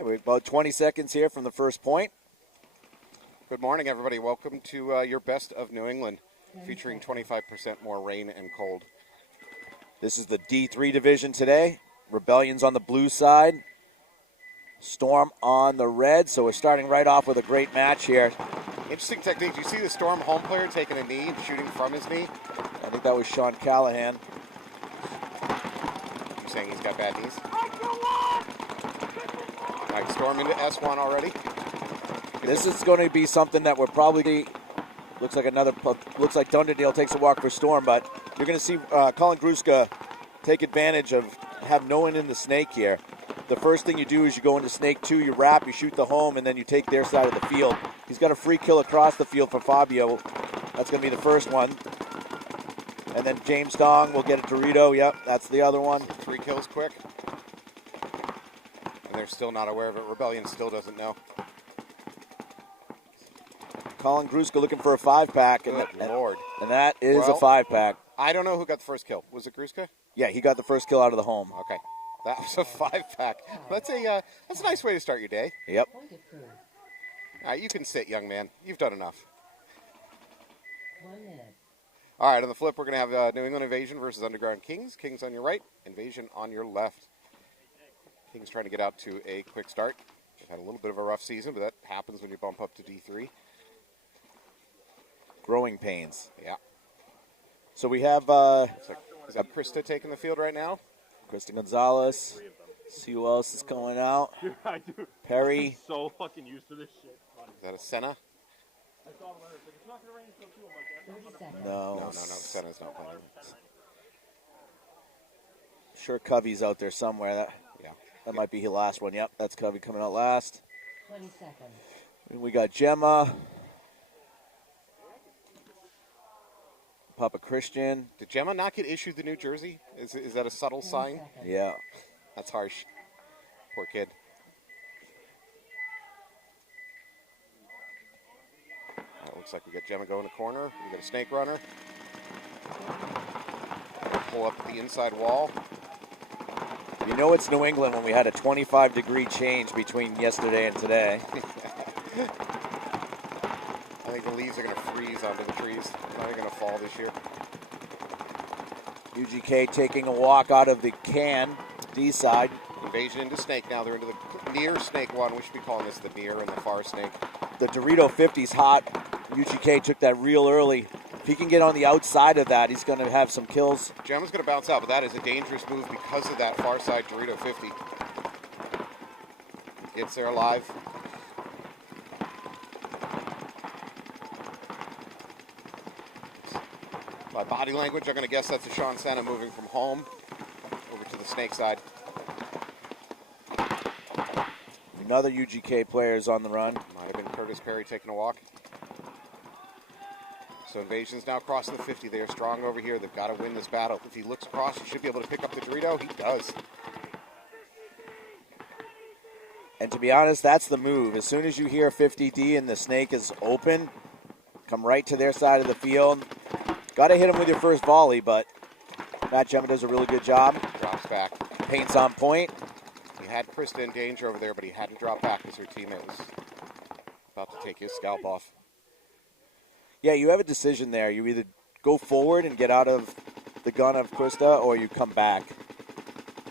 right, we're about 20 seconds here from the first point. Good morning, everybody. Welcome to your Best of New England, featuring 25% more rain and cold. This is the D3 division today. Rebellion's on the blue side. Storm on the red, so we're starting right off with a great match here. Interesting technique. You see the Storm home player taking a knee and shooting from his knee? I think that was Sean Callahan. You saying he's got bad knees? All right, Storm into S1 already. This is going to be something that we're probably looks like Dunderdale takes a walk for Storm, but you're going to see Colin Gruska take advantage of have no one in the snake here. The first thing you do is you go into snake 2, you wrap, you shoot the home, and then you take their side of the field. He's got a free kill across the field for Fabio. That's going to be the first one. And then James Dong will get a Dorito. Yep, that's the other one. 3 kills quick. And they're still not aware of it. Rebellion still doesn't know. Colin Gruska looking for a 5-pack. Good Lord. And that is a 5-pack. I don't know who got the first kill. Was it Gruska? Yeah, he got the first kill out of the home. Okay. That was a 5-pack. That's a nice way to start your day. Yep. All right, you can sit, young man. You've done enough. All right, on the flip, we're going to have New England Invasion versus Underground Kings. Kings on your right, Invasion on your left. Kings trying to get out to a quick start. They've had a little bit of a rough season, but that happens when you bump up to D3. Growing pains. Yeah. So we have... is that Krista taking the field right now? Krista Gonzalez. See who else is going out. Dude, I do. Perry. I'm so fucking used to this shit. Is that a Senna? I saw him later. It's not going to rain until 2. I'm like, No. No. Senna's not playing. Sure Covey's out there somewhere. That might be his last one. Yep, that's Covey coming out last. 20 seconds. And we got Gemma. Papa Christian. Did Gemma not get issued the new jersey? Is that a subtle sign? Yeah. That's harsh. Poor kid. Looks like we got Gemma going to corner. We got a snake runner. Pull up the inside wall. You know it's New England when we had a 25-degree change between yesterday and today. I think the leaves are going to freeze onto the trees. They're going to fall this year. UGK taking a walk out of the can, D side. Invasion into snake now. They're into the near snake one. We should be calling this the near and the far snake. The Dorito 50's hot. UGK took that real early. If he can get on the outside of that, he's going to have some kills. Gemma's going to bounce out, but that is a dangerous move because of that far side Dorito 50. Gets there alive. By body language, I'm going to guess that's a Sean Senna moving from home over to the snake side. Another UGK player is on the run. Might have been Curtis Perry taking a walk. So Invasion's now crossing the 50. They are strong over here. They've got to win this battle. If he looks across, he should be able to pick up the Dorito. He does. And to be honest, that's the move. As soon as you hear 50D and the snake is open, come right to their side of the field. Got to hit him with your first volley, but Matt Gemma does a really good job. Drops back. Paint's on point. He had Krista in danger over there, but he hadn't dropped back because her teammate was about to take his scalp off. Yeah, you have a decision there. You either go forward and get out of the gun of Krista, or you come back.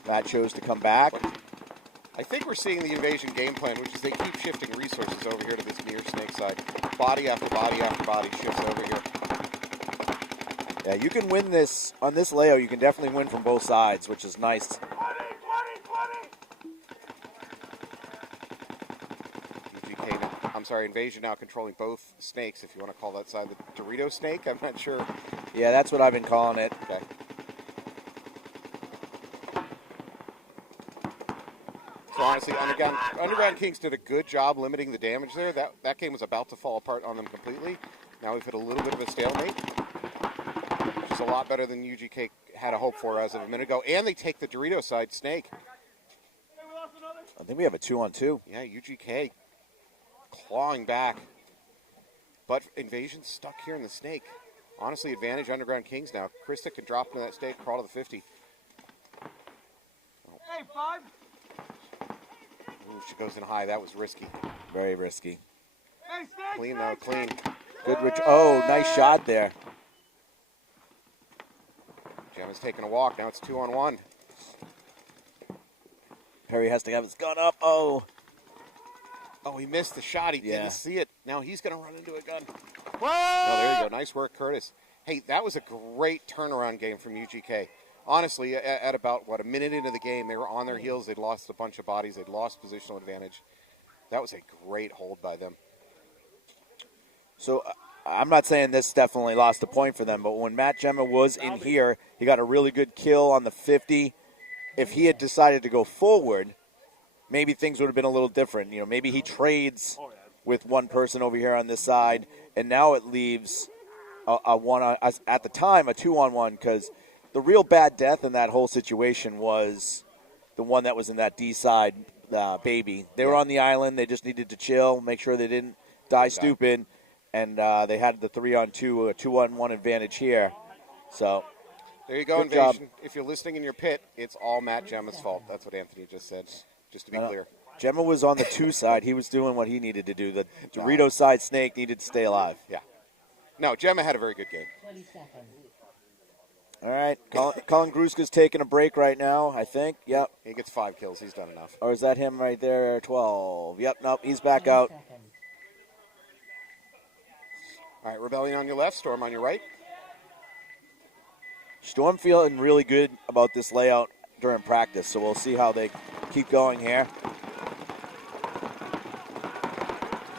Matt chose to come back. I think we're seeing the Invasion game plan, which is they keep shifting resources over here to this near snake side. Body after body after body shifts over here. Yeah, you can win this. On this layout, you can definitely win from both sides, which is nice. 20. Invasion now controlling both snakes, if you want to call that side the Dorito snake. I'm not sure. Yeah, that's what I've been calling it. Okay. So honestly, Underground Kings did a good job limiting the damage there. That game was about to fall apart on them completely. Now we've hit a little bit of a stalemate, which is a lot better than UGK had a hope for as of a minute ago. And they take the Dorito side snake. I think we have a 2-on-2. Yeah, UGK clawing back. But Invasion's stuck here in the snake. Honestly, advantage Underground Kings now. Krista can drop into that snake, crawl to the 50. Hey, 5. Ooh, Ooh, she goes in high. That was risky. Very risky. Clean, though. Clean. Good oh, nice shot there. Gemma's taking a walk. Now it's 2-on-1. Perry has to have his gun up. Oh. Oh, he missed the shot. He Yeah. didn't see it. Now he's going to run into a gun. Oh, there you go. Nice work, Curtis. Hey, that was a great turnaround game from UGK. Honestly, at about, a minute into the game, they were on their heels. They'd lost a bunch of bodies. They'd lost positional advantage. That was a great hold by them. So I'm not saying this definitely lost a point for them, but when Matt Gemma was in here, he got a really good kill on the 50. If he had decided to go forward, maybe things would have been a little different. You know, maybe he trades with one person over here on this side, and now it leaves a one at the time a 2-on-1, because the real bad death in that whole situation was the one that was in that D side baby. They were on the island. They just needed to chill, make sure they didn't die stupid, and they had the 3-on-2, a 2-on-1 advantage here. So there you go, good job. Invasion. If you're listening in your pit, it's all Matt Gemma's fault. That's what Anthony just said, just to be clear. Gemma was on the 2 side. He was doing what he needed to do. The Dorito side snake needed to stay alive. Yeah. No, Gemma had a very good game. 20 seconds. All right. Colin Gruska's taking a break right now, I think. Yep. He gets 5 kills. He's done enough. Or is that him right there? 12. Yep. Nope. He's back out. Seconds. All right, Rebellion on your left, Storm on your right. Storm feeling really good about this layout during practice, so we'll see how they keep going here.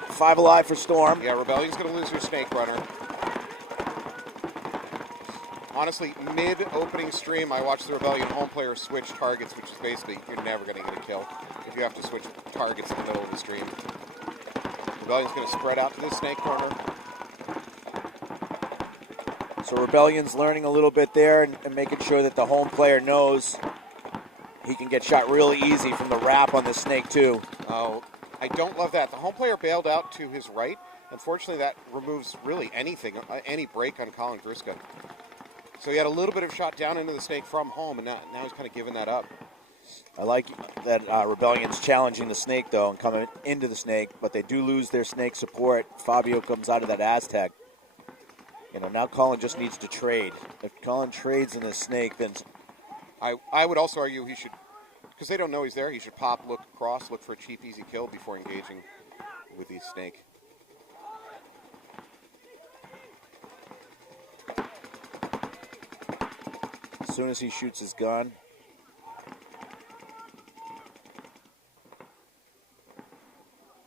5 alive for Storm. Yeah, Rebellion's going to lose your snake runner. Honestly, mid-opening stream, I watched the Rebellion home player switch targets, which is basically you're never going to get a kill if you have to switch targets in the middle of the stream. Rebellion's going to spread out to this snake corner. So Rebellion's learning a little bit there and making sure that the home player knows he can get shot really easy from the wrap on the snake too. Oh, I don't love that. The home player bailed out to his right. Unfortunately, that removes really anything, any break on Colin Gruska. So he had a little bit of shot down into the snake from home, and now he's kind of giving that up. I like that Rebellion's challenging the snake, though, and coming into the snake, but they do lose their snake support. Fabio comes out of that Aztec. You know, now Colin just needs to trade. If Colin trades in the snake, then... I would also argue he should, because they don't know he's there, he should pop, look across, look for a cheap, easy kill before engaging with the snake. As soon as he shoots his gun.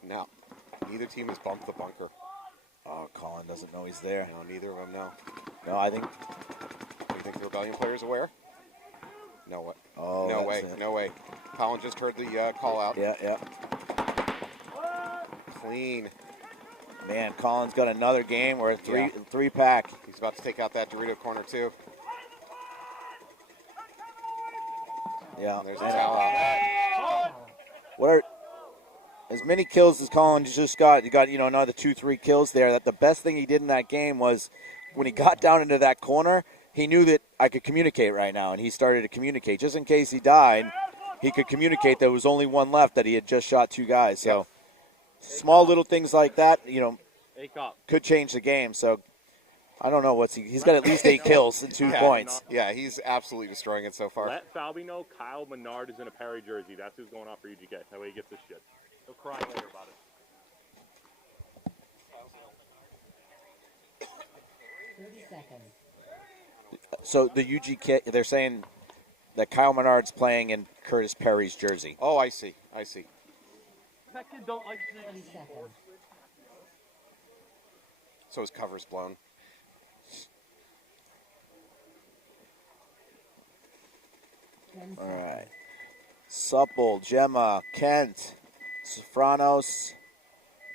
No, neither team has bumped the bunker. Oh, Colin doesn't know he's there. No, neither of them know. No, I think... Do you think the Rebellion player is aware? No way. Oh, no that's way. it. No way. Colin just heard the call out. Yeah. Clean. Man, Colin's got another game where Yeah. three pack. He's about to take out that Dorito corner, too. Yeah. And there's a towel out. What are as many kills as Colin just got? You got another 2-3 kills there. That the best thing he did in that game was when he got down into that corner, he knew that I could communicate right now, and he started to communicate just in case he died. He could communicate there was only one left, that he had just shot 2 guys. So small little things like that, could change the game. So I don't know he's got at least 8 kills and 2 points. Yeah, he's absolutely destroying it so far. Let Falby know Kyle Menard is in a Perry jersey. That's who's going off for UGK. That way he gets this shit. He'll cry later about it. 30 seconds. So the UGK, they're saying that Kyle Menard's playing in Curtis Perry's jersey. Oh, I see. That kid don't like 20 seconds. So his cover's blown. All right. Supple, Gemma, Kent, Sofranos.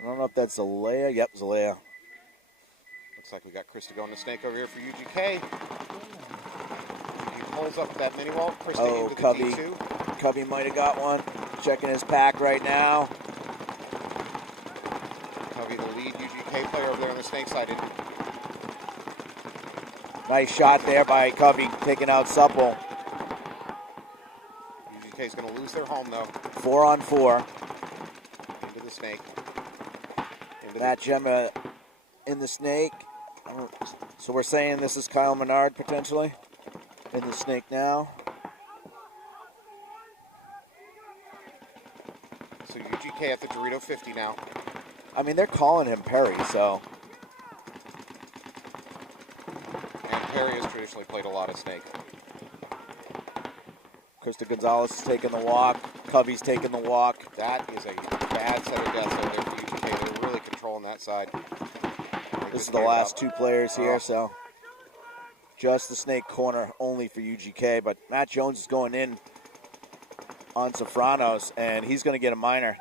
I don't know if that's Zalea. Yep, Zalea. Looks like we got Krista going to snake over here for UGK. He pulls up that mini wall. Krista into the Cubby. D2. Cubby might have got one. Checking his pack right now. Cubby, the lead UGK player over there on the snake side. Nice shot there by Cubby, taking out Supple. UGK is going to lose their home, though. 4-on-4. the snake. Matt Gemma in the snake. So we're saying this is Kyle Menard potentially in the snake now. So UGK at the Dorito 50 now. I mean, they're calling him Perry, so. And Perry has traditionally played a lot of snake. Krista Gonzalez is taking the walk. Covey's taking the walk. That is a bad set of deaths over there for UGK. They're really controlling that side. This is the last two players here, so just the snake corner only for UGK. But Matt Jones is going in on Sofranos, and he's going to get a minor.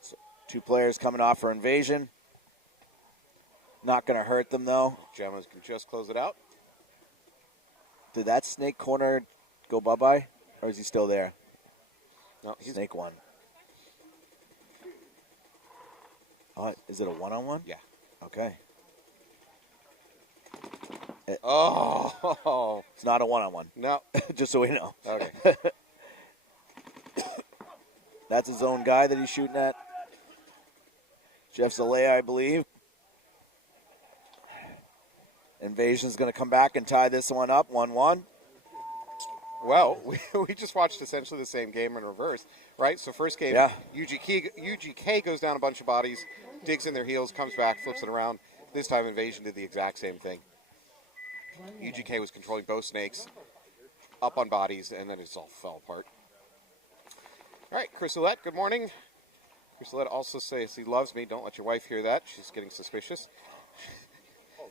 So 2 players coming off for invasion. Not going to hurt them, though. Gemmas can just close it out. Did that snake corner go bye-bye, or is he still there? No, snake one. Is it a one-on-one? Yeah. Okay. Oh. It's not a one-on-one. No. Just so we know. Okay. That's his own guy that he's shooting at. Jeff Zalea, I believe. Invasion's going to come back and tie this one up, 1-1. Well, we just watched essentially the same game in reverse, right? So first game, yeah. UGK goes down a bunch of bodies, digs in their heels, comes back, flips it around. This time Invasion did the exact same thing. UGK was controlling both snakes, up on bodies, and then it all fell apart. All right, Chris Ouellette, good morning. Chris Ouellette also says he loves me. Don't let your wife hear that. She's getting suspicious.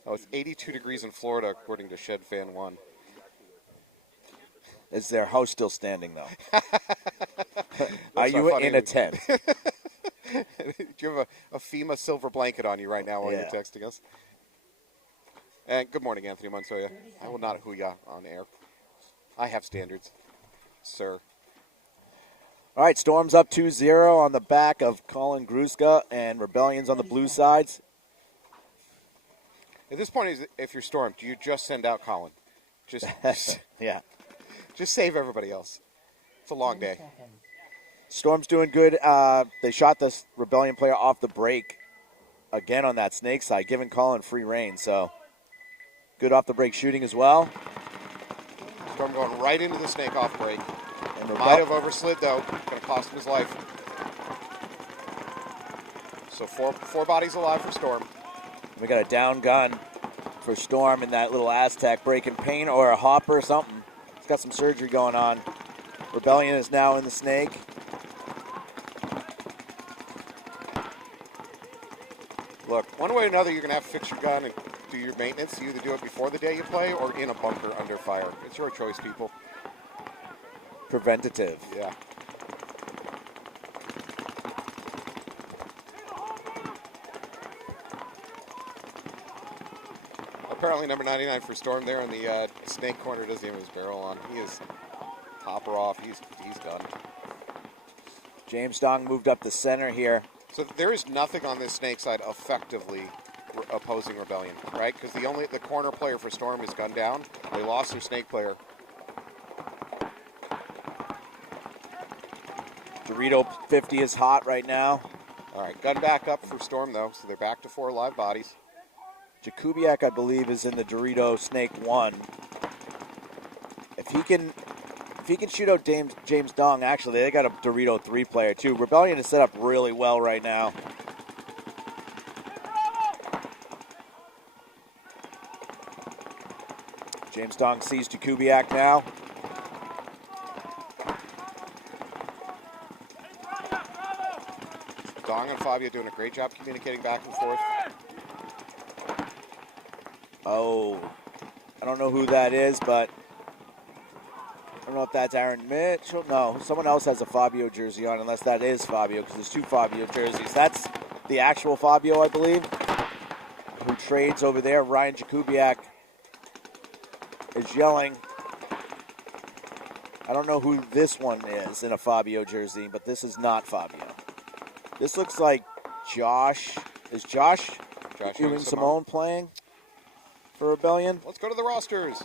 Oh, it's 82 degrees in Florida, according to Shed Fan 1. Is their house still standing, though? Are you in a tent? Do you have a FEMA silver blanket on you right now while you're texting us? And good morning, Anthony Montoya. I will not hoo-ya on air. I have standards, sir. All right, Storm's up 2-0 on the back of Colin Gruska, and Rebellion's on the blue sides. At this point, if you're Storm, do you just send out Colin? Just yeah. Just save everybody else. It's a long day. Storm's doing good. They shot this Rebellion player off the break again on that snake side, giving Colin free reign. So good off the break shooting as well. Storm going right into the snake off break. And might have overslid though. Going to cost him his life. So four bodies alive for Storm. We got a down gun for Storm in that little Aztec breaking paint or a hopper or something. He's got some surgery going on. Rebellion is now in the snake. Look, one way or another, you're going to have to fix your gun and do your maintenance. You either do it before the day you play or in a bunker under fire. It's your choice, people. Preventative. Yeah. Apparently number 99 for Storm there on the snake corner doesn't even have his barrel on. He is hopper off. He's done. James Dong moved up the center here. So there is nothing on this snake side effectively opposing Rebellion, right? Because the corner player for Storm is gunned down. They lost their snake player. Dorito 50 is hot right now. All right, gun back up for Storm though, so they're back to 4 live bodies. Jakubiak, I believe, is in the Dorito Snake 1. If he can shoot out James Dong, actually, they got a Dorito 3 player, too. Rebellion is set up really well right now. James Dong sees Jakubiak now. Dong and Fabio doing a great job communicating back and forth. Oh, I don't know who that is, but I don't know if that's Aaron Mitchell. No, someone else has a Fabio jersey on, unless that is Fabio, because there's 2 Fabio jerseys. That's the actual Fabio, I believe, who trades over there. Ryan Jakubiak is yelling. I don't know who this one is in a Fabio jersey, but this is not Fabio. This looks like Josh. Is Josh Ewing Simone playing for Rebellion? Let's go to the rosters.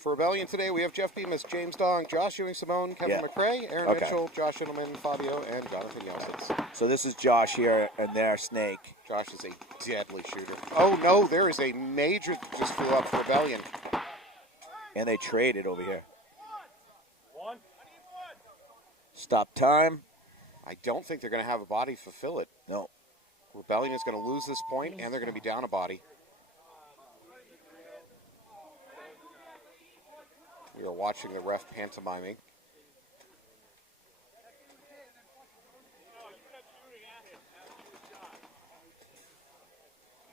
For Rebellion today, we have Jeff Bemis, James Dong, Josh Ewing-Simone, Kevin McRae, Aaron Mitchell, Josh Schindlerman, Fabio, and Jonathan Yelsitz. So this is Josh here, and their Snake. Josh is a deadly shooter. Oh, no, there is a major that just flew up for Rebellion. And they traded over here. Stop time. I don't think they're going to have a body fulfill it. No. Rebellion is going to lose this point, and they're going to be down a body. We are watching the ref pantomiming.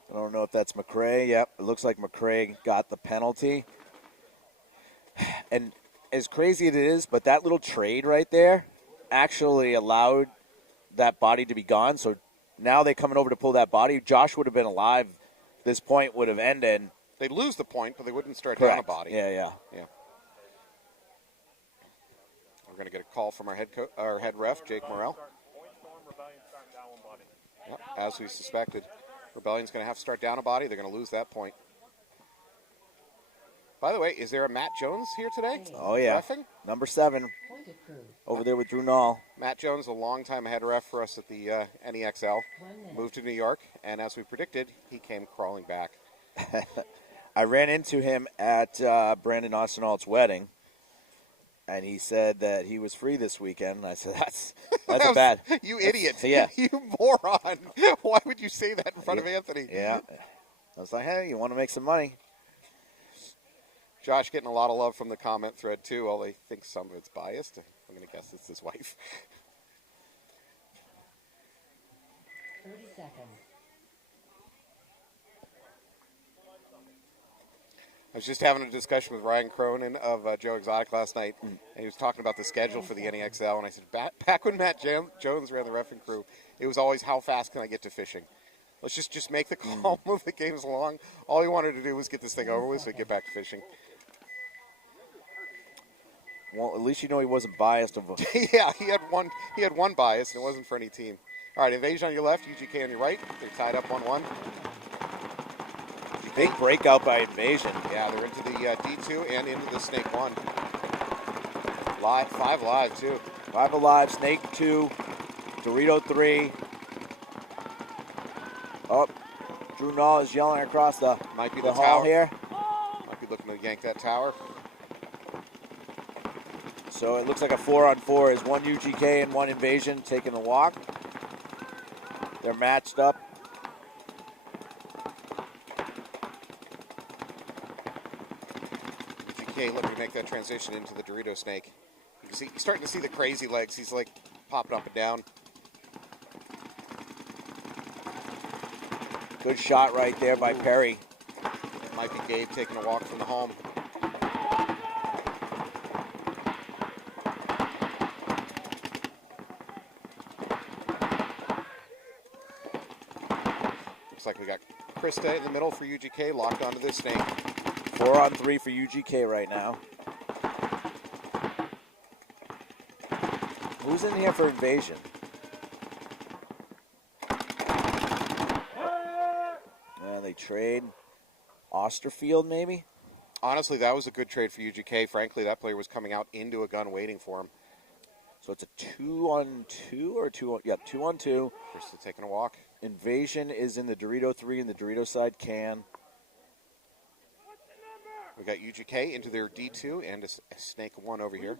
I don't know if that's McRae. Yep, it looks like McRae got the penalty. And as crazy as it is, but that little trade right there actually allowed that body to be gone. So now they're coming over to pull that body. Josh would have been alive. This point would have ended. They'd lose the point, but they wouldn't start Correct. down a body. Yeah. We're going to get a call from our head ref, Jake Morrell. Yep, as we suspected. Rebellion's going to have to start down a body. They're going to lose that point. By the way, is there a Matt Jones here today? Oh, yeah. Reffing? Number 7. Over there with Drew Nall. Matt Jones, a longtime head ref for us at the NEXL. Moved to New York, and as we predicted, he came crawling back. I ran into him at Brandon Austinalt's wedding, and he said that he was free this weekend. I said, that's a bad. You idiot. Yeah. You moron. Why would you say that in front of Anthony? Yeah. I was like, hey, you want to make some money? Josh getting a lot of love from the comment thread, too, although I think some of it's biased. I'm going to guess it's his wife. 30 seconds. I was just having a discussion with Ryan Cronin of Joe Exotic last night, and he was talking about the schedule for the NEXL, and I said, back when Matt Jones ran the reffing crew, it was always, how fast can I get to fishing? Let's just make the call, move the games along. All he wanted to do was get this thing over with so he could get back to fishing. Well, at least you know he wasn't biased. Yeah, he had one bias, and it wasn't for any team. All right, Invasion on your left, UGK on your right. They're tied up 1-1. Big breakout by Invasion. Yeah, they're into the D2 and into the Snake 1. Live, 5 live, too. 5 alive, Snake 2, Dorito 3. Oh, Drew Nall is yelling across the hall here. Might be looking to yank that tower. So it looks like a 4-on-4 is 1 UGK and 1 Invasion taking the walk. They're matched up. UGK looking to make that transition into the Dorito Snake. You can see, you're starting to see the crazy legs. He's like popping up and down. Good shot right there by Perry. It might be Gabe taking a walk from the home. Looks like we got Krista in the middle for UGK, locked onto this Snake. 4-on-3 for UGK right now. Who's in here for Invasion? And they trade Osterfield, maybe? Honestly, that was a good trade for UGK. Frankly, that player was coming out into a gun waiting for him. So it's a 2-on-2 or 2-on? Yeah, 2-on-2. Krista taking a walk. Invasion is in the Dorito 3 and the Dorito side can. We got UGK into their D2 and a Snake 1 over here.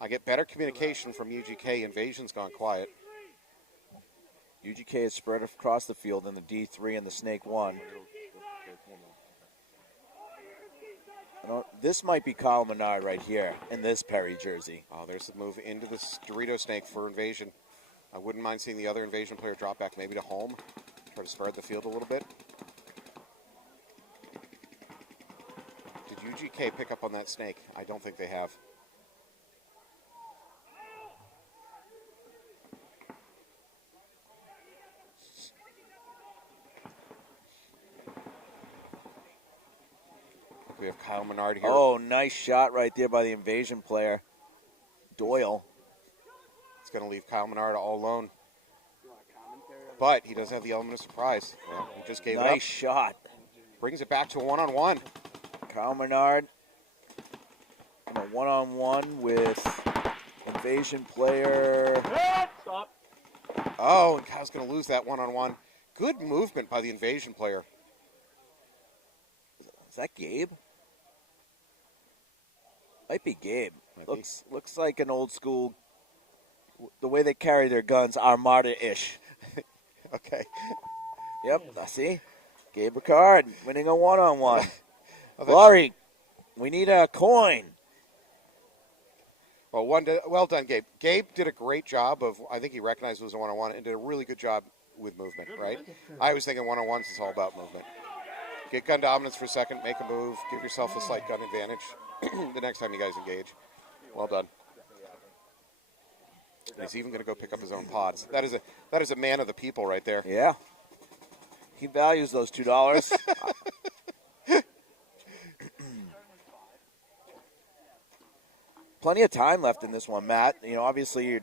I get better communication from UGK. Invasion's gone quiet. UGK is spread across the field in the D3 and the Snake 1. This might be Kyle Menard right here in this Perry jersey. Oh, there's the move into the Dorito Snake for Invasion. I wouldn't mind seeing the other Invasion player drop back maybe to home. Try to spread the field a little bit. Did UGK pick up on that Snake? I don't think they have. We have Kyle Menard here. Oh, nice shot right there by the Invasion player, Doyle. It's going to leave Kyle Menard all alone. But he does have the element of surprise. Well, he just gave it up. Nice shot. Brings it back to a 1-on-1. Kyle Menard in a one-on-one with invasion player. Stop. Oh, and Kyle's going to lose that one-on-one. Good movement by the invasion player. Is that Gabe? Might be Gabe. Might be. Looks like an old school. The way they carry their guns, Armada-ish. Okay. Yep, I see. Gabe Ricard winning a one-on-one. Oh, Laurie, we need a coin. Well, well done, Gabe. Gabe did a great job of, I think he recognized it was a one-on-one and did a really good job with movement, right? I was thinking one-on-ones is all about movement. Get gun dominance for a second, make a move, give yourself a slight gun advantage the next time you guys engage. Well done. And he's even going to go pick up his own pods. That is a man of the people right there. Yeah. He values those $2. Plenty of time left in this one, Matt. You know, obviously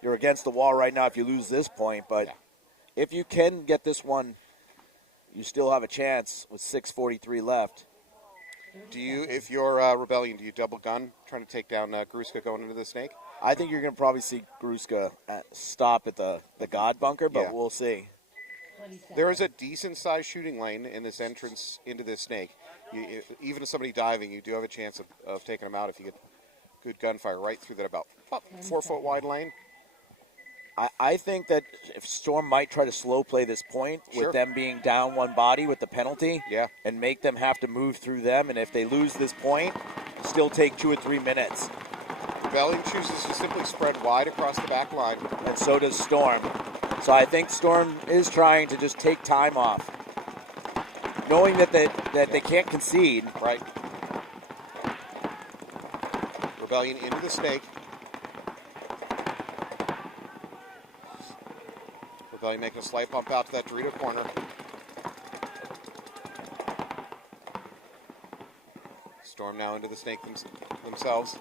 you're against the wall right now if you lose this point, but if you can get this one, you still have a chance with 6:43 left. Do you, if you're Rebellion, do you double gun trying to take down Gruska going into the snake? I think you're going to probably see Gruska stop at the God bunker, but we'll see. There is a decent-sized shooting lane in this entrance into this snake. Even if somebody diving, you do have a chance of taking them out if you get good gunfire right through that about 4 foot wide lane. I think that if Storm might try to slow play this point with them being down one body with the penalty and make them have to move through them, and if they lose this point, still take 2 or 3 minutes. Rebellion chooses to simply spread wide across the back line. And so does Storm. So I think Storm is trying to just take time off, knowing that they can't concede. Right. Rebellion into the snake. Rebellion making a slight bump out to that Dorito corner. Storm now into the snake themselves.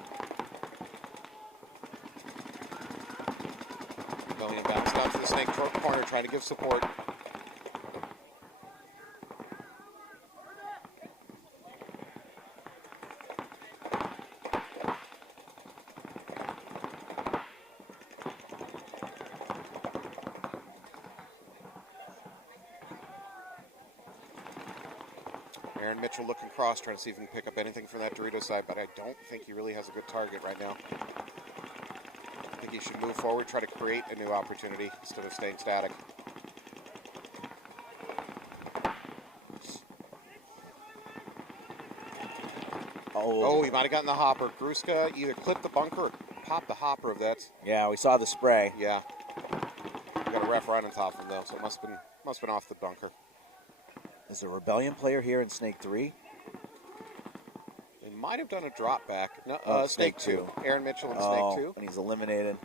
Rebellion bounced down to the snake corner, trying to give support. Aaron Mitchell looking cross, trying to see if he can pick up anything from that Dorito side, but I don't think he really has a good target right now. I think he should move forward, try to create a new opportunity instead of staying static. Oh, he might have gotten the hopper. Gruska either clipped the bunker or popped the hopper of that. Yeah, we saw the spray. Yeah. We got a ref right on top of him, though, so it must have been off the bunker. Is a Rebellion player here in Snake 3? They might have done a drop back. No, Snake 2. Aaron Mitchell in Snake 2. And he's eliminated.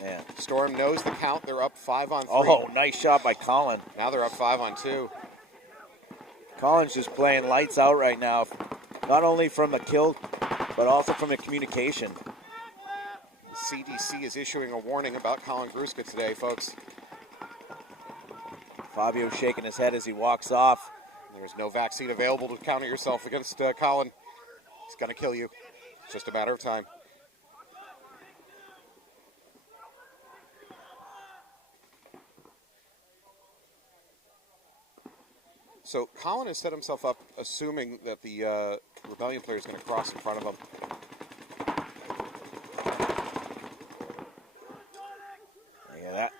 Man. Storm knows the count. They're up 5 on 3. Oh, nice shot by Colin. Now they're up 5 on 2. Colin's just playing lights out right now, not only from the kill, but also from the communication. CDC is issuing a warning about Colin Gruska today, folks. Fabio shaking his head as he walks off. There's no vaccine available to counter yourself against Colin. He's going to kill you. It's just a matter of time. So Colin has set himself up assuming that the Rebellion player is going to cross in front of him. Yeah, that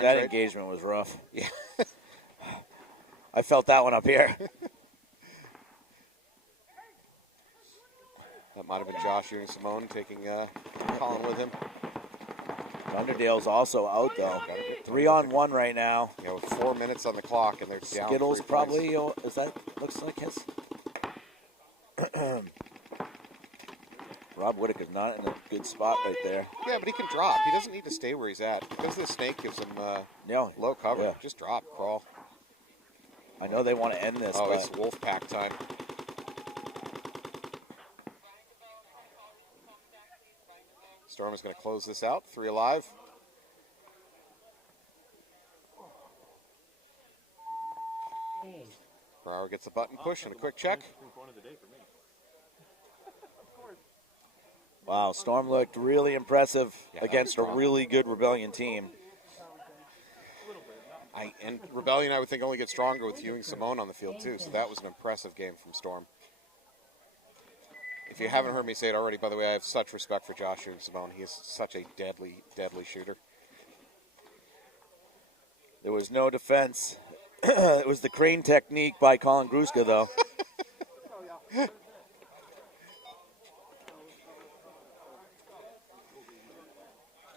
trade. Engagement was rough. Yeah. I felt that one up here. That might have been Josh and Simone taking Colin with him. Underdale's also out, though. 3-on-1 right now. Yeah, with 4 minutes on the clock, and they're down. Skittles probably, is that, looks like his. Rob Whittaker's not in a good spot right there. Yeah, but he can drop. He doesn't need to stay where he's at. Because the snake gives him low cover. Yeah. Just drop, crawl. I know they want to end this, but it's wolf pack time. Storm is going to close this out. 3 alive. Brower gets the button push and a quick check. Wow, Storm looked really impressive Yeah, that against a was strong. really good Rebellion team. And Rebellion, I would think, only gets stronger with Ewing Simone on the field, too. So that was an impressive game from Storm. If you haven't heard me say it already, by the way, I have such respect for Josh Ewing Simone. He is such a deadly, deadly shooter. There was no defense. It was the crane technique by Colin Gruska, though.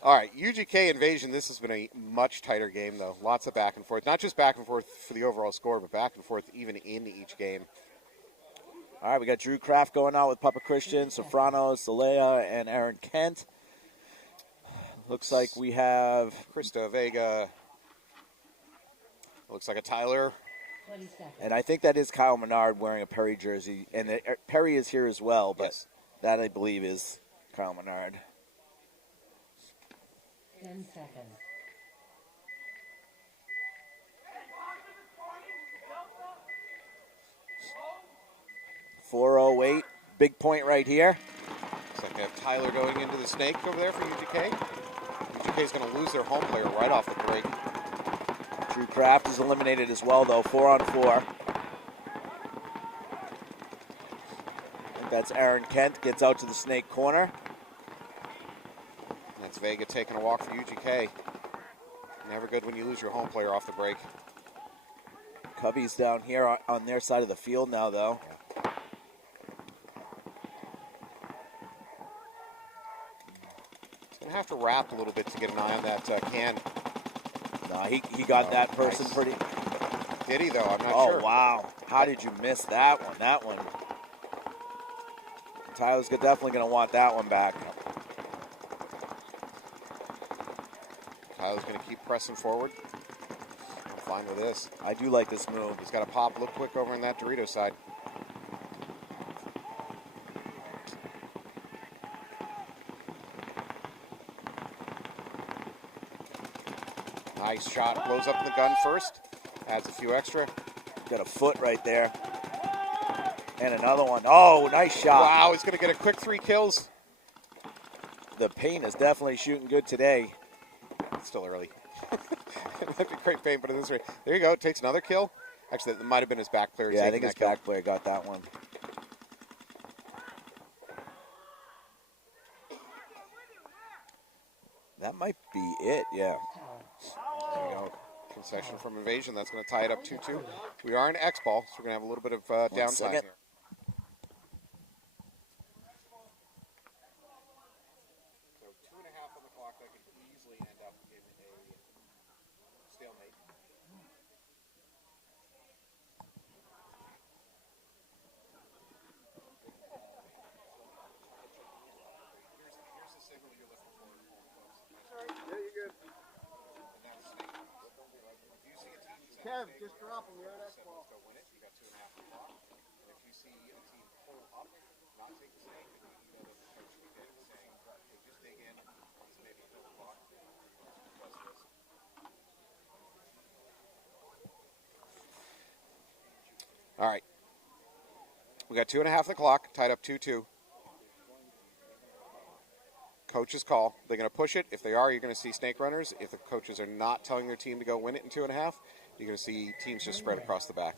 All right, UGK Invasion, this has been a much tighter game, though. Lots of back and forth. Not just back and forth for the overall score, but back and forth even in each game. All right, we got Drew Kraft going out with Papa Christian, Sofrano, Salea, and Aaron Kent. Looks like we have Krista Vega. Looks like a Tyler. 20 seconds. and I think that is Kyle Menard wearing a Perry jersey. And Perry is here as well, but Yes. that I believe is Kyle Menard. 10 seconds. .408, big point right here. Looks like they have Tyler going into the snake over there for UGK. UGK is going to lose their home player right off the break. Drew Kraft is eliminated as well, though, 4-on-4. I think that's Aaron Kent, gets out to the snake corner. That's Vega taking a walk for UGK. Never good when you lose your home player off the break. Cubby's down here on their side of the field now, though. He's going to have to wrap a little bit to get an eye on that can. No, he got that person nice. pretty. Did he, though? I'm not Oh, sure. wow. How did you miss that one? That one. Tyler's definitely going to want that one back. Tyler's going to keep pressing forward. I'm fine with this. I do like this move. He's got to pop look quick over on that Dorito side. Nice shot. Blows up the gun first. Adds a few extra. Got a foot right there. And another one. Oh, nice shot. Wow, he's going to get a quick 3 kills. The paint is definitely shooting good today. It's still early. It might be great paint, but at this rate. There you go. Takes another kill. Actually, that might have been his back player. Yeah, I taking think his that kill. back player got that one. That might be it, yeah. There you go. Concession from Invasion. That's going to tie it up 2-2. We are in X-ball, so we're going to have a little bit of downtime second. here. So 2.5 on the clock. That could easily end up in a stalemate. Here's the signal you're looking for, folks. Yeah, you're good. And that's snake. If you see a team who's Kev, just drop him. You're at said, X-ball. let's go win it. You got 2.5 on the clock. And if you see a team pull up, not take the snake, then you know that the coach will get saying, hey, just dig in. Let's maybe kill the clock. Because of this. All right. We got 2.5 on the clock, tied up 2-2. Coach's call. They're going to push it. If they are, you're going to see snake runners. If the coaches are not telling their team to go win it in 2.5, you're going to see teams just spread across the back.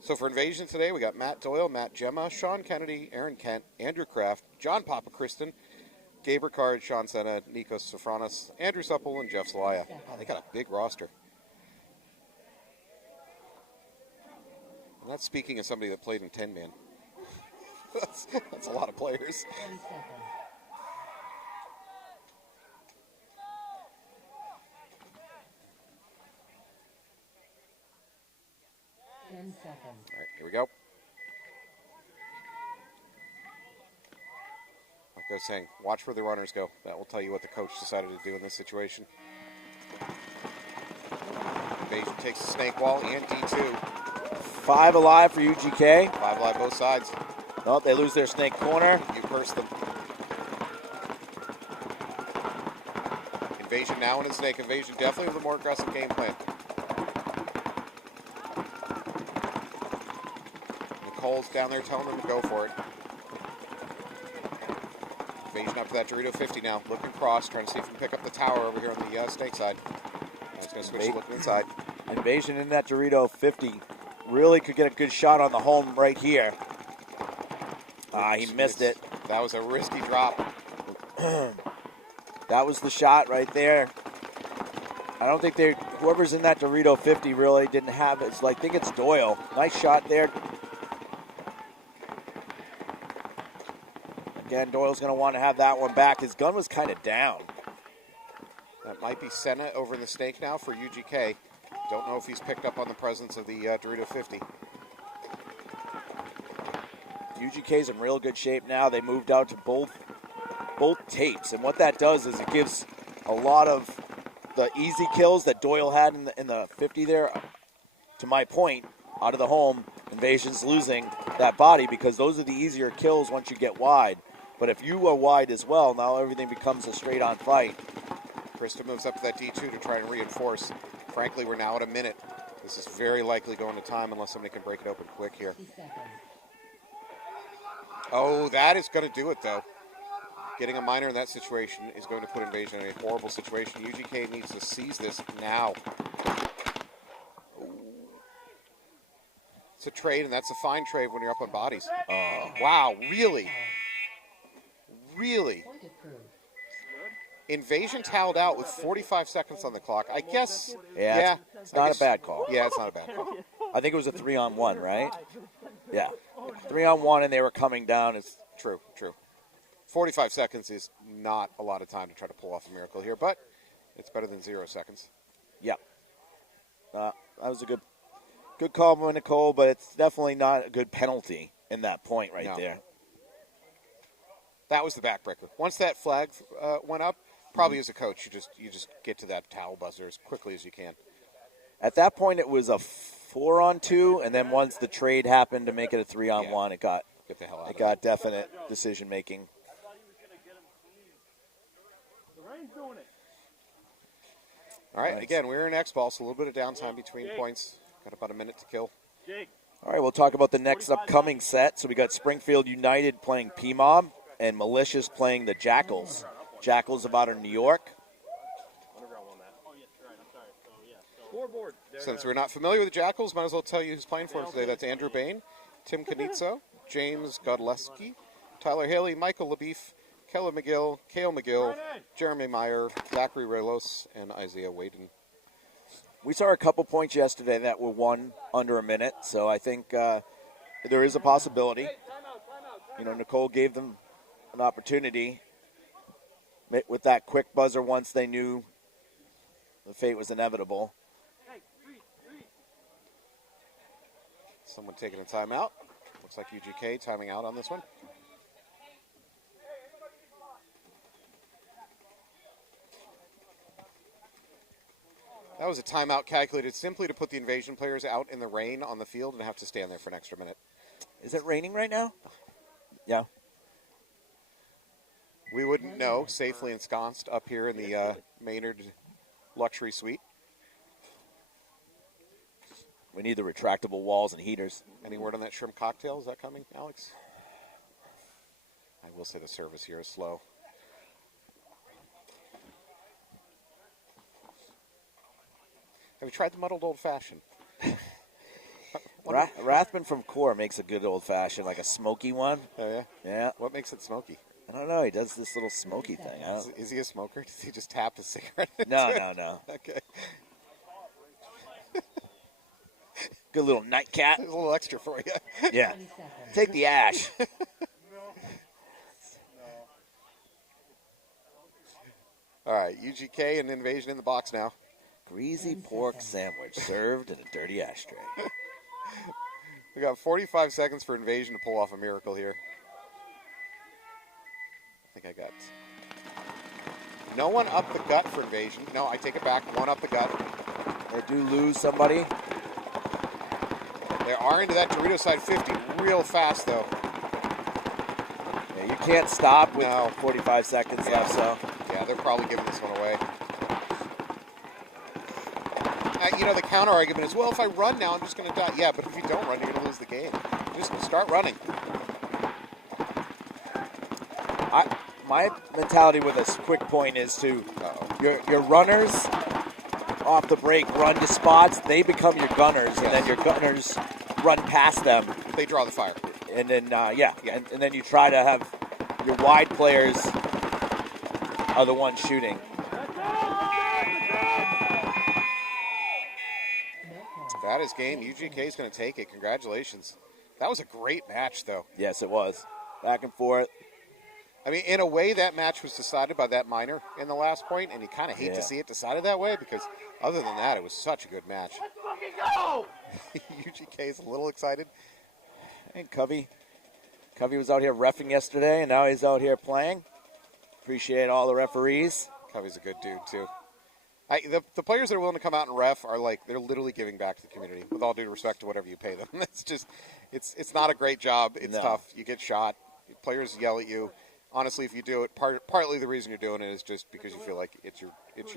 So for Invasion today, we got Matt Doyle, Matt Gemma, Sean Kennedy, Aaron Kent, Andrew Kraft, John Papa Kristen, Gabe Ricard, Sean Senna, Nikos Sofranis, Andrew Supple, and Jeff Salaya. Wow, they got a big roster. And that's speaking as somebody that played in 10-man. That's a lot of players. 20 seconds. 10 seconds. All right, here we go. Like I was saying, watch where the runners go. That will tell you what the coach decided to do in this situation. Invasion takes the snake wall and D2. 5 alive for UGK. 5 alive both sides. Oh, they lose their snake corner. You curse them. Invasion now in a snake. Invasion definitely with a more aggressive game plan. Nicole's down there telling them to go for it. Invasion up to that Dorito 50 now. Looking cross, trying to see if he can pick up the tower over here on the snake side. Now he's going to switch to looking inside. Invasion in that Dorito 50. Really could get a good shot on the home right here. He missed it. That was a risky drop. That was the shot right there. I don't think whoever's in that Dorito 50 really didn't have it. I think it's Doyle. Nice shot there. Again, Doyle's going to want to have that one back. His gun was kind of down. That might be Senna over in the snake now for UGK. Don't know if he's picked up on the presence of the Dorito 50. UGK's in real good shape now. They moved out to both tapes, and what that does is it gives a lot of the easy kills that Doyle had in the 50 there. To my point, out of the home, Invasion's losing that body because those are the easier kills once you get wide. But if you are wide as well, now everything becomes a straight-on fight. Krista moves up to that D2 to try and reinforce. Frankly, we're now at a minute. This is very likely going to time unless somebody can break it open quick here. 60 seconds. Oh, that is going to do it, though. Getting a minor in that situation is going to put Invasion in a horrible situation. UGK needs to seize this now. It's a trade, and that's a fine trade when you're up on bodies. Wow, really? Really? Point approved. Invasion toweled out with 45 seconds on the clock. I guess, Yeah, it's not a bad call. Yeah, it's not a bad call. I think it was a 3-on-1, right? Yeah. 3-on-1, and they were coming down. It's True. 45 seconds is not a lot of time to try to pull off a miracle here, but it's better than 0 seconds. Yeah. That was a good call by Nicole, but it's definitely not a good penalty in that point right there. That was the backbreaker. Once that flag went up, probably as a coach, you just get to that towel buzzer as quickly as you can. At that point, it was a 4-on-2, and then once the trade happened to make it a 3-on-1, it got Get the hell out of got definite decision making. All right, again, we're in X-ball, so a little bit of downtime between points. Got about a minute to kill. All right, we'll talk about the next upcoming set. So we got Springfield United playing P-Mob and Malicious playing the Jackals. Jackals of out of New York. Since we're not familiar with the Jackals, might as well tell you who's playing for them today. That's Andrew Bain, Tim Canizzo, James Godleski, Tyler Haley, Michael LaBeef, Keller McGill, Kale McGill, Jeremy Meyer, Zachary Relos, and Isaiah Waden. We saw a couple points yesterday that were won under a minute, so I think there is a possibility. You know, Nicole gave them an opportunity with that quick buzzer once they knew the fate was inevitable. Someone taking a timeout. Looks like UGK timing out on this one. That was a timeout calculated simply to put the Invasion players out in the rain on the field and have to stand there for an extra minute. Is it raining right now? Yeah. We wouldn't know, safely ensconced up here in the Maynard luxury suite. We need the retractable walls and heaters. Any word on that shrimp cocktail? Is that coming, Alex? I will say the service here is slow. Have you tried the muddled old fashioned? Rathman from Core makes a good old fashioned, like a smoky one. Oh, yeah? Yeah. What makes it smoky? I don't know. He does this little smoky thing. Is he a smoker? Does he just tap a cigarette? No. Okay. Good little nightcap. There's a little extra for you. Yeah. 20 seconds. Take the ash. All right, UGK and Invasion in the box now. Greasy pork sandwich served in a dirty ashtray. We got 45 seconds for Invasion to pull off a miracle here. I think I got no one up the gut for Invasion. No, I take it back. One up the gut. They do lose somebody. They are into that Dorito side 50 real fast, though. Yeah, you can't stop with No. 45 seconds left, so. Yeah, they're probably giving this one away. The counter argument is, well, if I run now, I'm just going to die. Yeah, but if you don't run, you're going to lose the game. Just start running. My mentality with a quick point is to your runners off the break run to spots. They become your gunners, and then your gunners run past them. They draw the fire. And then, and then you try to have your wide players are the ones shooting. That is game. UGK is going to take it. Congratulations. That was a great match, though. Yes, it was. Back and forth. I mean, in a way, that match was decided by that minor in the last point, and you kind of hate to see it decided that way because other than that, it was such a good match. Let's fucking go! UGK is a little excited. And Covey was out here reffing yesterday, and now he's out here playing. Appreciate all the referees. Covey's a good dude, too. The players that are willing to come out and ref are they're literally giving back to the community, with all due respect to whatever you pay them. It's not a great job. It's tough. You get shot. Players yell at you. Honestly, if you do it, partly the reason you're doing it is just because you feel like it's your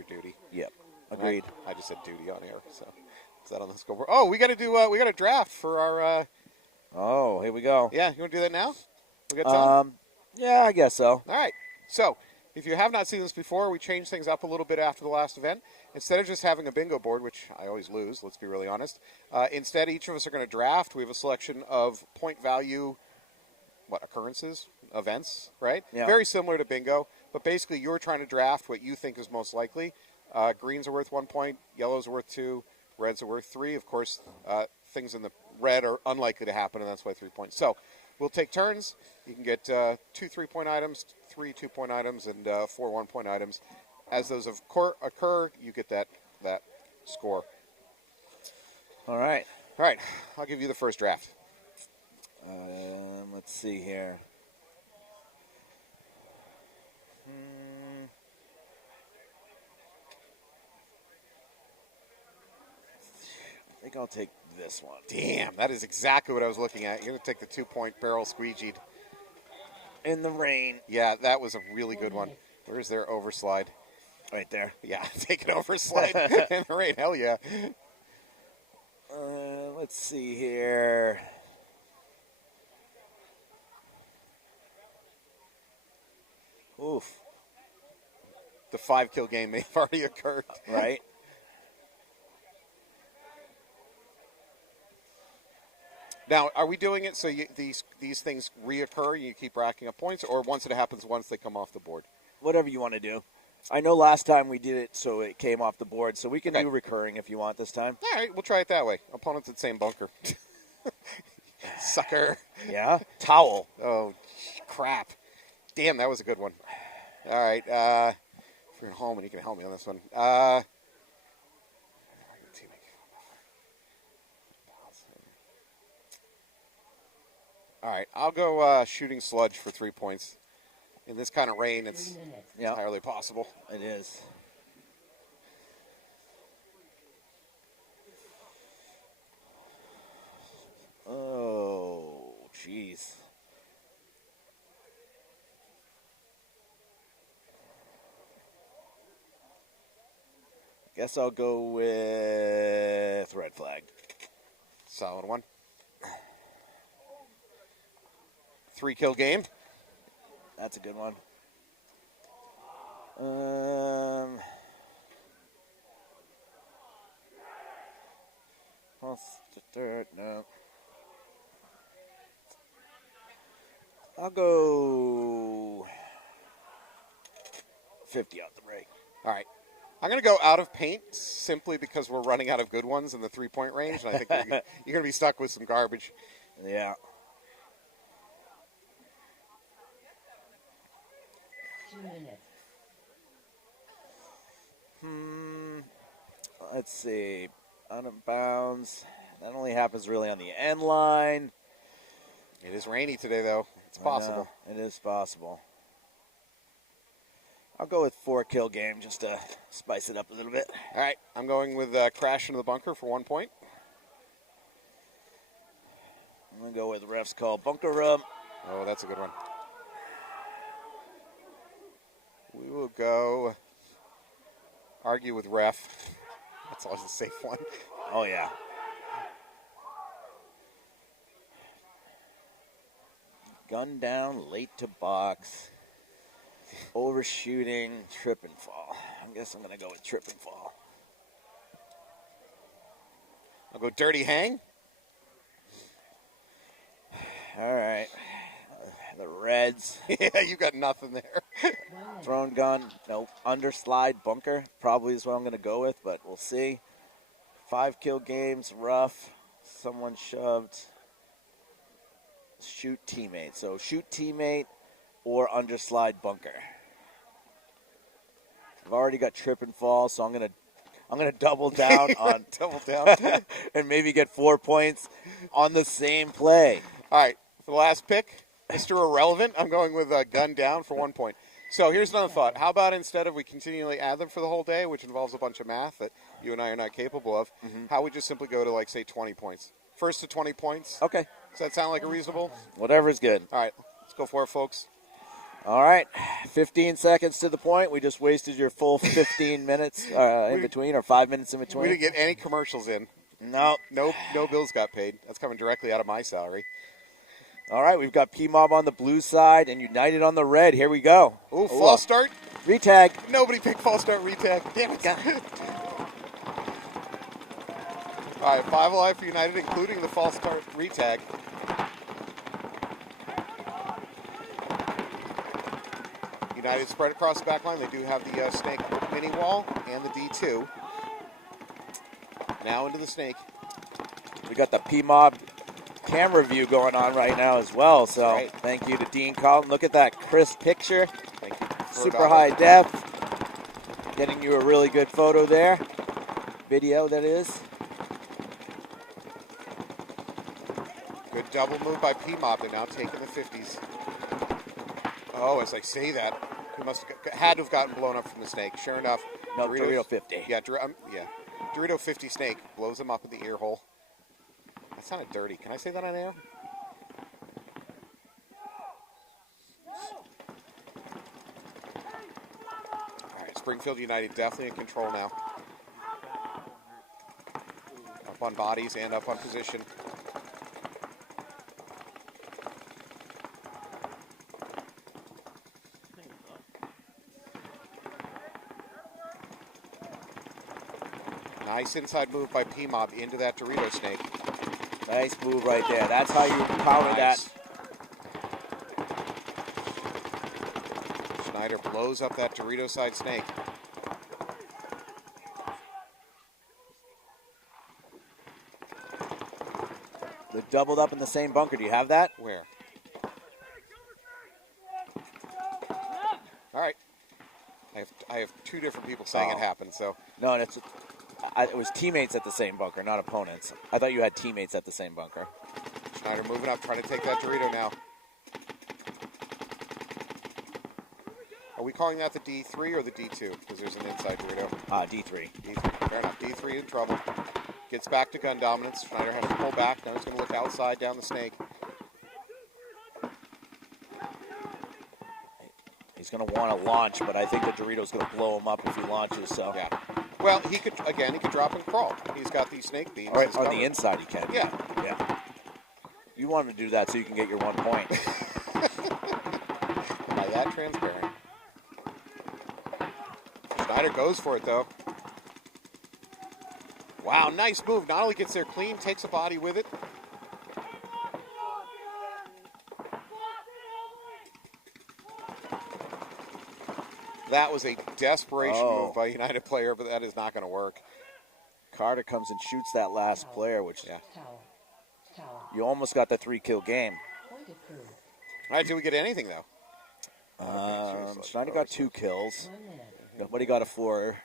duty. Yep, agreed. I just said duty on air, so is that on the scoreboard? Oh, we got a draft for our. Oh, here we go. Yeah, you want to do that now? We got time. Yeah, I guess so. All right. So, if you have not seen this before, we changed things up a little bit after the last event. Instead of just having a bingo board, which I always lose, let's be really honest. Instead, each of us are going to draft. We have a selection of point value. Occurrences, events, right? Yeah. Very similar to bingo, but basically you're trying to draft what you think is most likely. Greens are worth 1 point, yellows are worth 2, reds are worth 3. Of course, things in the red are unlikely to happen, and that's why 3 points. So we'll take turns. You can get 2 3-point items, 3 2-point items, and 4 1-point items. As those occur, you get that score. All right. All right, I'll give you the first draft. Let's see here. I think I'll take this one. Damn, that is exactly what I was looking at. You're going to take the 2-point barrel squeegeed. In the rain. Yeah, that was a really good one. Where's their overslide? Right there. Yeah, take an overslide in the rain. Hell yeah. Let's see here. Oof. The 5-kill game may have already occurred. Right. Now, are we doing it so these things reoccur and you keep racking up points, or once it happens once they come off the board? Whatever you want to do. I know last time we did it so it came off the board, so we can do recurring if you want this time. All right, we'll try it that way. Opponents at the same bunker. Sucker. Yeah? Towel. Oh, crap. Damn, that was a good one. All right. If you're at home and you can help me on this one. All right, I'll go shooting sludge for 3 points. In this kind of rain, it's entirely possible. It is. Oh, jeez. Guess I'll go with red flag. Solid one. 3-kill game. That's a good one. No. I'll go 50 out the break. All right. I'm going to go out of paint simply because we're running out of good ones in the 3-point range, and I think you're going to be stuck with some garbage. Yeah. 2 minutes. Let's see. Out of bounds. That only happens really on the end line. It is rainy today, though. It's possible. It is possible. I'll go with 4-kill game just to spice it up a little bit. All right, I'm going with crash into the bunker for 1 point. I'm going to go with ref's call bunker rub. Oh, that's a good one. We will go argue with ref. That's always a safe one. Oh, yeah. Gun down, late to box, overshooting, trip and fall. I guess I'm going to go with trip and fall. I'll go dirty hang. All right. The Reds. Yeah, you got nothing there. Thrown gun, no, underslide, bunker, probably is what I'm going to go with, but we'll see. 5-kill games, rough, someone shoved, shoot teammate. So shoot teammate or underslide bunker. I've already got trip and fall, so I'm gonna double down on Double down. and maybe get 4 points on the same play. All right, for the last pick, Mr. Irrelevant, I'm going with gun down for 1 point. So here's another thought. How about instead of we continually add them for the whole day, which involves a bunch of math that you and I are not capable of, how we just simply go to, like, say, 20 points? First to 20 points. Okay. Does that sound like a reasonable? Whatever's good. All right, let's go for it, folks. All right, 15 seconds to the point. We just wasted your full 15 minutes in between, or 5 minutes in between. We didn't get any commercials in. No. No bills got paid. That's coming directly out of my salary. All right, we've got P-Mob on the blue side and United on the red. Here we go. Ooh, false start. Retag. Nobody picked false start retag. Damn it. All right, 5 alive for United, including the false start retag. United spread across the back line. They do have the snake mini wall and the D2. Now into the snake. We got the P-Mob camera view going on right now as well. So Thank you to Dean Collin. Look at that crisp picture. Thank you. Super high def. Getting you a really good photo there. Video, that is. Good double move by P-Mob. They're now taking the 50s. Oh, as I say that, he had to have gotten blown up from the snake. Sure enough. No, Dorito 50. Yeah, Dorito 50 snake blows him up in the ear hole. That sounded dirty. Can I say that on air? All right, Springfield United definitely in control now. Up on bodies and up on position. Nice inside move by P-Mob into that Dorito snake. Nice move right there. That's how you counter that. Schneider blows up that Dorito side snake. They're doubled up in the same bunker. Do you have that? Where? All right. I have 2 different people saying it happened, so. No, it was teammates at the same bunker, not opponents. I thought you had teammates at the same bunker. Schneider moving up, trying to take that Dorito now. Are we calling that the D3 or the D2? Because there's an inside Dorito. D3. D3. Fair enough. D3 in trouble. Gets back to gun dominance. Schneider has to pull back. Now he's going to look outside down the snake. He's going to want to launch, but I think the Dorito's going to blow him up if he launches. So yeah. Well, he could drop and crawl. He's got these snake beams. Right, on the inside he can. Yeah. Yeah. You want him to do that so you can get your 1 point. Am I that transparent? Schneider goes for it, though. Wow, nice move. Not only gets there clean, takes a body with it. That was a desperation move by a United player, but that is not going to work. Carter comes and shoots that last player, which Tower. You almost got the 3-kill game. Point approved. All right, did we get anything, though? Schneider got 2 kills. 1 minute. Nobody got a 4.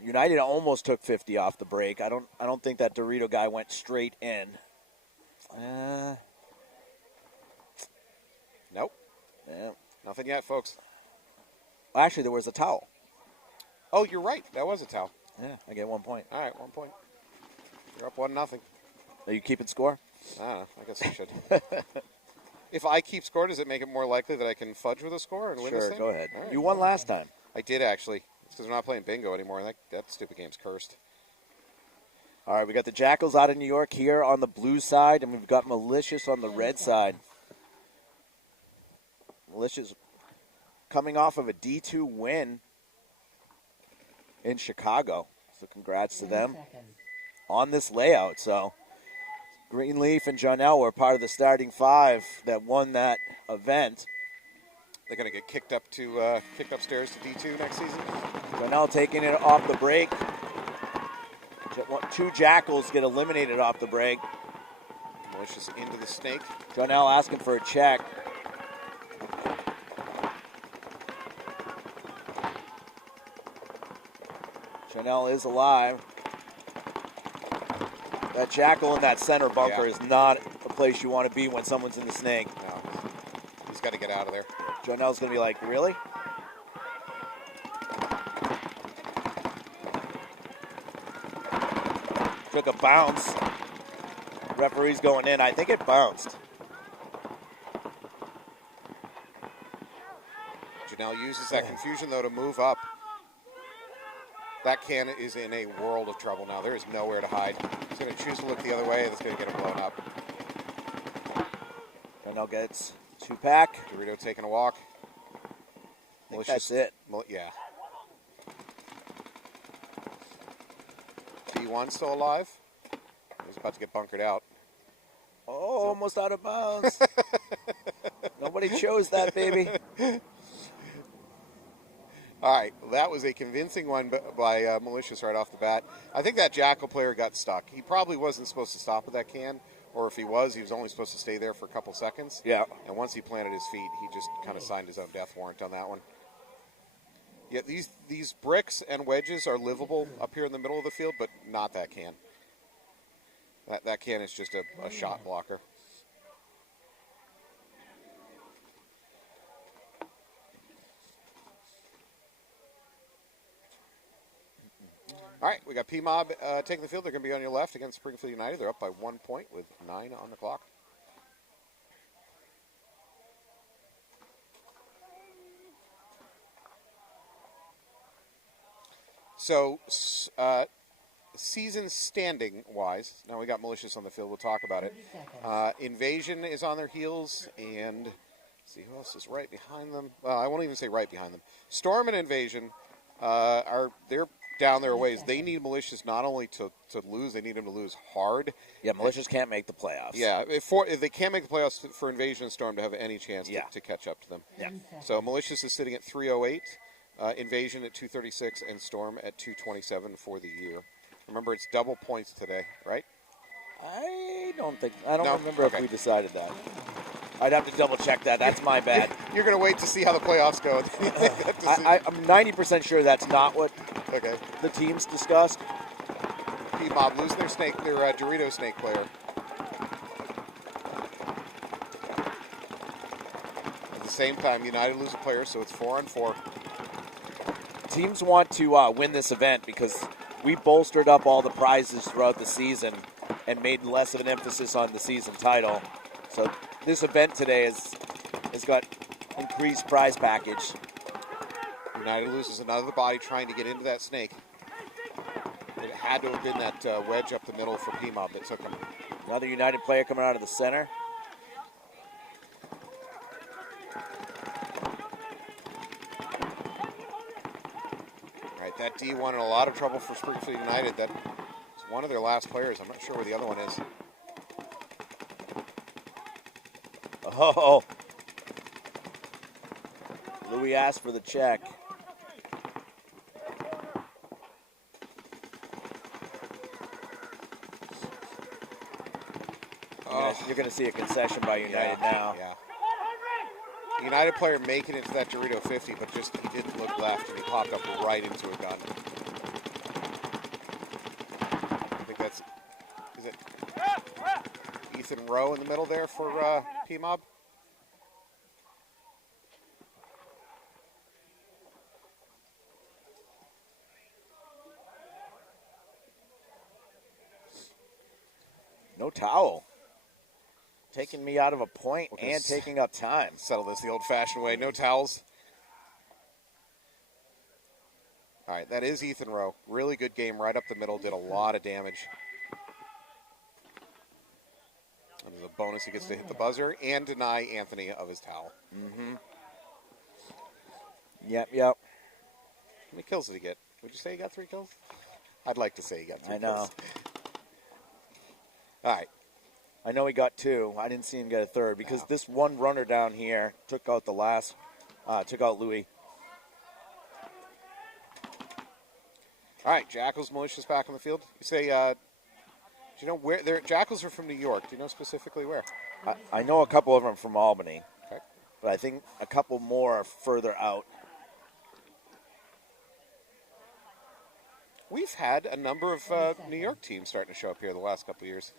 United almost took 50 off the break. I don't think that Dorito guy went straight in. Nope. Yeah. Nothing yet, folks. Actually, there was a towel. Oh, you're right. That was a towel. Yeah, I get 1 point. All right, 1 point. You're up 1-0. Are you keeping score? I don't know. I guess I should. If I keep score, does it make it more likely that I can fudge with a score and win this Sure, thing? go ahead. All right. You won last time. I did, actually. It's because we're not playing bingo anymore, and that stupid game's cursed. All right, we got the Jackals out of New York here on the blue side, and we've got Malicious on the red side. Malicious coming off of a D2 win in Chicago. So congrats to them on this layout. So Greenleaf and Jonelle were part of the starting five that won that event. They're going to get kicked upstairs to D2 next season. Jonelle taking it off the break. 2 Jackals get eliminated off the break. Malicious into the snake. Jonelle asking for a check. Jonelle is alive. That Jackal in that center bunker is not a place you want to be when someone's in the snake. No, he's got to get out of there. Jonelle's going to be like, really? Took a bounce. Referee's going in. I think it bounced. Jonelle uses that confusion, though, to move up. That can is in a world of trouble now. There is nowhere to hide. He's going to choose to look the other way. That's going to get him blown up. Jonelle gets 2-pack. Dorito taking a walk. I think that's it. Yeah. B.O.N.E still alive. He's about to get bunkered out. Oh, almost out of bounds. Nobody chose that, baby. All right, that was a convincing one by Malicious right off the bat. I think that Jackal player got stuck. He probably wasn't supposed to stop with that can, or if he was only supposed to stay there for a couple seconds. Yeah. And once he planted his feet, he just kind of signed his own death warrant on that one. Yeah, these bricks and wedges are livable up here in the middle of the field, but not that can. That can is just a shot blocker. All right, we got P-Mob taking the field. They're going to be on your left against Springfield United. They're up by 1 point with 9 on the clock. So, season standing wise, now we got Malicious on the field. We'll talk about it. Invasion is on their heels, and let's see who else is right behind them. Well, I won't even say right behind them. Storm and Invasion they're down their ways. They need Malicious not only to lose, they need them to lose hard. Yeah, Malicious can't make the playoffs. Yeah, if they can't make the playoffs for Invasion and Storm to have any chance to catch up to them. Yeah. So Malicious is sitting at 308, Invasion at 236, and Storm at 227 for the year. Remember, it's double points today, right? I don't remember if we decided that. I'd have to double check that. That's my bad. You're going to wait to see how the playoffs go. I'm 90% sure that's not what okay. the teams discussed. P-Mob losing their Dorito snake player. At the same time, United lose a player, so it's 4-on-4. Teams want to win this event because we bolstered up all the prizes throughout the season and made less of an emphasis on the season title. So this event today has got increased prize package. United loses another body trying to get into that snake. It had to have been that wedge up the middle for P-Mob that took him. Another United player coming out of the center. All right, that D1 in a lot of trouble for Springfield United. That's one of their last players. I'm not sure where the other one is. Oh. Louis asked for the check. You're going to see a concession by United now. Yeah. United player making it to that Dorito 50, but just he didn't look left and he popped up right into a gun. I think is it Ethan Rowe in the middle there for P-Mob? No towel. Taking me out of a point Okay, and taking up time. Settle this the old-fashioned way. No towels. All right, that is Ethan Rowe. Really good game right up the middle. Did a lot of damage. And as a bonus, he gets to hit the buzzer and deny Anthony of his towel. Yep. How many kills did he get? Would you say he got 3 kills? I'd like to say he got 3 I know. kills. All right. I know he got 2. I didn't see him get a third because this one runner down here took out took out Louis. All right, Jackals, Malicious back on the field. You say, do you know where? Jackals are from New York. Do you know specifically where? I know a couple of them from Albany, Okay. but I think a couple more are further out. We've had a number of New York teams starting to show up here the last couple of years.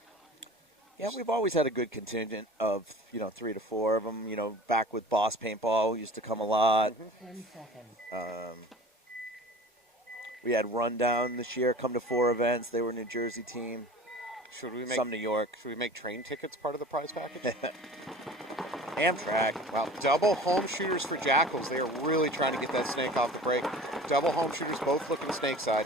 Yeah, we've always had a good contingent of, 3 to 4 of them. Back with Boston Paintball used to come a lot. 10 seconds. We had Rundown this year come to 4 events. They were a New Jersey team. Should we make Some New York. Should we make train tickets part of the prize package? Amtrak. Wow, double home shooters for Jackals. They are really trying to get that snake off the break. Double home shooters, both looking snake side.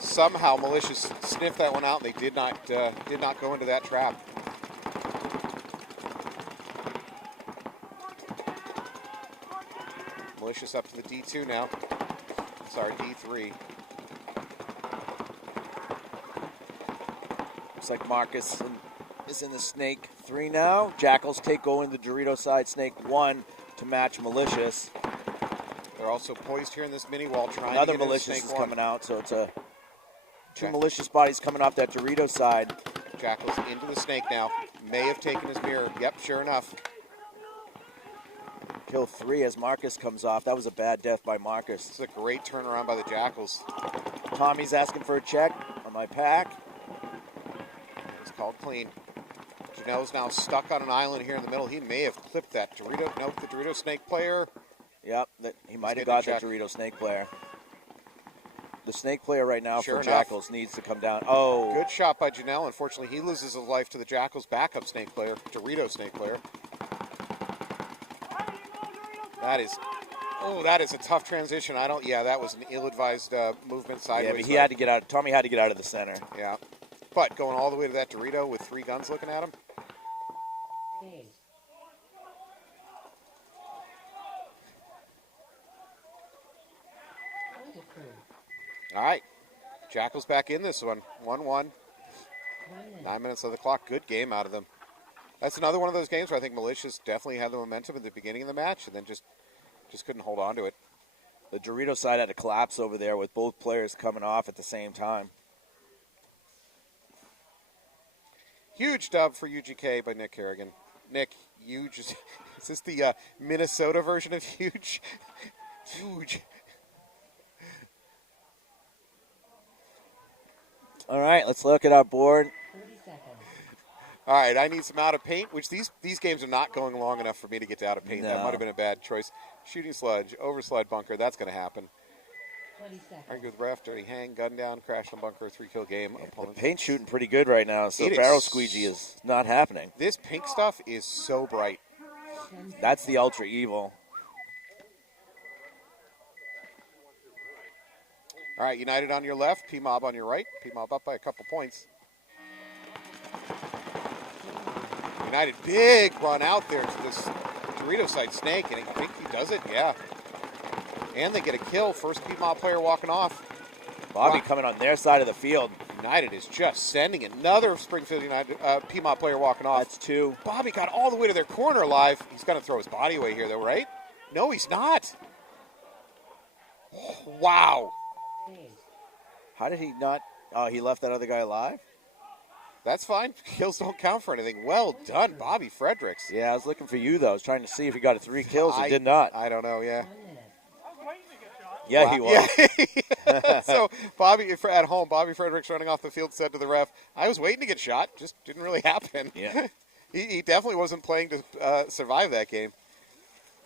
Somehow Malicious sniffed that one out. And they did not go into that trap. Malicious up to the D2 now. Sorry, D3. Looks like Marcus is in the Snake 3 now. Jackals go in the Dorito side, Snake 1 to match Malicious. They're also poised here in this mini wall trying Another to get Malicious Snake is 1. coming out, so it's two Malicious bodies coming off that Dorito side. Jackals into the Snake now. May have taken his mirror. Yep, sure enough. Kill 3 as Marcus comes off. That was a bad death by Marcus. This is a great turnaround by the Jackals. Tommy's asking for a check on my pack. It's called clean. Janelle's now stuck on an island here in the middle. He may have clipped that Dorito. Nope, the Dorito Snake player. Yep, he might have getting a got that check. Dorito Snake player. The Snake player right now Sure for enough. Jackals needs to come down. Oh, Good shot by Janelle. Unfortunately, he loses his life to the Jackals' backup Snake player, Dorito Snake player. That is a tough transition. That was an ill-advised movement sideways. yeah, but he had to get out. Tommy had to get out of the center. Yeah. But going all the way to that Dorito with 3 guns looking at him. Phase. Point approved. All right. Jackals back in this one. 1-1. 1 minute. 9 minutes of the clock. Good game out of them. That's another one of those games where I think Malicious definitely had the momentum at the beginning of the match and then just couldn't hold on to it. The Dorito side had to collapse over there with both players coming off at the same time. Huge dub for UGK by Nick Kerrigan. Nick, huge. Is this the Minnesota version of huge? Huge. All right, let's look at our board. 30 seconds. All right, I need some out of paint, which these games are not going long enough for me to get to out of paint. That No. might have been a bad choice. Shooting sludge, over slide bunker, that's going to happen. 20 seconds. Argue with ref, dirty hang, gun down, crash on bunker, 3-kill game. The Opponent. paint's shooting pretty good right now, so It is. barrel squeegee is not happening. This pink stuff is so bright. 10 That's the ultra evil. All right, United on your left, P-Mob on your right. P-Mob up by a couple points. United, big run out there to this Dorito side Snake, and I think he does it, yeah. And they get a kill. First P-Mob player walking off. Bobby Wow. coming on their side of the field. United is just sending another Springfield United P-Mob player walking off. That's 2. Bobby got all the way to their corner alive. He's going to throw his body away here, though, right? No, he's not. Wow. phase. How did he not? Oh, he left that other guy alive? That's fine. Kills don't count for anything. Well done, Bobby Fredericks. Yeah, I was looking for you, though. I was trying to see if he got 3 kills. He I did not. I don't know, yeah. 1 minute. Yeah, he was. Yeah. So Bobby at home, Bobby Fredericks running off the field said to the ref, "I was waiting to get shot, just didn't really happen." Yeah. he definitely wasn't playing to survive that game.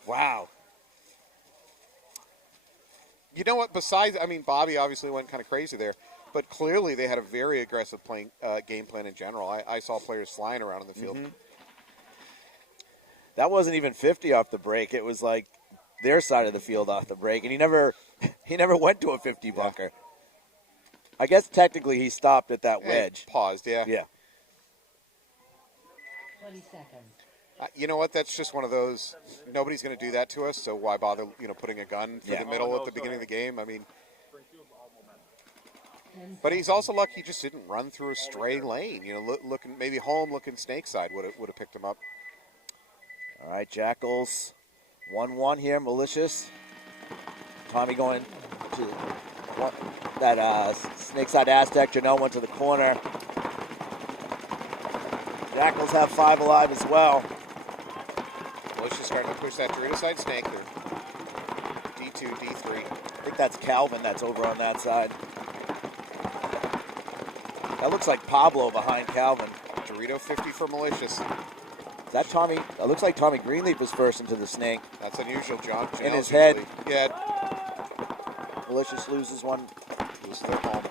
Wow. You know what? Besides, Bobby obviously went kind of crazy there. but clearly they had a very aggressive game plan in general. I saw players flying around in the field. That wasn't even 50 off the break. It was like their side of the field off the break, and he never went to a 50 bunker. I guess technically he stopped at that wedge. Paused, yeah. 20 seconds. You know what? That's just one of those. Nobody's going to do that to us, so why bother? Putting a gun through the middle at the beginning of the game. I mean, but he's also lucky he just didn't run through a stray lane. Looking maybe home, looking snake side would have picked him up. All right, Jackals, 1-1 here, malicious. Tommy going to that snake side Aztec. Janelle went to the corner. Jackals have 5 alive as well. Malicious starting to push that Dorito side snake. They're D2, D3. I think that's Calvin that's over on that side. That looks like Pablo behind Calvin. Dorito 50 for Malicious. Is that Tommy? It looks like Tommy Greenleaf is first into the snake. That's unusual, John. In his head. Yeah. Malicious loses one. Loses their home.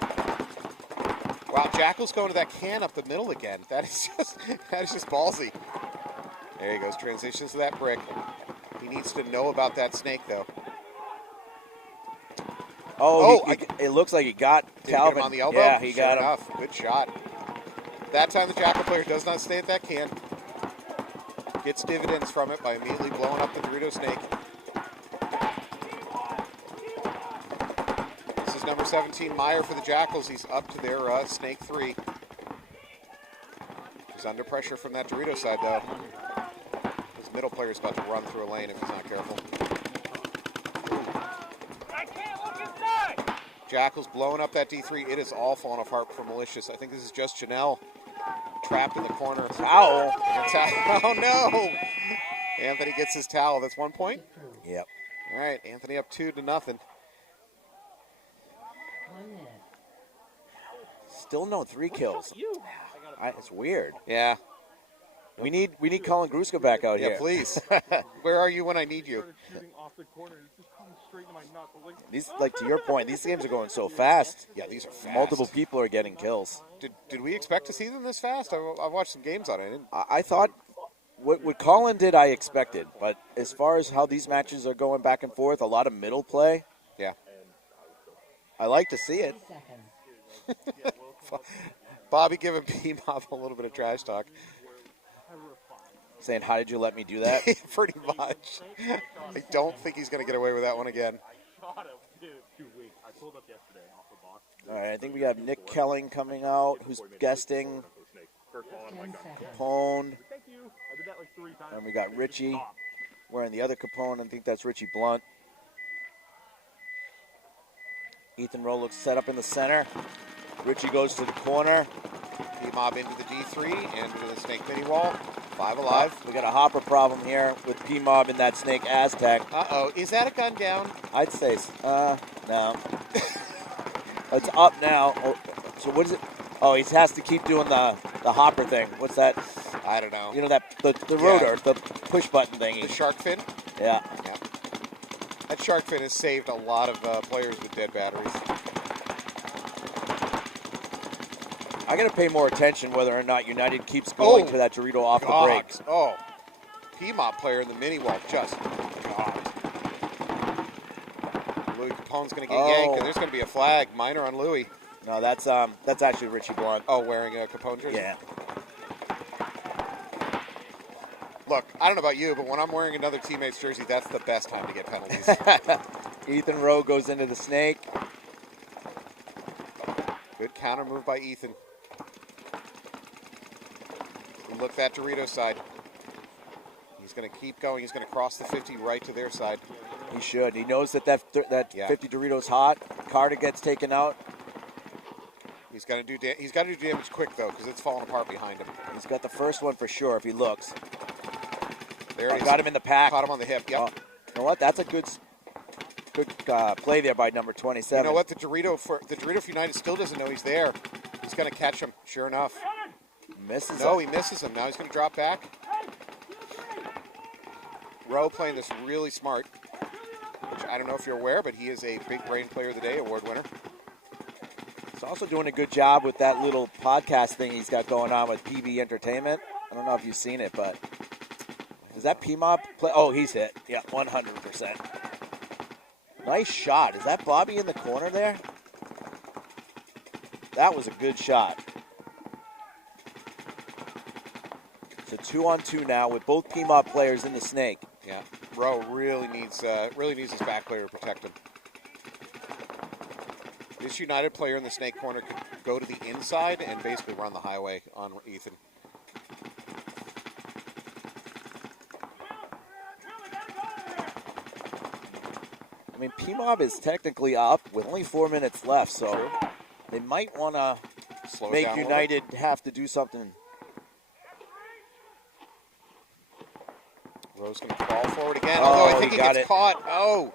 Wow, Jackal's going to that can up the middle again. That is just ballsy. There he goes. Transitions to that brick. He needs to know about that snake, though. It looks like he got Calvin. Get him on the elbow? Yeah, he got him. Enough. Good shot. That time the Jackal player does not stay at that can. Gets dividends from it by immediately blowing up the Dorito snake. This is number 17, Meyer for the Jackals. He's up to their snake 3. He's under pressure from that Dorito side, though. His middle player's about to run through a lane if he's not careful. Jackal's blowing up that D3. It is all falling apart for Malicious. I think this is just Janelle trapped in the corner. Towel. Oh, no. Anthony gets his towel. That's 1 point? Yep. All right, Anthony up 2-0. 1 minute. Still no 3 kills. It's weird. Yeah. We need Colin Gruska back out here. Yeah, please. Where are you when I need you? These, to your point, these games are going so fast. Yeah, these are fast. Multiple people are getting kills. Did we expect to see them this fast? I've watched some games on it. I thought what Colin did, I expected. But as far as how these matches are going back and forth, a lot of middle play. Yeah. I like to see it. 30 seconds. Bobby giving P-Mob a little bit of trash talk. Saying, how did you let me do that? Pretty much. I don't think he's going to get away with that one again. All right, I think we have Nick Kelling coming out, who's guesting. 10 seconds. Capone. And we got Richie wearing the other Capone. I think that's Richie Blunt. Ethan Rowe looks set up in the center. Richie goes to the corner. P-Mob into the D3 and into the snake mini wall. 5 alive. We got a hopper problem here with P-Mob in that snake Aztec. Uh-oh. Is that a gun down? I'd say, no. It's up now. Oh, so what is it? Oh, he has to keep doing the hopper thing. What's that? I don't know. You know, that the rotor, the push button thingy. The shark fin? Yeah. That shark fin has saved a lot of players with dead batteries. I got to pay more attention whether or not United keeps going for that Dorito off the break. Oh, P-Mob player in the mini wall just God. Louis Capone's going to get yanked, and there's going to be a flag. Minor on Louis. No, that's actually Richie Blunt. Oh, wearing a Capone jersey? Yeah. Look, I don't know about you, but when I'm wearing another teammate's jersey, that's the best time to get penalties. Ethan Rowe goes into the snake. Good counter move by Ethan. Look that Dorito side. He's going to keep going. He's going to cross the 50 right to their side. He should. He knows that 50 Doritos hot. Carter gets taken out. He's got to do damage quick though, because it's falling apart behind him. He's got the first one for sure if he looks. There it is. Got him in the pack. Caught him on the hip. Yep. You know what? That's a good play there by number 27. You know what? The Dorito for United still doesn't know he's there. He's going to catch him. Sure enough. Misses No, him. he misses him. Now he's going to drop back. Rowe playing this really smart. Which I don't know if you're aware, but he is a Big Brain Player of the Day award winner. also doing a good job with that little podcast thing he's got going on with PB Entertainment. I don't know if you've seen it, but does that P-Mob play? Oh, he's hit. Yeah, 100%. Nice shot. Is that Bobby in the corner there? That was a good shot. So 2-on-2 now with both P-Mob players in the snake. Yeah, Rowe really needs his back player to protect him. This United player in the snake corner could go to the inside and basically run the highway on Ethan. I mean, P-Mob is technically up with only 4 minutes left, so True. they might want to Slow it make down a United have to do something. Rowe's going to crawl forward again, Oh, although I think he he got gets it. caught. Oh,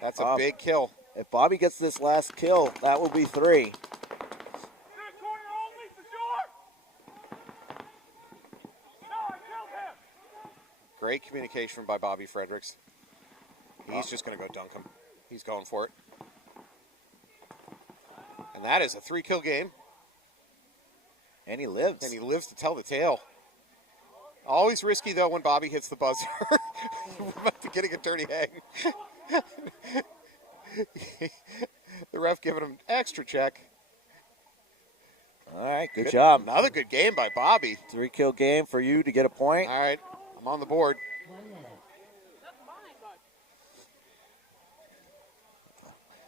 that's a big kill. If Bobby gets this last kill, that will be 3. Great communication by Bobby Fredericks. He's just going to go dunk him. He's going for it. And that is a 3-kill game. And he lives. And he lives to tell the tale. Always risky, though, when Bobby hits the buzzer. We're about to getting a dirty hang. The ref giving him extra check. All right, good job. Another good game by Bobby. 3-kill game for you to get a point. All right, I'm on the board. 1 minute.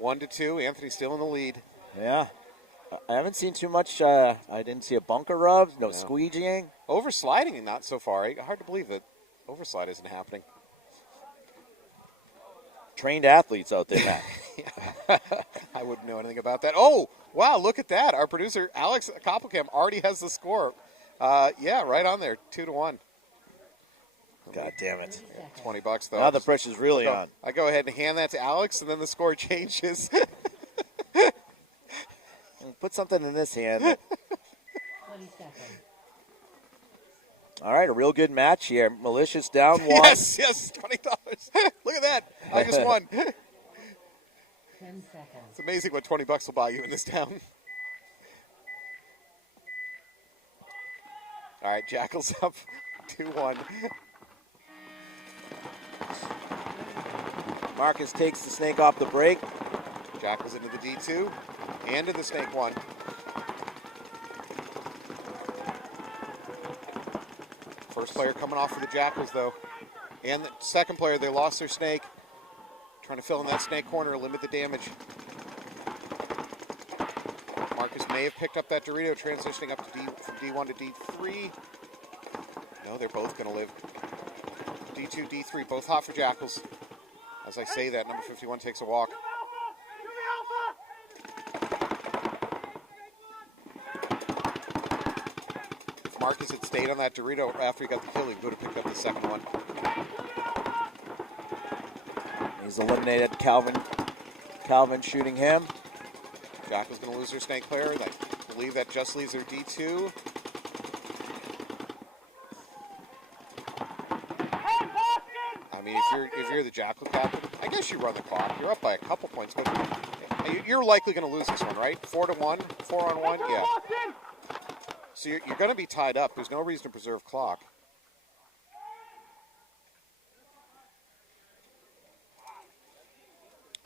1-2. Anthony's still in the lead. Yeah. I haven't seen too much. I didn't see a bunker rub, no squeegeeing. Oversliding, not so far. Hard to believe that overslide isn't happening. Trained athletes out there, Matt. I wouldn't know anything about that. Oh, wow, look at that. Our producer, Alex Koppelkamp, already has the score. Yeah, right on there, 2-1. God damn it. $20 though. Now the pressure's really on. I go ahead and hand that to Alex, and then the score changes. Put something in this hand. 20 seconds. All right, a real good match here. Malicious down 1. Yes, $20. Look at that. I just won. 10 seconds. It's amazing what $20 will buy you in this town. All right, Jackals up 2-1. Marcus takes the snake off the break. Jackals into the D2 and to the snake 1. First player coming off for the Jackals, though. And the second player, they lost their snake. Trying to fill in that snake corner, limit the damage. Marcus may have picked up that Dorito, transitioning up to from D1 to D3. No, they're both going to live. D2, D3, both hot for Jackals. As I say that, number 51 takes a walk. If Marcus had stayed on that Dorito after he got the kill, he would have picked up the second one. He's eliminated Calvin shooting him. Jackal's going to lose their snake player. I believe that just leaves their D2. I mean, if you're the Jackal captain, I guess you run the clock. You're up by a couple points, but you're likely going to lose this one, right? 4-1, 4-on-1, yeah. So you're going to be tied up. There's no reason to preserve clock.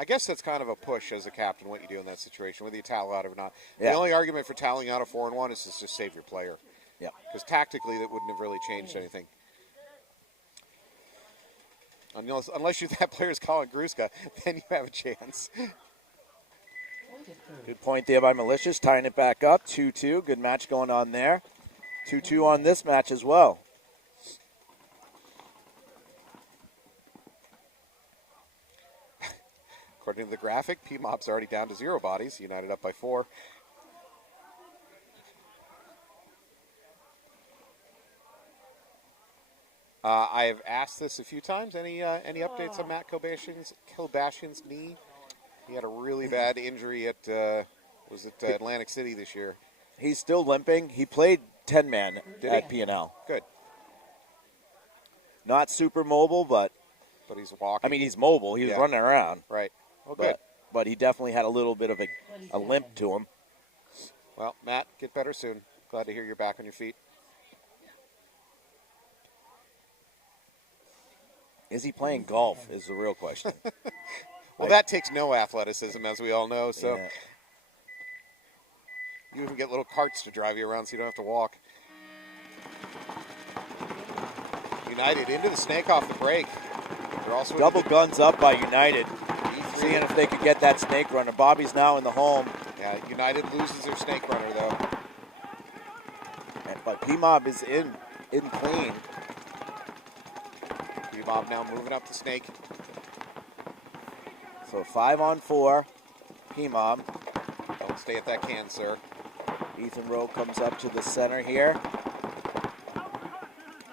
I guess that's kind of a push as a captain, what you do in that situation, whether you tally out or not. Yeah. The only argument for tallying out a 4-on-1 is to just save your player. Yeah. Because tactically, that wouldn't have really changed anything. Unless that player is Colin Gruska, then you have a chance. Good point there by Malicious, tying it back up. 2-2. Good match going on there. 2-2 on this match as well. According to the graphic, P-Mob's already down to 0 bodies. United up by 4. I have asked this a few times. Any updates on Matt Kilbashian's knee? He had a really bad injury at Atlantic City this year. He's still limping. He played 10-man at P&L. Good. Not super mobile, but he's walking. I mean, he's mobile. He was running around. Right. Oh, good. but he definitely had a little bit of a limp to him. Well, Matt, get better soon. Glad to hear you're back on your feet. Is he playing golf is the real question. Well, that takes no athleticism, as we all know, so Yeah. you even get little carts to drive you around so you don't have to walk. United into the snake off the break. They're also Double guns up by United, seeing if they could get that snake runner. Bobby's now in the home. Yeah, United loses their snake runner, though. But P-Mob is in clean. P-Mob now moving up the snake. So 5-on-4, P-Mob. Don't stay at that can, sir. Ethan Rowe comes up to the center here.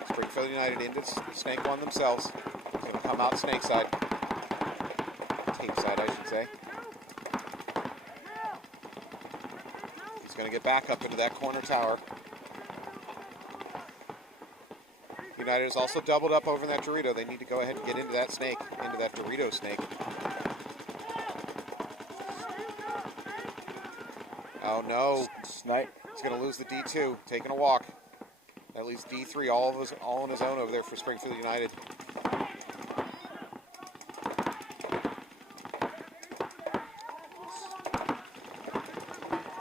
Springfield United into snake one themselves. He's going to come out snake side. Tape side, I should say. He's going to get back up into that corner tower. United is also doubled up over in that Dorito. They need to go ahead and get into that snake, into that Dorito snake. Oh no. Snipe. He's going to lose the D2, taking a walk. That leaves D3 all on his own over there for Springfield United.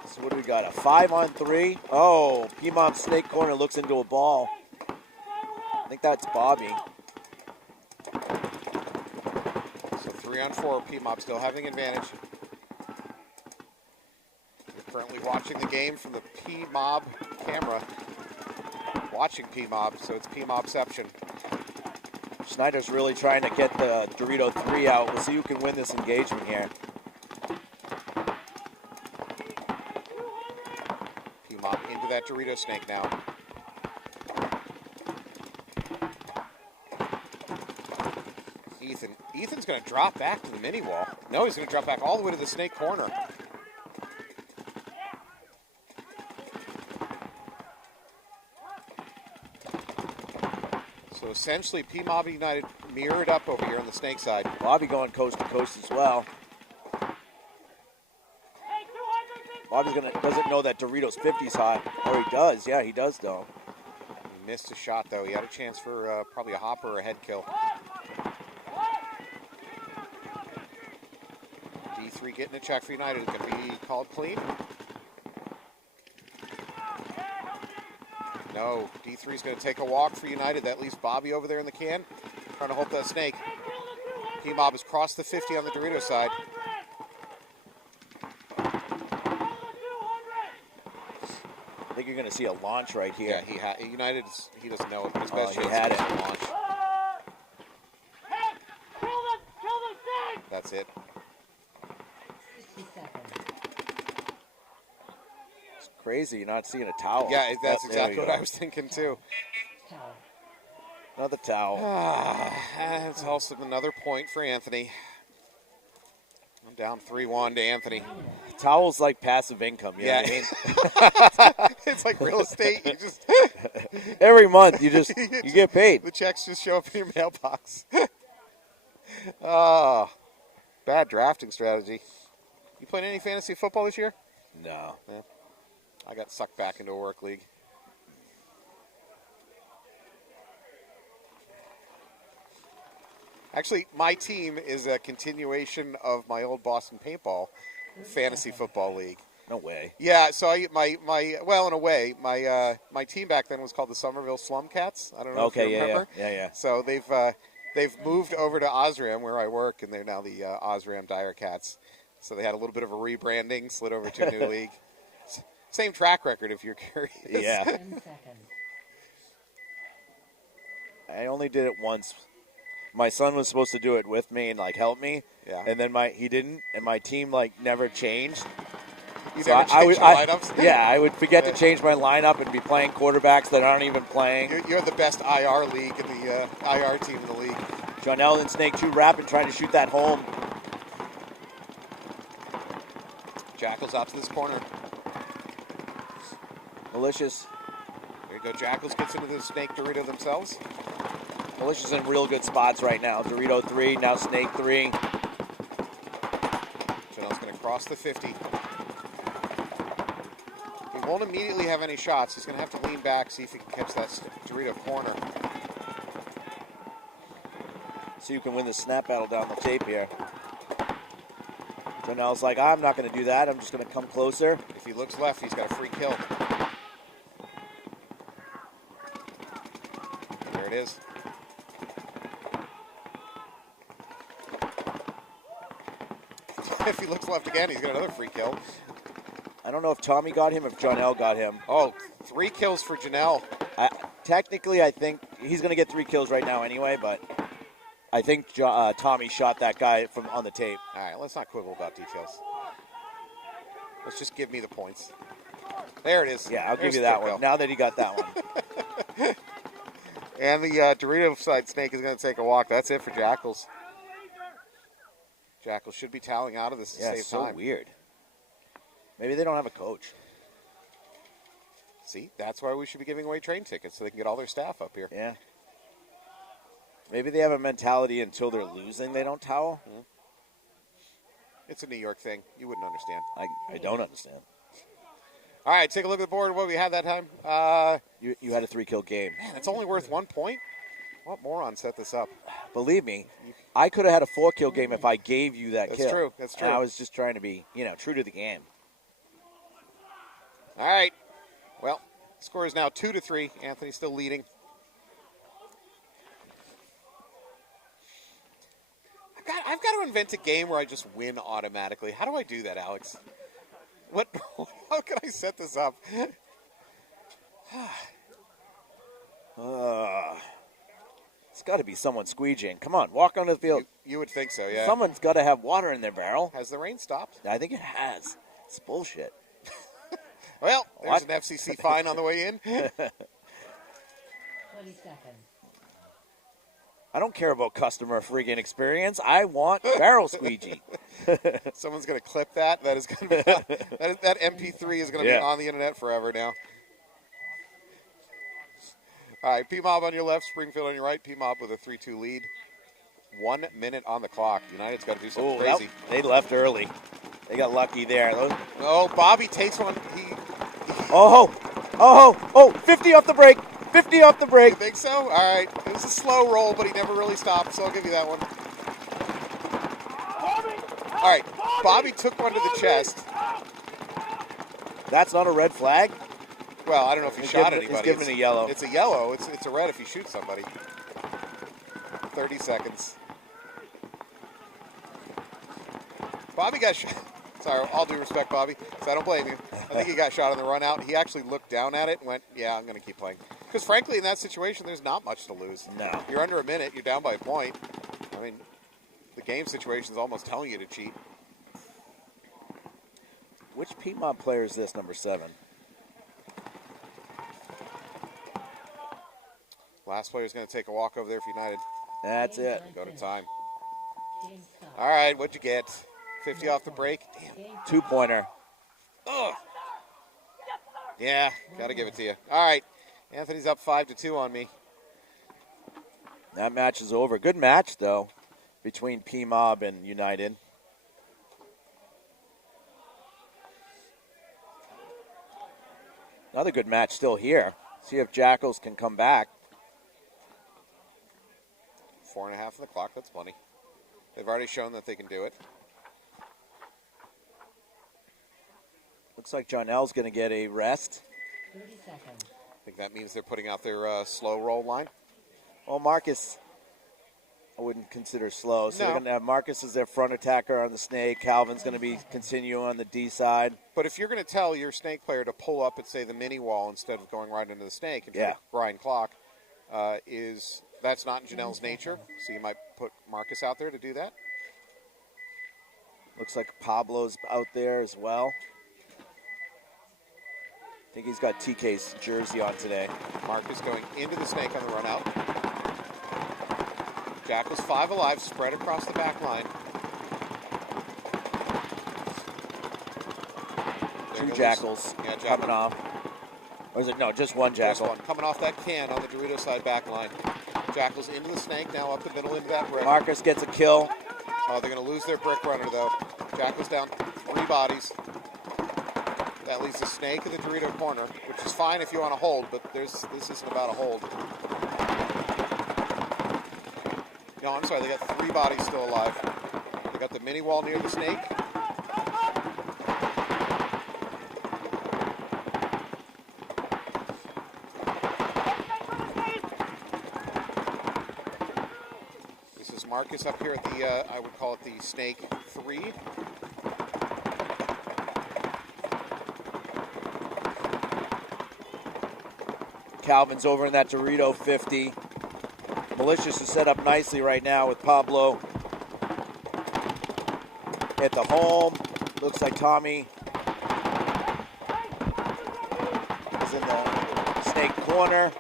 So what do we got? A 5-on-3. Oh, P-Mob snake corner looks into a ball. I think that's Bobby. So 3-on-4, P-Mob still having advantage. We're currently watching the game from the P-Mob camera. Watching P-Mob, so it's P-Mobception. Schneider's really trying to get the Dorito 3 out. We'll see who can win this engagement here. P-Mob into that Dorito snake now. Ethan's going to drop back to the mini wall. No, he's going to drop back all the way to the snake corner. So essentially, P-Mob United mirrored up over here on the snake side. Bobby going coast to coast as well. Bobby's doesn't know that Doritos 50's hot. Or he does. Yeah, he does though. He missed a shot though. He had a chance for probably a hopper or a head kill. D3 getting a check for United. It's going to be called clean. No, D3 is going to take a walk for United. That leaves Bobby over there in the can, trying to hold that snake. P-Mob has crossed the 50 on the Dorito side. I think you're going to see a launch right here. Yeah, United, he doesn't know it, but his best he chance had is it. to launch. That's it. 60 seconds. It's crazy you're not seeing a towel. Yeah, that's There exactly you what go. I was thinking too. Tower. Another towel. It's also another point for Anthony. I'm down 3-1 to Anthony. Towel's like passive income. You know Yeah. what I mean? It's like real estate. You just Every month you get paid. the checks just show up in your mailbox. Oh, bad drafting strategy. You playing any fantasy football this year? No. Yeah. I got sucked back into a work league. Actually, my team is a continuation of my old Boston Paintball fantasy football league. No way. Yeah, so well, in a way, my team back then was called the Somerville Slum Cats. I don't know if you remember. Yeah. So they've moved over to Osram where I work, and they're now the Osram Dire Cats. So they had a little bit of a rebranding, slid over to a new league. Same track record, if you're curious. Yeah. 10 seconds. I only did it once. My son was supposed to do it with me and like help me. Yeah. And then he didn't, and my team like never changed. You So never changed your lineups? Yeah, I would forget to change my lineup and be playing quarterbacks that aren't even playing. You're the best IR league in the IR team in the league. Jonell and Snake 2 rapping, trying to shoot that home. Jackals out to this corner. Malicious. There you go. Jackals gets into the Snake Dorito themselves. Malicious in real good spots right now. Dorito 3, now Snake 3. across the 50. He won't immediately have any shots. He's going to have to lean back, see if he can catch that Dorito corner. So you can win the snap battle down the tape here. Janelle's like, I'm not going to do that. I'm just going to come closer. If he looks left, he's got a free kill. There it is. If he looks left again, he's got another free kill. I don't know if Tommy got him, if Janelle got him. Oh, 3 kills for Janelle. Technically, I think he's going to get 3 kills right now anyway, but I think Tommy shot that guy from on the tape. All right, let's not quibble about details. Let's just give me the points. There it is. Yeah, I'll There's give you that the one. Now that he got that one. And the Dorito side snake is going to take a walk. That's it for Jackals. Jackals should be toweling out of this to Yeah, save it's so time. weird. Maybe they don't have a coach. See, that's why we should be giving away train tickets so they can get all their staff up here. Yeah. Maybe they have a mentality until they're losing, they don't towel. Mm-hmm. It's a New York thing. You wouldn't understand. I don't understand. All right, take a look at the board. What we had that time. You had a 3-kill game. Man, it's only worth 1 point. What moron set this up? Believe me, I could have had a 4-kill game if I gave you that That's kill. true. That's true. And I was just trying to be, true to the game. All right. Well, score is now 2-3. Anthony's still leading. I've got to invent a game where I just win automatically. How do I do that, Alex? What? How can I set this up? It's got to be someone squeegeeing. Come on, walk onto the field. You would think so, yeah. Someone's got to have water in their barrel. Has the rain stopped? I think it has. It's bullshit. Well, there's What? an FCC fine on the way in. 20 seconds. I don't care about customer freaking experience. I want barrel squeegee. Someone's going to clip that. That is going to be that MP3 is going to be on the internet forever now. All right, P-Mob on your left, Springfield on your right. P-Mob with a 3-2 lead. 1 minute on the clock. United's got to do something crazy. They left early. They got lucky there. Oh, Bobby takes one. 50 off the break. 50 off the break. You think so? All right. It was a slow roll, but he never really stopped, so I'll give you that one. All right. Bobby took one to the chest. That's not a red flag? Well, I don't know if he shot anybody. He's giving a yellow. It's a yellow. It's a red if he shoots somebody. 30 seconds. Bobby got shot. Sorry, all due respect, Bobby, because I don't blame you. I think he got shot on the run out. He actually looked down at it and went, yeah, I'm going to keep playing. Because frankly, in that situation, there's not much to lose. No. You're under a minute. You're down by a point. I mean, the game situation is almost telling you to cheat. Which P-Mob player is this, number 7? Last player is going to take a walk over there for United. That's it. Go to time. Game stop. All right, what'd you get? 50 off the break? Damn. 2-pointer. Ugh. Yeah, got to give it to you. All right, Anthony's up 5-2 on me. That match is over. Good match, though, between P-Mob and United. Another good match still here. See if Jackals can come back. 4.5 on the clock, that's plenty. They've already shown that they can do it. Looks like Jonell's going to get a rest. 30 seconds. I think that means they're putting out their slow roll line. Well, Marcus, I wouldn't consider slow. So No. they're going to have Marcus as their front attacker on the snake. Calvin's going to be continuing on the D side. But if you're going to tell your snake player to pull up at, say, the mini wall instead of going right into the snake and try to grind clock, that's not in Janelle's nature. So you might put Marcus out there to do that. Looks like Pablo's out there as well. I think he's got TK's jersey on today. Marcus going into the snake on the run out. Jackals 5 alive, spread across the back line. Two Jackals coming off. Or is it, no, just one Jackal. Just one. Coming off that can on the Dorito side back line. Jackals into the snake, now up the middle into that brick. Marcus gets a kill. Oh, they're going to lose their brick runner, though. Jackals down 3 bodies. That leaves the snake in the Dorito corner, which is fine if you want to hold, but this isn't about a hold. No, I'm sorry, they got 3 bodies still alive. They got the mini wall near the snake. This is Marcus up here at the, I would call it the snake 3. Calvin's over in that Dorito 50. Malicious is set up nicely right now with Pablo at the home. Looks like Tommy is in the snake corner.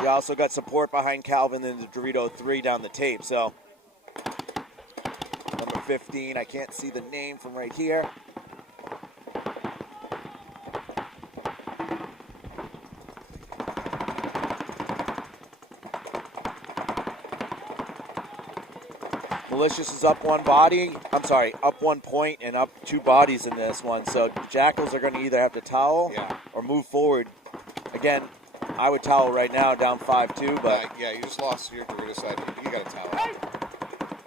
We also got support behind Calvin in the Dorito 3 down the tape. So number 15, I can't see the name from right here. Malicious is up 1 body. I'm sorry, up 1 point and up 2 bodies in this one. So Jackals are going to either have to towel or move forward. Again, I would towel right now, down 5-2. But yeah, you just lost your Dorito side. You got to towel.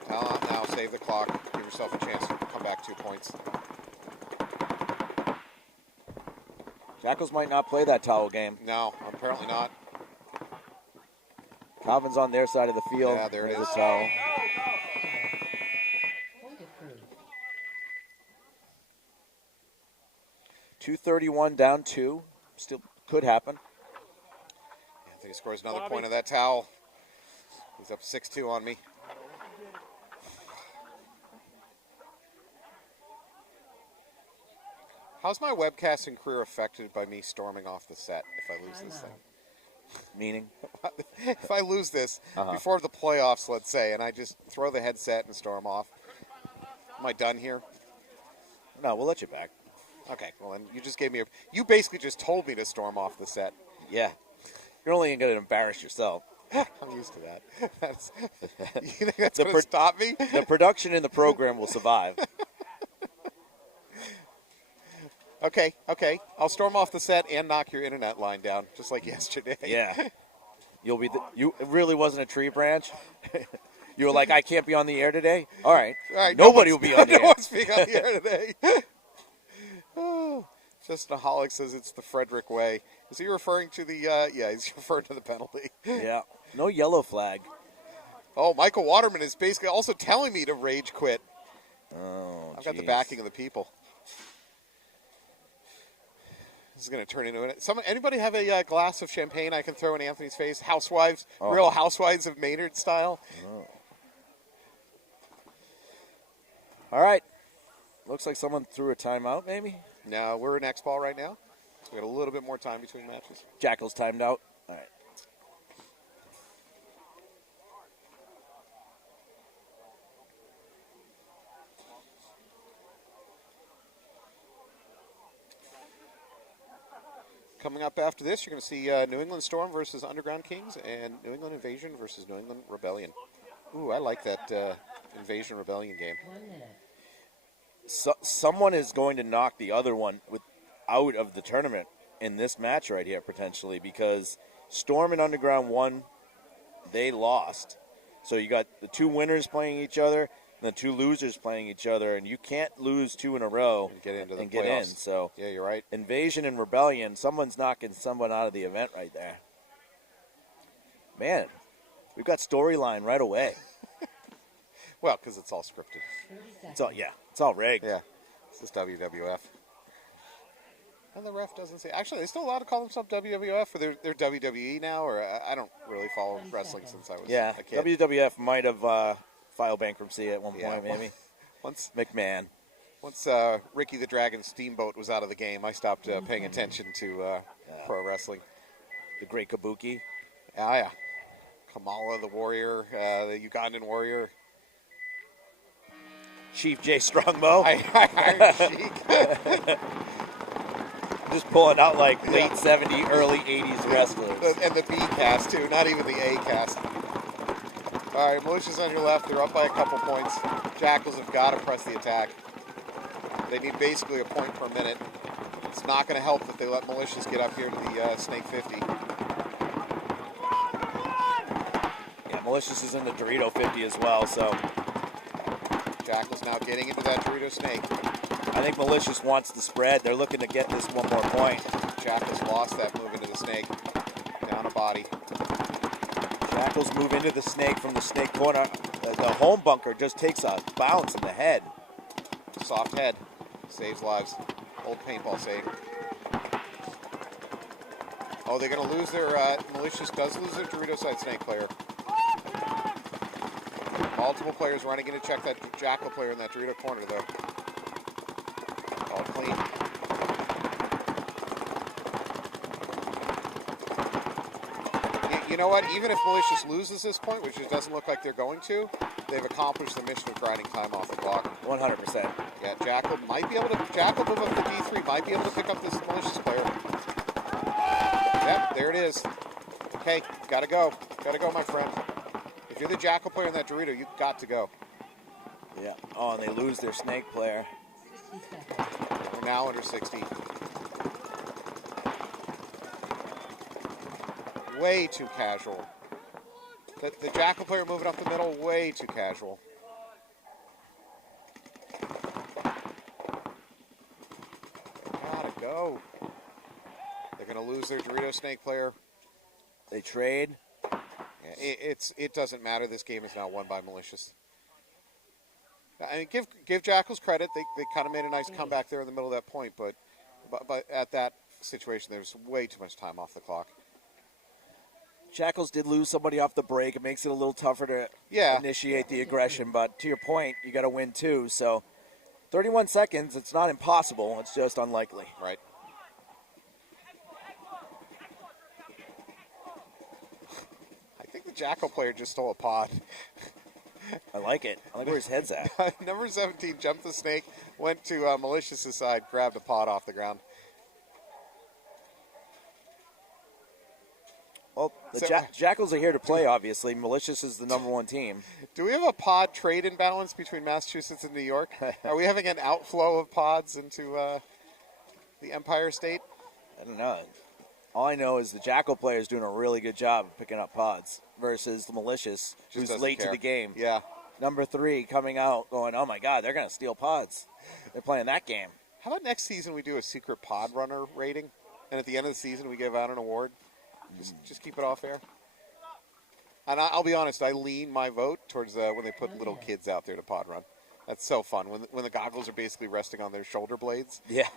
Towel out now. Save the clock. Give yourself a chance to come back 2 points. Jackals might not play that towel game. No, apparently not. Calvin's on their side of the field. Yeah, there it There's is. a towel. Point approved. 2:31 down 2. Still could happen. Anthony scores another point of that towel. He's up 6-2 on me. How's my webcasting career affected by me storming off the set if I lose this thing? Meaning? If I lose this before the playoffs, let's say, and I just throw the headset and storm off, am I done here? No, we'll let you back. Okay, well then you just gave me you basically just told me to storm off the set. Yeah. You're only going to embarrass yourself. I'm used to that. You think that's going to stop me? The production in the program will survive. Okay. I'll storm off the set and knock your internet line down, just like yesterday. Yeah. You'll be. It really wasn't a tree branch. You were like, I can't be on the air today. All right. Nobody will be on the air. No one's being on the air today. Oh, Justaholic says it's the Frederick way. Is he referring to the? Yeah, he's referring to the penalty. Yeah. No yellow flag. Oh, Michael Waterman is basically also telling me to rage quit. Oh, I've got the backing of the people. This is going to turn into it. Anybody have a glass of champagne I can throw in Anthony's face? Housewives, Real Housewives of Maynard style. Oh. All right. Looks like someone threw a timeout, maybe. No, we're in X-Ball right now. So we got a little bit more time between matches. Jackals timed out. All right. Coming up after this, you're going to see New England Storm versus Underground Kings and New England Invasion versus New England Rebellion. Ooh, I like that Invasion Rebellion game. 1 minute. Someone is going to knock the other one out of the tournament in this match right here, potentially, because Storm and Underground won. They lost. So you got the 2 winners playing each other and the 2 losers playing each other, and you can't lose 2 in a row and get into the get playoffs. in. So yeah, you're right. Invasion and Rebellion, someone's knocking someone out of the event right there. Man, we've got storyline right away. Well, because it's all scripted. 30 seconds. It's all rigged. Yeah, this is WWF. And the ref doesn't say. Actually, they still allowed to call themselves WWF, or they're WWE now, or I don't really follow wrestling since I was a kid. WWF might have filed bankruptcy at one point, maybe. Once McMahon. Once Ricky the Dragon Steamboat was out of the game, I stopped paying attention to pro wrestling. The Great Kabuki. Yeah. Kamala the Warrior, the Ugandan Warrior. Chief J. Strongbow. Iron Sheik. Just pulling out like late 70, early 80s wrestlers. And the B cast, too, not even the A cast. All right, Militia's on your left. They're up by a couple points. Jackals have got to press the attack. They need basically a point per minute. It's not going to help that they let Malicious get up here to the Snake 50. Yeah, Malicious is in the Dorito 50 as well, so Jackal's now getting into that Dorito Snake. I think Malicious wants the spread. They're looking to get this one more point. Jackals lost that move into the Snake. Down a body. Jackals move into the Snake from the Snake corner. The home bunker just takes a bounce in the head. Soft head. Saves lives. Old paintball save. Oh, they're going to lose their... Malicious does lose their Dorito side Snake player. Multiple players running in to check that Jackal player in that Dorito corner, though. All clean. You know what? Even if Malicious loses this point, which it doesn't look like they're going to, they've accomplished the mission of grinding time off the clock. 100%. Yeah, Jackal might be able to... Jackal move up to D3, might be able to pick up this Malicious player. Yep, there it is. Okay, gotta go. Gotta go, my friend. If you're the Jackal player in that Dorito, you've got to go. Yeah. Oh, and they lose their Snake player. 60 seconds. We're now under 60. Way too casual. The Jackal player moving up the middle, way too casual. Gotta go. They're going to lose their Dorito Snake player. They trade. Yeah, it doesn't matter. This game is now won by Malicious. I mean, give Jackals credit. They kind of made a nice comeback there in the middle of that point, but at that situation, there's way too much time off the clock. Jackals did lose somebody off the break. It makes it a little tougher to initiate the aggression, but to your point, you got to win too. So 31 seconds, it's not impossible. It's just unlikely. Right. I think the Jackal player just stole a pod. I like it. I like where his head's at. Number 17 jumped the Snake, went to Malicious' side, grabbed a pod off the ground. Well, the Jackals are here to play, obviously. Malicious is the #1 team. Do we have a pod trade imbalance between Massachusetts and New York? Are we having an outflow of pods into the Empire State? I don't know. All I know is the Jackal player is doing a really good job of picking up pods versus the Malicious, who's late to the game. Yeah. Number 3 coming out going, oh, my God, they're going to steal pods. They're playing that game. How about next season we do a secret pod runner rating, and at the end of the season we give out an award? Just keep it all fair. And I'll be honest, I lean my vote towards when they put little kids out there to pod run. That's so fun when the goggles are basically resting on their shoulder blades. Yeah.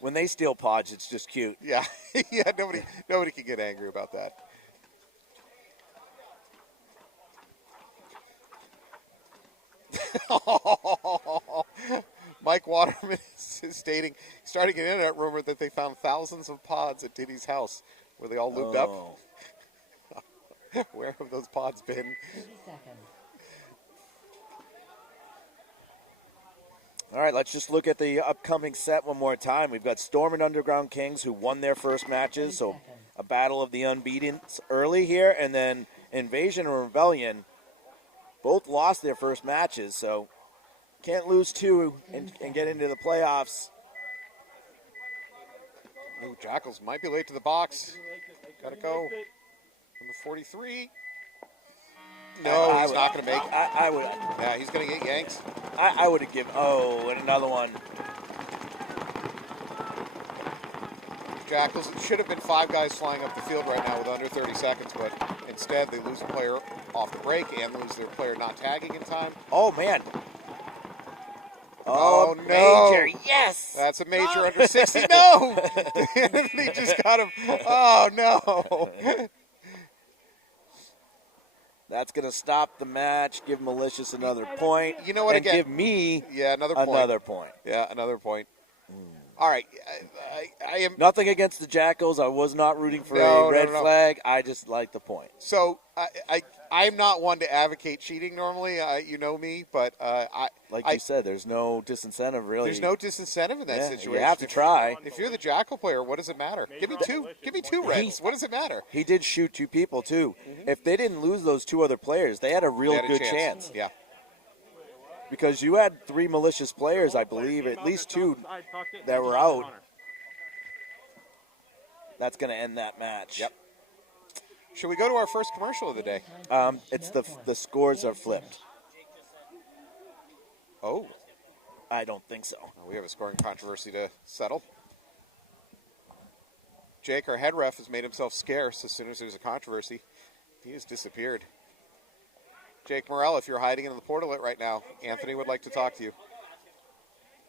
When they steal pods, it's just cute. Yeah, yeah. Nobody can get angry about that. Mike Waterman is starting an internet rumor that they found thousands of pods at Diddy's house where they all lubed up. Where have those pods been? 30 seconds. All right, let's just look at the upcoming set one more time. We've got Storm and Underground Kings, who won their first matches, so a battle of the unbeaten early here, and then Invasion and Rebellion both lost their first matches, so can't lose 2 and get into the playoffs. Ooh, Jackals might be late to the box. Gotta go. Number 43. No, he's not going to make it. I would. Yeah, he's going to get yanked. I would have given. Oh, and another one. Jackals, it should have been 5 guys flying up the field right now with under 30 seconds, but instead they lose a player off the break and lose their player not tagging in time. Oh, man. Oh, no. Major, yes. That's a major under 60. No. He just got him. Oh, no. That's going to stop the match, give Malicious another point. You know what, and again, give me another point. Another point. Yeah, another point. All right. I am... Nothing against the Jackals. I was not rooting for a red flag. I just like the point. So I'm not one to advocate cheating normally. You know me, but you said, there's no disincentive really. There's no disincentive in that situation. You have to try. If you're the Jackal player, what does it matter? Give me two reds. What does it matter? He did shoot 2 people too. If they didn't lose those 2 other players, they had a real good chance. Yeah. because you had 3 malicious players, I believe, at least 2 that were out. That's going to end that match. Yep. Should we go to our first commercial of the day? It's the scores are flipped. Oh. I don't think so. We have a scoring controversy to settle. Jake, our head ref, has made himself scarce as soon as there's a controversy. He has disappeared. Jake Morrell, if you're hiding in the portalet right now, Anthony would like to talk to you.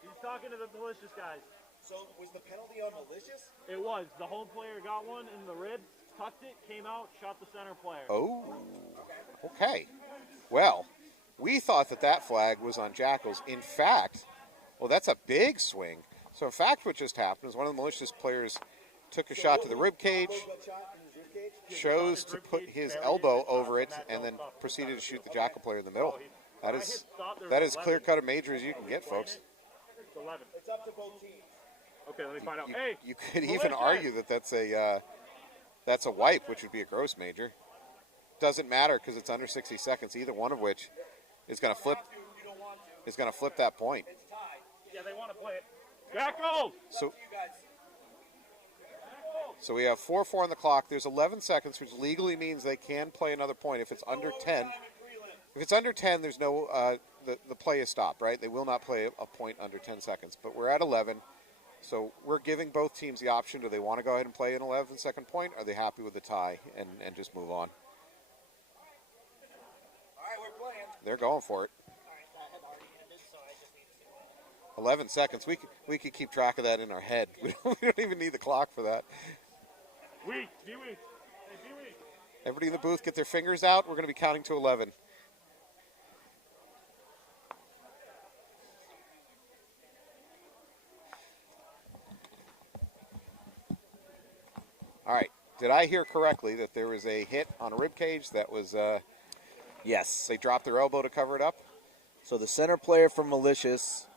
He's talking to the malicious guys. So was the penalty on malicious? It was. The home player got one in the ribs, tucked it, came out, shot the center player. Oh, okay. Well, we thought that flag was on Jackals. In fact, well, that's a big swing. So in fact, what just happened is one of the malicious players took a shot to the rib cage, chose to put his elbow over it, and then proceeded to shoot the Jackal player in the middle. That is clear-cut a major as you can get, folks. It's 11. It's up to both teams. Okay, let me find out. You could even argue that that's a wipe, which would be a gross major. Doesn't matter because it's under 60 seconds. Either one of which is going to flip. Is going to flip that point. Yeah, they want to play it. Jackals! So we have 4-4 on the clock. There's 11 seconds, which legally means they can play another point. If it's under 10, there's no the play is stopped. Right? They will not play a point under 10 seconds. But we're at 11. So we're giving both teams the option. Do they want to go ahead and play an 11-second point? Or are they happy with the tie and just move on? All right, we're playing. They're going for it. 11 seconds. We could keep track of that in our head. We don't even need the clock for that. Everybody in the booth, get their fingers out. We're going to be counting to 11. All right. Did I hear correctly that there was a hit on a rib cage that was... Yes. They dropped their elbow to cover it up? So the center player from Malicious,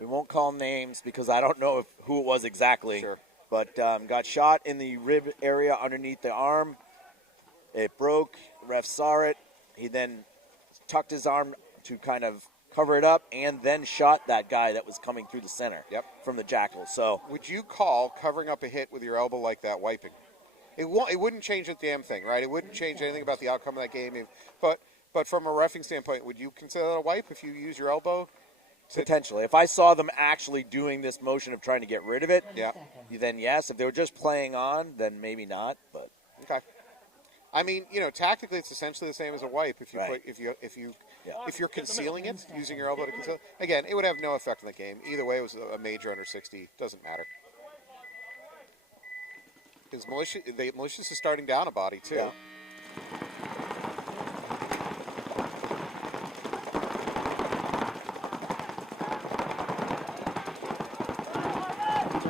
we won't call names because I don't know who it was exactly. Sure. But got shot in the rib area underneath the arm. It broke. The ref saw it. He then tucked his arm to kind of cover it up and then shot that guy that was coming through the center. Yep. From the Jackals. So would you call covering up a hit with your elbow like that wiping? It wouldn't change a damn thing, right? It wouldn't change anything about the outcome of that game. But from a reffing standpoint, would you consider that a wipe if you use your elbow? Potentially. If I saw them actually doing this motion of trying to get rid of it, yeah, then yes. If they were just playing on, then maybe not. But okay. I mean, tactically, it's essentially the same as a wipe. If you right. if you're concealing it, using your elbow to conceal it, again, it would have no effect on the game. Either way, it was a major under 60. Doesn't matter. Because Malicious is starting down a body too. Yeah.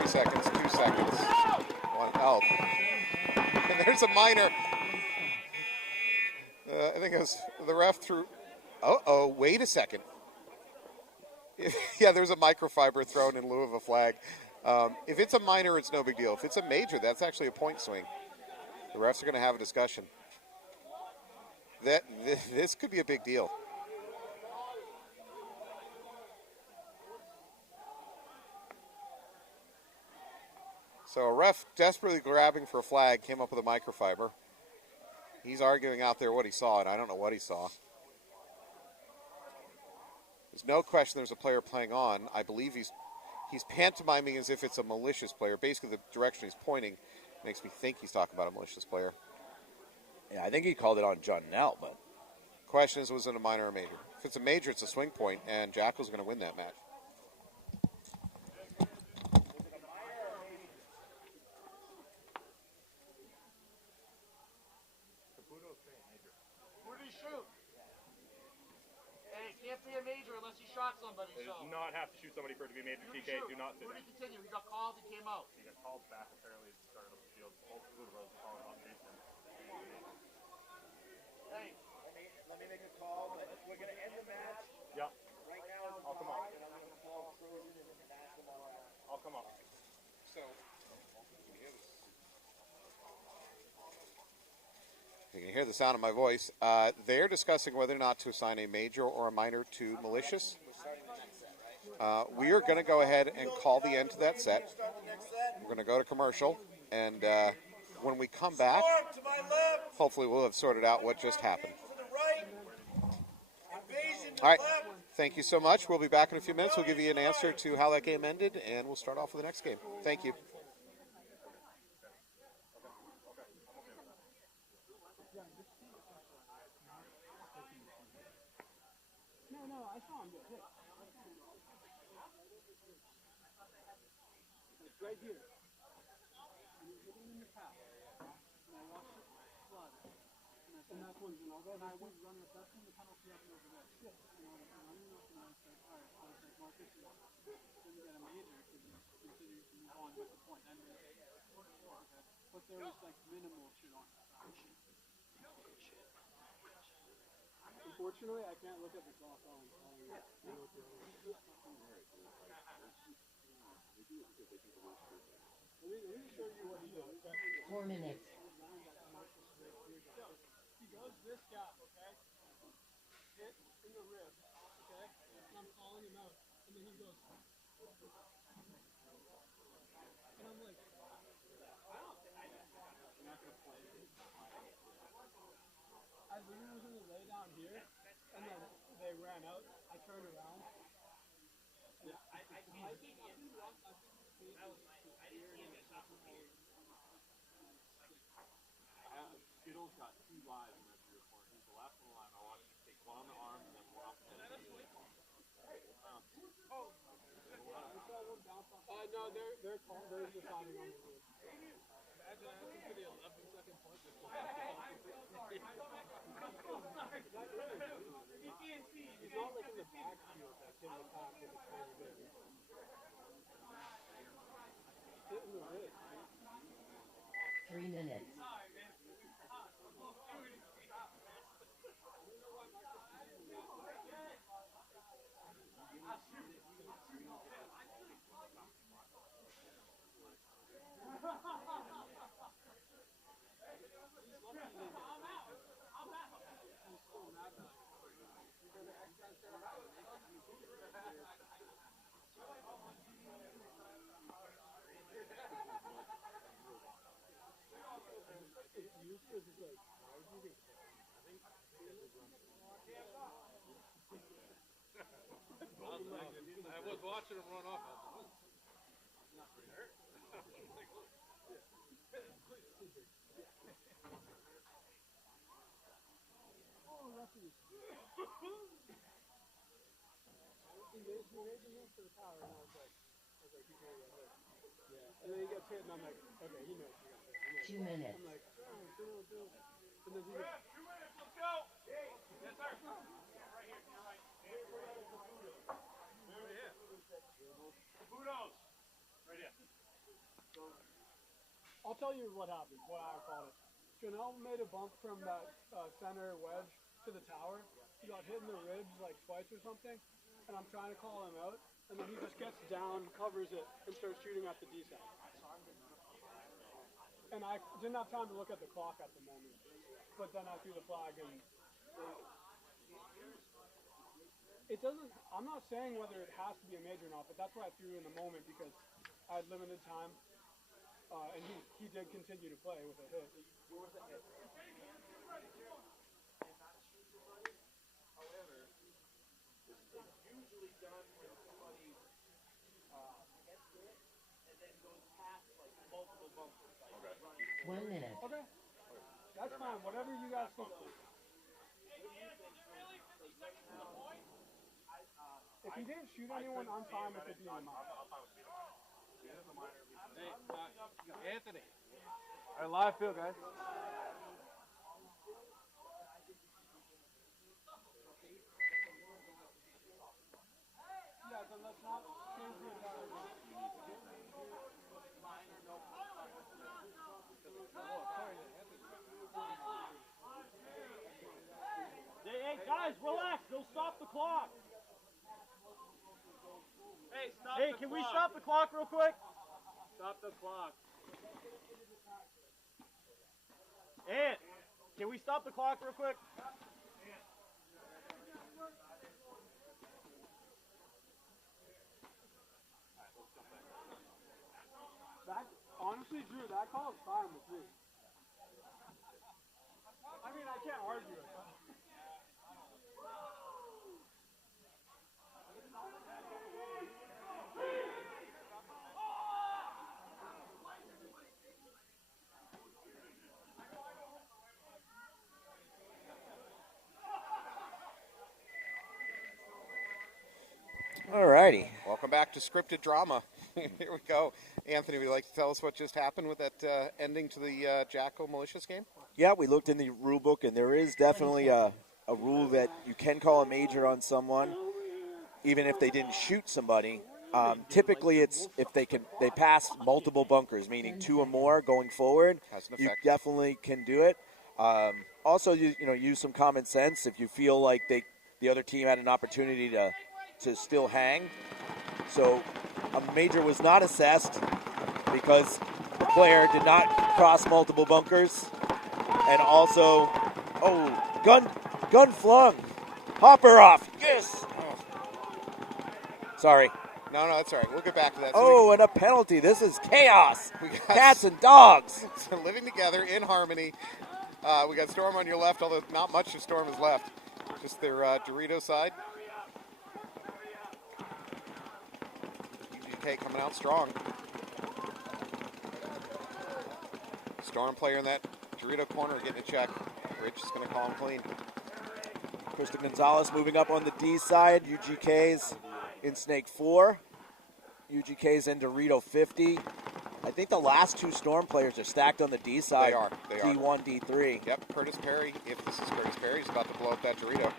Seconds, 2 seconds. Oh. And there's a minor. I think it was the ref threw. Oh, wait a second. Yeah, there's a microfiber thrown in lieu of a flag. If it's a minor, it's no big deal. If it's a major, that's actually a point swing. The refs are going to have a discussion. This could be a big deal. So a ref desperately grabbing for a flag came up with a microfiber. He's arguing out there what he saw, and I don't know what he saw. There's no question there's a player playing on. I believe he's pantomiming as if it's a malicious player. Basically, the direction he's pointing makes me think he's talking about a malicious player. Yeah, I think he called it on John Nell, but... Question is, was it a minor or a major? If it's a major, it's a swing point, and Jackal's going to win that match. Can't be a major unless he shot somebody. They do not have to shoot somebody for it to be major. TK, do not sit Rudy, continue. He got called. He came out. He got called back apparently at the start of the field. Both Budos calling on Jason. Hey, Let me make a call, but we're going to end the match. Yeah. Right now, I'll come up. and I'm going to call Frozen and basketball out. I'll come up. So, You can hear the sound of my voice. They're discussing whether or not to assign a major or a minor to malicious. We are going to go ahead and call the end to that set. We're going to go to commercial, and when we come back, hopefully we'll have sorted out what just happened. All right, thank you so much. We'll be back in a few minutes. We'll give you an answer to how that game ended, and we'll start off with the next game. Thank you. No, I saw him get hit. It's right here. And he's hitting in the path. And I watched it flood. And that's when, and I went running, that's when the penalty happened over there. Shit. And I was running up and I was like, alright, I was like, Marcus, didn't get a major because you consider to move on with the point. And okay. But there was like minimal shit on it. Unfortunately, I can't look at the clock on let me show you what he does. 4 minutes. He goes this gap, okay? Hit in the rib, okay? And I'm calling him out. And then he goes. And I'm like, I'm not going to play it. I literally was in the lay down here, and then they ran out. I turned around. Skittles got 2 lives in that report. He's the last one alive. I watched him take one on the arm and then one off the head. No, they're deciding on the rib. Imagine asking for the 11-second point. He's not like in the backfield that's in the pack with the tiny bit. Hit in the rib. 3 minutes. I was watching him run off. To the power, and I was like, he can't get hit. Yeah. And then he gets hit, and I'm like, okay, he knows he got hit. 2 minutes. I'm like, do. And then he gets. 2 minutes, let's go! Yes, sir. Right here, to your right. Right here. Kudos. Right here. I'll tell you what happened, what I called it. Janelle made a bump from that center wedge to the tower. He got hit in the ribs like twice or something, and I'm trying to call him out, and then he just gets down, covers it, and starts shooting at the D-side. And I didn't have time to look at the clock at the moment, but then I threw the flag, and it doesn't, I'm not saying whether it has to be a major or not, but that's what I threw in the moment because I had limited time. And he did continue to play with a hit. Where was the hit? However, it's usually done when somebody gets it and then goes past like multiple bumpers. Like Okay. 1 minute. Okay. That's fine. Whatever you guys think. If he didn't shoot anyone, I'm fine with it being a minor. Hey, Anthony. All right, live field, guys. Yeah, then let's not change the entire Hey, guys, relax. They'll stop the clock. Hey, stop the clock. Can we stop the clock real quick? Stop the clock. Ant, Can we stop the clock real quick? That, honestly, Drew, that call is fine with me. I mean, I can't argue it. All righty. Welcome back to scripted drama. Here we go. Anthony, would you like to tell us what just happened with that ending to the Jackal malicious game? Yeah, we looked in the rule book, and there is definitely a rule that you can call a major on someone, even if they didn't shoot somebody. Typically, it's if they pass multiple bunkers, meaning 2 or more going forward. Has an You effect. definitely can do it. Also, use some common sense. If you feel like the other team had an opportunity to still hang, so a major was not assessed because the player did not cross multiple bunkers, and also, gun flung, hopper off. Yes. Sorry. No, that's all right. We'll get back to that. Oh, and a penalty. This is chaos. We got Cats and dogs. living together in harmony. We got Storm on your left, although not much of Storm is left. Just their Dorito side. UGK coming out strong. Storm player in that Dorito corner getting a check. Rich is going to call him clean. Krista Gonzalez moving up on the D side. UGK's in Snake 4. UGK's in Dorito 50. I think the last 2 Storm players are stacked on the D side. They are. D1, D3. Yep, Curtis Perry, if this is Curtis Perry, he's about to blow up that Dorito.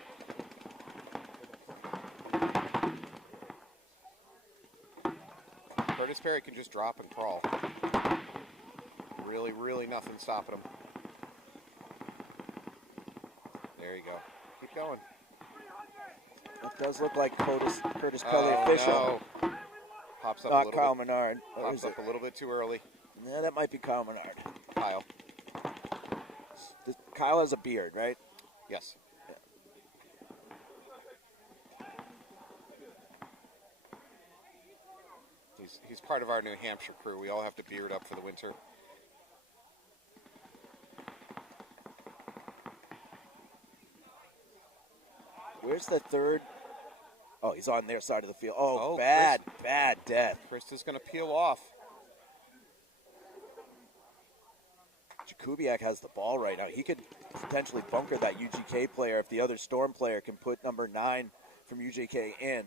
Curtis Perry can just drop and crawl. Really, really nothing stopping him. There you go. Keep going. That does look like Curtis Kelly official. No. Pops up Not a little Kyle bit. Menard. Or Pops is up it? a little bit too early. Yeah, that might be Kyle Menard. Kyle. Kyle has a beard, right? Yes. He's part of our New Hampshire crew. We all have to beard up for the winter. Where's the third? Oh, he's on their side of the field. Oh, Oh, bad death. Krista's going to peel off. Jakubiak has the ball right now. He could potentially bunker that UGK player if the other Storm player can put number 9 from UGK in.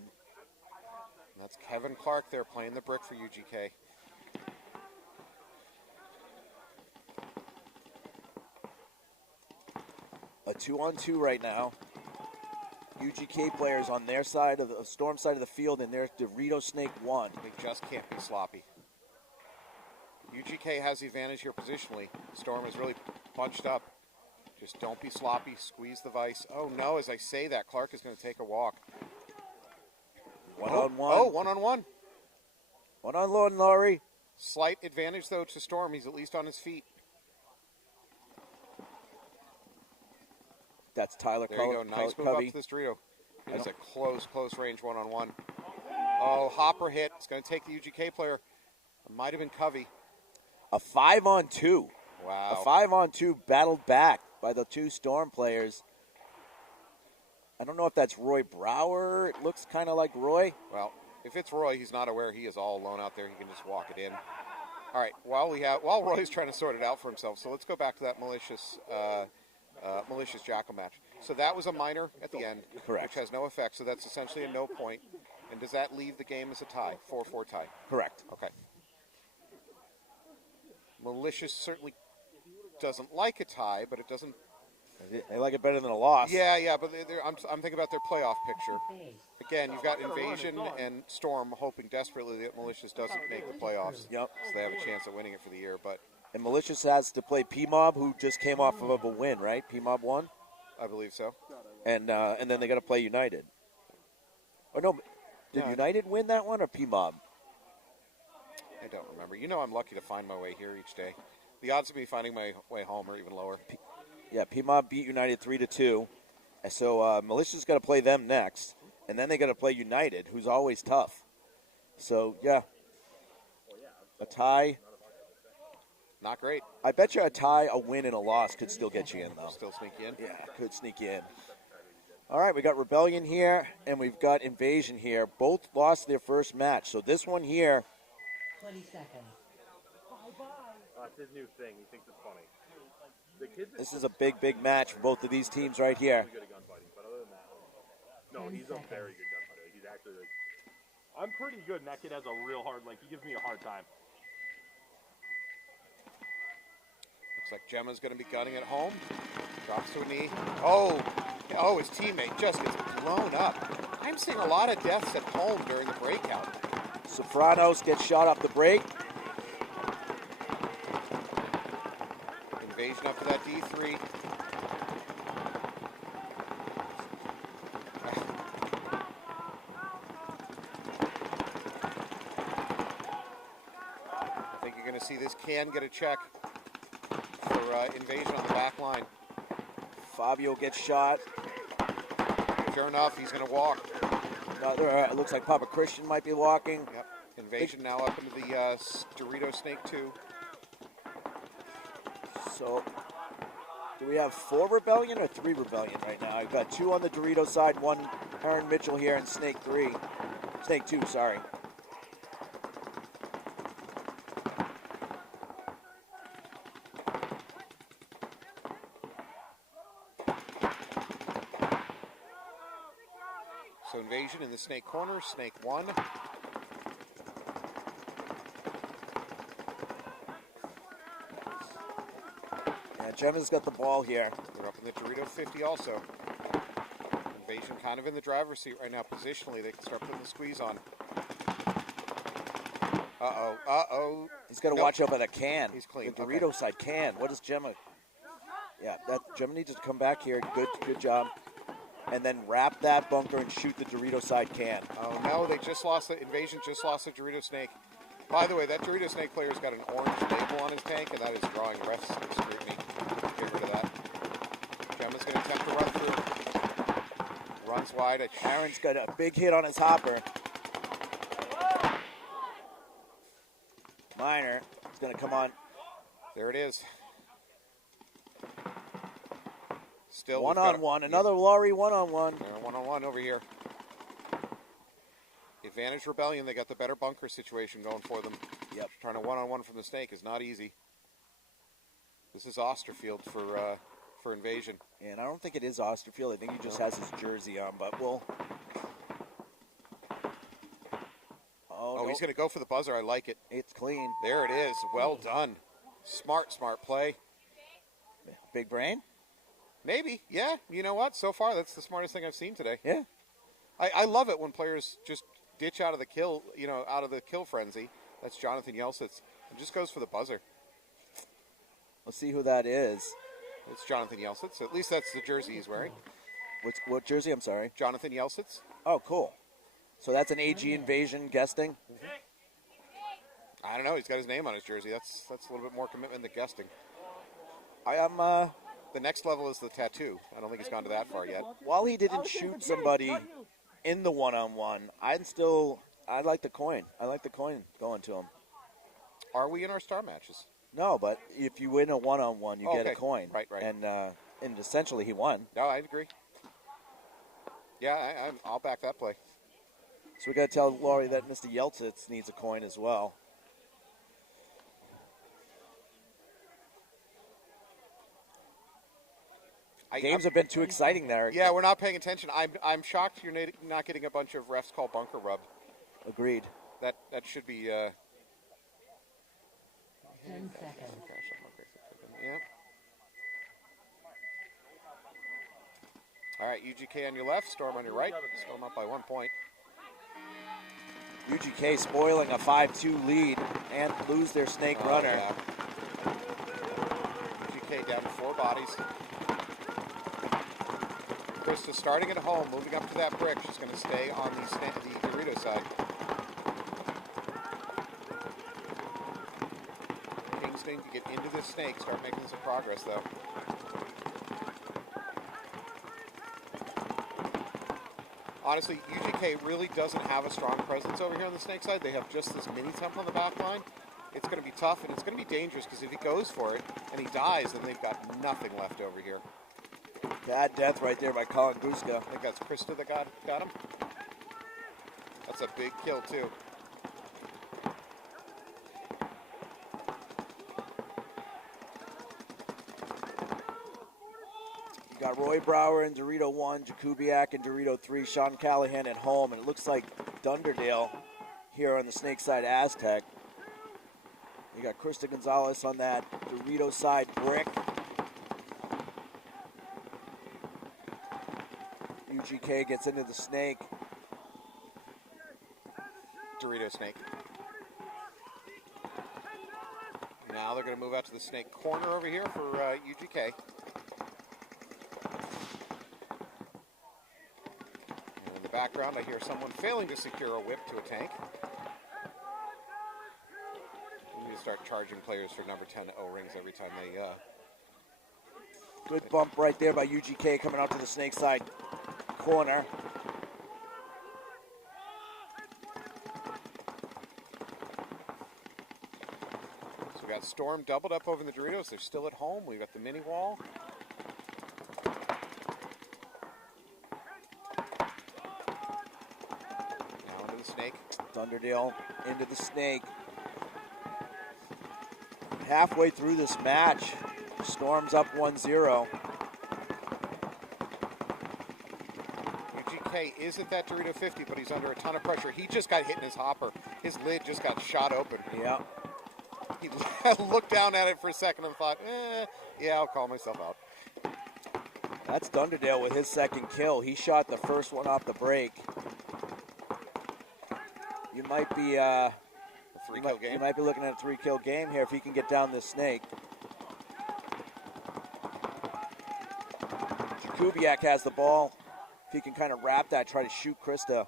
And that's Kevin Clark there playing the brick for UGK. A 2-on-2 right now. UGK players on their side of the Storm side of the field, and there's Dorito Snake 1. They just can't be sloppy. UGK has the advantage here positionally. Storm is really bunched up. Just don't be sloppy. Squeeze the vice. Oh, no, as I say that, Clark is going to take a walk. One-on-one. Oh, one-on-one. One-on-one, Laurie. Slight advantage, though, to Storm. He's at least on his feet. That's Tyler There you go. Nice move up to this Dorito. It's a close range one-on-one. Oh, hopper hit. It's going to take the UGK player. It might have been Covey. A 5-on-2. Wow. A 5-on-2 battled back by the 2 Storm players. I don't know if that's Roy Brower. It looks kind of like Roy. Well, if it's Roy, he's not aware he is all alone out there. He can just walk it in. All right, while Roy's trying to sort it out for himself, so let's go back to that malicious Jackal match. So that was a minor at the end, Correct. which has no effect, so that's essentially a no point. And does that leave the game as a tie, 4-4 tie? Correct. Okay. Malicious certainly doesn't like a tie, but it doesn't. They like it better than a loss. Yeah, but I'm thinking about their playoff picture. Base. Again, you've got Invasion and Storm hoping desperately that Malicious doesn't make the playoffs. Yep. So they have a chance at winning it for the year, but And Malicious has to play P-Mob, who just came off of a win, right? P-Mob won? I believe so. And then they got to play United. Oh, no. Did No. United win that one or P-Mob? I don't remember. You know I'm lucky to find my way here each day. The odds of me finding my way home are even lower. Yeah, Piedmont beat United 3-2. So Militia's got to play them next, and then they got to play United, who's always tough. So yeah, a tie. Not great. I bet you a tie, a win, and a loss could still get you in, though. Still sneak you in. Yeah, could sneak you in. All right, we got Rebellion here, and we've got Invasion here. Both lost their first match. So this one here, 20 seconds. That's his new thing. He thinks it's funny. The kids this is a big, big match for both of these teams right here. good at gunfighting, but other than that, no, 10 he's a very good gunfighter. He's actually like, I'm pretty good, and that kid has a real hard, like, he gives me a hard time. Looks like Gemma's going to be gunning at home. Drops to a knee. Oh, his teammate just gets blown up. I'm seeing a lot of deaths at home during the breakout. Sofranos gets shot off the break. Invasion up to that D3. I think you're going to see this can get a check for Invasion on the back line. Fabio gets shot. Sure enough, he's going to walk. Another, it looks like Papa Christian might be walking. Yep. Invasion now up into the Dorito Snake 2. So, do we have 4 Rebellion or 3 Rebellion right now? I've got 2 on the Dorito side, 1 Aaron Mitchell here, and Snake 2, sorry. So Invasion in the Snake corner, Snake 1. Yeah, Gemma's got the ball here. They're up in the Dorito 50 also. Invasion kind of in the driver's seat right now positionally. They can start putting the squeeze on. Uh-oh. He's got to watch out by the can. He's clean. The Dorito side can. What is Gemma? Yeah, that Gemma needs to come back here. Good job. And then wrap that bunker and shoot the Dorito side can. Oh no, they just lost the Invasion, just lost the Dorito Snake. By the way, that Dorito Snake player's got an orange label on his tank, and that is drawing refs scrutiny. Get rid of that. Gemma's going to attempt to run through. Runs wide. Aaron's got a big hit on his hopper. Minor is going to come on. There it is. Still one-on-one. Another Laurie one-on-one. They're one-on-one over here. Advantage Rebellion. They got the better bunker situation going for them. Yep. Trying to one-on-one from the Snake is not easy. This is Osterfield for Invasion. And I don't think it is Osterfield. I think he just has his jersey on, but we'll... Oh, nope. He's going to go for the buzzer. I like it. It's clean. There it is. Well done. Smart play. Big brain? Maybe. Yeah. You know what? So far, that's the smartest thing I've seen today. Yeah. I love it when players just ditch out of the kill, out of the kill frenzy. That's Jonathan Yelsitz. And just goes for the buzzer. Let's see who that is. It's Jonathan Yelsitz. At least that's the jersey he's wearing. What jersey? I'm sorry. Jonathan Yelsitz. Oh, cool. So that's an AG Invasion guesting? I don't know. He's got his name on his jersey. That's a little bit more commitment than guesting. I am... The next level is the tattoo. I don't think he's gone to that far yet. While he didn't shoot somebody in the one-on-one, I like the coin. I like the coin going to him. Are we in our star matches? No, but if you win a one-on-one, you get a coin. Right. And essentially he won. No, I agree. Yeah, I'll back that play. So we got to tell Laurie that Mr. Yeltsitz needs a coin as well. Games have been too exciting there. Yeah, we're not paying attention. I'm shocked you're not getting a bunch of refs call bunker rub. Agreed. That should be. 10 seconds. Yeah. All right, UGK on your left, Storm on your right. Storm up by 1 point. UGK spoiling a 5-2 lead and lose their snake runner. Yeah. UGK down to 4 bodies. Krista starting at home, moving up to that brick. She's going to stay on the Dorito side. Kingston can get into the snake, start making some progress though. Honestly, UGK really doesn't have a strong presence over here on the Snake side. They have just this mini temple on the back line. It's going to be tough, and it's going to be dangerous, because if he goes for it and he dies, then they've got nothing left over here. Bad death right there by Colin Gruska. I think that's Krista that got him. That's a big kill, too. You got Roy Brower in Dorito 1, Jakubiak in Dorito 3, Sean Callahan at home, and it looks like Dunderdale here on the Snake side Aztec. You got Krista Gonzalez on that Dorito side brick. UGK gets into the Snake. Dorito Snake. Now they're going to move out to the Snake corner over here for UGK. And in the background, I hear someone failing to secure a whip to a tank. We need to start charging players for number 10 O-rings every time they... Good bump right there by UGK coming out to the Snake side corner. So we got Storm doubled up over in the Doritos. They're still at home. We've got the mini wall. Now into the Snake. Dunderdale into the Snake. Halfway through this match, Storm's up 1-0. UGK is at that Dorito 50, but he's under a ton of pressure. He just got hit in his hopper. His lid just got shot open. Yeah. He looked down at it for a second and thought, yeah, I'll call myself out. That's Dunderdale with his second kill. He shot the first one off the break. You might be Three-kill game. You might be looking at a 3-kill game here if he can get down this Snake. Jakubiak has the ball. If he can kind of wrap that, try to shoot Krista.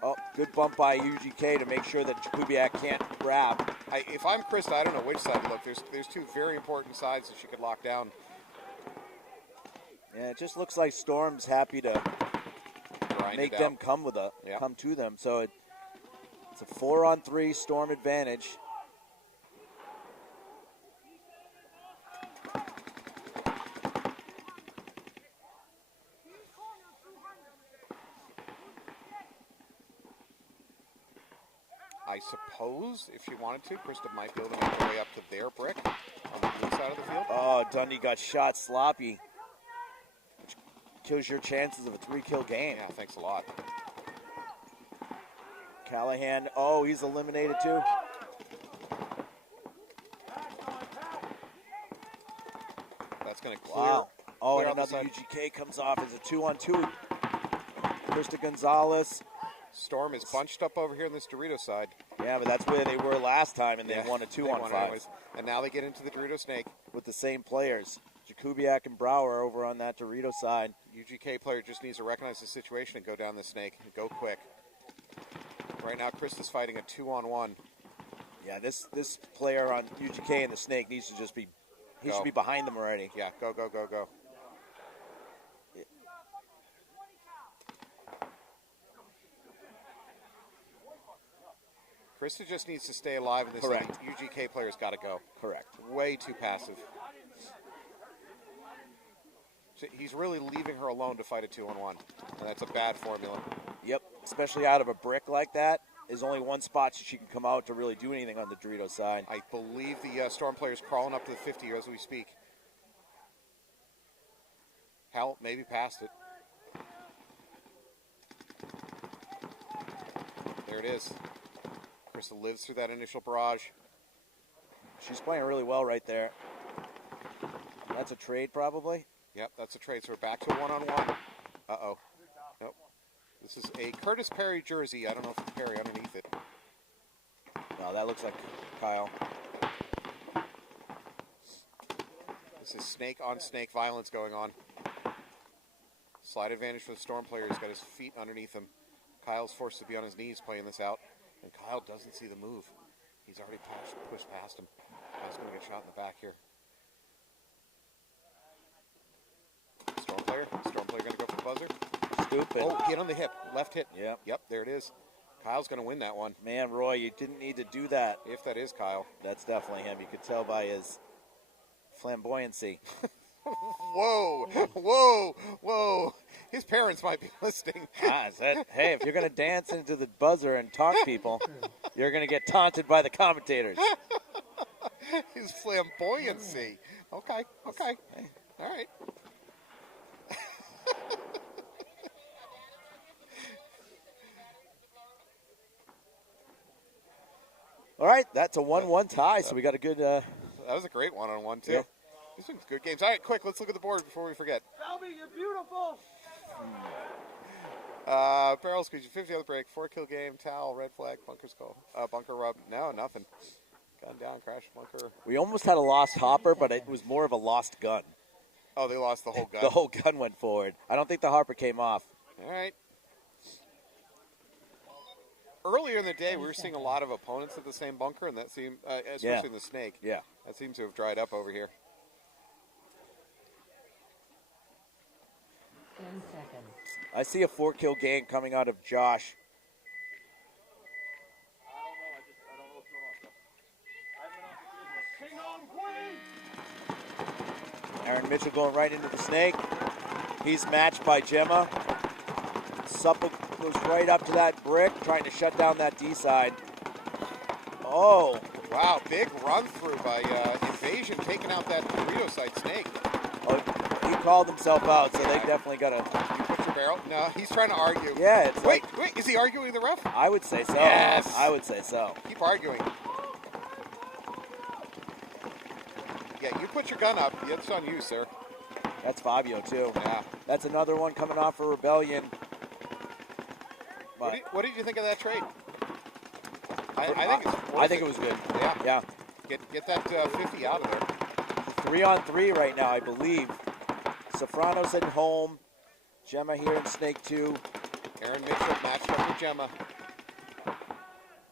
Oh, good bump by UGK to make sure that Jakubiak can't grab. If I'm Krista, I don't know which side to look. There's two very important sides that she could lock down. Yeah, it just looks like Storm's happy to make them come to them. So it's a 4-on-3 Storm advantage. I suppose if she wanted to, Krista might be able to make her way up to their brick on the blue side of the field. Oh, Dundee got shot sloppy. Which kills your chances of a 3-kill game. Yeah, thanks a lot. Callahan, oh, he's eliminated too. That's going to clear. Wow. Oh, clear and out the another side. UGK comes off as a 2-on-2. Krista Gonzalez. Storm is bunched up over here on this Dorito side. Yeah, but that's where they were last time, and they won a 2-on-5. And now they get into the Dorito Snake. With the same players. Jakubiak and Brower over on that Dorito side. UGK player just needs to recognize the situation and go down the Snake. And go quick. Right now, Krista's fighting a 2-on-1. Yeah, this player on UGK and the Snake needs to just be... He should be behind them already. Yeah, go, go, go, go. Krista just needs to stay alive in this thing. UGK player's got to go. Correct. Way too passive. So he's really leaving her alone to fight a 2-on-1. And that's a bad formula. Yep, especially out of a brick like that. There's only one spot she can come out to really do anything on the Dorito side. I believe the Storm player's crawling up to the 50 as we speak. Hell, maybe past it. There it is. Krista lives through that initial barrage. She's playing really well right there. That's a trade probably? Yep, that's a trade. So we're back to a 1-on-1. Uh-oh. Nope. This is a Curtis Perry jersey. I don't know if it's Perry underneath it. No, that looks like Kyle. This is snake-on-snake violence going on. Slide advantage for the Storm player. He's got his feet underneath him. Kyle's forced to be on his knees playing this out. And Kyle doesn't see the move. He's already pushed past him. Kyle's going to get shot in the back here. Storm player going to go for the buzzer. scoop it. Oh, hit on the hip. Left hit. Yep. Yep, there it is. Kyle's going to win that one. Man, Roy, you didn't need to do that. If that is Kyle. That's definitely him. You could tell by his flamboyancy. Whoa, whoa, whoa. His parents might be listening. Hey, if you're going to dance into the buzzer and taunt people, you're going to get taunted by the commentators. His flamboyancy. Okay. All right. All right, that's a 1-1 tie, so we got a good... That was a great one-on-one, too. Yeah. These are good games. All right, quick, let's look at the board before we forget. Selby, you're beautiful. Barrel squeeze, 50 other break, 4-kill game, towel, red flag, bunker skull, bunker rub. No, nothing. Gun down, crash, bunker. We almost had a lost hopper, but it was more of a lost gun. Oh, they lost the whole gun. The whole gun went forward. I don't think the hopper came off. All right. Earlier in the day, we were seeing a lot of opponents at the same bunker, and that seemed, especially in the snake. Yeah. That seems to have dried up over here. 10 seconds. I see a 4-kill game coming out of Josh. Aaron Mitchell going right into the snake. He's matched by Gemma. Supple goes right up to that brick, trying to shut down that D side. Oh. Wow, big run through by Invasion, taking out that Dorito side snake. Oh, he called himself out, so they definitely got to... You put your barrel? No, he's trying to argue. Yeah, it's Wait, is he arguing with the ref? I would say so. Yes. I would say so. Keep arguing. Yeah, you put your gun up. It's on you, sir. That's Fabio, too. Yeah. That's another one coming off for Rebellion. What did you think of that trade? I think it was good. Yeah. Get that 50 out of there. 3-on-3 right now, I believe. Sofrano's heading home. Gemma here in Snake 2. Aaron Mitchell matched up with Gemma.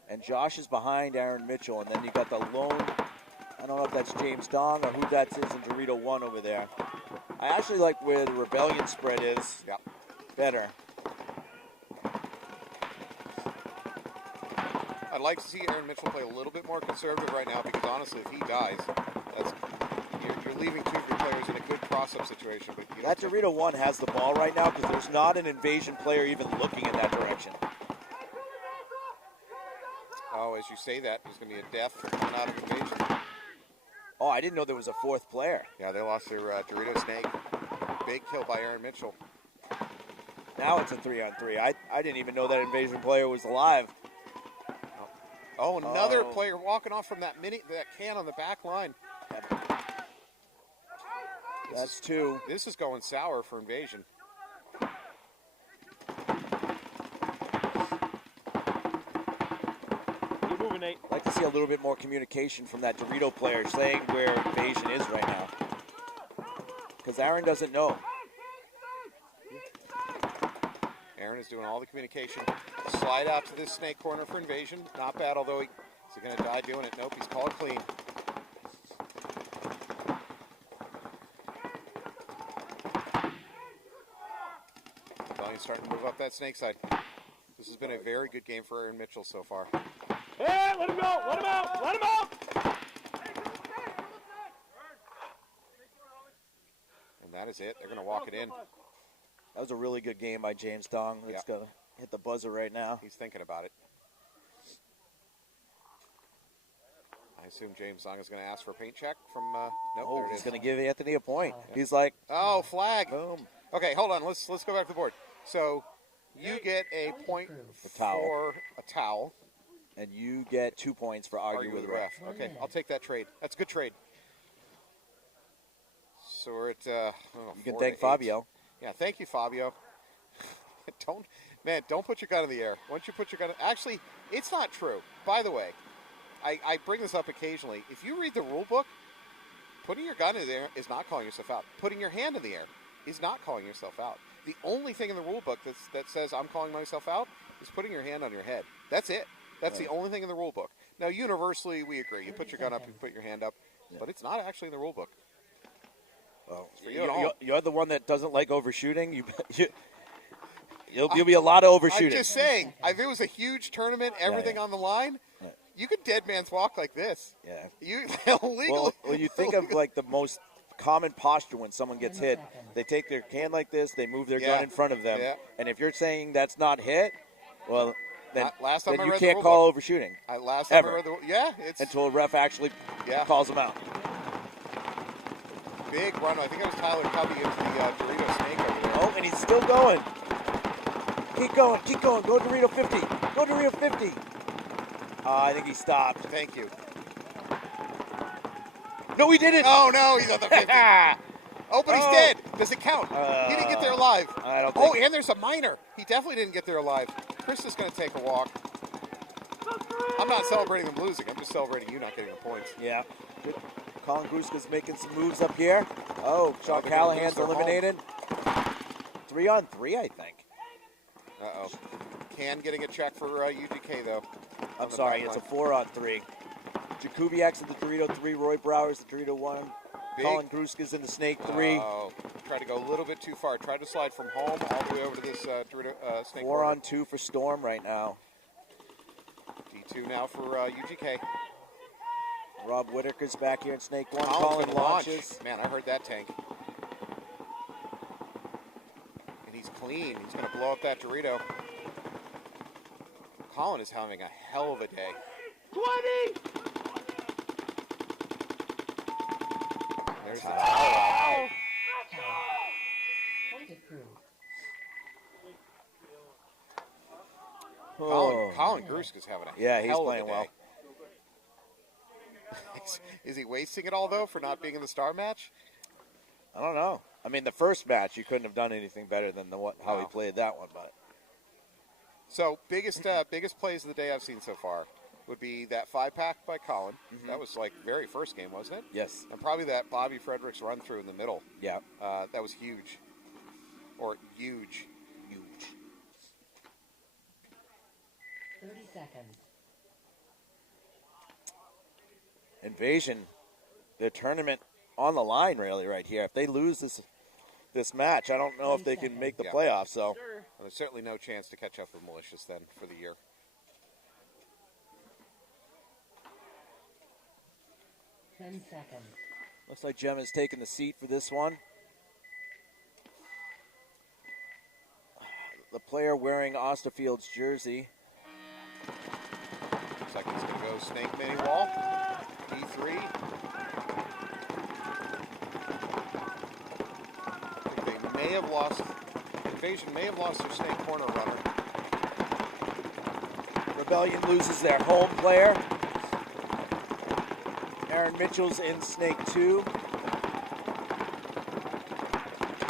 And Josh is behind Aaron Mitchell. And then you got the lone, I don't know if that's James Dong or who that is in Dorito 1 over there. I actually like where the Rebellion spread is better. I'd like to see Aaron Mitchell play a little bit more conservative right now because honestly, if he dies, you're leaving two of your players in a good cross-up situation. But That Dorito 1 has the ball right now because there's not an Invasion player even looking in that direction. Oh, as you say that, there's going to be a death coming out of Invasion. Oh, I didn't know there was a fourth player. Yeah, they lost their Dorito snake. Big kill by Aaron Mitchell. Now it's a 3-on-3. I didn't even know that Invasion player was alive. Oh, another player walking off from that can on the back line. That's 2. This is going sour for Invasion. Keep moving, Nate. I'd like to see a little bit more communication from that Dorito player saying where Invasion is right now. Because Aaron doesn't know. Aaron is doing all the communication. Slide out to this snake corner for Invasion. Not bad, although is he going to die doing it? Nope, he's called clean. Rebellion's starting to move up that snake side. This has been a very good game for Aaron Mitchell so far. Hey, let him go! Let him out! Let him out! And that is it. They're going to walk it in. That was a really good game by James Dong. It's going to hit the buzzer right now. He's thinking about it. I assume James Dong is going to ask for a paint check from... nope, there it he's is. going to give Anthony a point. He's like... Oh, flag. Boom. Okay, hold on. Let's go back to the board. So you get a point for a towel. And you get 2 points for arguing with the ref. Okay, I'll take that trade. That's a good trade. So we're at... you can thank Fabio. Yeah, thank you, Fabio. Don't put your gun in the air. Once you put your gun... Actually, it's not true. By the way, I bring this up occasionally. If you read the rule book, putting your gun in the air is not calling yourself out. Putting your hand in the air is not calling yourself out. The only thing in the rule book that says I'm calling myself out is putting your hand on your head. That's it. That's the only thing in the rule book. Now, universally, we agree. You put your gun up, you put your hand up. But it's not actually in the rule book. Well, For you at home. you're the one that doesn't like overshooting. You'll be a lot of I'm overshooting. just saying, if it was a huge tournament, everything on the line, you could dead man's walk like this. Yeah. You legally. Well, you think of like the most common posture when someone gets hit. They take their can like this, they move their gun in front of them, and if you're saying that's not hit, well, then, last time then I you read the can't rule call book. overshooting. Last time ever. I read the it's Until a ref actually calls them out. big run. I think it was Tyler Cubby into the Dorito snake over there. Oh, and he's still going. Keep going, keep going. Go Dorito 50. Go Dorito 50. I think he stopped. Thank you. No, he didn't. Oh, no, he's on the 50. Oh, but he's dead. Does it count? He didn't get there alive. I don't think. Oh, and there's a minor. He definitely didn't get there alive. Chris is going to take a walk. I'm not celebrating them losing. I'm just celebrating you not getting the points. Yeah. Good. Colin Gruska's making some moves up here. Oh, Sean they're gonna Callahan's lose their eliminated. 3-on-3, I think. Uh-oh. Can getting a check for UGK, though. I'm sorry, it's a 4-on-3. Jakubiak's in the Dorito 3, Roy Brower's the Dorito 1. Colin Gruska's in the Snake 3. Oh, tried to go a little bit too far. Tried to slide from home all the way over to this Dorito Snake. 4-on-2 for Storm right now. D2 now for UGK. Rob Whitaker's back here in Snake 1. Colin launches. launch. Man, I heard that tank. And he's clean. He's going to blow up that Dorito. Colin is having a hell of a day. 20! There's the towel. Point approved. Colin Gruska's having a Yeah, he's hell playing of a day. well. Is he wasting it all, though, for not being in the star match? I don't know. I mean, the first match, you couldn't have done anything better than how he played that one. But So, biggest plays of the day I've seen so far would be that 5-pack by Colin. That was like very first game, wasn't it? yes. And probably that Bobby Fredericks run through in the middle. Yeah. That was huge. Or huge. 30 seconds. Invasion, their tournament on the line really right here. If they lose this match, I don't know if they can make the playoffs. So And there's certainly no chance to catch up with Malicious then for the year. Ten seconds. looks like Gemma's taking the seat for this one. The player wearing Osterfield's jersey. Looks like he's going to go Snake Mini Wall. D3. I think they may have lost. Invasion may have lost their Snake Corner runner. Rebellion loses their home player. Aaron Mitchell's in Snake 2.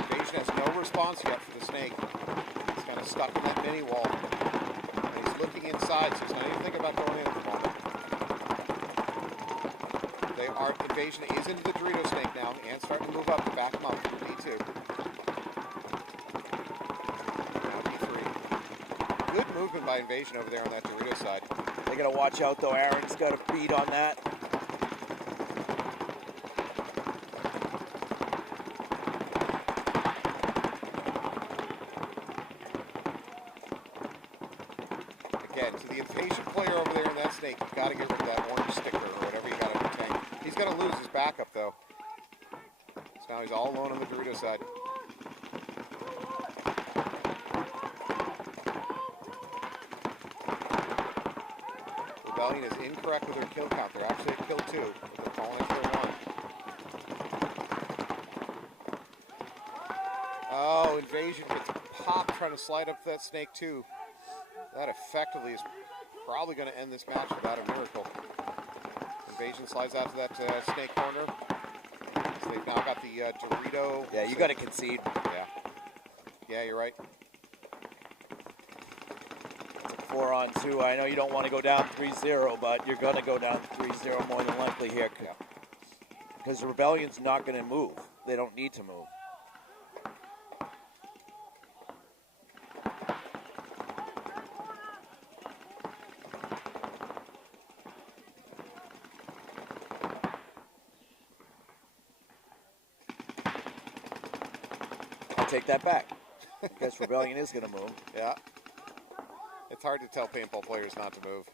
Invasion has no response yet for the Snake. He's kind of stuck in that mini wall. And he's looking inside, so he's not even thinking about going in at the moment. Invasion is into the Dorito Snake now, and starting to move up to back him up from D2. Now D3. Good movement by Invasion over there on that Dorito side. They got to watch out, though. Aaron's got a beat on that. Again, to the impatient player over there in that Snake, you got to get rid of that orange sticker or whatever you got on your tank. He's going to lose his backup, though. So now he's all alone on the Dorito side. Rebellion is incorrect with their kill count. They're actually at kill 2, but they're calling it kill 1. Oh, Invasion gets popped trying to slide up to that Snake 2. That effectively is probably going to end this match without a miracle. Invasion slides out to that Snake corner. So they've now got the Dorito. Yeah, you got to concede. Yeah. Yeah, you're right. 4-on-2. I know you don't want to go down 3-0, but you're going to go down 3-0 more than likely here. Because the Rebellion's not going to move. They don't need to move. I'll take that back. I guess Rebellion is going to move. Yeah. It's hard to tell paintball players not to move.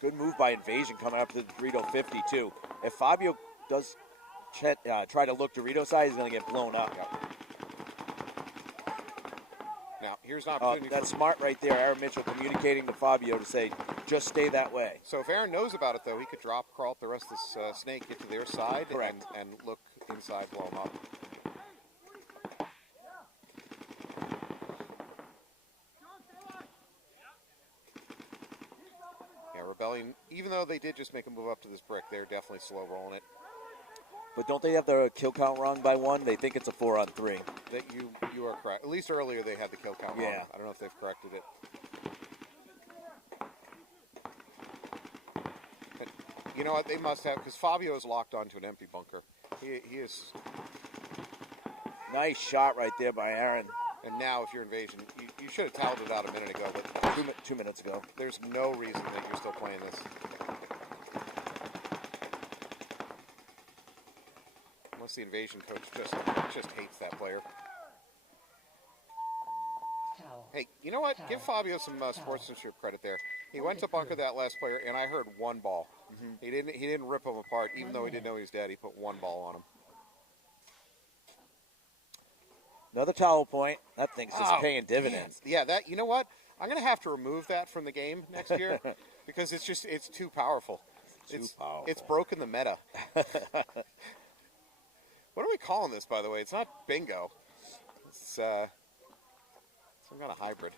Good move by Invasion coming up to the Dorito 50, too. If Fabio does try to look Dorito side, he's going to get blown up. Yep. Now, here's an opportunity. That's smart right there. Aaron Mitchell communicating to Fabio to say, just stay that way. So if Aaron knows about it, though, he could drop, crawl up the rest of this snake, get to their side, and look inside, blow him up. Yeah, Rebellion, even though they did just make a move up to this brick, they're definitely slow rolling it. But don't they have the kill count wrong by 1? They think it's a 4-on-3. That you are correct. At least earlier they had the kill count wrong. Yeah. I don't know if they've corrected it. But you know what? They must have, because Fabio is locked onto an empty bunker. He is. Nice shot right there by Aaron. And now, if you're Invasion, you should have toweled it out a minute ago, but 2 minutes ago. There's no reason that you're still playing this. Unless the Invasion coach just hates that player. Towel. Hey, you know what? Give Fabio some sportsmanship credit there. He went to bunker that last player, and I heard one ball. He didn't rip him apart, even though he didn't know he was dead. He put one ball on him. Another towel point. That thing's just paying dividends. Man. Yeah, that. You know what? I'm going to have to remove that from the game next year because it's too powerful. It's broken the meta. What are we calling this, by the way? It's not bingo. It's some kind of hybrid.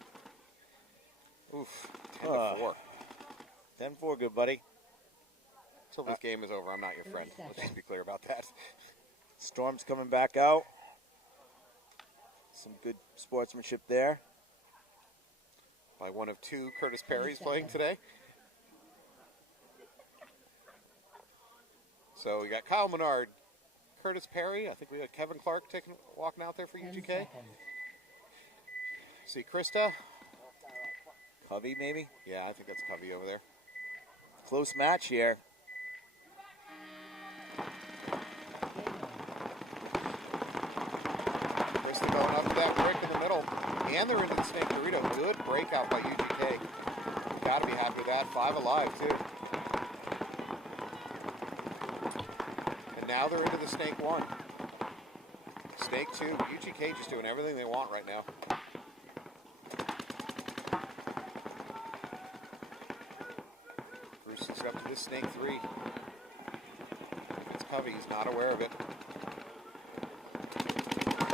Oof, 10-4. 10-4, good buddy. Until this game is over, I'm not your friend. Let's just be clear about that. Storm's coming back out. Some good sportsmanship there. By one of 2 Curtis Perry's playing today. So we got Kyle Menard, Curtis Perry. I think we got Kevin Clark walking out there for UGK. See Krista. Covey, maybe? Yeah, I think that's Covey over there. Close match here. Krista going up to that brick in the middle. And they're into the Snake Dorito. Good breakout by UGK. Got to be happy with that. 5 alive, too. And now they're into the Snake 1. Snake 2. UGK just doing everything they want right now. Bruce is up to this Snake 3. It's Covey. He's not aware of it.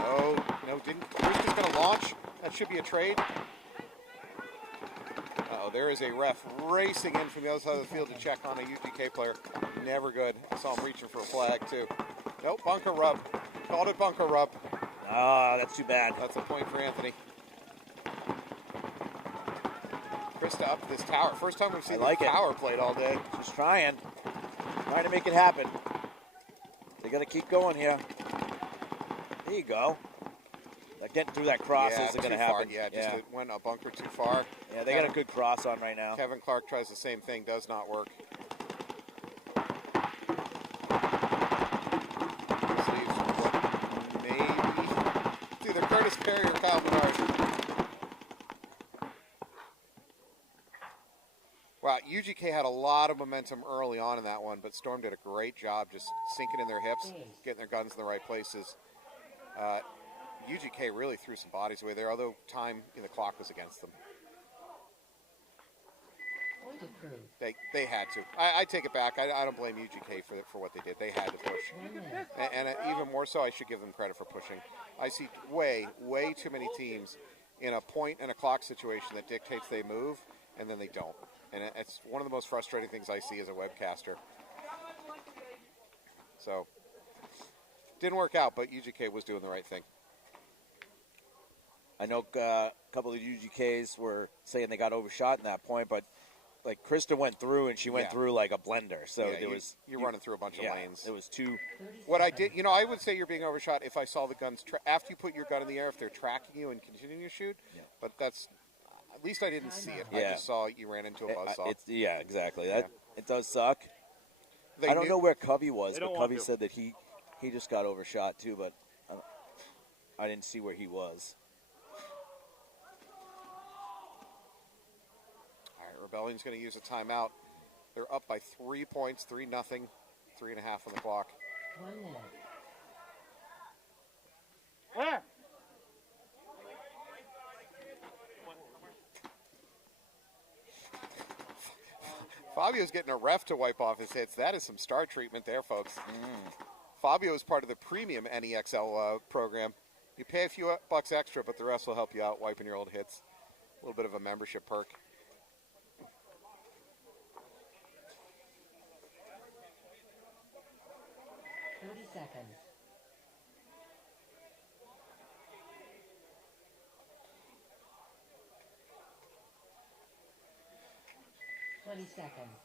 Oh, no, didn't. Bruce is going to launch. That should be a trade. Uh-oh, there is a ref racing in from the other side of the field to check on a UGK player. Never good. I saw him reaching for a flag, too. Nope, bunker rub. Called it bunker rub. Ah, that's too bad. That's a point for Anthony. Krista up to this tower. First time we've seen the tower played all day. Just trying to make it happen. They got to keep going here. There you go. Getting through that cross isn't going to happen. It went a bunker too far. Yeah, they got a good cross on right now. Kevin Clark tries the same thing, does not work. This leaves what, maybe it's either Curtis Perry or Kyle Menard. Wow, UGK had a lot of momentum early on in that one, but Storm did a great job just sinking in their hips, getting their guns in the right places. UGK really threw some bodies away there, although time in the clock was against them. They had to. I take it back. I don't blame UGK for what they did. They had to push. And even more so, I should give them credit for pushing. I see way too many teams in a point and a clock situation that dictates they move, and then they don't. And it's one of the most frustrating things I see as a webcaster. So, didn't work out, but UGK was doing the right thing. I know a couple of UGKs were saying they got overshot in that point, but like Krista went through and she went through like a blender. So you're running through a bunch of lanes. It was too. What I did, I would say you're being overshot if I saw the guns after you put your gun in the air, if they're tracking you and continuing to shoot. Yeah. But that's at least I didn't see it. I just saw you ran into a buzzsaw. Exactly. It does suck. I don't know where Covey was, but Covey said that he just got overshot too, but I didn't see where he was. Rebellion's going to use a timeout. They're up by 3 points, 3-0, 3.5 on the clock. 1 minute. Where? Fabio's getting a ref to wipe off his hits. That is some star treatment there, folks. Fabio is part of the premium NEXL program. You pay a few bucks extra, but the rest will help you out wiping your old hits. A little bit of a membership perk. Seconds. 20 seconds.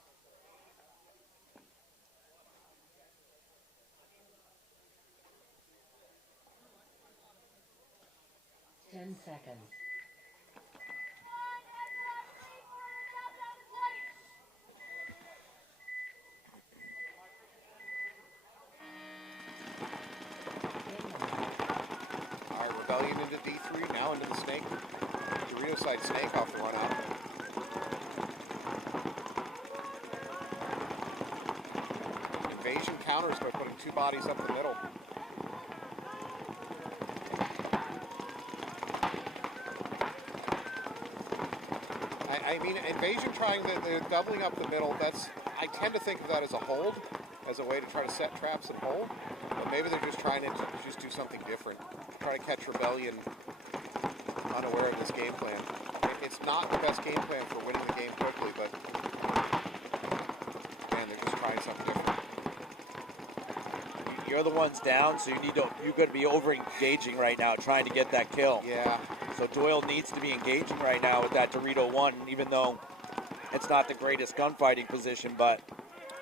Ten seconds. All right, Rebellion into D3, now into the snake. Dorito side snake off the run out. Invasion counters by putting 2 bodies up the middle. I mean, Invasion trying the doubling up the middle, I tend to think of that as a hold, as a way to try to set traps and hold. But maybe they're just trying to just do something different. Try to catch Rebellion unaware of this game plan. It's not the best game plan for winning the game quickly, but man, they're just trying something different. You're the ones down, so you're going to be over engaging right now, trying to get that kill. Yeah. So Doyle needs to be engaging right now with that Dorito 1, even though it's not the greatest gunfighting position, but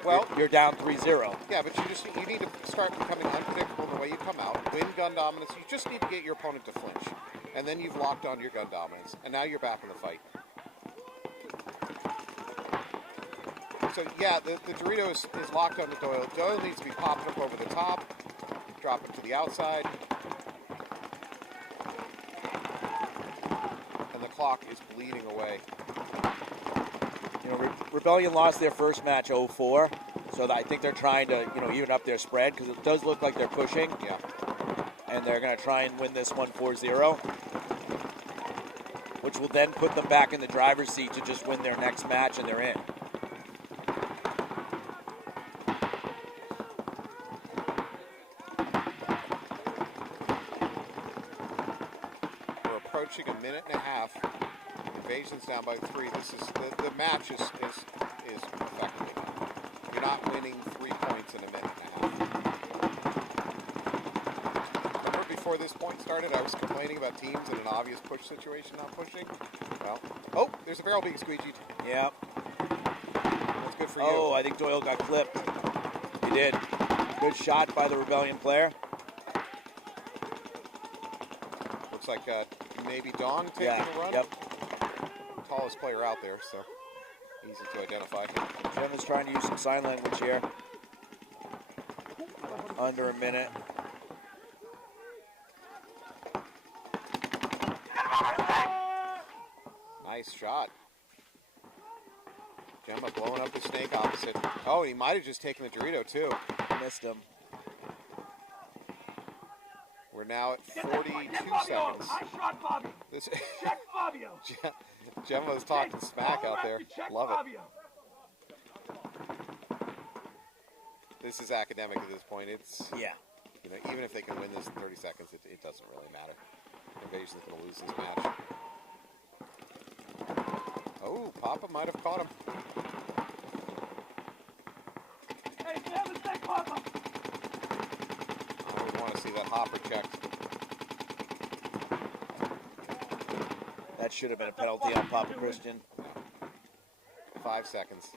well, you're down 3-0. Yeah, but you need to start becoming unpredictable in the way you come out, win gun dominance. You just need to get your opponent to flinch, and then you've locked on your gun dominance, and now you're back in the fight. So yeah, the Dorito is locked on to Doyle. Doyle needs to be popped up over the top, drop it to the outside. Clock is bleeding away. You know, Rebellion lost their first match 0-4, so I think they're trying to, even up their spread, because it does look like they're pushing. Yeah. And they're going to try and win this one 4-0, which will then put them back in the driver's seat to just win their next match, and they're in. Approaching a minute and a half. Invasion's down by 3. This is the match is effectively done. You're not winning 3 points in a minute and a half. Remember before this point started, I was complaining about teams in an obvious push situation not pushing? Well, oh, there's a barrel being squeegeed. Yeah. That's good for you. Oh, I think Doyle got clipped. He did. Good shot by the Rebellion player. Looks like maybe Dawn taking a run. Yep. Tallest player out there, so easy to identify. Jim is trying to use some sign language here. Under a minute. Nice shot. Gemma blowing up the snake opposite. Oh, he might have just taken the Dorito, too. Missed him. We're now at 42 seconds. I shot Fabio. Check Fabio. Gemma's talking smack out there. Love it. This is academic at this point. It's even if they can win this in 30 seconds, it doesn't really matter. Invasion's going to lose this match. Oh, Papa might have caught him. Hey, have a sec, Papa. I would want to see that hopper checked. That should have been a penalty on Papa Christian. 5 seconds.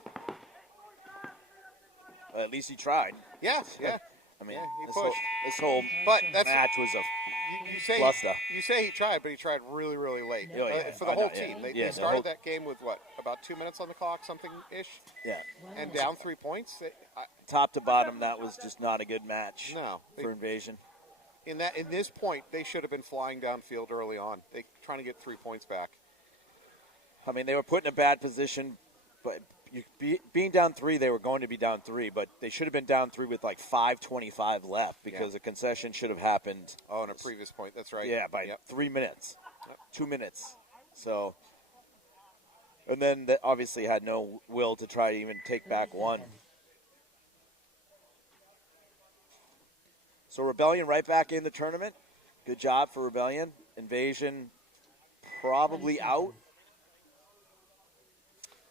Well, at least he tried. Yeah. I mean, he this pushed. This whole match was a cluster. You say he tried, but he tried really, really late. For the whole team. They started that game with, about 2 minutes on the clock, something-ish? Yeah. And down 3 points? Top to bottom, that was just not a good match for Invasion. In this point, they should have been flying downfield early on. They trying to get 3 points back. I mean, they were put in a bad position But being down 3, they were going to be down 3, but they should have been down 3 with like 5:25 left because the concession should have happened. Oh, in a previous point. That's right. Yeah, by Yep. 3 minutes, Yep. 2 minutes. So, and then they obviously had no will to try to even take 30 back 1. seconds. So Rebellion right back in the tournament. Good job for Rebellion. Invasion probably 20 out. seconds.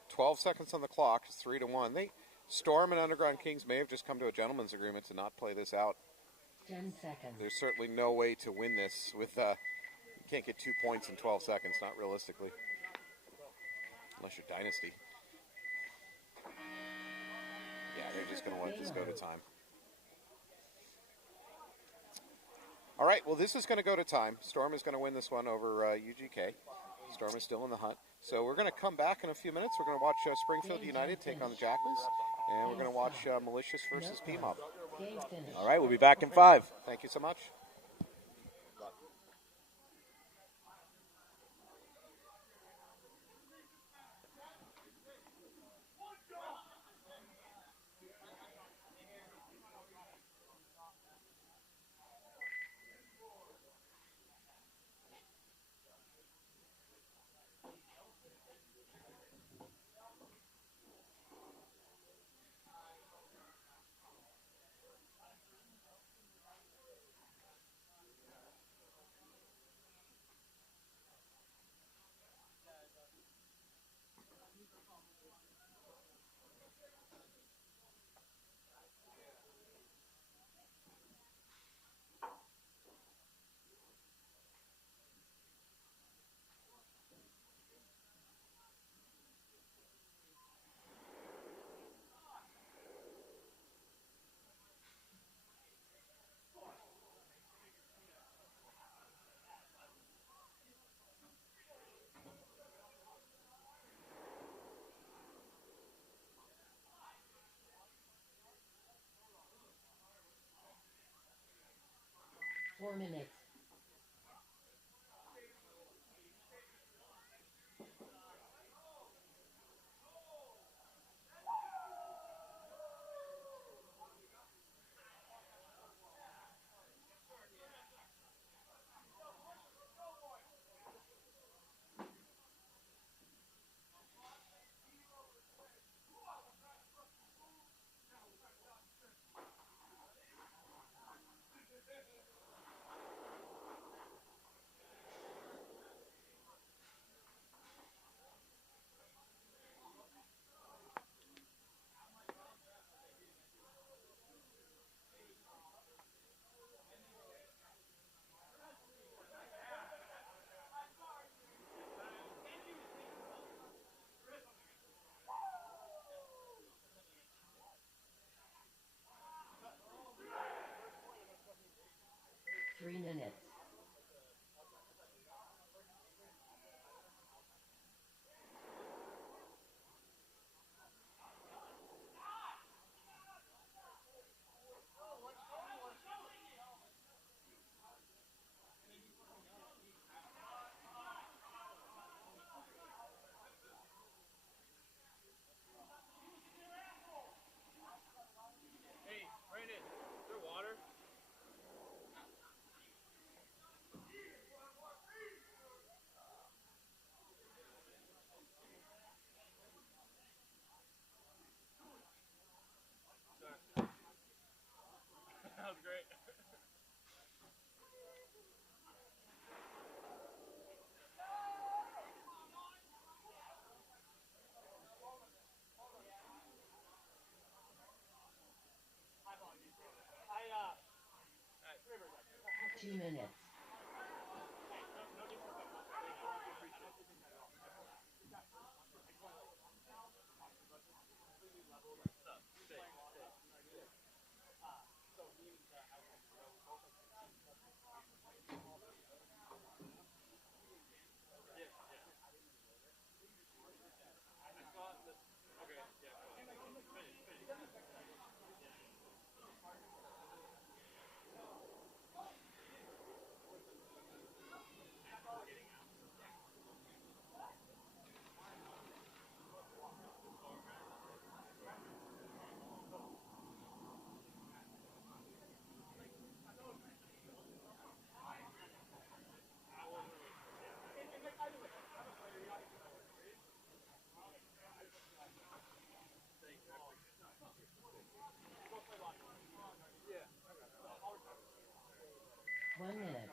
12 seconds on the clock. It's 3-1. Storm and Underground Kings may have just come to a gentleman's agreement to not play this out. 10 seconds. There's certainly no way to win this with. You can't get 2 points in 12 seconds, not realistically, unless you're Dynasty. Yeah, they're just going to let this go to time. All right, well, this is going to go to time. Storm is going to win this one over UGK. Storm is still in the hunt. So we're going to come back in a few minutes. We're going to watch Springfield United take on the Jackals. And we're going to watch Malicious versus P-Mob. Game finished. All right, we'll be back in 5. Thank you so much. Four minutes. Three minutes. Hey, Brandon, is there water? That was great. I 2 minutes. 1 minute.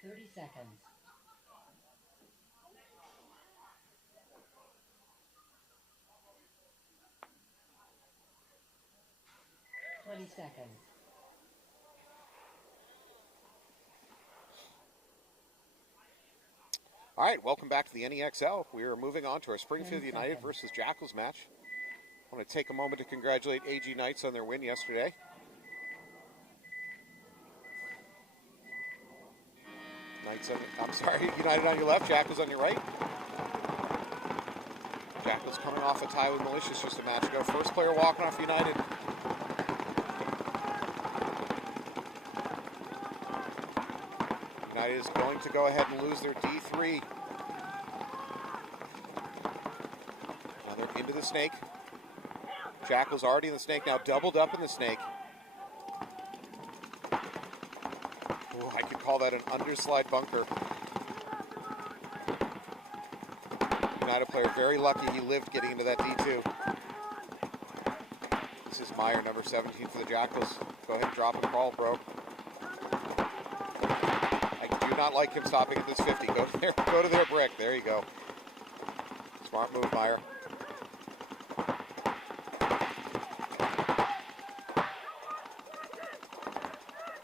Thirty seconds. 20 seconds. All right, welcome back to the NEXL. We are moving on to our Springfield 10 United seconds. versus Jackals match. I want to take a moment to congratulate AG Knights on their win yesterday. United on your left, Jackals on your right. Jackals coming off a tie with Malicious just a match ago. First player walking off United. United is going to go ahead and lose their D3. Now they're into the snake. Jackals already in the snake, now doubled up in the snake. Oh, I could call that an underslide bunker. United player very lucky he lived getting into that D2. This is Meyer, number 17 for the Jackals. Go ahead and drop and crawl, bro. I do not like him stopping at this 50. Go there, go to their brick. There you go. Smart move, Meyer.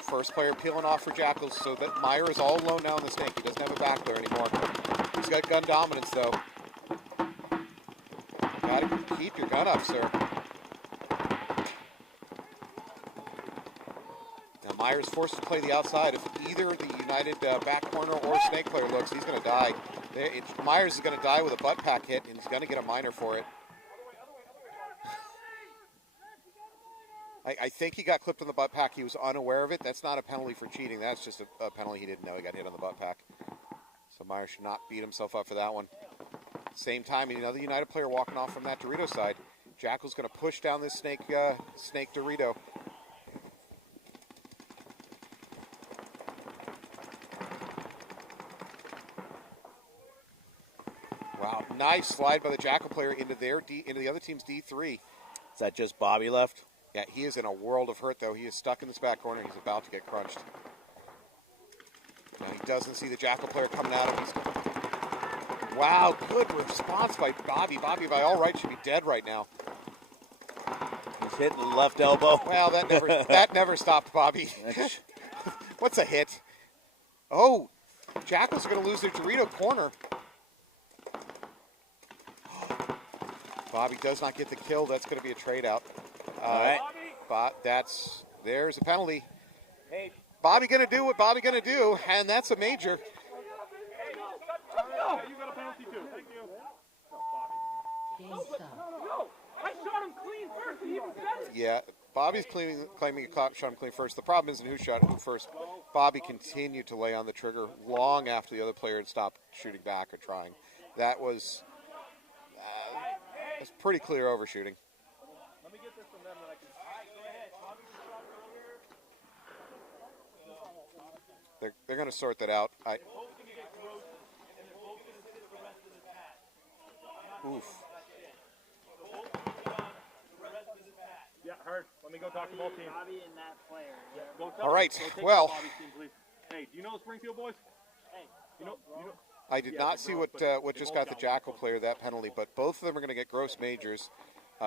First player peeling off for Jackals, so that Meyer is all alone now in the snake. He doesn't have a back there anymore. He's got gun dominance, though. Gotta keep your gun up, sir. Now Meyer's forced to play the outside. If either the United back corner or snake player looks, he's going to die. Myers is going to die with a butt pack hit, and he's going to get a minor for it. I think he got clipped in the butt pack. He was unaware of it. That's not a penalty for cheating. That's just a penalty he didn't know. He got hit on the butt pack. So Myers should not beat himself up for that one. Same time, another United player walking off from that Dorito side. Jackal's going to push down this snake Dorito. Wow, nice slide by the Jackal player into the other team's D3. Is that just Bobby left? Yeah, he is in a world of hurt, though. He is stuck in this back corner. He's about to get crunched. Now, he doesn't see the Jackal player coming at him. Wow, good response by Bobby. Bobby, by all rights, should be dead right now. He's hitting the left elbow. Well, that never stopped Bobby. What's a hit? Oh, Jackals are going to lose their Dorito corner. Bobby does not get the kill. That's going to be a trade out. All right. There's a penalty. Bobby going to do what Bobby going to do, and that's a major. You got a penalty too. Thank you. Game stop. No, I shot him clean first, and he even said it. Yeah, Bobby's claiming a shot him clean first. The problem isn't who shot who first. Bobby continued to lay on the trigger long after the other player had stopped shooting back or trying. That was pretty clear overshooting. Let me get this from them, then I can. They're going to sort that out. Oof. Yeah, heard. Let me go talk to both teams. Bobby and that player. Yeah, go tell All right, Go take well. Bobby's team, please. Hey, do you know the Springfield boys? Hey, You know. I did not see what just got the Jackal player that penalty, but both of them are going to get gross majors,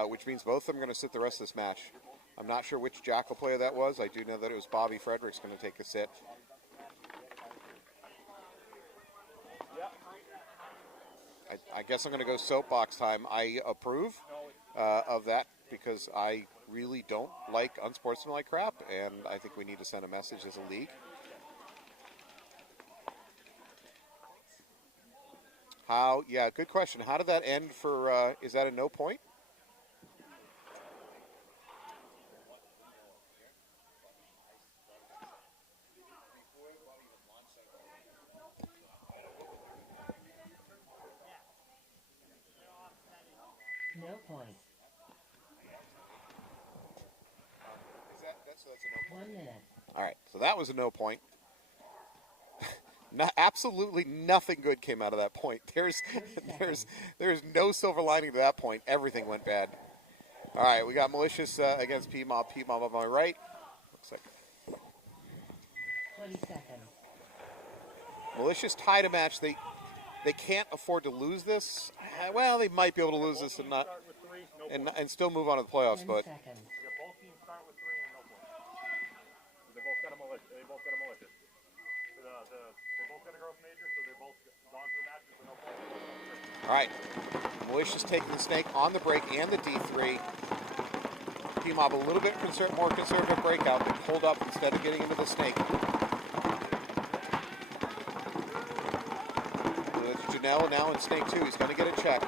which means both of them are going to sit the rest of this match. I'm not sure which Jackal player that was. I do know that it was Bobby Frederick's going to take a sit. I guess I'm going to go soapbox time. I approve of that because I really don't like unsportsmanlike crap, and I think we need to send a message as a league. Good question. How did that end for, is that a no point? point. That's a no. 1 minute. All right, so that was a no point. Absolutely nothing good came out of that point. There's no silver lining to that point. Everything went bad. All right, we got Malicious against P-Mob. P-Mob on my right. Looks like 20 seconds. Malicious tied a match. They can't afford to lose this. Well, they might be able to lose this and not Start with 3, no points. and still move on to the playoffs. 10 But seconds. Yeah, both teams start with 3 and no points. They both got a malicious. They both got a malicious. They both got a gross major, so they both gone to the matches for no points. all right, Malicious taking the snake on the break and the D3. P-Mob a little bit more conservative breakout. They pulled up instead of getting into the snake. Janelle now in snake 2. He's going to get a check.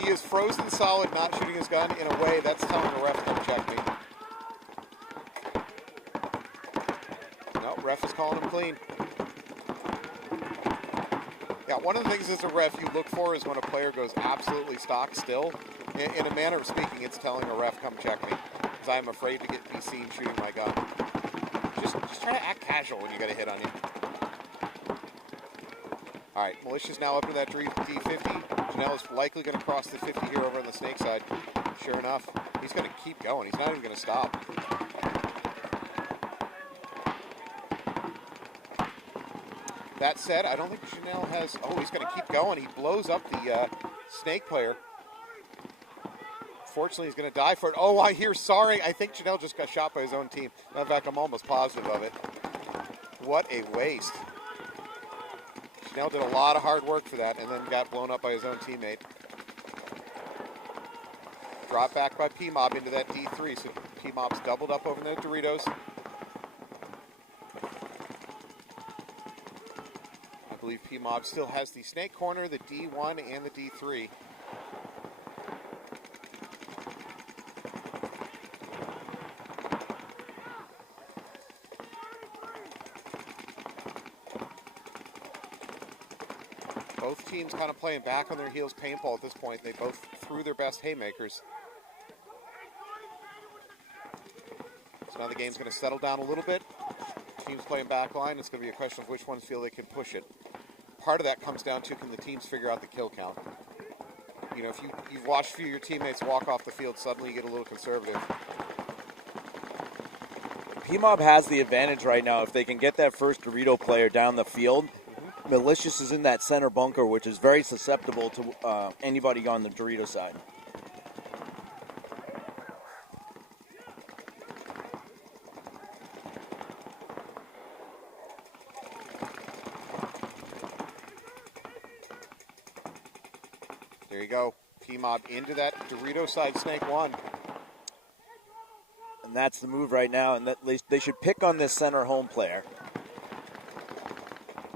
He is frozen solid, not shooting his gun in a way that's telling the ref to check me. No, ref is calling him clean. Yeah, one of the things as a ref you look for is when a player goes absolutely stock still. In a manner of speaking, it's telling a ref, come check me. Because I'm afraid to be seen shooting my gun. Just try to act casual when you get a hit on you. All right, Malicious now up to that D50. Janelle is likely going to cross the 50 here over on the snake side. Sure enough, he's going to keep going. He's not even going to stop. That said, I don't think Janelle has... Oh, he's going to keep going. He blows up the snake player. Fortunately, he's going to die for it. Oh, I hear sorry. I think Janelle just got shot by his own team. In fact, I'm almost positive of it. What a waste. Janelle did a lot of hard work for that and then got blown up by his own teammate. Drop back by P-Mob into that D3. So P-Mob's doubled up over the Doritos. I believe P-Mob still has the snake corner, the D1, and the D3. Both teams kind of playing back on their heels paintball at this point. They both threw their best haymakers. So now the game's going to settle down a little bit. Teams playing back line. It's going to be a question of which ones feel they can push it. Part of that comes down to, can the teams figure out the kill count? You know, if you've watched a few of your teammates walk off the field, suddenly you get a little conservative. P-Mob has the advantage right now. If they can get that first Dorito player down the field, Malicious is in that center bunker, which is very susceptible to anybody on the Dorito side. There you go. P-Mob into that Dorito side snake 1. And that's the move right now, and that they should pick on this center home player.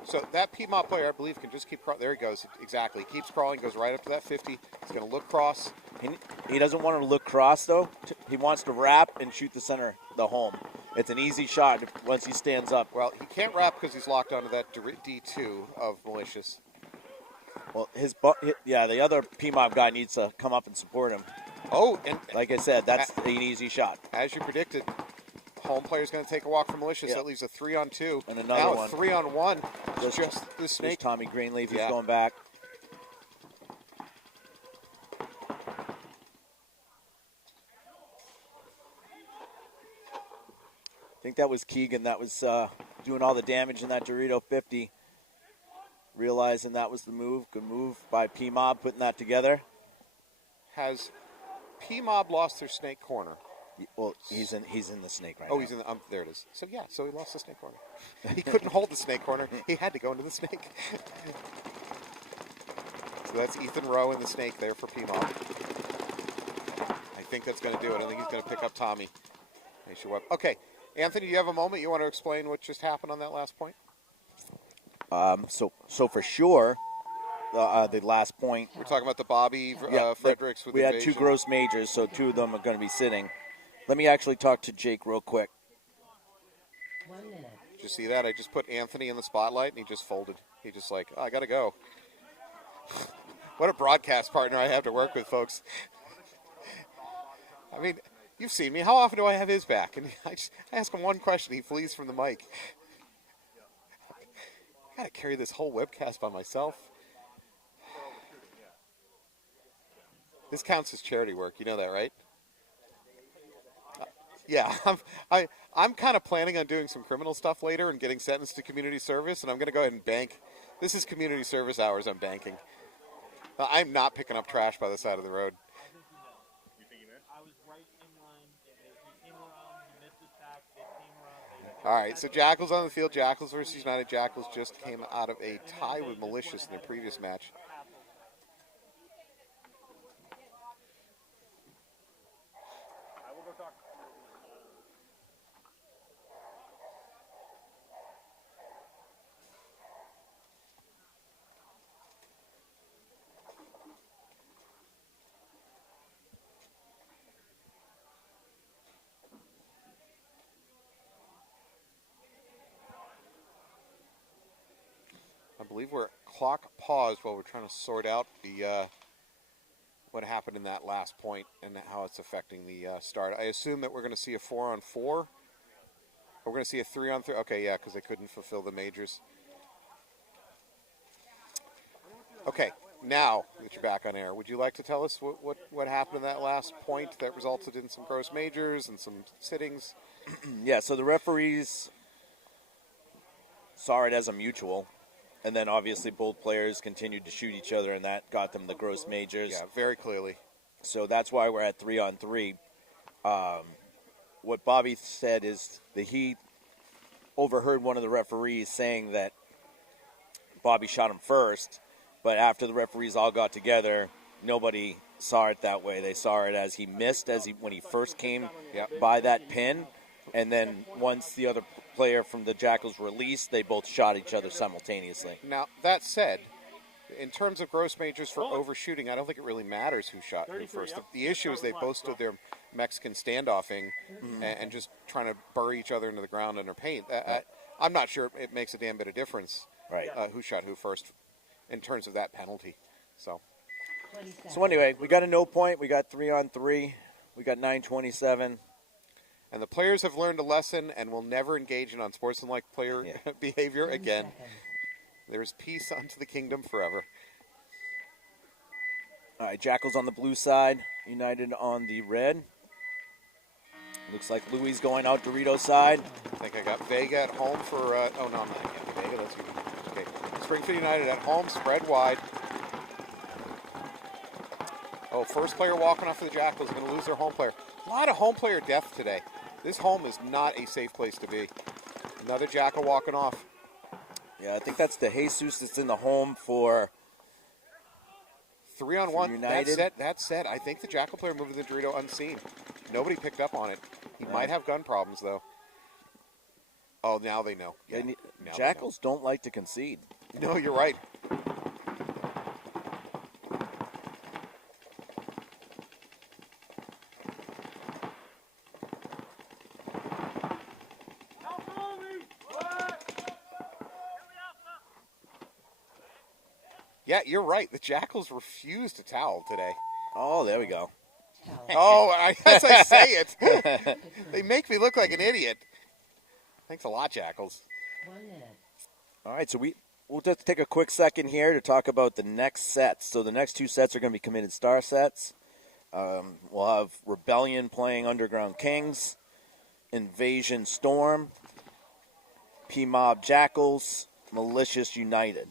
So that P-Mob player, I believe, can just keep crawling. There he goes. Exactly. He keeps crawling, goes right up to that 50. He's going to look cross. He doesn't want to look cross, though. He wants to wrap and shoot the center, the home. It's an easy shot once he stands up. Well, he can't wrap because he's locked onto that D2 of Malicious. Well, the other P-Mob guy needs to come up and support him. Oh, and like I said, that's an easy shot. As you predicted, home player's going to take a walk from Malicious. Yep. That leaves a 3-on-2. And another now one. 3-on-1. Just the snake. Tommy Greenleaf is going back. I think that was Keegan that was doing all the damage in that Dorito 50. Realizing that was the move. Good move by P-Mob putting that together. Has P-Mob lost their snake corner? Well, he's in the snake right now. Oh, he's in the, there it is. So, yeah, so he lost the snake corner. He couldn't hold the snake corner. He had to go into the snake. So that's Ethan Rowe in the snake there for P-Mob. I think that's going to do it. I think he's going to pick up Tommy. Okay, Anthony, do you have a moment you want to explain what just happened on that last point? So for sure, the last point. We're talking about the Bobby Fredericks with we Invasion. had 2 gross majors, so 2 of them are going to be sitting. Let me actually talk to Jake real quick. 1 minute. Did you see that? I just put Anthony in the spotlight, and he just folded. He just like, oh, I got to go. What a broadcast partner I have to work with, folks. I mean, you've seen me. How often do I have his back? And I ask him one question, he flees from the mic. I gotta carry this whole webcast by myself. This counts as charity work. You know that, right? Yeah, I'm kind of planning on doing some criminal stuff later and getting sentenced to community service, and I'm going to go ahead and bank. This is community service hours I'm banking. I'm not picking up trash by the side of the road. You think he missed? I was right in line. He came around, he missed his tack, they came around. They All right, so Jackals on the field. Jackals versus United. Jackals just came out of a tie with Malicious in their previous match. I will go talk. I believe we're clock paused while we're trying to sort out the what happened in that last point and how it's affecting the start. I assume that we're going to see a 4-on-4. Or we're going to see a 3-on-3. Okay, yeah, because they couldn't fulfill the majors. Okay, now that you're back on air, would you like to tell us what happened in that last point that resulted in some gross majors and some sittings? Yeah, so the referees saw it as a mutual, and then obviously both players continued to shoot each other, and that got them the gross majors. Yeah, very clearly. So that's why we're at 3-on-3. What Bobby said is that he overheard one of the referees saying that Bobby shot him first, but after the referees all got together, nobody saw it that way. They saw it as he missed when he first came by that pin, and then once the other player from the Jackals released, they both shot each other simultaneously. Now, that said, in terms of gross majors for overshooting, I don't think it really matters who shot who first. The issue is they both stood there Mexican standoffing and just trying to bury each other into the ground under paint. I'm not sure it makes a damn bit of difference who shot who first in terms of that penalty. So anyway, we got a no point. We got 3-on-3. We got 9:27. And the players have learned a lesson and will never engage in unsportsmanlike player behavior again. There's peace unto the kingdom forever. All right, Jackals on the blue side, United on the red. Looks like Louis going out Dorito side. I think I got Vega at home for, oh no, I'm not getting Vega, that's good. Okay, Springfield United at home, spread wide. Oh, first player walking off for the Jackals, going to lose their home player. A lot of home player death today. This home is not a safe place to be. Another Jackal walking off. Yeah, I think that's the Jesus that's in the home for 3-on-1. United. That said, I think the Jackal player moved to the Dorito unseen. Nobody picked up on it. He might have gun problems, though. Oh, now they know. Yeah, Jackals don't like to concede. No, you're right. Yeah, you're right. The Jackals refuse to towel today. Oh, there we go. As I say it, they make me look like an idiot. Thanks a lot, Jackals. 1 minute. All right, so we'll just take a quick second here to talk about the next sets. So the next two sets are going to be committed star sets. We'll have Rebellion playing Underground Kings, Invasion Storm, P-Mob Jackals, Malicious United.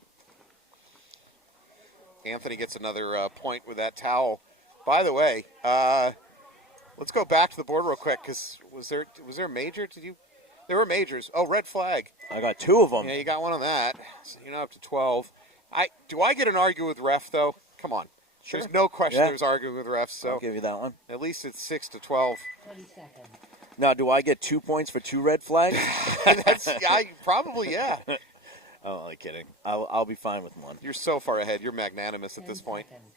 Anthony gets another point with that towel. By the way, let's go back to the board real quick, because was there a major? There were majors. Oh, red flag. I got two of them. Yeah, you got one on that. So you're not up to 12. Do I get an argue with ref, though? Come on. Sure. There's no question there's arguing with refs, so I'll give you that one. at least it's 6-12. 20 seconds. Now, do I get 2 points for 2 red flags? Probably, yeah. I'm only kidding. I'll be fine with one. You're so far ahead. You're magnanimous at 10 this point. seconds.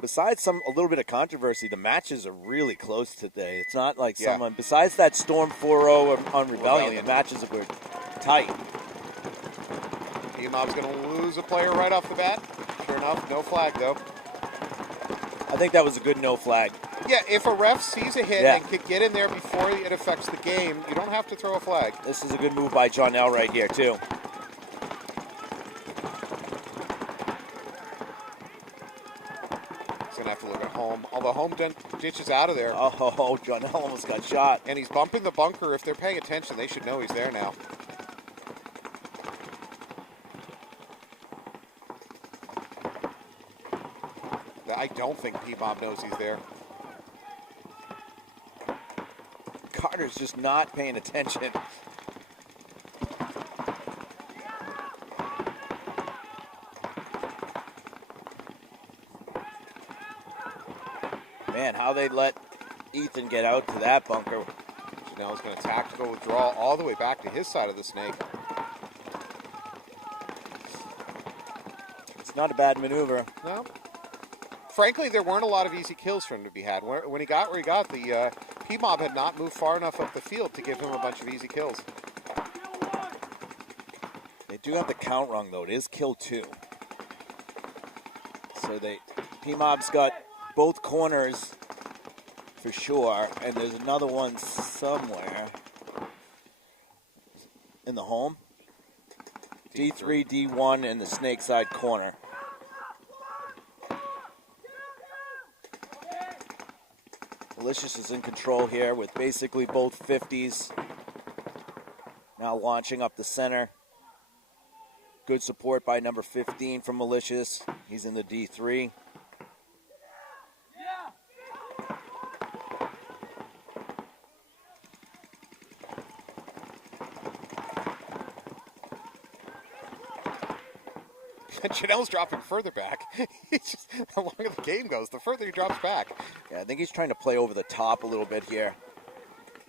Besides a little bit of controversy, the matches are really close today. It's not like besides that Storm 4-0 on Rebellion, the matches were tight. P-Mob's going to lose a player right off the bat. Sure enough, no flag, though. I think that was a good no flag. Yeah, if a ref sees a hit Yeah. and could get in there before it affects the game, you don't have to throw a flag. This is a good move by Jonell right here, too. He's going to have to look at home. Although home ditches out of there. Oh, Jonell almost got shot. And he's bumping the bunker. If they're paying attention, they should know he's there now. I don't think P-Mob knows he's there. Carter's just not paying attention. Man, how they let Ethan get out to that bunker. Janelle's going to tactical withdraw all the way back to his side of the snake. It's not a bad maneuver. No. Frankly, there weren't a lot of easy kills for him to be had. When he got where he got, the P-Mob had not moved far enough up the field to give him a bunch of easy kills. They do have the count wrong, though. It is kill 2. So P-Mob's got both corners for sure, and there's another one somewhere in the home. D3, D1, and the snake side corner. Malicious is in control here with basically both 50s. Now launching up the center. Good support by number 15 from Malicious. He's in the D3. Janelle's dropping further back. He's just, the longer the game goes, the further he drops back. Yeah, I think he's trying to play over the top a little bit here.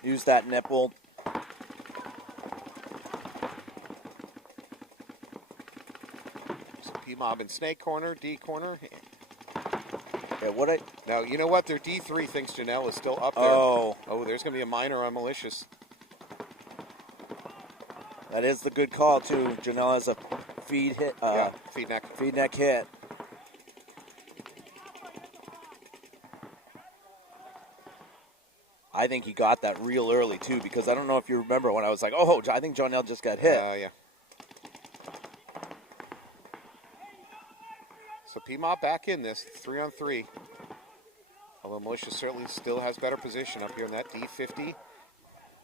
Use that nipple. So P-Mob in snake corner, D corner. Yeah, Now, you know what? Their D3 thinks Janelle is still up there. Oh, There's going to be a minor on Malicious. that is the good call, too. Janelle has a feed hit. Feed neck. Feed neck hit. I think he got that real early, too, because I don't know if you remember when I was like, oh, I think Jonell just got hit. Yeah. So P-Mob back in this, 3-on-3. Although Malicious certainly still has better position up here in that D50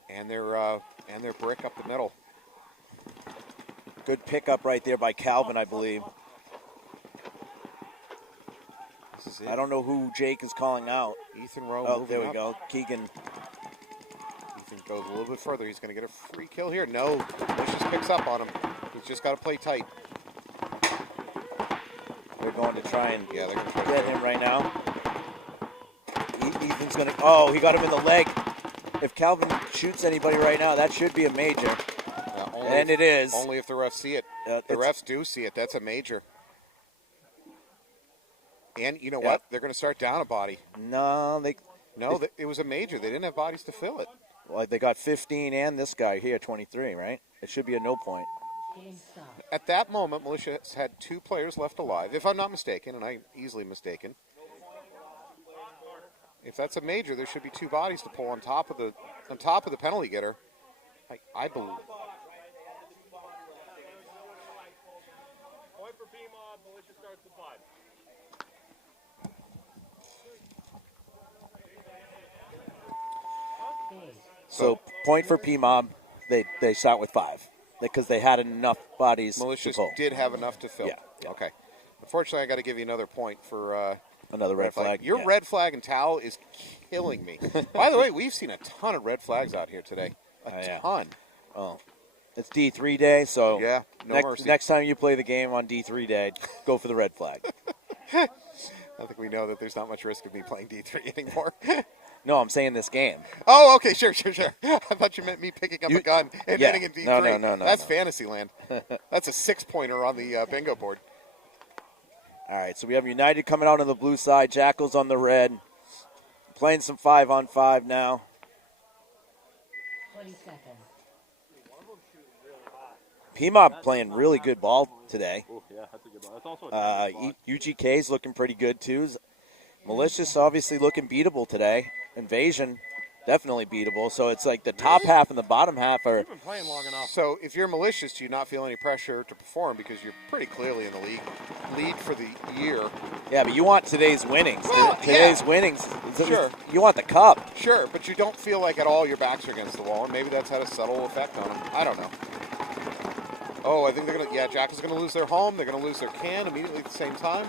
and their brick up the middle. Good pickup right there by Calvin, I believe. This is it. I don't know who Jake is calling out. Ethan Rowe. Oh, moving there we up. go. Keegan. Ethan goes a little bit further. He's going to get a free kill here. No, Malicious picks up on him. He's just got to play tight. They're going to try and they're going to try get him right now. Ethan's going to. Oh, he got him in the leg. If Calvin shoots anybody right now, that should be a major. And it is. Only if the refs see it. The refs do see it. That's a major. And you know what? They're going to start down a body. No, it was a major. They didn't have bodies to fill it. Well, they got 15 and this guy here, 23, right? It should be a no point. At that moment, Malicious had 2 players left alive, if I'm not mistaken, and I'm easily mistaken. If that's a major, there should be 2 bodies to pull on top of the penalty getter. I believe. Point for P-Mob. Malicious starts with 5. So point for P-Mob. They start with 5 because they had enough bodies. Malicious to pull. did have enough to fill. Yeah. Okay. Unfortunately, I got to give you another point for another red flag. Your red flag and towel is killing me. By the way, we've seen a ton of red flags out here today. A ton. Oh, it's D3 day, so mercy. Next time you play the game on D3 day, go for the red flag. I think we know that there's not much risk of me playing D3 anymore. No, I'm saying this game. Oh, okay, sure. I thought you meant me picking up a gun and hitting in D3. No. That's fantasy land. That's a 6-pointer on the bingo board. All right, so we have United coming out on the blue side, Jackals on the red. Playing some 5-on-5 now. 20 seconds. P-Mob playing really good ball today. Oh, yeah, that's a good one. That's also a UGK's looking pretty good, too. Malicious obviously looking beatable today. Invasion definitely beatable. So it's like the top half and the bottom half are. You've been playing long enough. So if you're Malicious, do you not feel any pressure to perform because you're pretty clearly in the lead for the year? Yeah, but you want today's winnings. Well, today's yeah. winnings. Sure. You want the cup. Sure, but you don't feel like at all your backs are against the wall, and maybe that's had a subtle effect on them. I don't know. Oh, I think they're going to, Jackals are going to lose their home. They're going to lose their can immediately at the same time.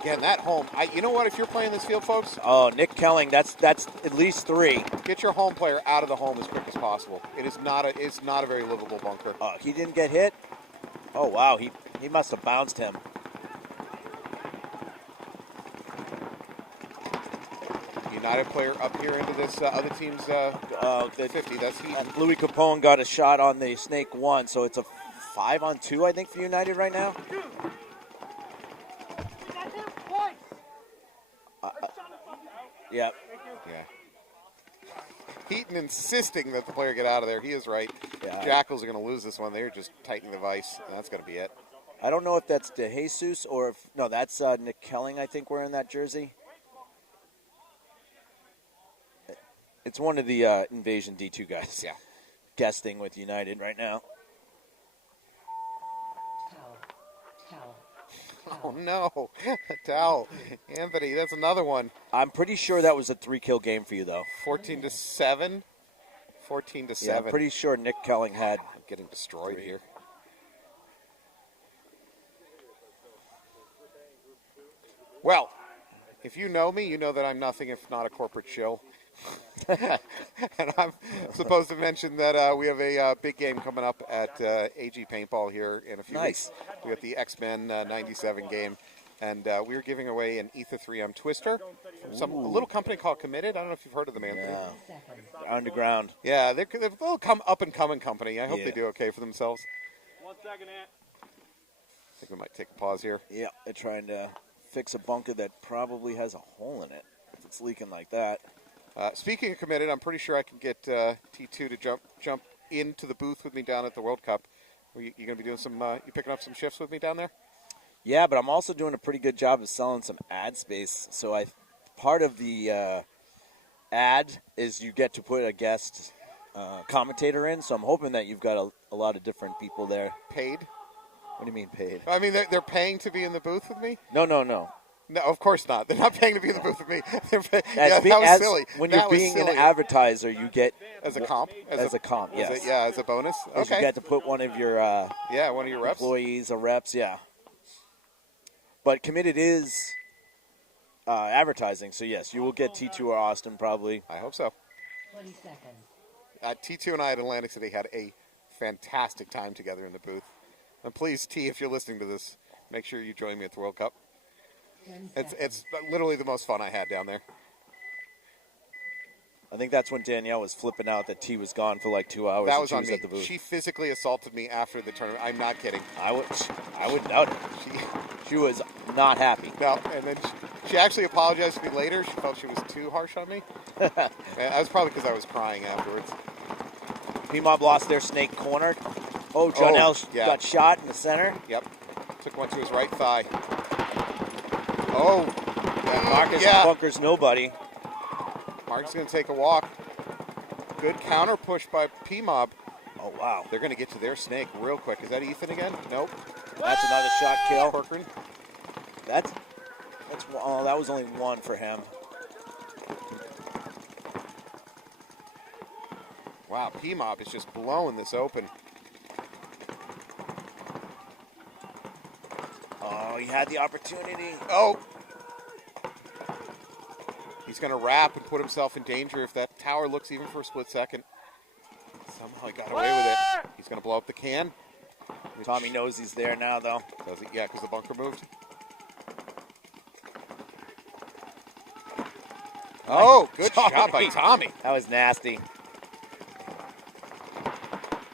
Again, that home. You know what? If you're playing this field, folks, Oh, Nick Kelling, that's at least 3. get your home player out of the home as quick as possible. It's not a very livable bunker. Oh, he didn't get hit? Oh, wow, he must have bounced him. United player up here into this other team's 50. That's Heat. And Louis Capone got a shot on the Snake 1, so it's a 5-on-2, I think, for United right now. Yeah. Yeah. Heaton insisting that the player get out of there. He is right. Yeah. Jackals are going to lose this one. They're just tightening the vice, and that's going to be it. I don't know if that's De Jesus or if no, that's Nick Kelling, I think, wearing that jersey. It's one of the Invasion D2 guys. Yeah. Guesting with United right now. Towel. Oh, no. Towel. Anthony, that's another one. I'm pretty sure that was a 3-kill game for you, though. 14-7. 14-7. Yeah, I'm pretty sure Nick Kelling had. I'm getting destroyed here. Well, if you know me, you know that I'm nothing if not a corporate shill. And I'm supposed to mention that we have a big game coming up at AG Paintball here in a few weeks. We got the X-Men 97 game, and we are giving away an Ether 3M Twister from a little company called Committed. I don't know if you've heard of them, Anthony. Yeah. Underground. Yeah, they're a little up-and-coming company. I hope they do okay for themselves. 1 second, Ant. I think we might take a pause here. Yeah, they're trying to fix a bunker that probably has a hole in it if it's leaking like that. Speaking of Committed, I'm pretty sure I can get T2 to jump into the booth with me down at the World Cup. You going to be doing some? You picking up some shifts with me down there? Yeah, but I'm also doing a pretty good job of selling some ad space. So part of the ad is you get to put a guest commentator in. So I'm hoping that you've got a lot of different people there. Paid? What do you mean paid? I mean, they're paying to be in the booth with me? No. No, of course not. They're not paying to be in the booth with me. That was silly. When you're being an advertiser, you get as a comp. As a comp, yes. As a bonus. Okay. You get to put one of your one of your reps, employees or reps. Yeah. But Committed is advertising, so yes, you will get T2 or Austin probably. I hope so. 20 seconds. T2 and I at Atlantic City had a fantastic time together in the booth. And please, T, if you're listening to this, make sure you join me at the World Cup. It's literally the most fun I had down there. I think that's when Danielle was flipping out that T was gone for like 2 hours. That was on me. At the booth. She physically assaulted me after the tournament. I'm not kidding. I wouldn't doubt it. She was not happy. No, and then she actually apologized to me later. She felt she was too harsh on me. That was probably because I was crying afterwards. P-Mob lost their snake cornered. Oh, Jonelle got shot in the center. Yep. Took one to his right thigh. Oh. Marcus bunkers nobody. Marcus is going to take a walk. Good counter push by P-Mob. Oh, wow. They're going to get to their snake real quick. Is that Ethan again? Nope. That's another shot kill. Corcoran. That was only one for him. Wow, P-Mob is just blowing this open. Oh, he had the opportunity. Oh. He's going to wrap and put himself in danger if that tower looks even for a split second. Somehow he got away with it. He's going to blow up the can. Tommy knows he's there now, though. Does he? Yeah, because the bunker moved. Oh, good shot by Tommy. That was nasty.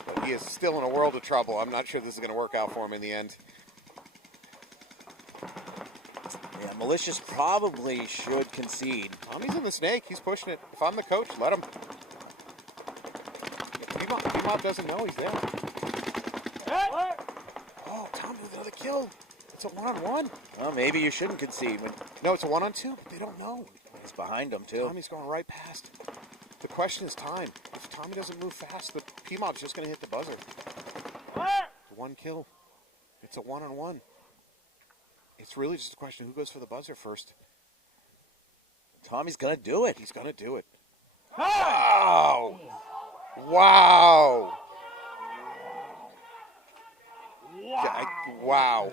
But he is still in a world of trouble. I'm not sure this is going to work out for him in the end. Yeah, Malicious probably should concede. Tommy's in the snake. He's pushing it. If I'm the coach, let him. P-Mob doesn't know he's there. Oh, Tommy with another kill. It's a 1-on-1. Well, maybe you shouldn't concede when No, it's a 1-on-2, but they don't know. it's behind him, too. Tommy's going right past. The question is time. If Tommy doesn't move fast, the P-Mob's just going to hit the buzzer. One kill. It's a 1-on-1. It's really just a question who goes for the buzzer first. Tommy's going to do it. He's going to do it. Wow! Wow! Wow.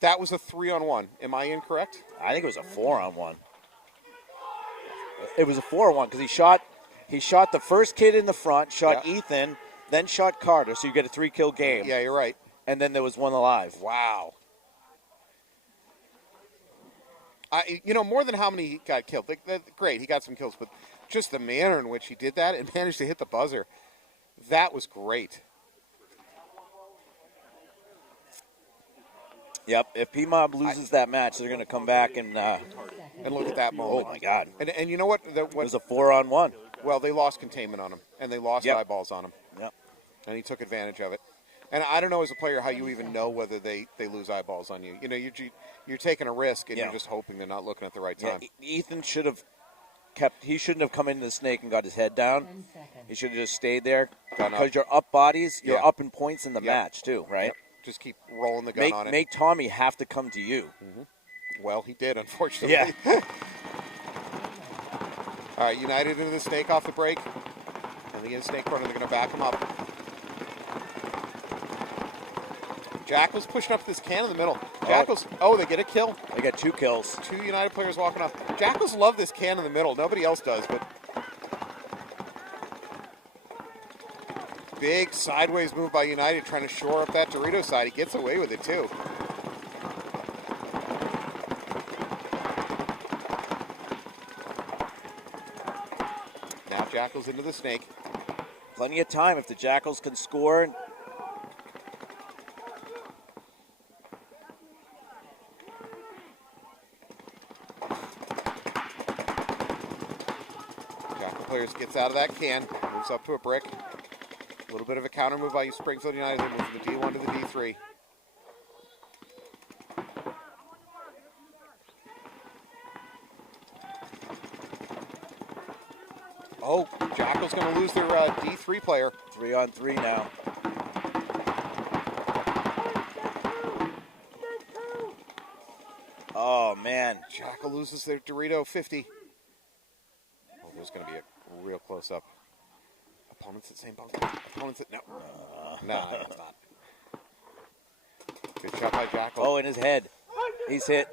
That was a 3-on-1. Am I incorrect? I think it was a 4-on-1. It was a 4-on-1 because he shot the first kid in the front, shot Yeah. Ethan, then shot Carter, so you get a 3-kill game. Yeah, you're right. And then there was one alive. Wow. More than how many he got killed. Great, he got some kills, but just the manner in which he did that and managed to hit the buzzer, that was great. Yep, if P-Mob loses that match, they're going to come back and And look at that moment. oh, my God. And you know what? It was a 4-on-1. Well, they lost containment on him, and they lost Yep. eyeballs on him, Yep. and he took advantage of it. And I don't know as a player how you even know whether they lose eyeballs on you. You know, you're taking a risk, and Yeah. you're just hoping they're not looking at the right Yeah, time. Ethan should have he shouldn't have come into the snake and got his head down. 10 seconds. He should have just stayed there. Gun up. Because you're up bodies, you're Yeah. up in points in the Yep. match, too, right? Yep. Just keep rolling the gun on it. Make Tommy have to come to you. Well, he did, unfortunately. Yeah. All right, United into the snake off the break. And the in-snake corner, they're going to back him up. Jackals pushing up this can in the middle. Jackals, they get a kill. They got 2 kills. 2 United players walking off. Jackals love this can in the middle. Nobody else does, but big sideways move by United trying to shore up that Dorito side. He gets away with it, too. Now Jackals into the snake. Plenty of time if the Jackals can score. Jackal players gets out of that can, moves up to a brick. A little bit of a counter move by Springfield United. They move from the D1 to the D3. Oh, Jackal's going to lose their D3 player. 3-on-3 now. Oh, man. Jackal loses their Dorito 50. Oh, there's going to be a real close-up. Opponents at same bunker. Opponents at... No. No, it's not. Good shot by Jackal. Oh, in his head. He's hit.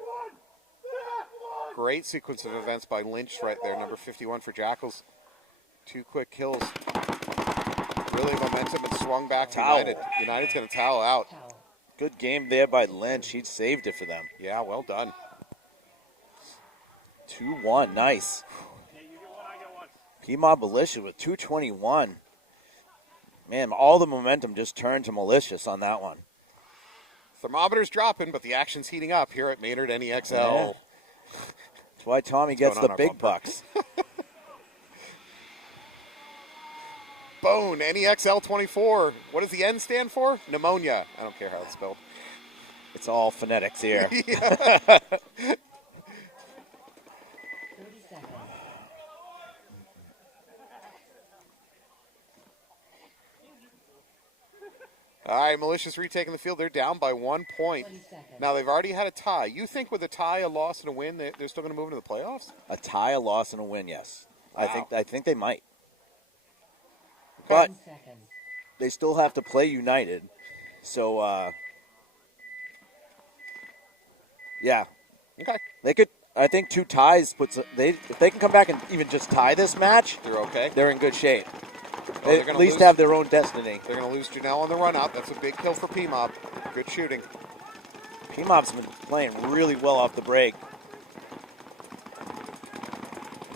Great sequence of events by Lynch right there. Number 51 for Jackals. 2 quick kills. Really momentum and swung back to Towel. United. United's going to towel out. Towel. Good game there by Lynch. He saved it for them. Yeah, well done. 2-1. Nice. P-Mob Malicious with 221. Man, all the momentum just turned to Malicious on that one. Thermometer's dropping, but the action's heating up here at Maynard NEXL. Yeah. That's why Tommy gets going the on, our big bumper? bucks. B.O.N.E, NEXL 24. What does the N stand for? Pneumonia. I don't care how it's spelled. It's all phonetics here. 30 seconds. All right, Malicious retaking the field. They're down by 1 point. 20 seconds. Now, they've already had a tie. You think with a tie, a loss, and a win, they're still going to move into the playoffs? A tie, a loss, and a win, yes. Wow. I think they might. But 10 seconds. they still have to play United. So, yeah. Okay. They could, I think 2 ties puts, if they can come back and even just tie this match, They're okay. they're in good shape. they're They gonna at least lose. have their own destiny. They're going to lose Janelle on the run out. That's a big kill for P-Mob. Good shooting. P-Mob's been playing really well off the break.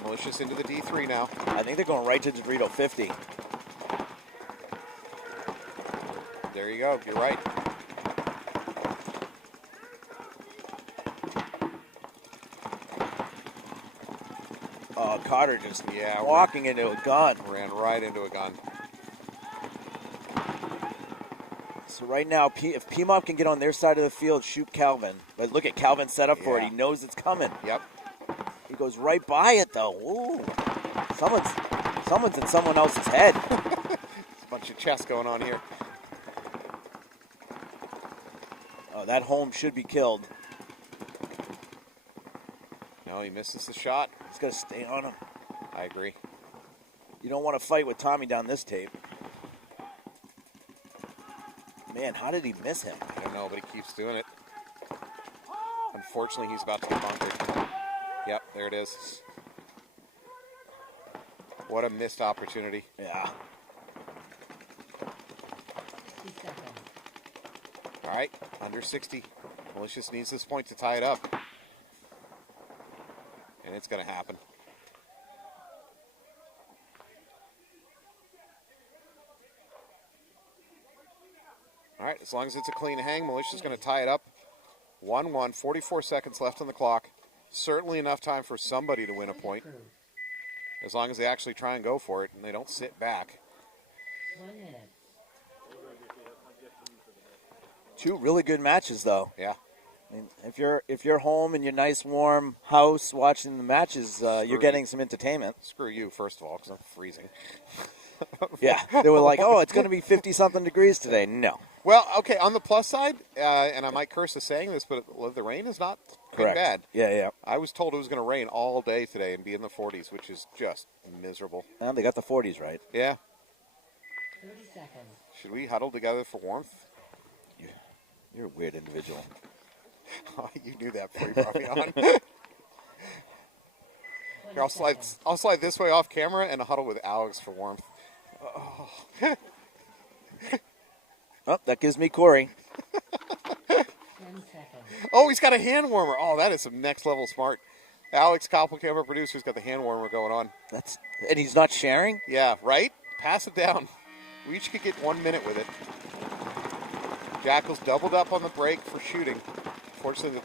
Malicious into the D3 now. I think they're going right to Dorito 50. There you go. You're right. Carter just Yeah, walking into a gun. Ran right into a gun. So right now, if PMOP can get on their side of the field, shoot Calvin. But look at Calvin's set up for it. Yeah. He knows it's coming. Yep. He goes right by it, though. Ooh. Someone's in someone else's head. There's a bunch of chess going on here. Oh, that home should be killed. No, he misses the shot. He's got to stay on him. I agree. You don't want to fight with Tommy down this tape. Man, how did he miss him? I don't know, but he keeps doing it. Unfortunately, he's about to get bunkered. Yep, there it is. What a missed opportunity. Yeah. All right, under 60. Malicious needs this point to tie it up. And it's going to happen. All right, as long as it's a clean hang, Malicious going to tie it up. 1-1, 44 seconds left on the clock. Certainly enough time for somebody to win a point. As long as they actually try and go for it and they don't sit back. 1 minute. Two really good matches, though. Yeah. I mean, if you're home in your nice warm house watching the matches, you're getting some entertainment. Screw you, first of all, because I'm freezing. Yeah, they were like, oh, it's going to be 50-something degrees today. No. Well, okay, on the plus side, and I might curse at saying this, but the rain is not Correct. bad. Yeah. I was told it was going to rain all day today and be in the 40s, which is just miserable. Well, they got the 40s right. Yeah. 30 seconds. Should we huddle together for warmth? You're a weird individual. Oh, you knew that before you brought me on. Here, I'll slide this way off camera and huddle with Alex for warmth. Oh, that gives me Corey. 10 seconds. Oh, he's got a hand warmer. Oh, that is some next level smart. Alex Koppelkamp, our producer's got the hand warmer going on. And he's not sharing? Yeah, right? Pass it down. We each could get 1 minute with it. Jackals doubled up on the break for shooting. Fortunately,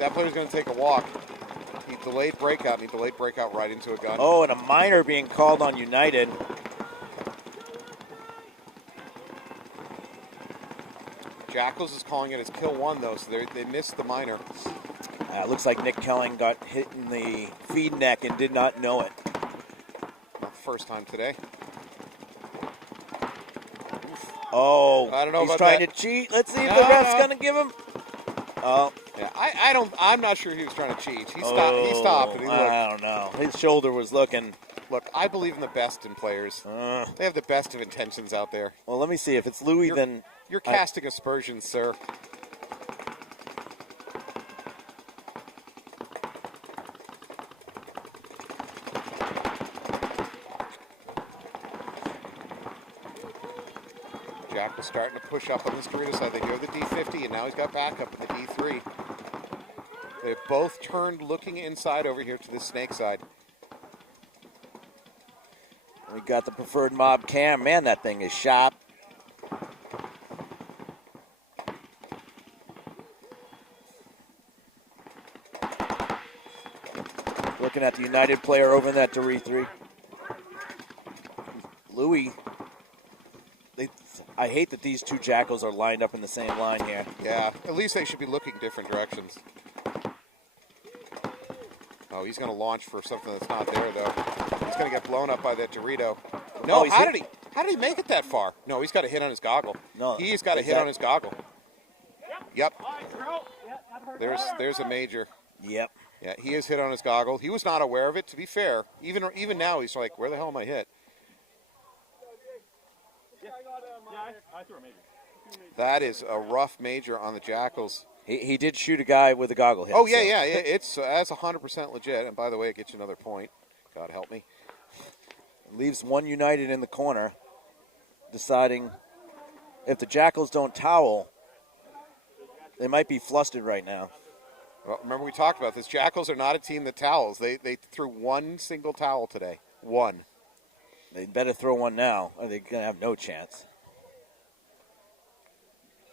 that player's going to take a walk. He delayed breakout, and he delayed breakout right into a gun. Oh, and a minor being called on United. Jackals is calling it as kill one, though, so they missed the minor. It looks like Nick Kelling got hit in the feed neck and did not know it. Not the first time today. Oh, I don't know he's about trying that. to cheat. Let's see if the ref's going to give him. Oh. Yeah, I'm not sure he was trying to cheat. He stopped and he looked. I don't know. His shoulder was looking. Look, I believe in the best in players. They have the best of intentions out there. Well, let me see. If it's Louis, then... You're casting aspersions, sir. Jackal's starting to push up on this Dorito side. They go the D50, and now he's got backup in the D3. They've both turned looking inside over here to the snake side. We got the preferred mob cam. Man, that thing is sharp. Looking at the United player over in that D3. Louis. I hate that these two Jackals are lined up in the same line here. Yeah, at least they should be looking different directions. Oh, he's going to launch for something that's not there, though. He's going to get blown up by that Dorito. No, how did he make it that far? No, he's got a hit on his goggle. No, he's got a hit on his goggle. Yep. Yeah, There's a major. Yep. Yeah, he is hit on his goggle. He was not aware of it, to be fair. Even now, he's like, where the hell am I hit? I threw a major. That is a rough major on the Jackals. He did shoot a guy with a goggle hit. Oh, yeah. That's 100% legit. And by the way, it gets you another point. God help me. Leaves one United in the corner, deciding if the Jackals don't towel, they might be flustered right now. Well, remember we talked about this. Jackals are not a team that towels. They threw one single towel today. One. They'd better throw one now, or they're going to have no chance.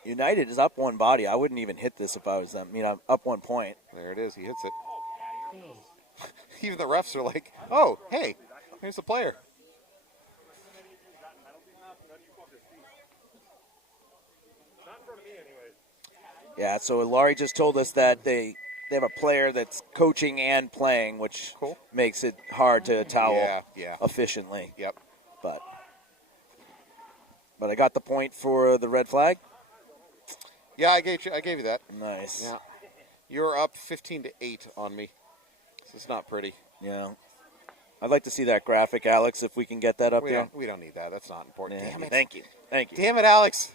United is up one body. I wouldn't even hit this if I was them. I'm up 1 point. There it is. He hits it. Even the refs are like, oh, hey, here's the player. Yeah, so Laurie just told us that they have a player that's coaching and playing, which Cool. makes it hard to towel Yeah. efficiently. Yep. But I got the point for the red flag. Yeah, I gave you that. Nice. Yeah. You're up 15-8 on me. This is not pretty. Yeah. I'd like to see that graphic, Alex, if we can get that up there. We don't need that. That's not important. Yeah, Damn it. Thank you. Damn it, Alex.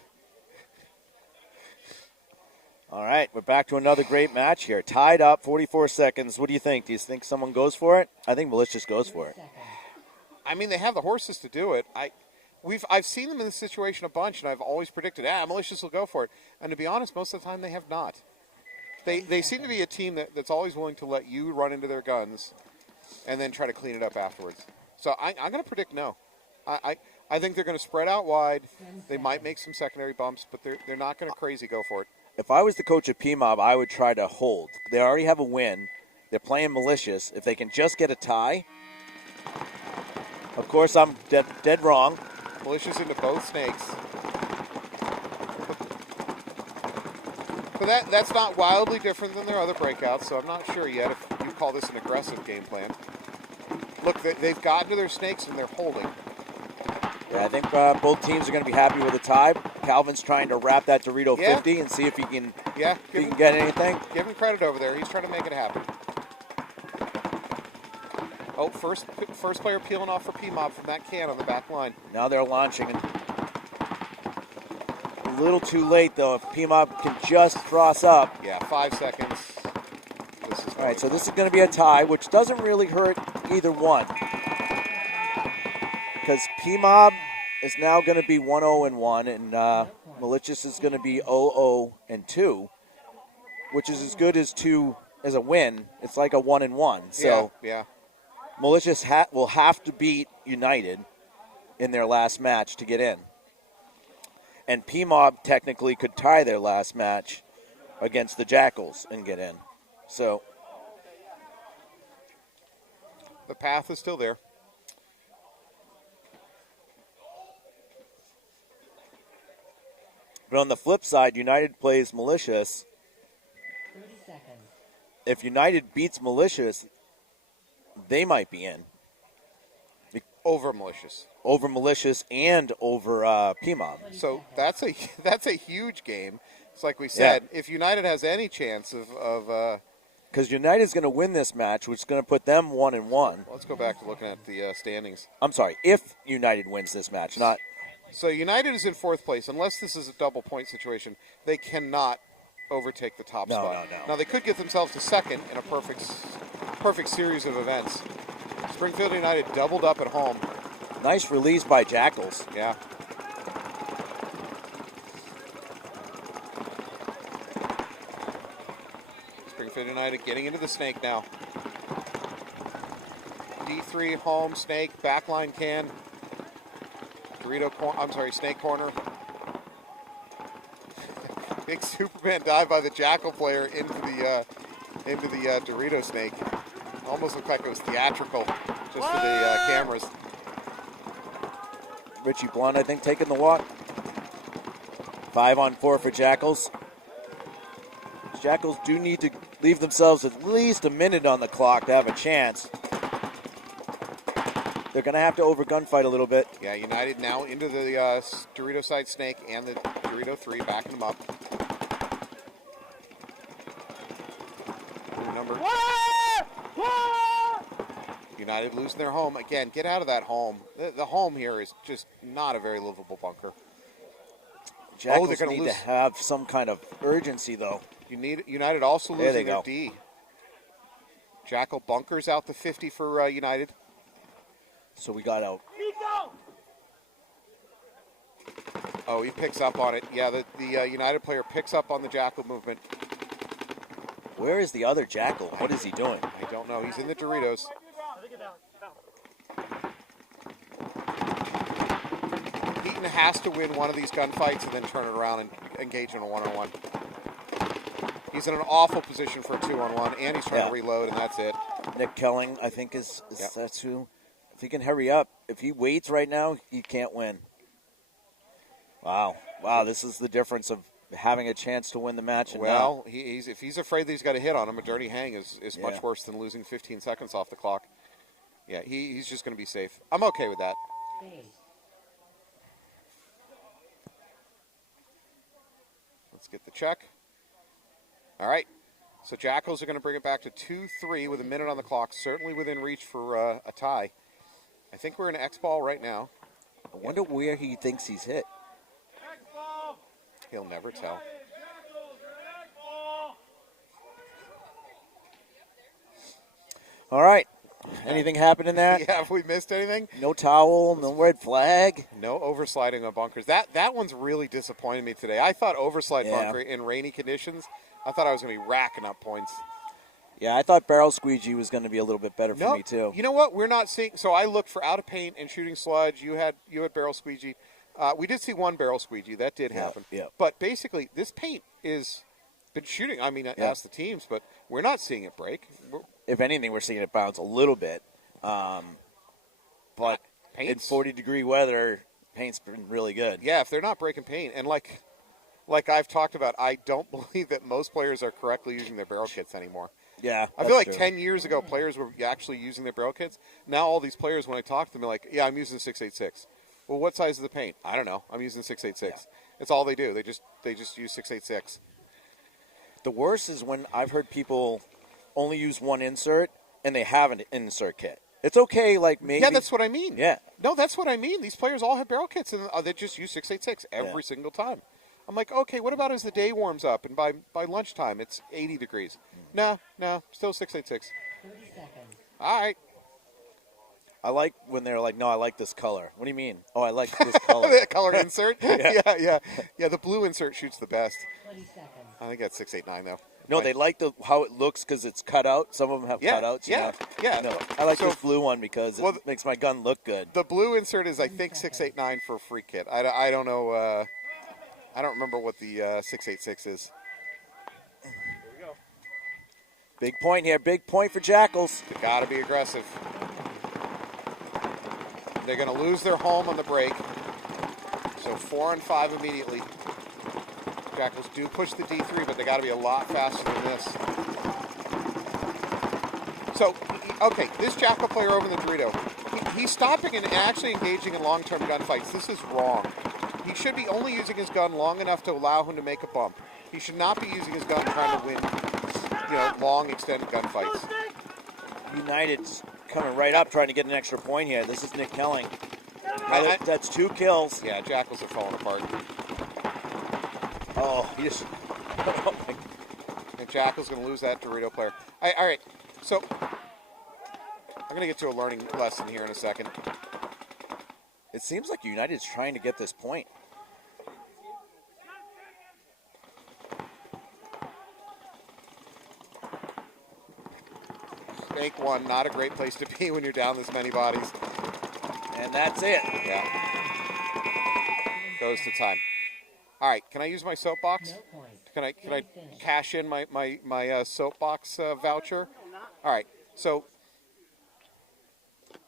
All right, we're back to another great match here. Tied up, 44 seconds. What do you think? Do you think someone goes for it? I think Malicious goes for it. I mean, they have the horses to do it. I've seen them in this situation a bunch, and I've always predicted, Malicious will go for it. And to be honest, most of the time they have not. They seem to be a team that's always willing to let you run into their guns and then try to clean it up afterwards. So I'm going to predict no. I think they're going to spread out wide. They might make some secondary bumps, but they're not going to crazy go for it. If I was the coach of PMOB, I would try to hold. They already have a win. They're playing Malicious. If they can just get a tie, of course I'm dead wrong. Malicious into both snakes. But that's not wildly different than their other breakouts, so I'm not sure yet if you call this an aggressive game plan. Look, they've gotten to their snakes and they're holding. Yeah, I think both teams are going to be happy with a tie. Calvin's trying to wrap that Dorito 50 and see if he can, get anything. Give him credit over there. He's trying to make it happen. Oh, first player peeling off for PMOB from that can on the back line. Now they're launching. A little too late, though. If PMOB can just cross up. Yeah, 5 seconds. All right, so this is going to be a tie, which doesn't really hurt either one. Because PMOB is now going to be 1-0-1, and Malicious is going to be 0-0-2, which is as good as a win. It's like a 1-1. So yeah. Malicious will have to beat United in their last match to get in. And PMOB technically could tie their last match against the Jackals and get in. So the path is still there. But on the flip side, United plays Malicious. 30 seconds. If United beats Malicious, they might be in. Over Malicious. Over Malicious and over PMOB. So that's a huge game. It's like we said, if United has any chance of because United's going to win this match, which is going to put them 1-1. Let's go back to looking at the standings. I'm sorry, if United wins this match, not. So United is in 4th place. Unless this is a double point situation, they cannot overtake the top spot. No. Now they could get themselves to 2nd in a perfect series of events. Springfield United doubled up at home. Nice release by Jackals. Yeah. Springfield United getting into the snake now. D3 home snake backline can. Snake corner. Big Superman dive by the Jackal player into the Dorito snake. Almost looked like it was theatrical, just for the cameras. Richie Blunt, I think, taking the walk. 5-on-4 for Jackals. Jackals do need to leave themselves at least a minute on the clock to have a chance. They're going to have to over-gunfight a little bit. Yeah, United now into the Dorito side snake and the Dorito 3, backing them up. New number. United losing their home. Again, get out of that home. The home here is just not a very livable bunker. Jackals need to have some kind of urgency, though. United also losing their D. Jackal bunkers out the 50 for United. So we got out. Oh, he picks up on it. Yeah, the United player picks up on the Jackal movement. Where is the other Jackal? What is he doing? I don't know. He's in the Doritos. Heaton has to win one of these gunfights and then turn it around and engage in a 1-on-1. He's in an awful position for a 2-on-1, and he's trying to reload, and that's it. Nick Kelling, I think, is that's who. If he can hurry up, if he waits right now, he can't win. Wow, this is the difference of having a chance to win the match. And Well, if he's afraid that he's got a hit on him, a dirty hang is Yeah. much worse than losing 15 seconds off the clock. Yeah, he's just going to be safe. I'm okay with that. Phase. Let's get the check. All right. So Jackals are going to bring it back to 2-3 with a minute on the clock. Certainly within reach for a tie. I think we're in X ball right now. I wonder where he thinks he's hit. He'll never tell. All right. Anything happen in that? Yeah, have we missed anything? No towel, no red flag. No oversliding on bunkers. That one's really disappointed me today. I thought overslide Yeah. bunker in rainy conditions, I thought I was going to be racking up points. Yeah, I thought barrel squeegee was going to be a little bit better for No, me too. you know what? We're not seeing. So I looked for out of paint and shooting sludge. You had barrel squeegee. We did see one barrel squeegee. That did happen. yeah. But basically, this paint is been shooting. I mean, ask the teams, but we're not seeing it break. If anything, we're seeing it bounce a little bit. But in Paint's- 40-degree weather, paint's been really good. Yeah, if they're not breaking paint, and like I've talked about, I don't believe that most players are correctly using their barrel kits anymore. Yeah, I feel like that's 10 years ago, players were actually using their barrel kits. Now all these players, when I talk to them, they're like, yeah, I'm using 686. Well, what size is the paint? I don't know. I'm using 686. It's all they do. They just use 686. The worst is when I've heard people only use one insert and they have an insert kit. It's okay, like maybe. Yeah, that's what I mean. Yeah. No, that's what I mean. These players all have barrel kits, and they just use 686 every single time. I'm like, okay, what about as the day warms up and by lunchtime it's 80 degrees? No, still 686. 30 seconds. All right. I like when they're like, no, I like this color. What do you mean? Oh, I like this color. That color insert? Yeah, the blue insert shoots the best. 20 seconds. I think that's 689, though. No, they like how it looks because it's cut out. Some of them have cutouts. Yeah. No, I like So- this blue one because it makes my gun look good. The blue insert is, I think, 689 for a free kit. I don't know. I don't remember what the 686 is. Big point here. Big point for Jackals. They got to be aggressive. They're going to lose their home on the break. So 4 and 5 immediately. Jackals do push the D3, but they got to be a lot faster than this. So, okay, this Jackal player over in the Dorito, he's stopping and actually engaging in long-term gunfights. This is wrong. He should be only using his gun long enough to allow him to make a bump. He should not be using his gun trying to win, long extended gunfights. United's coming right up trying to get an extra point here. This is Nick Kelling. That's 2 kills. Yeah, Jackals are falling apart. Oh, he just... And Jackal's going to lose that Dorito player. All right, so I'm going to get to a learning lesson here in a second. It seems like United's trying to get this point. Make one, not a great place to be when you're down this many bodies. And that's it. Yeah. Goes to time. All right, can I use my soapbox? No point. Can I cash in my soapbox voucher? All right, so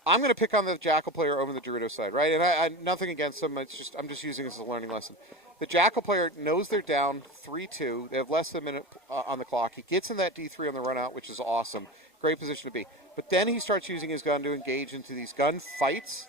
I'm going to pick on the Jackal player over the Dorito side, right? And I nothing against them. I'm just using this as a learning lesson. The Jackal player knows they're down 3-2. They have less than a minute on the clock. He gets in that D3 on the run out, which is awesome. Great position to be. But then he starts using his gun to engage into these gun fights,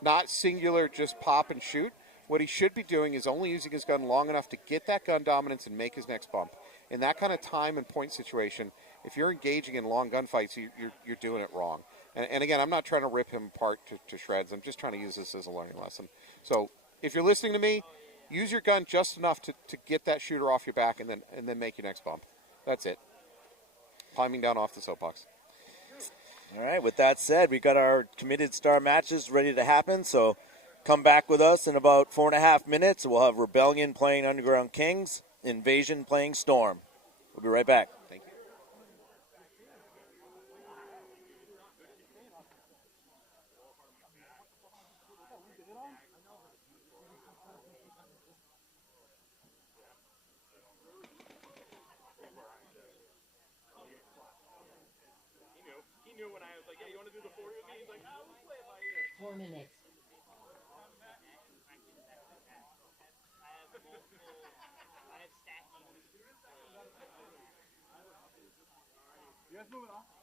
not singular, just pop and shoot. What he should be doing is only using his gun long enough to get that gun dominance and make his next bump. In that kind of time and point situation, if you're engaging in long gunfights, you're doing it wrong. And again, I'm not trying to rip him apart to shreds. I'm just trying to use this as a learning lesson. So if you're listening to me, use your gun just enough to get that shooter off your back and then make your next bump. That's it. Climbing down off the soapbox. All right, with that said, we got our committed star matches ready to happen, so come back with us in about 4.5 minutes. We'll have Rebellion playing Underground Kings, Invasion playing Storm. We'll be right back. Thank you. He knew when I was like, yeah, you want to do the 4 with me? He's like, we'll play it by ear. 4 minutes. You guys moving on? It's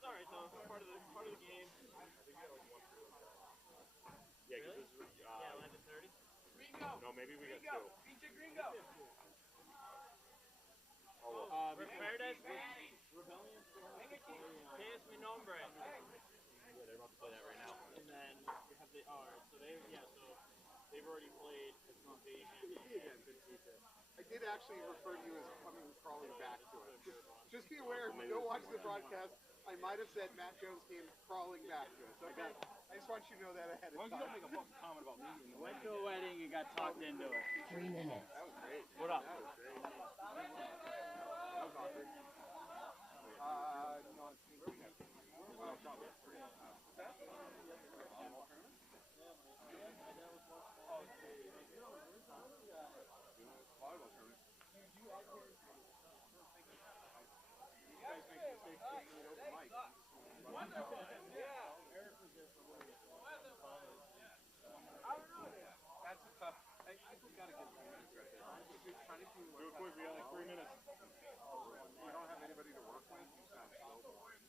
alright though. It's part of the game. Yeah, because this is 11:30. No, maybe we got 2. Verdes, Rebellion, Que es mi nombre? Yeah, they're about to play that right now. And then we have the alright, so they've already played Invasion and I did actually refer to you as coming crawling back to us. Just be aware, if you go watch the broadcast, I might have said Matt Jones came crawling back to us. Okay? I just want you to know that ahead of time. Why don't you don't make a fucking comment about me? Went to a wedding and got talked into it. 3 minutes. That was great. What up? That was great. That was awkward. No, it's me. Well, probably. That's a tough. I think we gotta get some minutes right there. Trying to do it quick, we got like 3 minutes. We don't have anybody to work with. You sound so boring.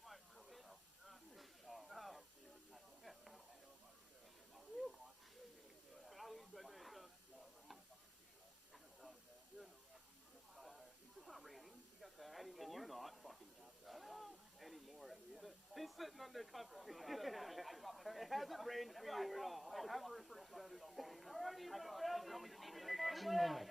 It's not raining. You got that. Can you not fucking do that? Anymore, at least. He's sitting under cover. It hasn't rained for you at all. I have referred to that as the name. 2 minutes.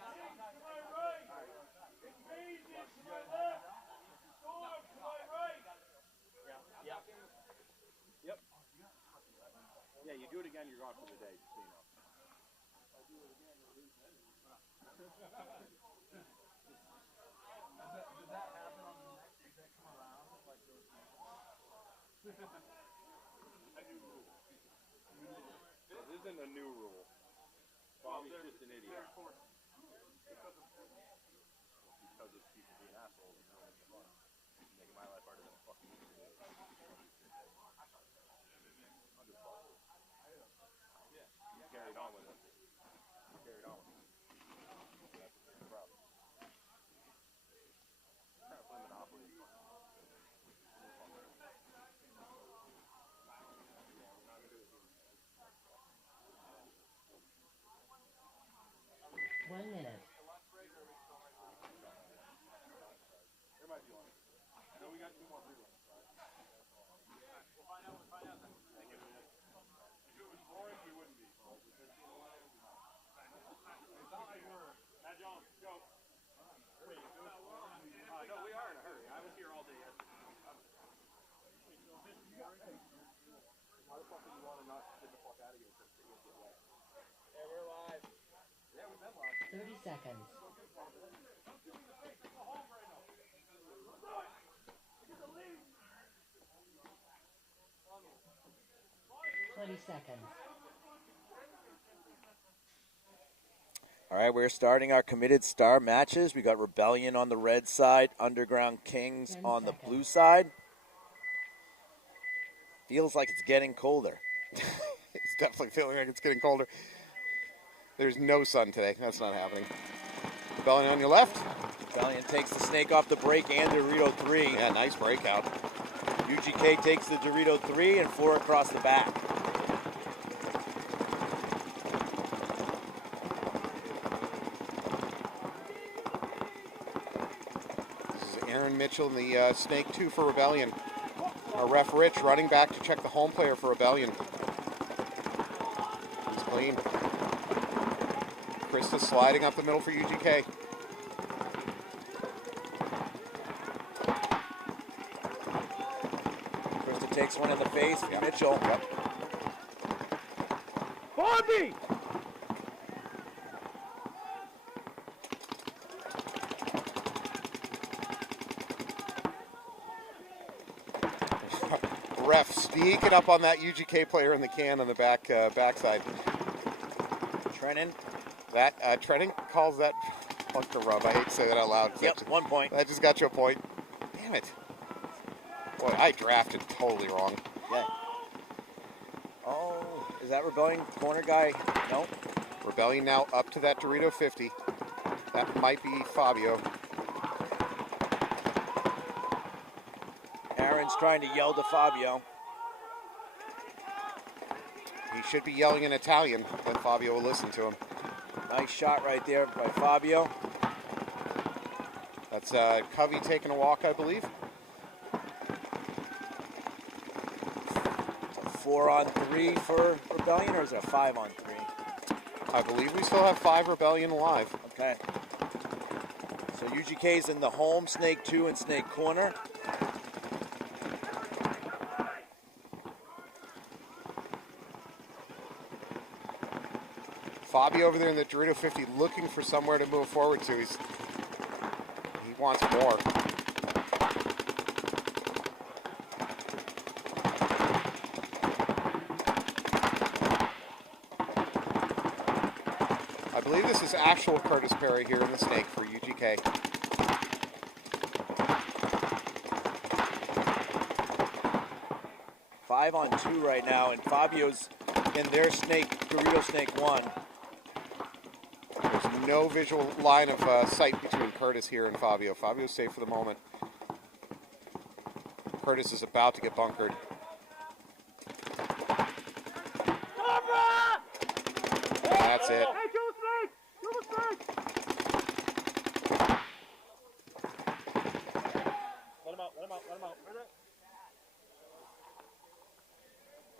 Yep. Yeah, you do it again, you're gone for the day, just so you know. Does that happen on the next that come around? Like those This isn't a new rule. Bobby's just an idiot. Because of people being assholes and ruining the fun. Making my life harder than it fucking needs to be. Yeah, you carried on with it. You carried on with it. That's the problem. Trying to play Monopoly. One minute. There might be one. I know we got 2 more free ones. We'll find out. If it was boring, we wouldn't be. It's not like we're... Matt Jones, go. Wait, no, we are in a hurry. I was here all day yesterday. Why the fuck do you want to not get the fuck out of here since you're going to get wet? Yeah, we're live. Yeah, we've been live. 30 seconds. Seconds. All right, we're starting our committed star matches. We got Rebellion on the red side, Underground Kings 10 on the seconds. blue side. Feels like it's getting colder. It's definitely feeling like it's getting colder. There's no sun today. That's not happening. Rebellion on your left. Rebellion takes the snake off the break and Dorito 3. Yeah, nice breakout. UGK takes the Dorito 3 and 4 across the back. This is Aaron Mitchell in the snake 2 for Rebellion. Our ref Rich running back to check the home player for Rebellion. He's clean. Krista sliding up the middle for UGK. Krista takes one in the face. Yep. Mitchell. Yep. Bobby! Ref sneaking up on that UGK player in the can on the backside. Trennan. That Trennan calls that fuck the rub. I hate to say that out loud. Yep, 1 point. That just got you a point. Damn it. Boy, I drafted totally wrong. Yeah. Oh, is that Rebellion corner guy? No. Rebellion now up to that Dorito 50. That might be Fabio. Aaron's trying to yell to Fabio. He should be yelling in Italian, then Fabio will listen to him. Nice shot right there by Fabio. That's Covey taking a walk, I believe. It's a 4-on-3 for Rebellion, or is it a 5-on-3? I believe we still have 5 Rebellion alive. Okay. So UGK's in the home, Snake 2 and Snake corner. Fabio over there in the Dorito 50 looking for somewhere to move forward to. He wants more. I believe this is actual Curtis Perry here in the Snake for UGK. Five on 2 right now, and Fabio's in their Snake, Dorito Snake 1. There's no visual line of sight between Curtis here and Fabio. Fabio's safe for the moment. Curtis is about to get bunkered. That's it. Hey, kill the snake! Kill the snake! Let him out, let him out, let him out.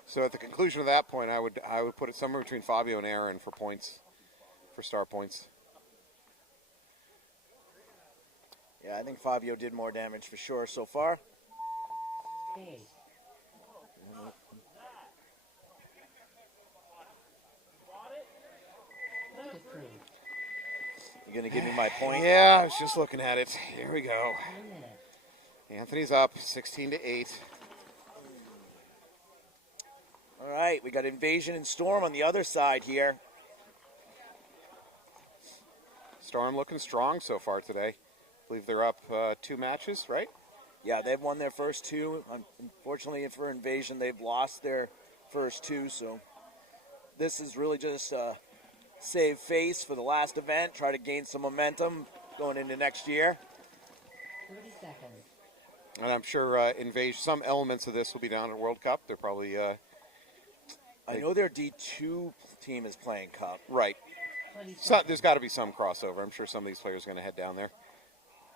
So at the conclusion of that point, I would put it somewhere between Fabio and Aaron for points, for star points. Yeah, I think Fabio did more damage for sure so far. 8. Point approved. You gonna give me my point? Yeah, I was just looking at it. Here we go. 1 minute. Anthony's up, 16-8. All right, we got Invasion and Storm on the other side here. Storm looking strong so far today. I believe they're up 2 matches, right? Yeah, they've won their first 2. Unfortunately for Invasion, they've lost their first 2, so this is really just a save face for the last event, try to gain some momentum going into next year. 30 seconds. And I'm sure Invasion, some elements of this will be down at World Cup. They're probably I know their D2 team is playing Cup. right. 20 So, seconds. there's got to be some crossover. I'm sure some of these players are going to head down there.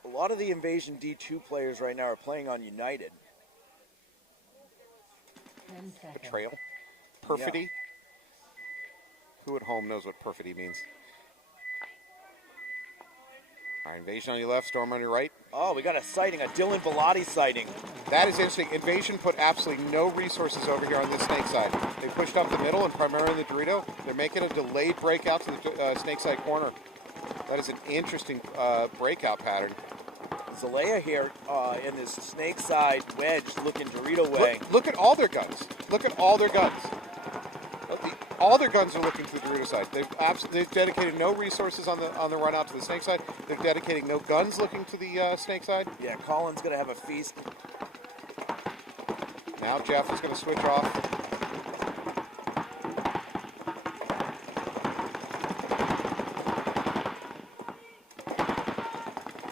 A lot of the Invasion D2 players right now are playing on United. 10 seconds. Betrayal, perfidy. Who at home knows what perfidy means? All right, Invasion on your left, Storm on your right. Oh, we got a sighting, a Dylan Vellotti sighting. That is interesting. Invasion put absolutely no resources over here on this snake side. They pushed up the middle and primarily the Dorito. They're making a delayed breakout to the snake side corner. That is an interesting breakout pattern. Zalea here in this snake side wedge looking Dorito way. Look at all their guns. Look at all their guns. All their guns are looking to the Dorito side. They've dedicated no resources on the run out to the snake side. They're dedicating no guns looking to the snake side. Yeah, Colin's going to have a feast. Now Jeff is going to switch off.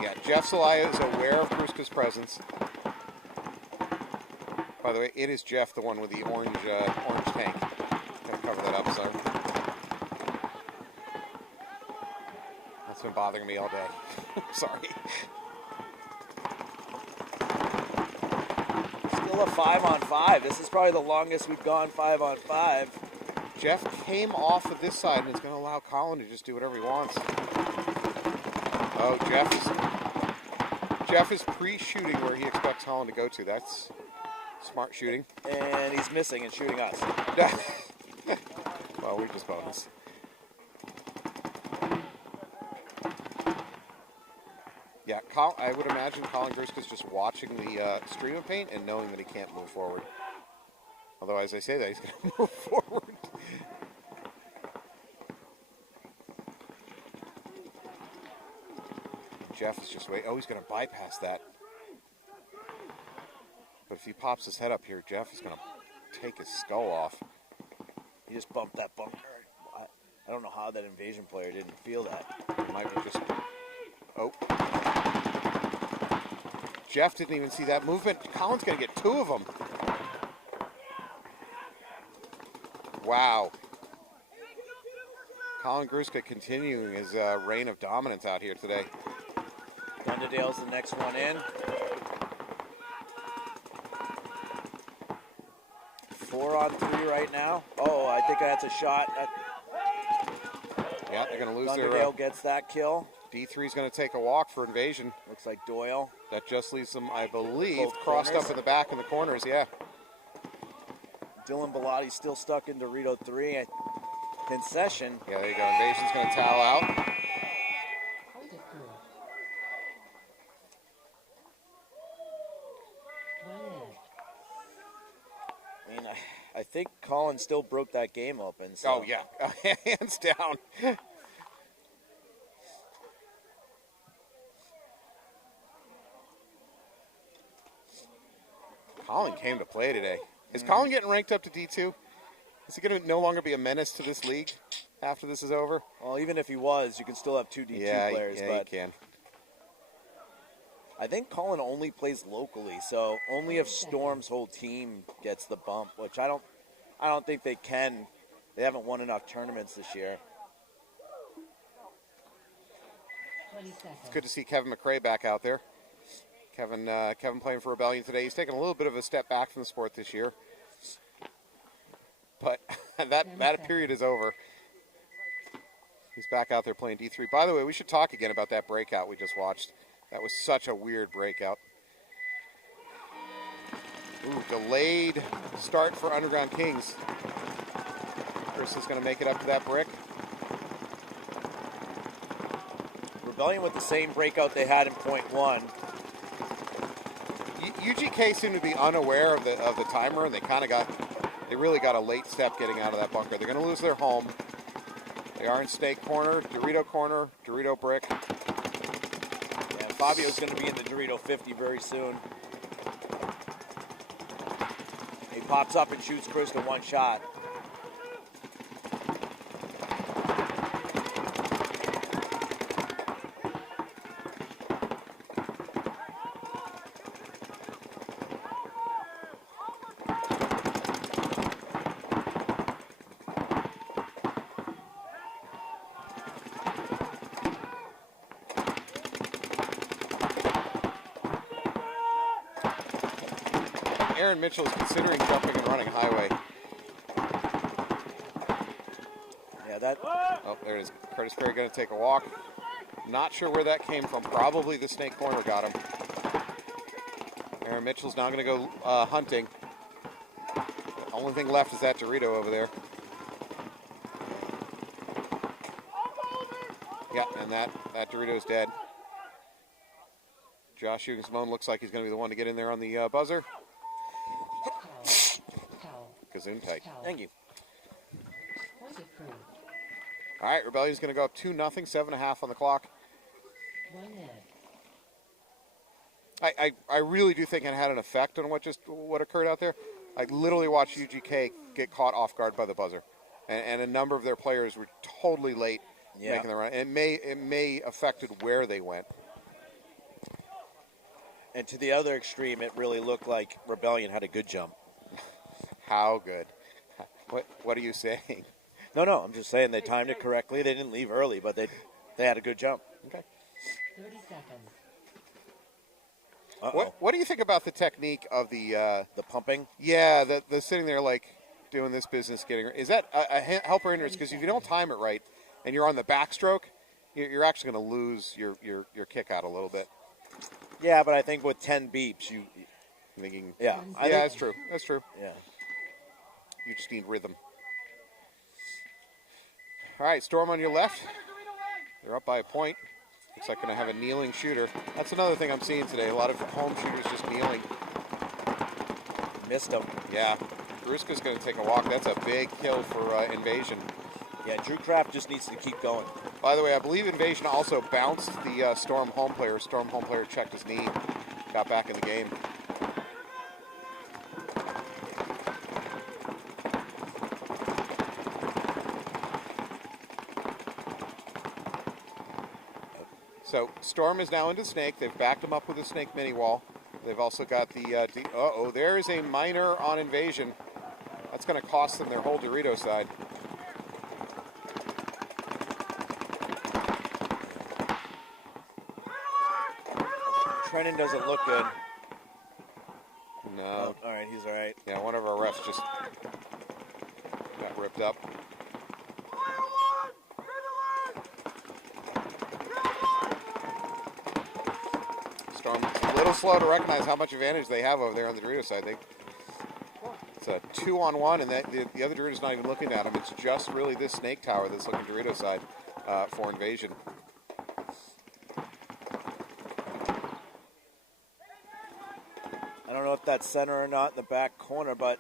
Yeah, Jeff Zelaya is aware of Kruska's presence. By the way, it is Jeff, the one with the orange tank. Gonna cover that up, so that's been bothering me all day. Sorry. Still a 5-on-5. This is probably the longest we've gone 5-on-5. Jeff came off of this side and is going to allow Colin to just do whatever he wants. Oh, Jeff is pre-shooting where he expects Colin to go to. That's smart shooting. And he's missing and shooting us. Well, we just bonus. Yeah, I would imagine Colin Gruska's just watching the stream of paint and knowing that he can't move forward. Although, as I say that, he's going to move forward. Jeff is just waiting. Oh, he's going to bypass that. But if he pops his head up here, Jeff is going to take his skull off. He just bumped that bunker. I don't know how that invasion player didn't feel that. Might have just. Oh. Jeff didn't even see that movement. Colin's going to get 2 of them. Wow. Colin Gruska continuing his reign of dominance out here today. Dunderdale's the next one in. 4-on-3 right now. Oh, I think that's a shot. Yeah, they're going to lose Dunderdale gets that kill. D3's going to take a walk for invasion. Looks like Doyle. That just leaves them, I believe, Both crossed corners. up in the back in the corners, yeah. Dylan Bellatti's still stuck in Dorito 3. Concession. Yeah, there you go. Invasion's going to towel out. Point approved. 1 minute. I mean, I think Colin still broke that game open. So. Oh, yeah. Hands down. Colin came to play today. Is Colin getting ranked up to D2? Is he going to no longer be a menace to this league after this is over? Well, even if he was, you can still have 2 D2 players. Yeah, but you can. I think Colin only plays locally, so only if Storm's whole team gets the bump, which I don't think they can. They haven't won enough tournaments this year. 20 seconds. It's good to see Kevin McRae back out there. Kevin playing for Rebellion today. He's taken a little bit of a step back from the sport this year. But that period is over. He's back out there playing D3. By the way, we should talk again about that breakout we just watched. That was such a weird breakout. Ooh, delayed start for Underground Kings. Chris is going to make it up to that brick. Rebellion with the same breakout they had in point 1. UGK seemed to be unaware of the timer, and they really got a late step getting out of that bunker. They're going to lose their home. They are in Snake corner, Dorito brick. Yeah, Fabio's going to be in the Dorito 50 very soon. He pops up and shoots Chris to 1 shot. Aaron Mitchell is considering jumping and running highway. Yeah, that. Oh, there it is. Curtis Perry going to take a walk. Not sure where that came from. Probably the Snake corner got him. Aaron Mitchell's now going to go hunting. The only thing left is that Dorito over there. Yeah, and that Dorito's dead. Josh Hugensimone looks like he's going to be the one to get in there on the buzzer. Towel. Gazoon tight. Towel. Thank you. Point approved. All right, Rebellion's going to go up 2-0, 7.5 on the clock. 1 minute. I really do think it had an effect on what occurred out there. I literally watched UGK get caught off guard by the buzzer, and a number of their players were totally late making the run. It may affected where they went. And to the other extreme, it really looked like Rebellion had a good jump. How good? What are you saying? No, I'm just saying they timed it correctly. They didn't leave early, but they had a good jump. Okay. 30 seconds. Uh-oh. What do you think about the technique of the pumping? Yeah, the sitting there like doing this business, is that a help or hindrance? Because if you don't time it right and you're on the backstroke, you're actually going to lose your kick out a little bit. Yeah, but I think with 10 beeps, you thinking. Yeah, that's true. That's true. Yeah. You just need rhythm. All right, Storm on your left. They're up by a point. Looks like going to have a kneeling shooter. That's another thing I'm seeing today. A lot of home shooters just kneeling. Missed him. Yeah. Gruska's going to take a walk. That's a big kill for Invasion. Yeah, Drew Kraft just needs to keep going. By the way, I believe Invasion also bounced the Storm home player. Storm home player checked his knee, got back in the game. So Storm is now into Snake. They've backed him up with a Snake mini wall. They've also got the, there is a minor on Invasion. That's going to cost them their whole Dorito side. Trennan doesn't look good. No. Oh, all right, he's all right. Yeah, one of our refs just got ripped up. Storm's a little slow to recognize how much advantage they have over there on the Dorito side. It's a 2-on-1, and the other Dorito's not even looking at him. It's just really this Snake Tower that's looking Dorito side for Invasion. I don't know if that's center or not in the back corner, but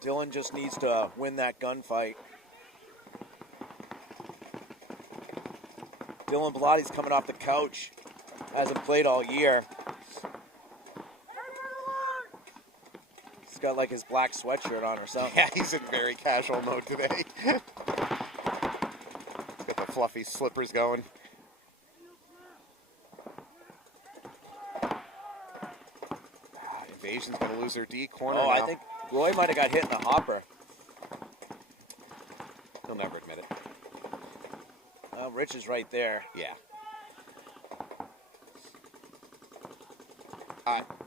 Dylan just needs to win that gunfight. Dylan Belotti's coming off the couch. Hasn't played all year. He's got like his black sweatshirt on or something. Yeah, he's in very casual mode today. Got the fluffy slippers going. Invasion's going to lose their D corner now. I think Roy might have got hit in the hopper. He'll never admit it. Well, Rich is right there. Yeah.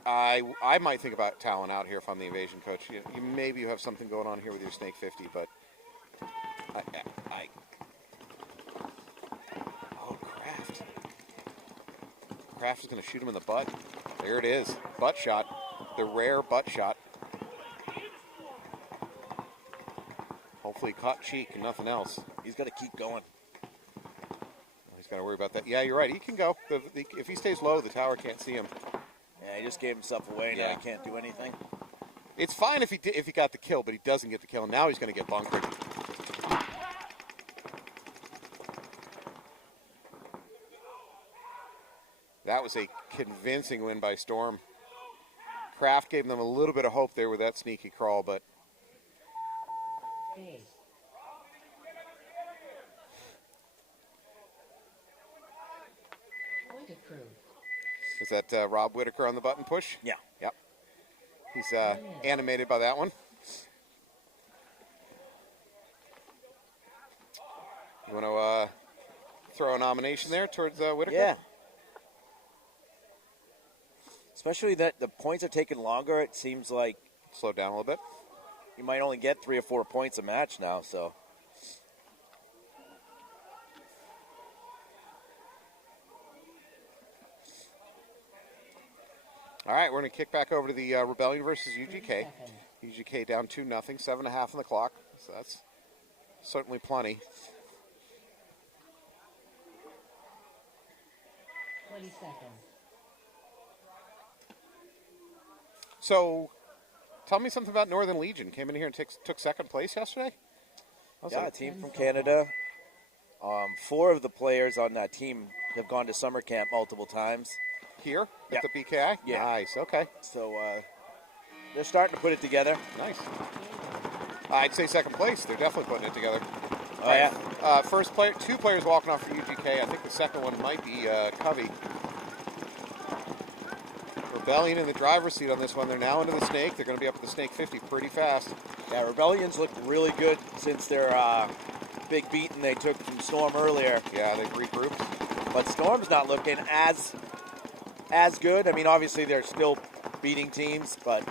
I might think about toweling out here if I'm the Invasion coach. Maybe you have something going on here with your Snake 50, but oh, Kraft. Kraft is going to shoot him in the butt. There it is. Butt shot. The rare butt shot. Hopefully caught cheek and nothing else. He's got to keep going. He's got to worry about that. Yeah, you're right. He can go. If he stays low, the tower can't see him. Yeah, he just gave himself away. Now Yeah. he can't do anything. It's fine if he got the kill, but he doesn't get the kill. Now he's going to get bunkered. That was a convincing win by Storm. Kraft gave them a little bit of hope there with that sneaky crawl, but Ace. Point approved. is that Rob Whitaker on the button push? Yeah. Yep. He's animated by that one. You want to throw a nomination there towards Whitaker? Yeah. Especially that the points are taking longer. It seems like Slow down a little bit. you might only get 3 or 4 points a match now. So All right, we're going to kick back over to the Rebellion versus 30 UGK. seconds. UGK down 2-0, 7.5 on the clock. So that's certainly plenty. 20 seconds. So, tell me something about Northern Legion. Came in here and took second place yesterday? yeah, a team from Canada. 4 of the players on that team have gone to summer camp multiple times. Here Yeah. at the BKI? Yeah. Nice, okay. So they're starting to put it together. Nice. I'd say second place. They're definitely putting it together. Oh, yeah. First player, 2 players walking off for UGK. I think the second one might be Covey. Rebellion in the driver's seat on this one. They're now into the Snake. They're going to be up at the Snake 50 pretty fast. Yeah, Rebellion's looked really good since their big beating they took from Storm earlier. Yeah, they've regrouped. But Storm's not looking as good. I mean, obviously they're still beating teams, but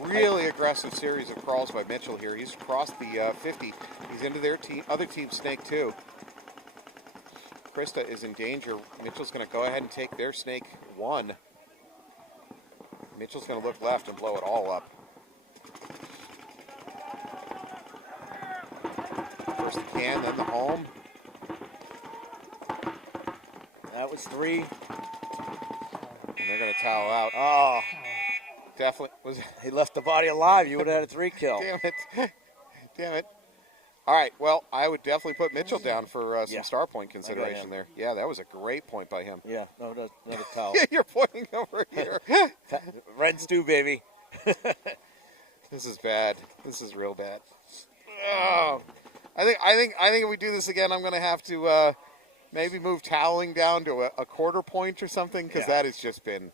Really aggressive series of crawls by Mitchell here. He's crossed the 50. He's into their other team Snake too. Krista is in danger. Mitchell's going to go ahead and take their Snake 1. Mitchell's going to look left and blow it all up. First the can, then the home. that was 3. And they're going to towel out. Oh, Definitely was. he left the body alive. You would have had a 3 kill. Damn it. Damn it. All right, well, I would definitely put Mitchell down for some Yeah. star point him. consideration there. Yeah, that was a great point by him. Yeah, no, another towel. You're pointing over here. Red stew, baby. This is bad. This is real bad. Oh, I think if we do this again, I'm going to have to Maybe move toweling down to a quarter point or something, because that has just been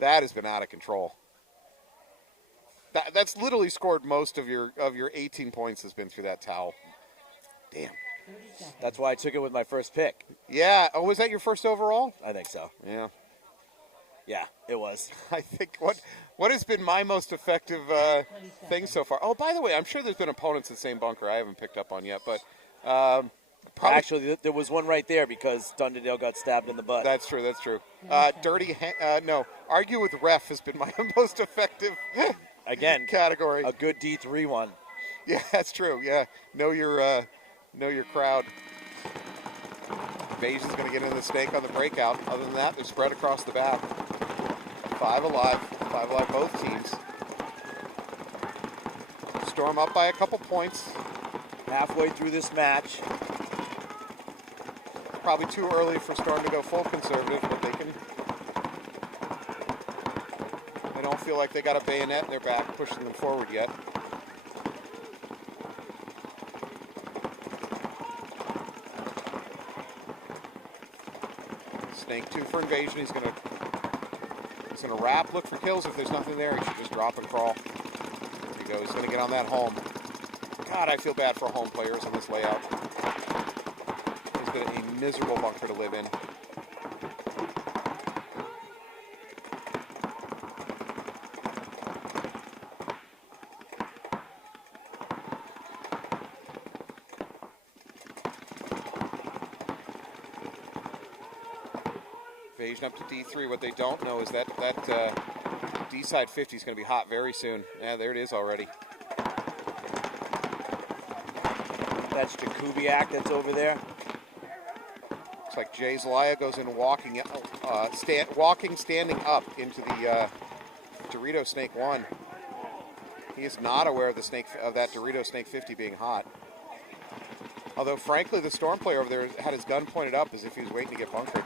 that has been out of control. That's literally scored most of your 18 points has been through that towel. Damn. 30 seconds. That's why I took it with my first pick. Yeah. Oh, was that your first overall? I think so. Yeah. Yeah, it was. I think what has been my most effective thing so far. Oh, by the way, I'm sure there's been opponents in the same bunker I haven't picked up on yet, but probably. Actually, there was one right there because Dunderdale got stabbed in the butt. That's true. That's true. No. Argue with ref has been my most effective. Again, category. A good D3 one. Yeah, that's true. Yeah, know your crowd. Invasion's going to get in the snake on the breakout. Other than that, they're spread across the back. 5 alive both teams. Storm up by a couple points. Halfway through this match. Probably too early for Storm to go full conservative, but they don't feel like they got a bayonet in their back pushing them forward yet. Snake 2 for Invasion. He's gonna wrap, look for kills. If there's nothing there, he should just drop and crawl. There he goes. He's gonna get on that home. God, I feel bad for home players on this layout. It's been a miserable bunker to live in. Invasion up to D3. What they don't know is that D-side 50 is going to be hot very soon. Yeah, there it is already. That's Jakubiak that's over there. Looks like Jay Zelaya goes in walking standing up into the Dorito Snake 1. He is not aware of that Dorito Snake 50 being hot. Although, frankly, the Storm player over there had his gun pointed up as if he was waiting to get bunkered.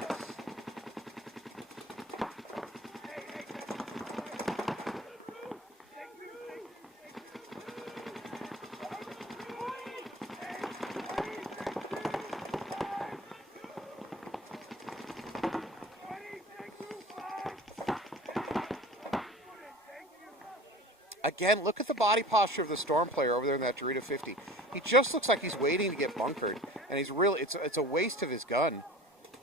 Again, look at the body posture of the Storm player over there in that Dorito 50. He just looks like he's waiting to get bunkered, and he's really it's a waste of his gun.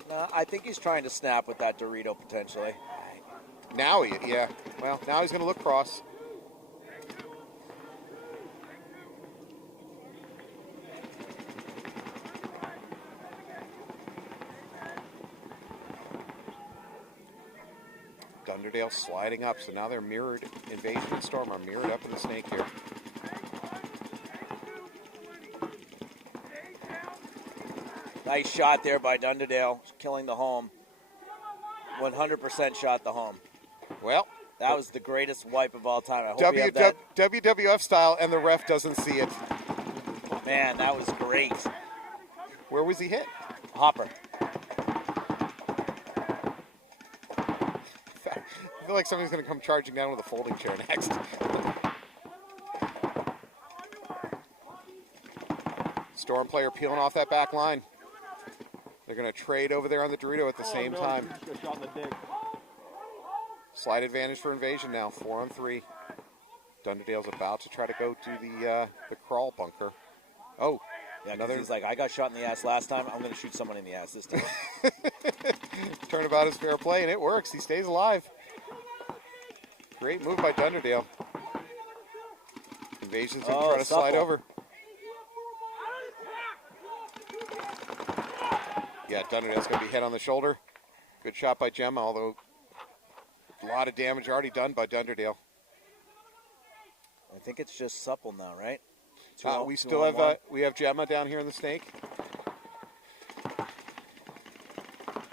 No, I think he's trying to snap with that Dorito potentially. Now yeah. Well, now he's going to look cross. Dunderdale sliding up, so now they're mirrored. Invasion and Storm are mirrored up in the snake here. Nice shot there by Dunderdale, killing the home. 100% shot the home. Well, that was the greatest wipe of all time. I hope you have that. WWF style, and the ref doesn't see it. Man, that was great. Where was he hit? Hopper. I feel like somebody's going to come charging down with a folding chair next. Storm player peeling off that back line. They're going to trade over there on the Dorito at the same time. Slight advantage for Invasion now, 4-on-3. Dunderdale's about to try to go to the crawl bunker. Oh, yeah, another. He's like, I got shot in the ass last time. I'm going to shoot someone in the ass this time. Turnabout is fair play, and it works. He stays alive. Great move by Dunderdale. Invasion's going to try to slide over. Yeah, Dunderdale's going to be hit on the shoulder. Good shot by Gemma, although a lot of damage already done by Dunderdale. I think it's just supple now, right? We still have we have Gemma down here in the snake.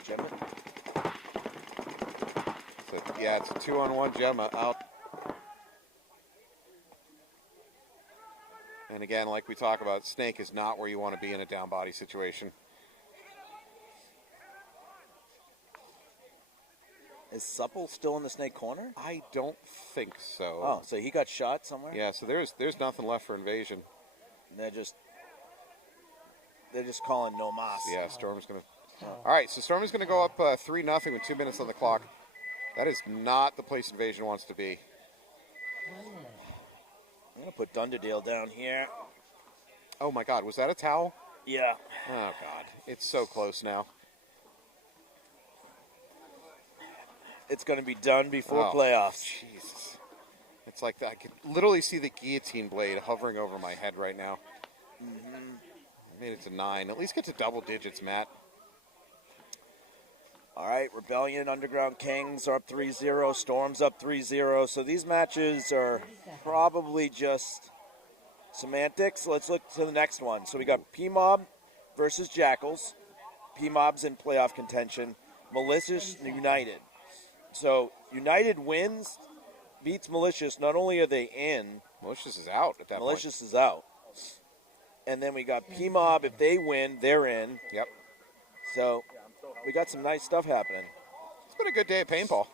Gemma? So, yeah, it's a 2-on-1 Gemma out. And again, like we talk about, snake is not where you want to be in a down body situation. Is Supple still in the snake corner? I don't think so. Oh, so he got shot somewhere? Yeah, so there's nothing left for Invasion. And they're just calling no mas. Yeah, Storm's gonna All right, so Storm is going to go up 3-0 with 2 minutes on the clock. That is not the place Invasion wants to be. 1 minute. I'm going to put Dunderdale down here. Oh, my God. Was that a towel? Yeah. Oh, God. It's so close now. It's going to be done before Oh, playoffs. Jesus. It's like that. I can literally see the guillotine blade hovering over my head right now. Made it to 9. At least get to double digits, Matt. All right, Rebellion, Underground Kings are up 3-0. Storm's up 3-0. So these matches are probably just semantics. Let's look to the next one. So we got P-Mob versus Jackals. P-Mob's in playoff contention. Malicious United. So United wins, beats Malicious. Not only are they in, Malicious is out at that Malicious is out. And then we got P-Mob. If they win, they're in. point. Yep. So we got some nice stuff happening. It's been a good day of paintball.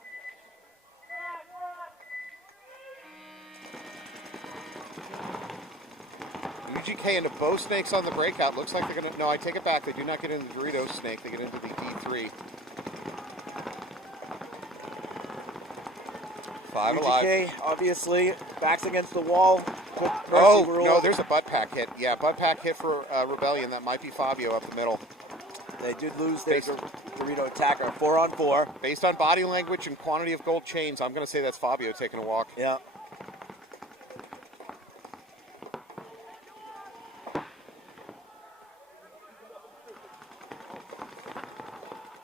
UGK into bow snakes on the breakout. Looks like they're going to... No, I take it back. They do not get into the Dorito snake. They get into the D3. 5 alive. UGK, obviously, backs against the wall. Took mercy Oh, rule. no, there's a butt pack hit. Yeah, butt pack hit for Rebellion. That might be Fabio up the middle. They did lose their Dorito attacker. 4-on-4. Based on body language and quantity of gold chains, I'm going to say that's Fabio taking a walk. Yeah.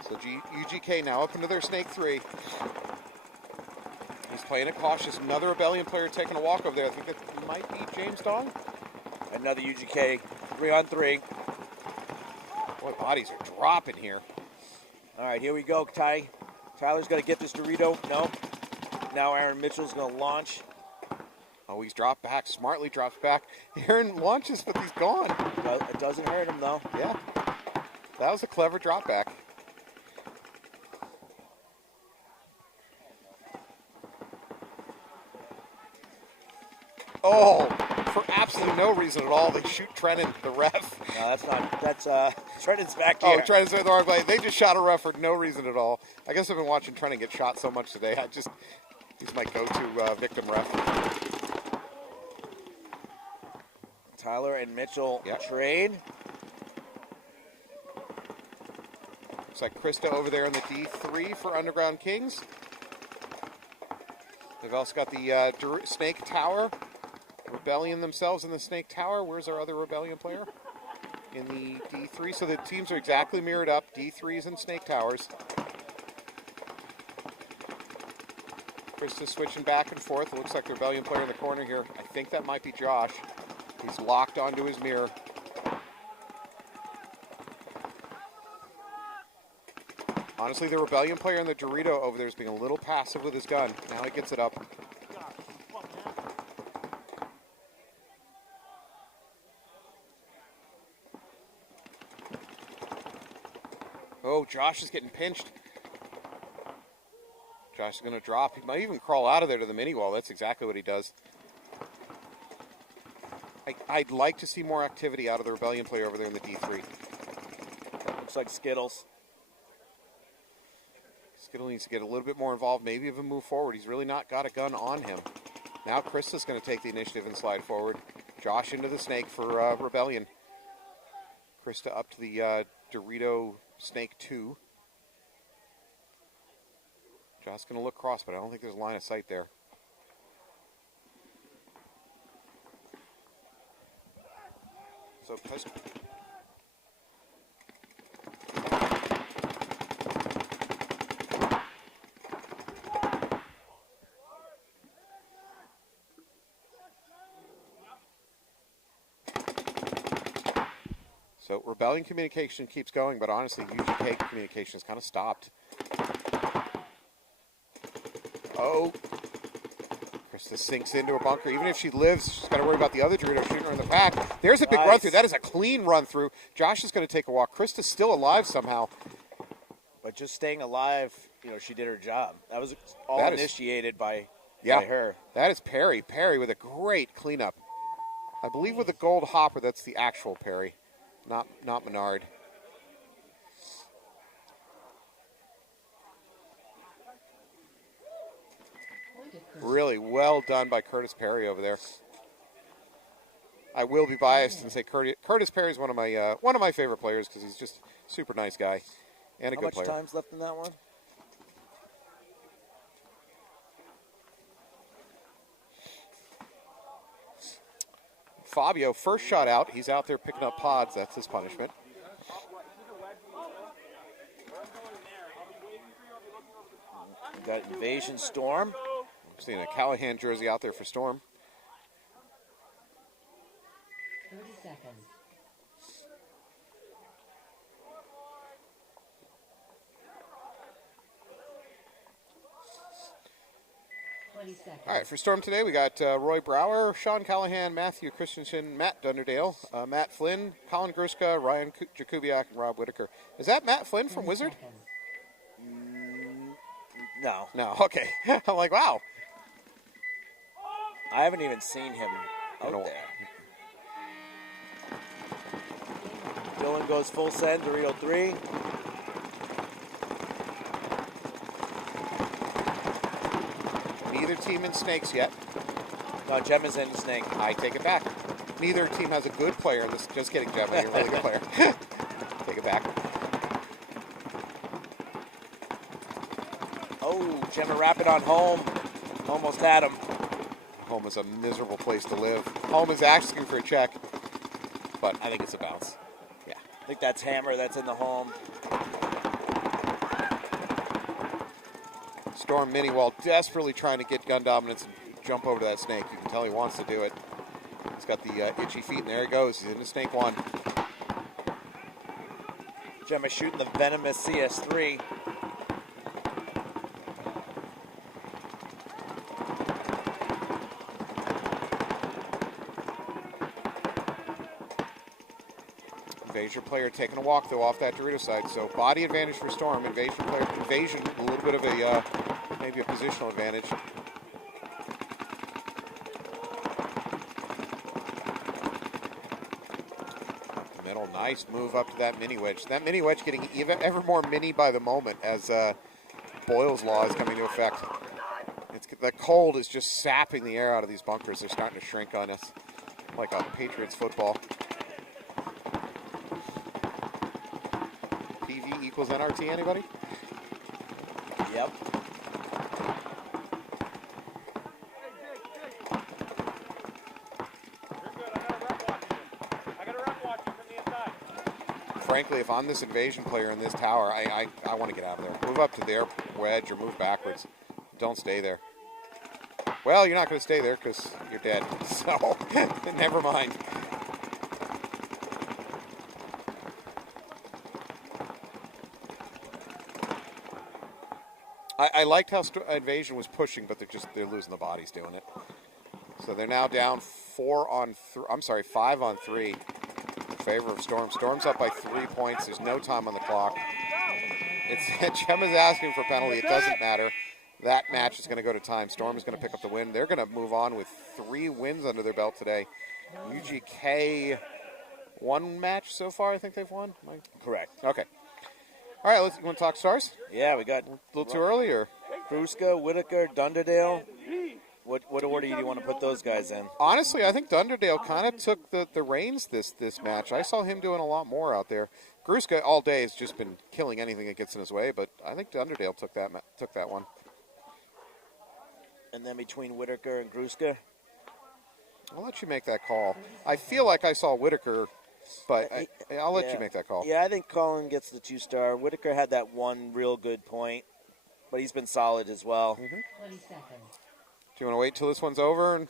So UGK now up into their Snake 3. He's playing it cautious. Another Rebellion player taking a walk over there. I think it might be James Dong. Another UGK. 3-on-3. Boy, bodies are dropping here. All right, here we go, Ty. Tyler's going to get this Dorito. No. Now Aaron Mitchell's going to launch. Oh, he's dropped back. Smartly drops back. Aaron launches, but he's gone. It doesn't hurt him, though. Yeah. That was a clever drop back. Oh, for absolutely no reason at all, they shoot Trennan, the ref. No, that's not. That's Trennan's back here. Oh, Trennan's the wrong way. They just shot a ref for no reason at all. I guess I've been watching Trennan get shot so much today. He's my go-to victim ref. Tyler and Mitchell trade. Looks like Krista over there in the D3 for Underground Kings. They've also got the Snake Tower. Rebellion themselves in the Snake Tower. Where's our other Rebellion player? In the D3. So the teams are exactly mirrored up. D3s and Snake Towers. Krista's switching back and forth. It looks like the Rebellion player in the corner here. I think that might be Josh. He's locked onto his mirror. Honestly, the Rebellion player in the Dorito over there is being a little passive with his gun. Now he gets it up. Oh, Josh is getting pinched. Josh is going to drop. He might even crawl out of there to the mini wall. That's exactly what he does. I'd like to see more activity out of the Rebellion player over there in the D3. Looks like Skittles. Skittle needs to get a little bit more involved, maybe even move forward. He's really not got a gun on him. Now Krista's going to take the initiative and slide forward. Josh into the Snake for Rebellion. Krista up to the Dorito Snake 2. Josh's going to look cross, but I don't think there's a line of sight there. So So Rebellion communication keeps going, but honestly, UGK communication has kind of stopped. Oh. Krista sinks into a bunker. Even if she lives, she's got to worry about the other Dorito shooting her in the back. There's a big run through. That is a clean run through. Josh is going to take a walk. Krista's still alive somehow. But just staying alive, she did her job. That was all initiated by her. That is Perry. Perry with a great cleanup. I believe with the gold hopper, that's the actual Perry, not Menard. really well done by Curtis Perry over there. I will be biased and say Curtis Perry is one of my favorite players because he's just a super nice guy and a good player. How much time's left in that one? Fabio, first shot out. He's out there picking up pods. That's his punishment. Got Invasion Storm. I'm seeing a Callahan jersey out there for Storm. 30 seconds. All right, for Storm today, we got Roy Brower, Sean Callahan, Matthew Christensen, Matt Dunderdale, Matt Flynn, Colin Gruska, Ryan Jakubiak, and Rob Whitaker. Is that Matt Flynn from Wizard? No. No, okay. I'm like, wow. I haven't even seen him out there. Dylan goes full send, Dorito 3. Neither team in snakes yet. No, Gem is in snake. I take it back. Neither team has a good player. Just kidding, Gemma. You're a really good player. Take it back. Oh, Gemma Rapid on home. Almost had him. Home is a miserable place to live. Home is asking for a check, but I think it's a bounce. Yeah. I think that's Hammer that's in the home. Storm Mini, while desperately trying to get gun dominance and jump over to that snake. You can tell he wants to do it. He's got the itchy feet, and there he goes. He's into snake 1. Gemma shooting the venomous CS3. Invasion player taking a walk, though, off that Dorito side. So body advantage for Storm. Invasion player, a little bit of a, maybe a positional advantage. Middle, nice move up to that mini wedge. That mini wedge getting ever more mini by the moment as Boyle's Law is coming into effect. The cold is just sapping the air out of these bunkers. They're starting to shrink on us like a Patriots football. PV equals NRT, anybody? Yep. Frankly, if I'm this invasion player in this tower, I want to get out of there. Move up to their wedge or move backwards. Don't stay there. Well, you're not going to stay there because you're dead. So, never mind. I liked how Invasion was pushing, but they're losing the bodies doing it. So they're now down 5 on 3 in favor of Storm. Storm's up by 3 points. There's no time on the clock. Gemma's asking for a penalty. It doesn't matter. That match is going to go to time. Storm is going to pick up the win. They're going to move on with 3 wins under their belt today. UGK 1 match so far, I think they've won. Correct. Okay. All right, you want to talk stars? Yeah, we got A little too early, or? Gruska, Whitaker, Dunderdale. What order do you want to put those guys in? Honestly, I think Dunderdale kind of took the reins this match. I saw him doing a lot more out there. Gruska all day has just been killing anything that gets in his way, but I think Dunderdale took that one. And then between Whitaker and Gruska? I'll let you make that call. I feel like I saw Whitaker, but I'll let you make that call. Yeah, I think Colin gets the 2-star. Whitaker had that one real good point, but he's been solid as well. 20 seconds. Do you want to wait till this one's over? And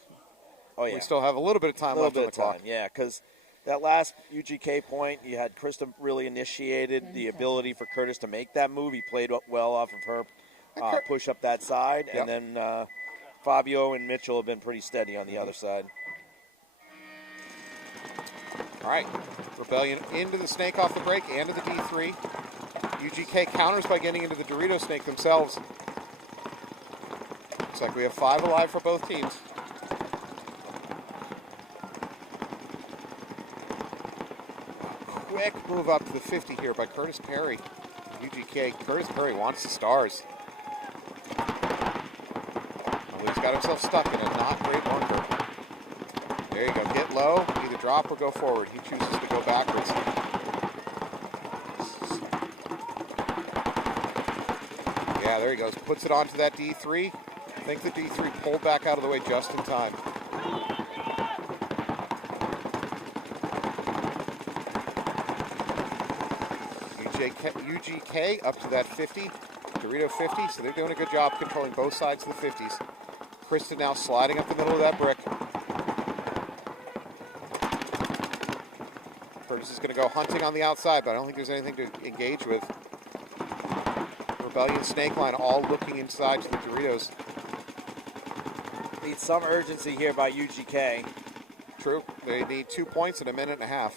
we still have a little bit of time left on the clock. Yeah, because that last UGK point, you had Krista really initiated the ability for Curtis to make that move. He played well off of her push up that side, and then Fabio and Mitchell have been pretty steady on the other side. All right, Rebellion into the snake off the break and to the D3. UGK counters by getting into the Dorito snake themselves. Looks like we have 5 alive for both teams. Quick move up to the 50 here by Curtis Perry. UGK, Curtis Perry wants the stars. At least got himself stuck in a not great bunker. There you go. Get low, either drop or go forward. He chooses to go backwards. Yeah, there he goes. Puts it onto that D3. I think the D3 pulled back out of the way just in time. UGK up to that 50, Dorito 50, so they're doing a good job controlling both sides of the 50s. Krista now sliding up the middle of that brick. Curtis is going to go hunting on the outside, but I don't think there's anything to engage with. Rebellion Snake Line all looking inside to the Doritos. Need some urgency here by UGK. True. They need 2 points in a minute and a half.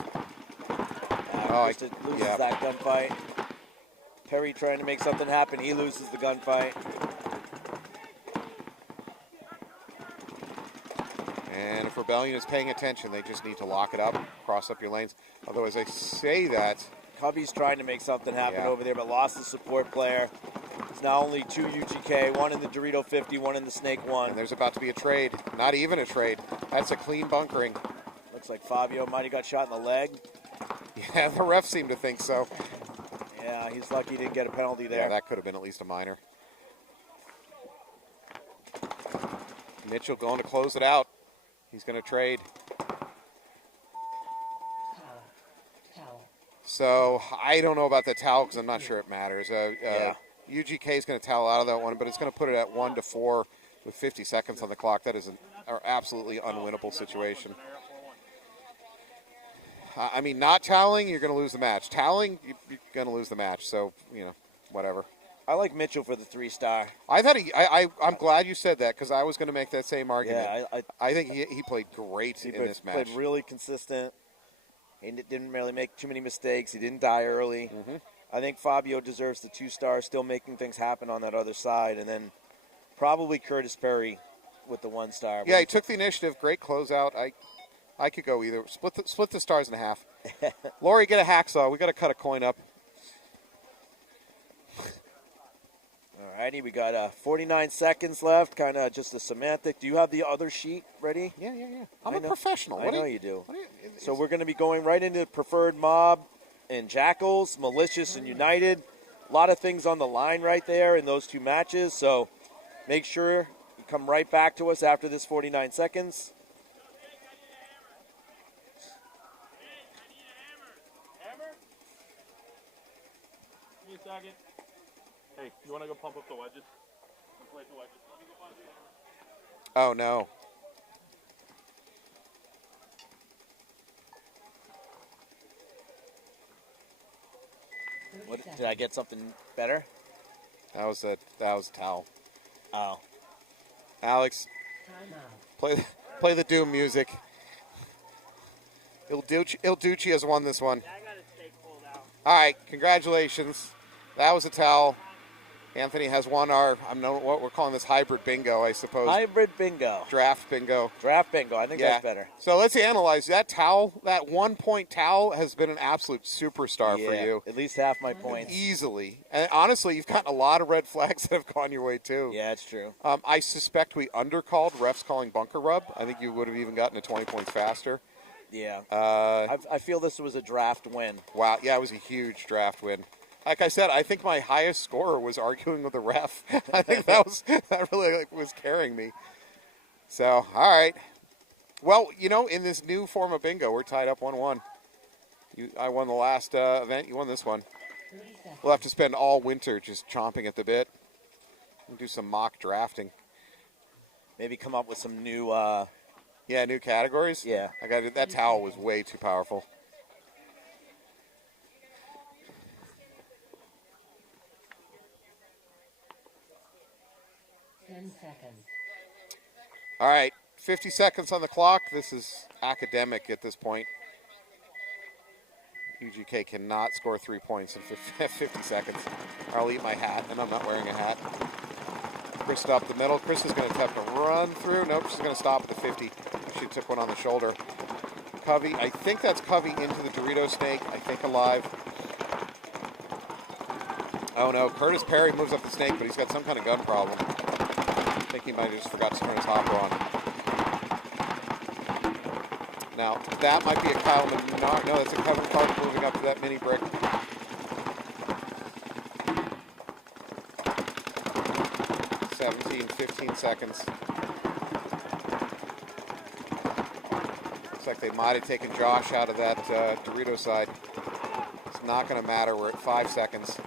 Krista loses that gunfight. Perry trying to make something happen. He loses the gunfight. And if Rebellion is paying attention, they just need to lock it up, cross up your lanes. Although as I say that, Cubby's trying to make something happen over there, but lost the support player. It's now only 2 UGK, one in the Dorito 50, one in the Snake 1. And there's about to be a trade. Not even a trade. That's a clean bunkering. Looks like Fabio might have got shot in the leg. Yeah, the ref seemed to think so. Yeah, he's lucky he didn't get a penalty there. Yeah, that could have been at least a minor. Mitchell going to close it out. He's going to trade. So I don't know about the towel because I'm not sure it matters. UGK is going to towel out of that one, but it's going to put it at 1-4 with 50 seconds on the clock. That is an absolutely unwinnable situation. I mean, not toweling, you're going to lose the match. Toweling, you're going to lose the match. So, whatever. I like Mitchell for the 3-star. I thought I'm glad you said that because I was going to make that same argument. Yeah, I think he played great in this match. He played really consistent. He didn't really make too many mistakes. He didn't die early. Mm-hmm. I think Fabio deserves the 2-star, still making things happen on that other side. And then probably Curtis Perry with the 1-star. Yeah, he took the initiative. Great closeout. I could go either. Split the stars in half. Lori, get a hacksaw. We got to cut a coin up. Alrighty, we got 49 seconds left. Kind of just a semantic. Do you have the other sheet ready? Yeah. I'm a professional. I know you do. So we're going to be going right into Preferred Mob and Jackals, Malicious and United. A lot of things on the line right there in those two matches. So make sure you come right back to us after this 49 seconds. Give me a second. Hey, you want to go pump up the wedges? Inflate the wedges. Let me go find you. Oh, no. Did I get something better? That was a towel. Oh. Alex, play the Doom music. Il Duce has won this one. I got a steak pulled out. All right, congratulations. That was a towel. Anthony has won what we're calling this hybrid bingo, I suppose. Hybrid bingo. Draft bingo. Draft bingo. I think that's better. So let's analyze that towel. That 1-point towel has been an absolute superstar for you. At least half my points. Easily. And honestly, you've gotten a lot of red flags that have gone your way, too. Yeah, it's true. I suspect we undercalled refs calling bunker rub. I think you would have even gotten to 20 points faster. Yeah. I feel this was a draft win. Wow. Yeah, it was a huge draft win. Like I said, I think my highest scorer was arguing with the ref. I think that really was carrying me. So, all right. Well, in this new form of bingo, we're tied up 1-1. I won the last event. You won this one. We'll have to spend all winter just chomping at the bit and do some mock drafting. Maybe come up with some new... new categories? Yeah. That towel was way too powerful. All right, 50 seconds on the clock. This is academic at this point. UGK cannot score 3 points in 50 seconds. I'll eat my hat, and I'm not wearing a hat. Krista up the middle. Krista's going to attempt to run through. Nope, she's going to stop at the 50. She took one on the shoulder. Covey, I think that's Covey into the Dorito snake. I think alive. Oh no, Curtis Perry moves up the snake, but he's got some kind of gun problem. I think he might have just forgot to turn his hopper on. Now, that might be a Kyle Menard. No, that's a Kevin Clark moving up to that mini brick. 15 seconds. Looks like they might have taken Josh out of that Dorito side. It's not going to matter. We're at 5 seconds.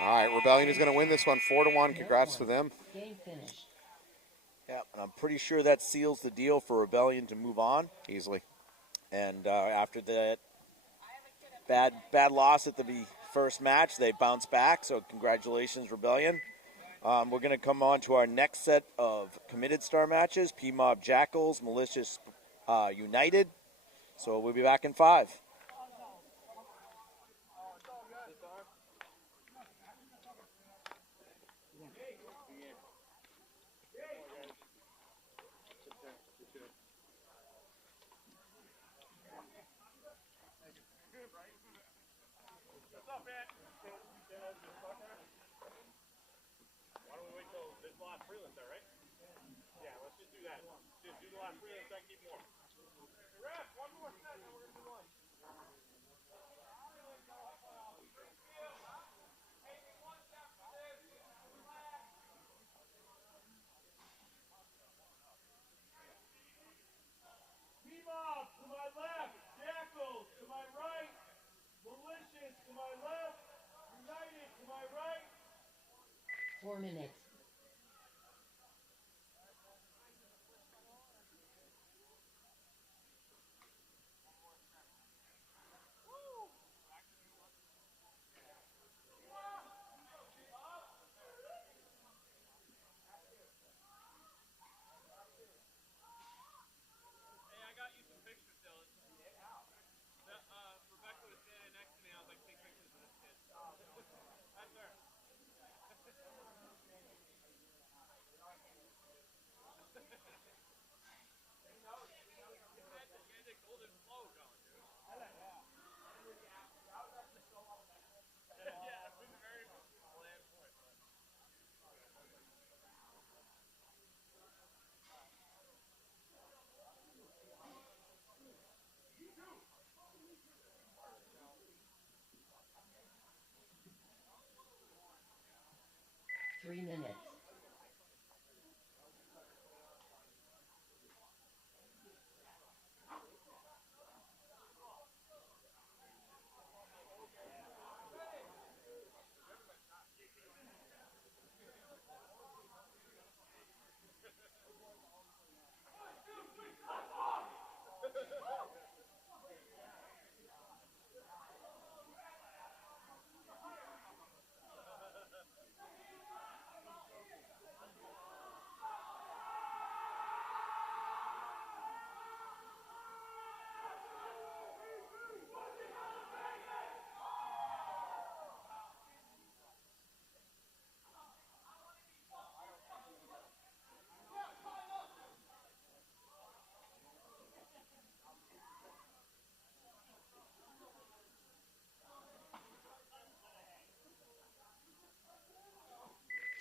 All right, Rebellion is going to win this one 4-1. Congrats to them. Game finished. Yeah, and I'm pretty sure that seals the deal for Rebellion to move on Easily. And after that bad loss at the first match, they bounced back. So congratulations, Rebellion. We're going to come on to our next set of committed star matches: P-Mob Jackals, Malicious United. So we'll be back in 5. What's up, man? Why don't we wait till this last freelance there, right? Yeah, let's just do that. Just do the last freelance so I can keep more. Hey, Ref, one more set, then we're going to do lunch. P-Mob to my left, Jackals to my right, Malicious to my left, United to my right. 4 minutes. Hey, I got you some pictures, Dylan. Rebecca was standing next to me. I was like, take pictures of this kid. That's her. You had the golden flow going, dude. Yeah, it was very bland point. 3 minutes.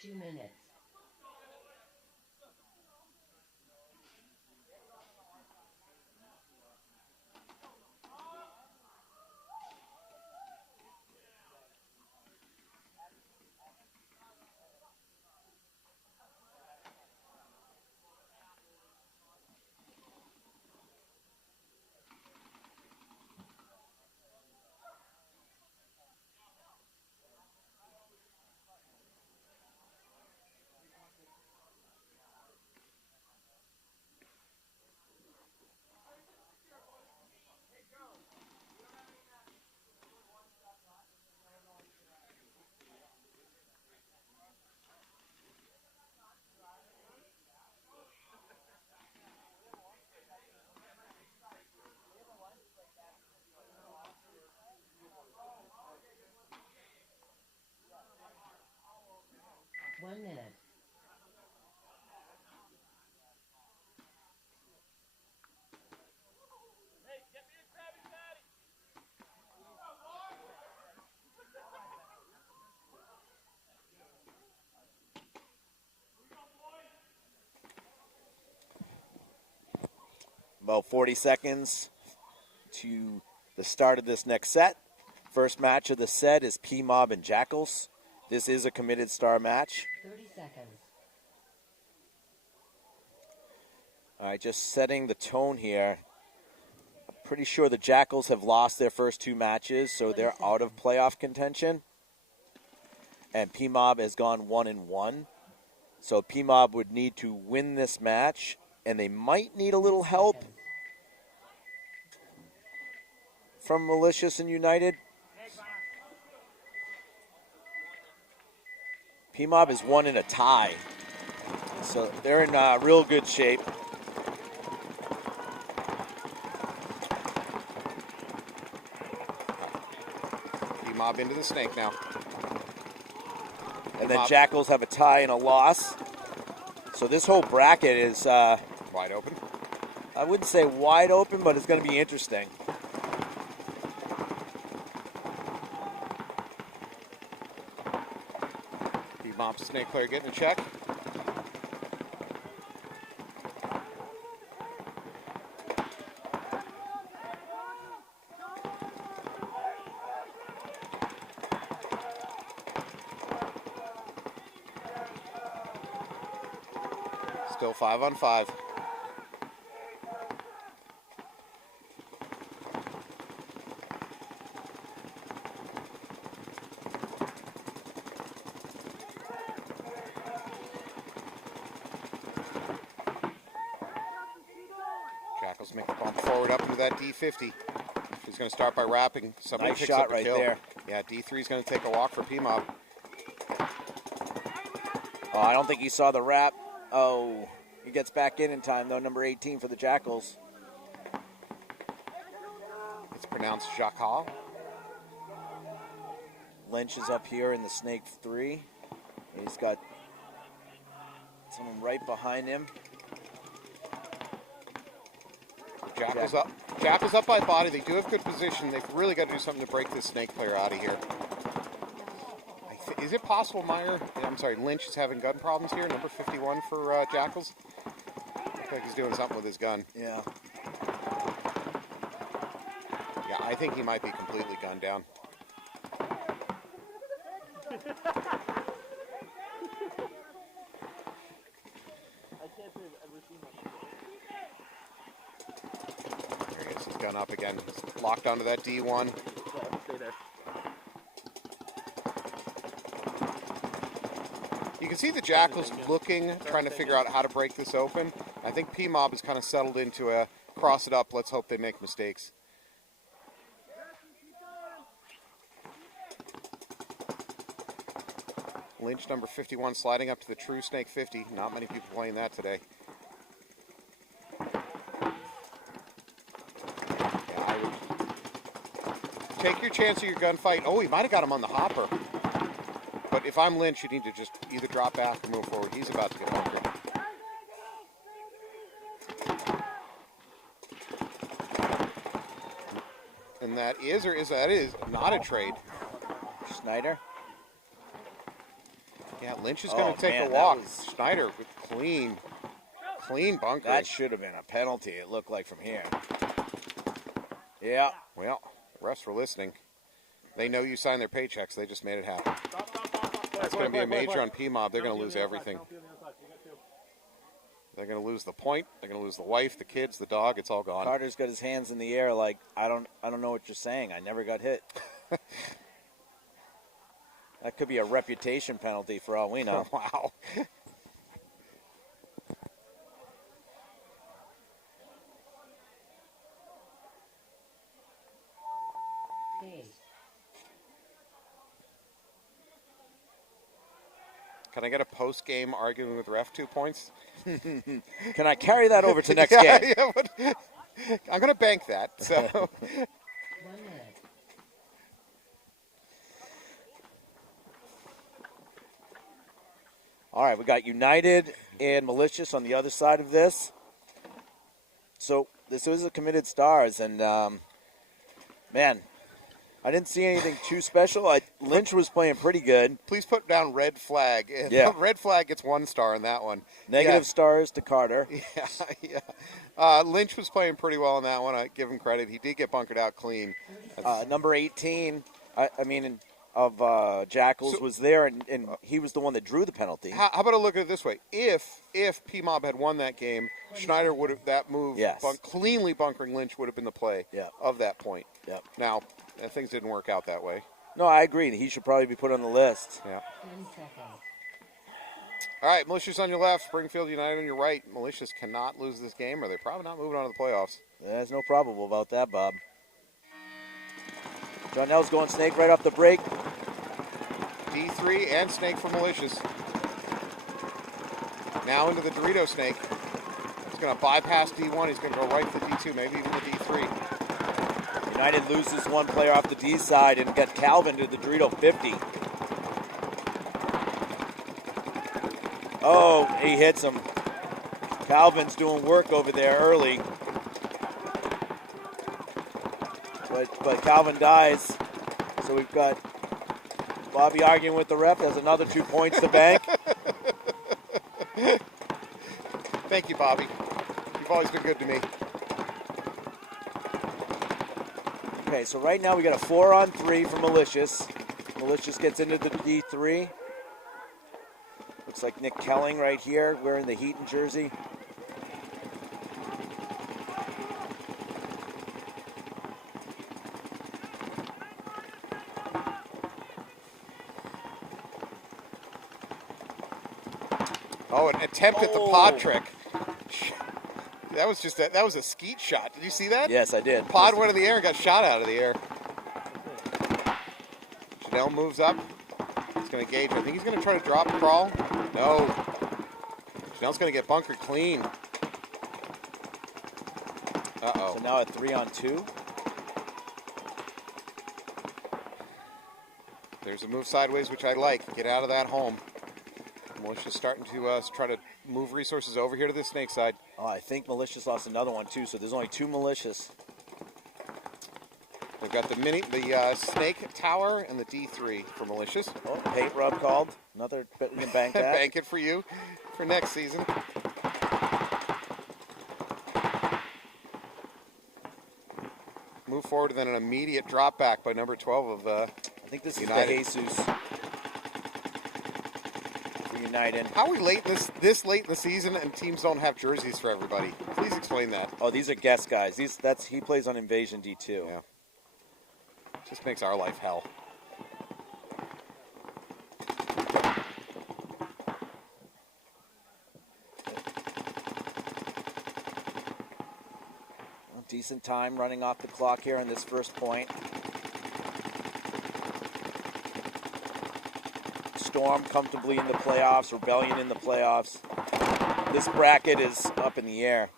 Two minutes. One minute. Hey, get me a Krabby Patty. About 40 seconds to the start of this next set. First match of the set is P-Mob and Jackals. This is a committed star match. 30 seconds. All right, just setting the tone here. I'm pretty sure the Jackals have lost their first 2 matches, so they're out of playoff contention. And P-Mob has gone 1-1. So P-Mob would need to win this match, and they might need a little help from Malicious and United. P-Mob is 1 in a tie. So they're in real good shape. P-Mob into the snake now. And then Jackals have a tie and a loss. So this whole bracket is... wide open. I wouldn't say wide open, but it's going to be interesting. P-Mob's snake player getting a check. Still 5-on-5. Jackals make the bump forward up into that D50. He's going to start by wrapping. Somebody Nice picks shot up the right kill. there. Yeah, D3 is going to take a walk for P-Mob. Oh, I don't think he saw the wrap. Oh, he gets back in time, though, number 18 for the Jackals. It's pronounced Jackal. Lynch is up here in the snake 3. He's got someone right behind him. Jackal's up. Jackal's up by body. They do have good position. They've really got to do something to break this snake player out of here. Is it possible Lynch is having gun problems here? Number 51 for Jackals. Looks like he's doing something with his gun. Yeah. Yeah, I think he might be completely gunned down. I can't say I've ever seen that. There he is. His gun up again. He's locked onto that D1. Yeah, stay there. You can see the Jackals looking, trying to figure out how to break this open. I think P-Mob has kind of settled into a cross it up, let's hope they make mistakes. Lynch, number 51, sliding up to the true snake 50. Not many people playing that today. Yeah, I would take your chance of your gunfight. Oh, he might have got him on the hopper. But if I'm Lynch, you need to just either drop back or move forward. He's about to get bunkered. And that is not a trade. Schneider. Yeah, Lynch is going to take man, a walk. that was- Schneider with clean bunker. That should have been a penalty, it looked like from here. Yeah. Well, the refs were listening. They know you signed their paychecks. They just made it happen. That's going to be a major on P-Mob. They're going to lose everything. They're going to lose the point. They're going to lose the wife, the kids, the dog. It's all gone. Carter's got his hands in the air like, I don't know what you're saying. I never got hit. That could be a reputation penalty for all we know. Wow. Hey. Can I get a post-game arguing with ref 2 points? Can I carry that over to next Yeah, game? yeah, but I'm going to bank that. So 1 minute. All right, we got United and Malicious on the other side of this. So this was a committed stars, and man, I didn't see anything too special. Lynch was playing pretty good. please put down red flag. Yeah. Red flag gets 1 star in that one. Negative stars to Carter. Yeah, yeah. Lynch was playing pretty well in that one. I give him credit. He did get bunkered out clean. Number 18, of Jackals was there, and he was the one that drew the penalty. How about I look at it this way? If P-Mob had won that game, Schneider would have, that move, Yes. cleanly bunkering Lynch would have been the play of that point. Yep. Now, things didn't work out that way. No, I agree. He should probably be put on the list. Yeah. 10 seconds. All right, Malicious on your left, Springfield United on your right. Malicious cannot lose this game, or they're probably not moving on to the playoffs. There's no probable about that, Bob. John Nell's going snake right off the break. D3 and snake for Malicious. Now into the Dorito snake. He's going to bypass D1. He's going to go right to the D2, maybe even the D3. United loses one player off the D side and got Calvin to the Dorito 50. Oh, he hits him. Calvin's doing work over there early. But Calvin dies. So we've got Bobby arguing with the ref. There's another 2 points to bank. Thank you, Bobby. You've always been good to me. Okay, so right now we got a 4-on-3 for Malicious. Malicious gets into the D3. Looks like Nick Kelling right here wearing the Heaton jersey. Oh, an attempt at the pod trick. That was a skeet shot. Did you see that? Yes, I did. Pod went in the air and got shot out of the air. Chanel moves up. He's going to gauge. I think he's going to try to drop crawl. No. Chanel's going to get bunkered clean. Uh-oh. So now a 3-on-2. There's a move sideways, which I like. Get out of that home. Malicious starting to try to move resources over here to the snake side. Oh, I think Malicious lost another one too, so there's only 2 Malicious. They've got the snake tower and the D3 for Malicious. Oh, paint rub called. Another bet we can bank that. Bank it for you for next season. Move forward, and then an immediate drop back by number 12 of I think this United. is the Jesus. United. How are we late this late in the season and teams don't have jerseys for everybody? Please explain that. Oh, these are guest guys. He plays on Invasion D2. Yeah. Just makes our life hell. Well, decent time running off the clock here on this first point. Storm comfortably in the playoffs, Rebellion in the playoffs. This bracket is up in the air.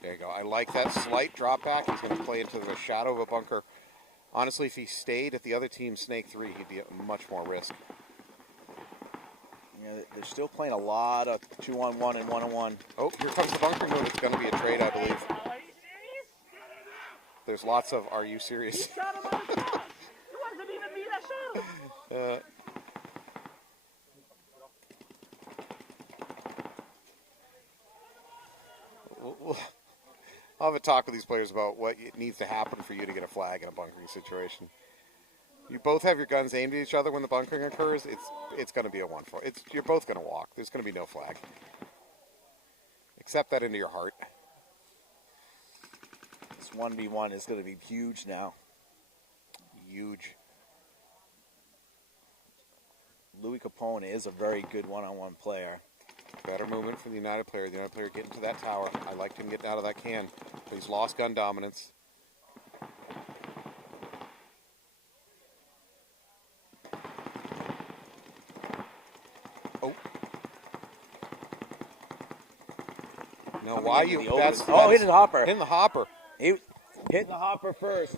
There you go. I like that slight drop back. He's going to play into the shadow of a bunker. Honestly, if he stayed at the other team's snake 3, he'd be at much more risk. Yeah, they're still playing a lot of 2-on-1 and 1-on-1. Oh, here comes the bunker move. It's going to be a trade, I believe. There's lots of, are you serious? I'll have a talk with these players about what needs to happen for you to get a flag in a bunkering situation. You both have your guns aimed at each other when the bunkering occurs. It's going to be a 1-4. You're both going to walk. There's going to be no flag. Accept that into your heart. This 1v1 is going to be huge now. Huge. Louis Capone is a very good one-on-one player. Better movement from the United player. The United player getting to that tower. I liked him getting out of that can. But he's lost gun dominance. No, why you? That's hitting the hopper. Hitting the hopper. He hit the hopper first.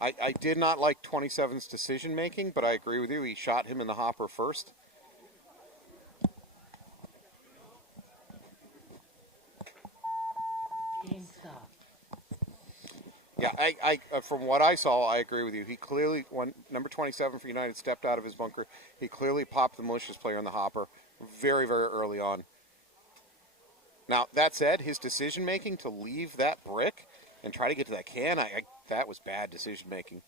I did not like 27's decision making, but I agree with you. He shot him in the hopper first. Game stop. Yeah, I from what I saw, I agree with you. He clearly, when number 27 for United stepped out of his bunker, he clearly popped the malicious player in the hopper very, very early on. Now, that said, his decision-making to leave that brick and try to get to that can, that was bad decision-making.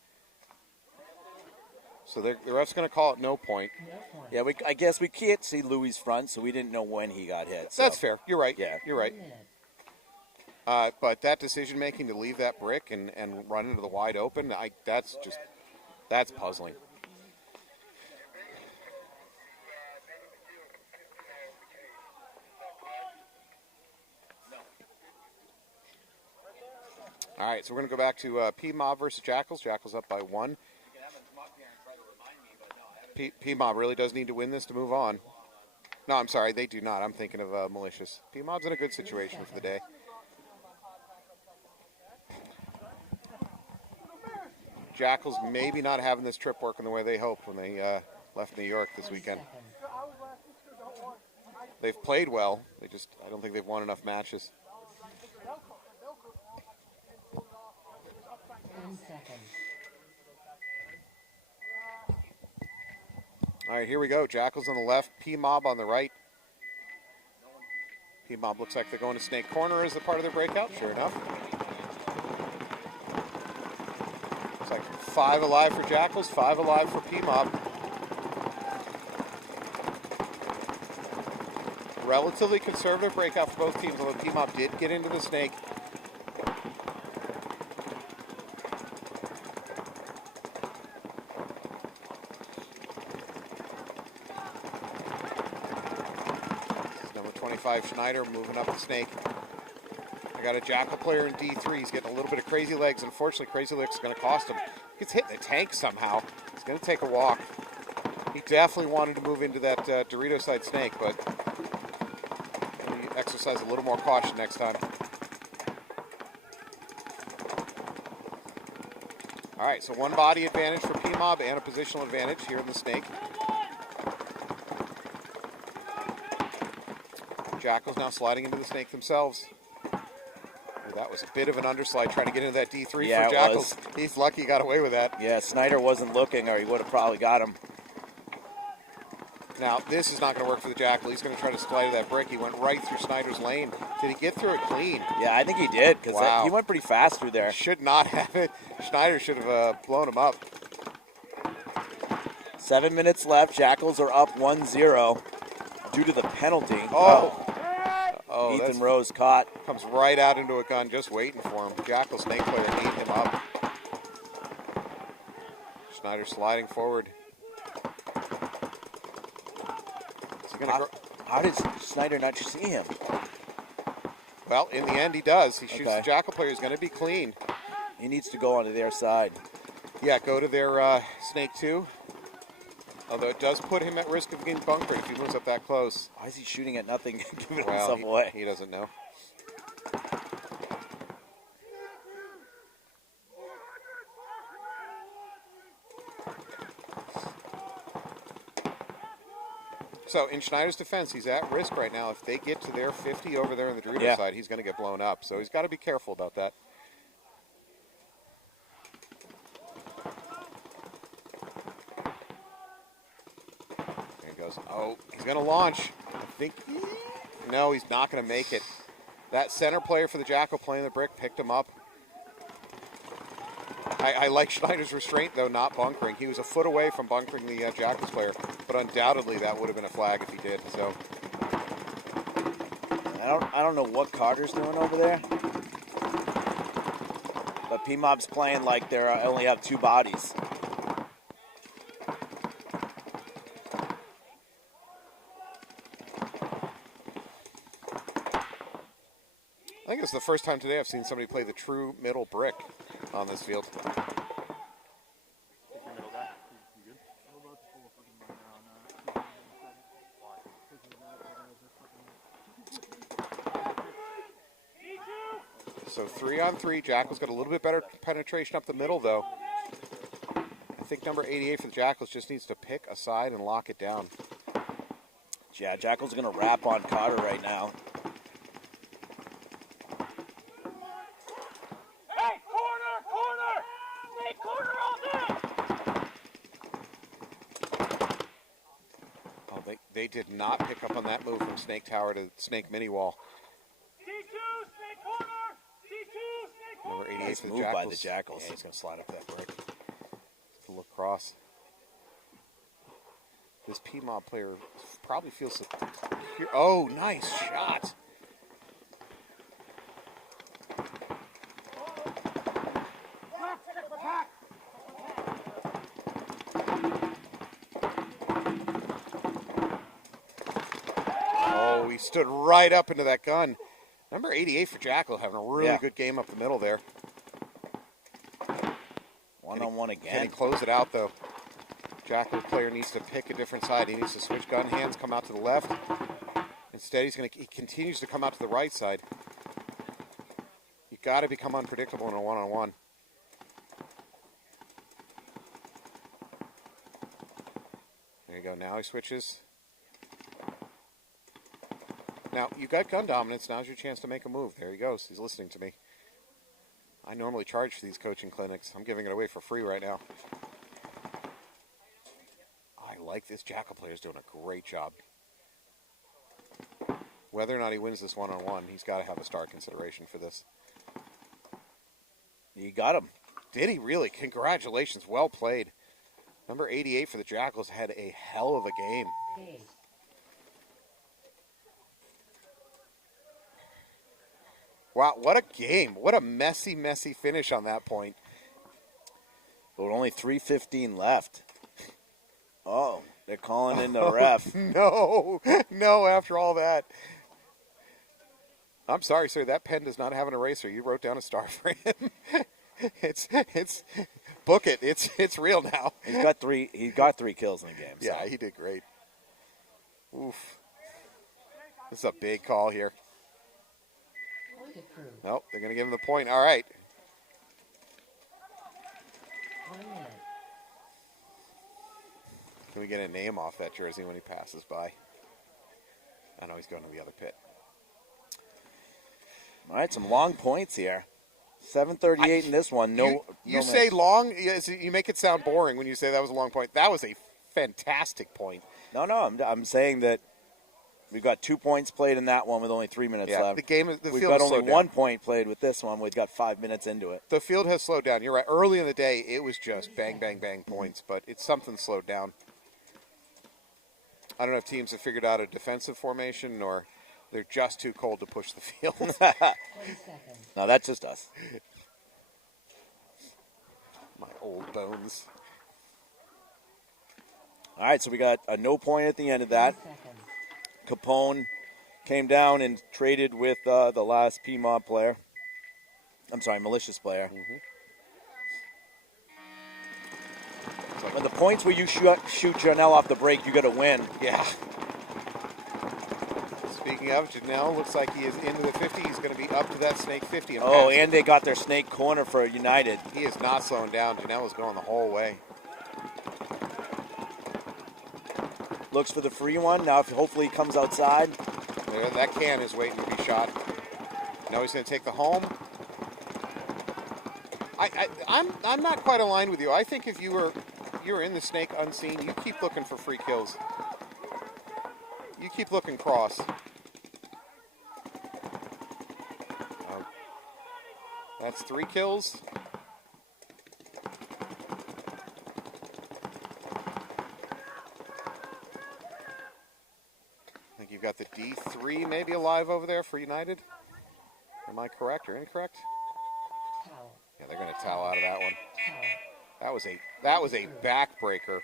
So the ref's going to call it no point. No point. Yeah, I guess we can't see Louis' front, so we didn't know when he got hit. So. That's fair. You're right. Yeah. You're right. 1 minute. But that decision-making to leave that brick and run into the wide open, that's puzzling. All right, so we're going to go back to P-Mob versus Jackals. Jackals up by 1. P-Mob really does need to win this to move on. No, I'm sorry, they do not. I'm thinking of Malicious. P-Mob's in a good situation for the day. Jackals maybe not having this trip working the way they hoped when they left New York this 20 weekend. seconds. They've played well. I don't think they've won enough matches. 10 seconds. All right, here we go. Jackals on the left, P-Mob on the right. P-Mob looks like they're going to Snake Corner as a part of their breakout. Sure enough. Looks like 5 alive for Jackals, 5 alive for P-Mob. Relatively conservative breakout for both teams, although P-Mob did get into the Snake. Number 25, Schneider, moving up the Snake. I got a Jackal player in D3. He's getting a little bit of crazy legs. Unfortunately, crazy legs is going to cost him. He gets hit in the tank somehow. He's going to take a walk. He definitely wanted to move into that Dorito side Snake, but he exercise a little more caution next time. All right, so 1 body advantage for P-Mob and a positional advantage here in the Snake. Jackals now sliding into the Snake themselves. Ooh, that was a bit of an underslide trying to get into that D3 for Jackals. He's lucky he got away with that. Yeah, Snyder wasn't looking or he would have probably got him. Now, this is not going to work for the Jackal. He's going to try to slide to that brick. He went right through Snyder's lane. Did he get through it clean? Yeah, I think he did because Wow. he went pretty fast through there. Should not have it. Schneider should have blown him up. 7 minutes left. Jackals are up 1-0 due to the penalty. Oh, Ethan Rose caught. Comes right out into a gun, just waiting for him. Jackal Snake player ate him up. Schneider sliding forward. How did Snyder not see him? Well, in the end, he does. He shoots Okay. the Jackal player. He's going to be clean. He needs to go onto their side. Yeah, go to their Snake 2. Although it does put him at risk of getting bunkered if he moves up that close. Why is he shooting at nothing, giving Well, himself away? he doesn't know. So, in Schneider's defense, he's at risk right now. If they get to their 50 over there on the Dorito side, he's going to get blown up. So he's got to be careful about that. There he goes. Oh, he's going to launch. No, he's not going to make it. That center player for the Jackal playing the brick picked him up. I like Schneider's restraint, though, not bunkering. He was a foot away from bunkering the Jackals player, but undoubtedly that would have been a flag if he did. So I don't know what Carter's doing over there, but P-Mob's playing like they only have 2 bodies. I think it's the first time today I've seen somebody play the true middle brick on this field. So 3-on-3, Jackal's got a little bit better penetration up the middle, though. I think number 88 for the Jackals just needs to pick a side and lock it down. Yeah, Jackal's going to wrap on Carter right now. Hey, corner! Oh, they did not pick up on that move from Snake Tower to Snake Mini Wall. C2, snake corner! C2, snake corner! Number 88 Nice for the move Jackals. by the Jackals. Yeah, he's going to slide up that brick. To look cross. This P-Mob player probably feels secure. Oh, nice shot. Oh, he stood right up into that gun. Number 88 for Jackal having a really good game up the middle there. One-on-one Can he again. close it out, though? Jackal player needs to pick a different side. He needs to switch gun hands, come out to the left. Instead, he continues to come out to the right side. You got to become unpredictable in a one-on-one. There you go. Now he switches. Now, you got gun dominance. Now's your chance to make a move. There he goes. He's listening to me. I normally charge for these coaching clinics. I'm giving it away for free right now. I like this. Jackal player is doing a great job. Whether or not he wins this one-on-one, he's got to have a star consideration for this. You got him. Did he really? Congratulations. Well played. Number 88 for the Jackals had a hell of a game. Hey. Wow, what a game. What a messy, messy finish on that point. But only 3:15 left. Oh, they're calling in the ref. No, after all that. I'm sorry, sir. That pen does not have an eraser. You wrote down a star for him. It's book it. It's real now. He got three kills in the game. So. Yeah, he did great. Oof. This is a big call here. Point approved. Nope, they're going to give him the point. All right. 1 minute. Can we get a name off that jersey when he passes by? I know he's going to the other pit. All right, some long points here. 7:38 in this one. You say long, you make it sound boring when you say that was a long point. That was a fantastic point. No, I'm saying that we've got 2 points played in that one with only 3 minutes left. The game, the we've field got has only slowed 1 down. point played with this one. We've got 5 minutes into it. The field has slowed down. You're right. Early in the day, it was just bang, bang, bang points, but it's something slowed down. I don't know if teams have figured out a defensive formation or they're just too cold to push the field. 20 seconds. No, that's just us. My old bones. All right, so we got a no point at the end of that. 10 seconds. Capone came down and traded with the last P-Mob player. I'm sorry, malicious player. When the points where you shoot Janelle off the break, you got to win. Yeah. Speaking of, Janelle looks like he is into the 50. He's going to be up to that snake 50. Oh, and they got their snake corner for United. He is not slowing down. Janelle is going the whole way. Looks for the free one. Now, if hopefully he comes outside. There, that can is waiting to be shot. Now he's going to take the home. I'm not quite aligned with you. I think if you were in the snake unseen, you keep looking for free kills. You keep looking cross. That's 3 kills. I think you've got the D3 maybe alive over there for United. Am I correct or incorrect? Towel. Yeah, they're going to towel out of that one. Towel. That was a backbreaker.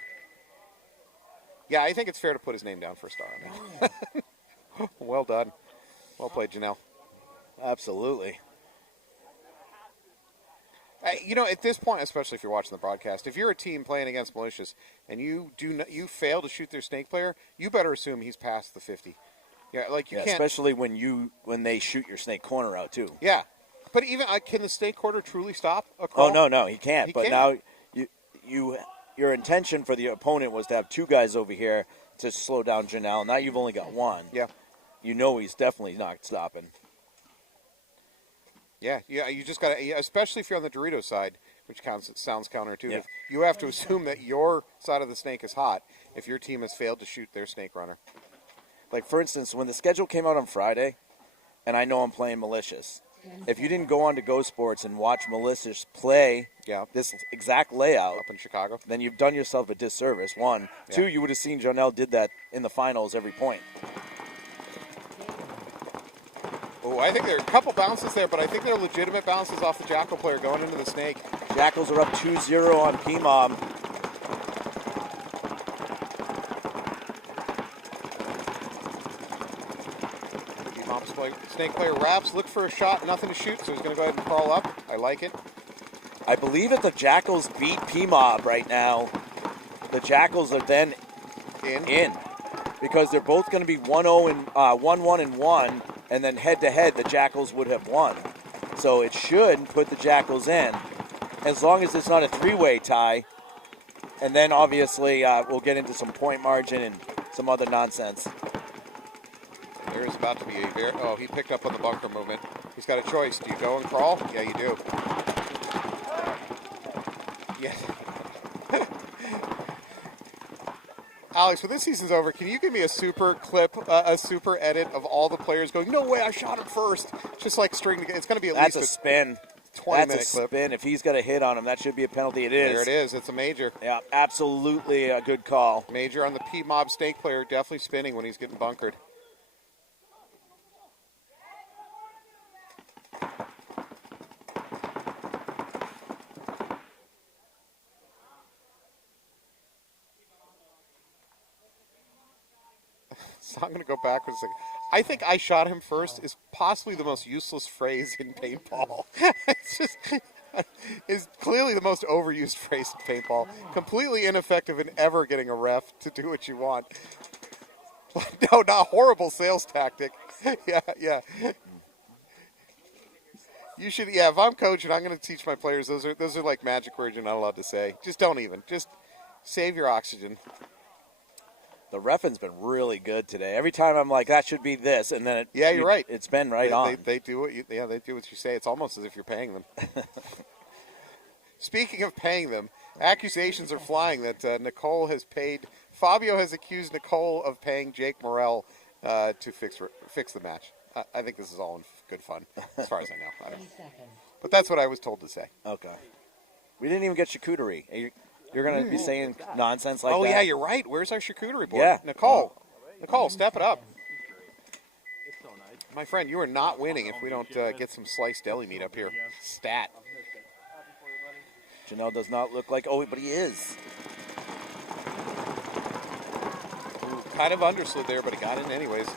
Yeah, I think it's fair to put his name down for a star on that. Well done. Well played, Janelle. Absolutely. At this point, especially if you're watching the broadcast, if you're a team playing against malicious and you fail to shoot their snake player, you better assume he's past the 50. Yeah, like you can't. Especially when they shoot your snake corner out too. Yeah, but even can the snake corner truly stop a crawl? Oh no, he can't. He But can't. now your intention for the opponent was to have 2 guys over here to slow down Janelle. Now you've only got 1. Yeah. You know he's definitely not stopping. Yeah, you just got to, especially if you're on the Dorito side, which sounds counterintuitive. Yeah. You have to assume that your side of the snake is hot if your team has failed to shoot their snake runner. Like, for instance, when the schedule came out on Friday, and I know I'm playing Malicious, if you didn't go on to Go Sports and watch Malicious play this exact layout, Up in Chicago. then you've done yourself a disservice, one. Yeah. Two, you would have seen Jonelle did that in the finals every point. Oh, I think there are a couple bounces there, but I think they're legitimate bounces off the Jackal player going into the snake. Jackals are up 2-0 on PMOB. Snake player wraps, look for a shot, nothing to shoot, so he's going to go ahead and crawl up. I like it. I believe if the Jackals beat PMOB right now, the Jackals are then in. Because they're both going to be 1-0 and 1-1 and 1, and then head-to-head, the Jackals would have won. So it should put the Jackals in, as long as it's not a three-way tie. And then, obviously, we'll get into some point margin and some other nonsense. There is about to be a very... Oh, he picked up on the bunker movement. He's got a choice. Do you go and crawl? Yeah, you do. Yeah. Alex, when this season's over, can you give me a super clip, a super edit of all the players going, no way, I shot him first? Just like string together. It's going to be at That's least a spin. 20-minute That's a clip. spin. If he's got a hit on him, that should be a penalty. It is. There it is. It's a major. Yeah, absolutely a good call. Major on the P-Mob snake player, definitely spinning when he's getting bunkered. So I'm going to go backwards a second. I think I shot him first is possibly the most useless phrase in paintball. It's clearly the most overused phrase in paintball. Completely ineffective in ever getting a ref to do what you want. No, not horrible sales tactic. Yeah. You should, if I'm coaching, I'm going to teach my players, those are like magic words you're not allowed to say. Just don't even. Just save your oxygen. The reffing's been really good today. Every time I'm like, that should be this, and then you're right. It's been right on. They do what they do what you say. It's almost as if you're paying them. Speaking of paying them, accusations are flying that Nicole has paid. Fabio has accused Nicole of paying Jake Morrell to fix the match. I think this is all in good fun, as far as I know. I don't know. But that's what I was told to say. Okay. We didn't even get charcuterie. You're going to be saying nonsense like that? Oh, yeah, you're right. Where's our charcuterie board? Yeah. Nicole, step it up. My friend, you are not winning if we don't get some sliced deli meat up here. Stat. Jonelle does not look like... Oh, but he is. Ooh, kind of underslid there, but he got in anyways.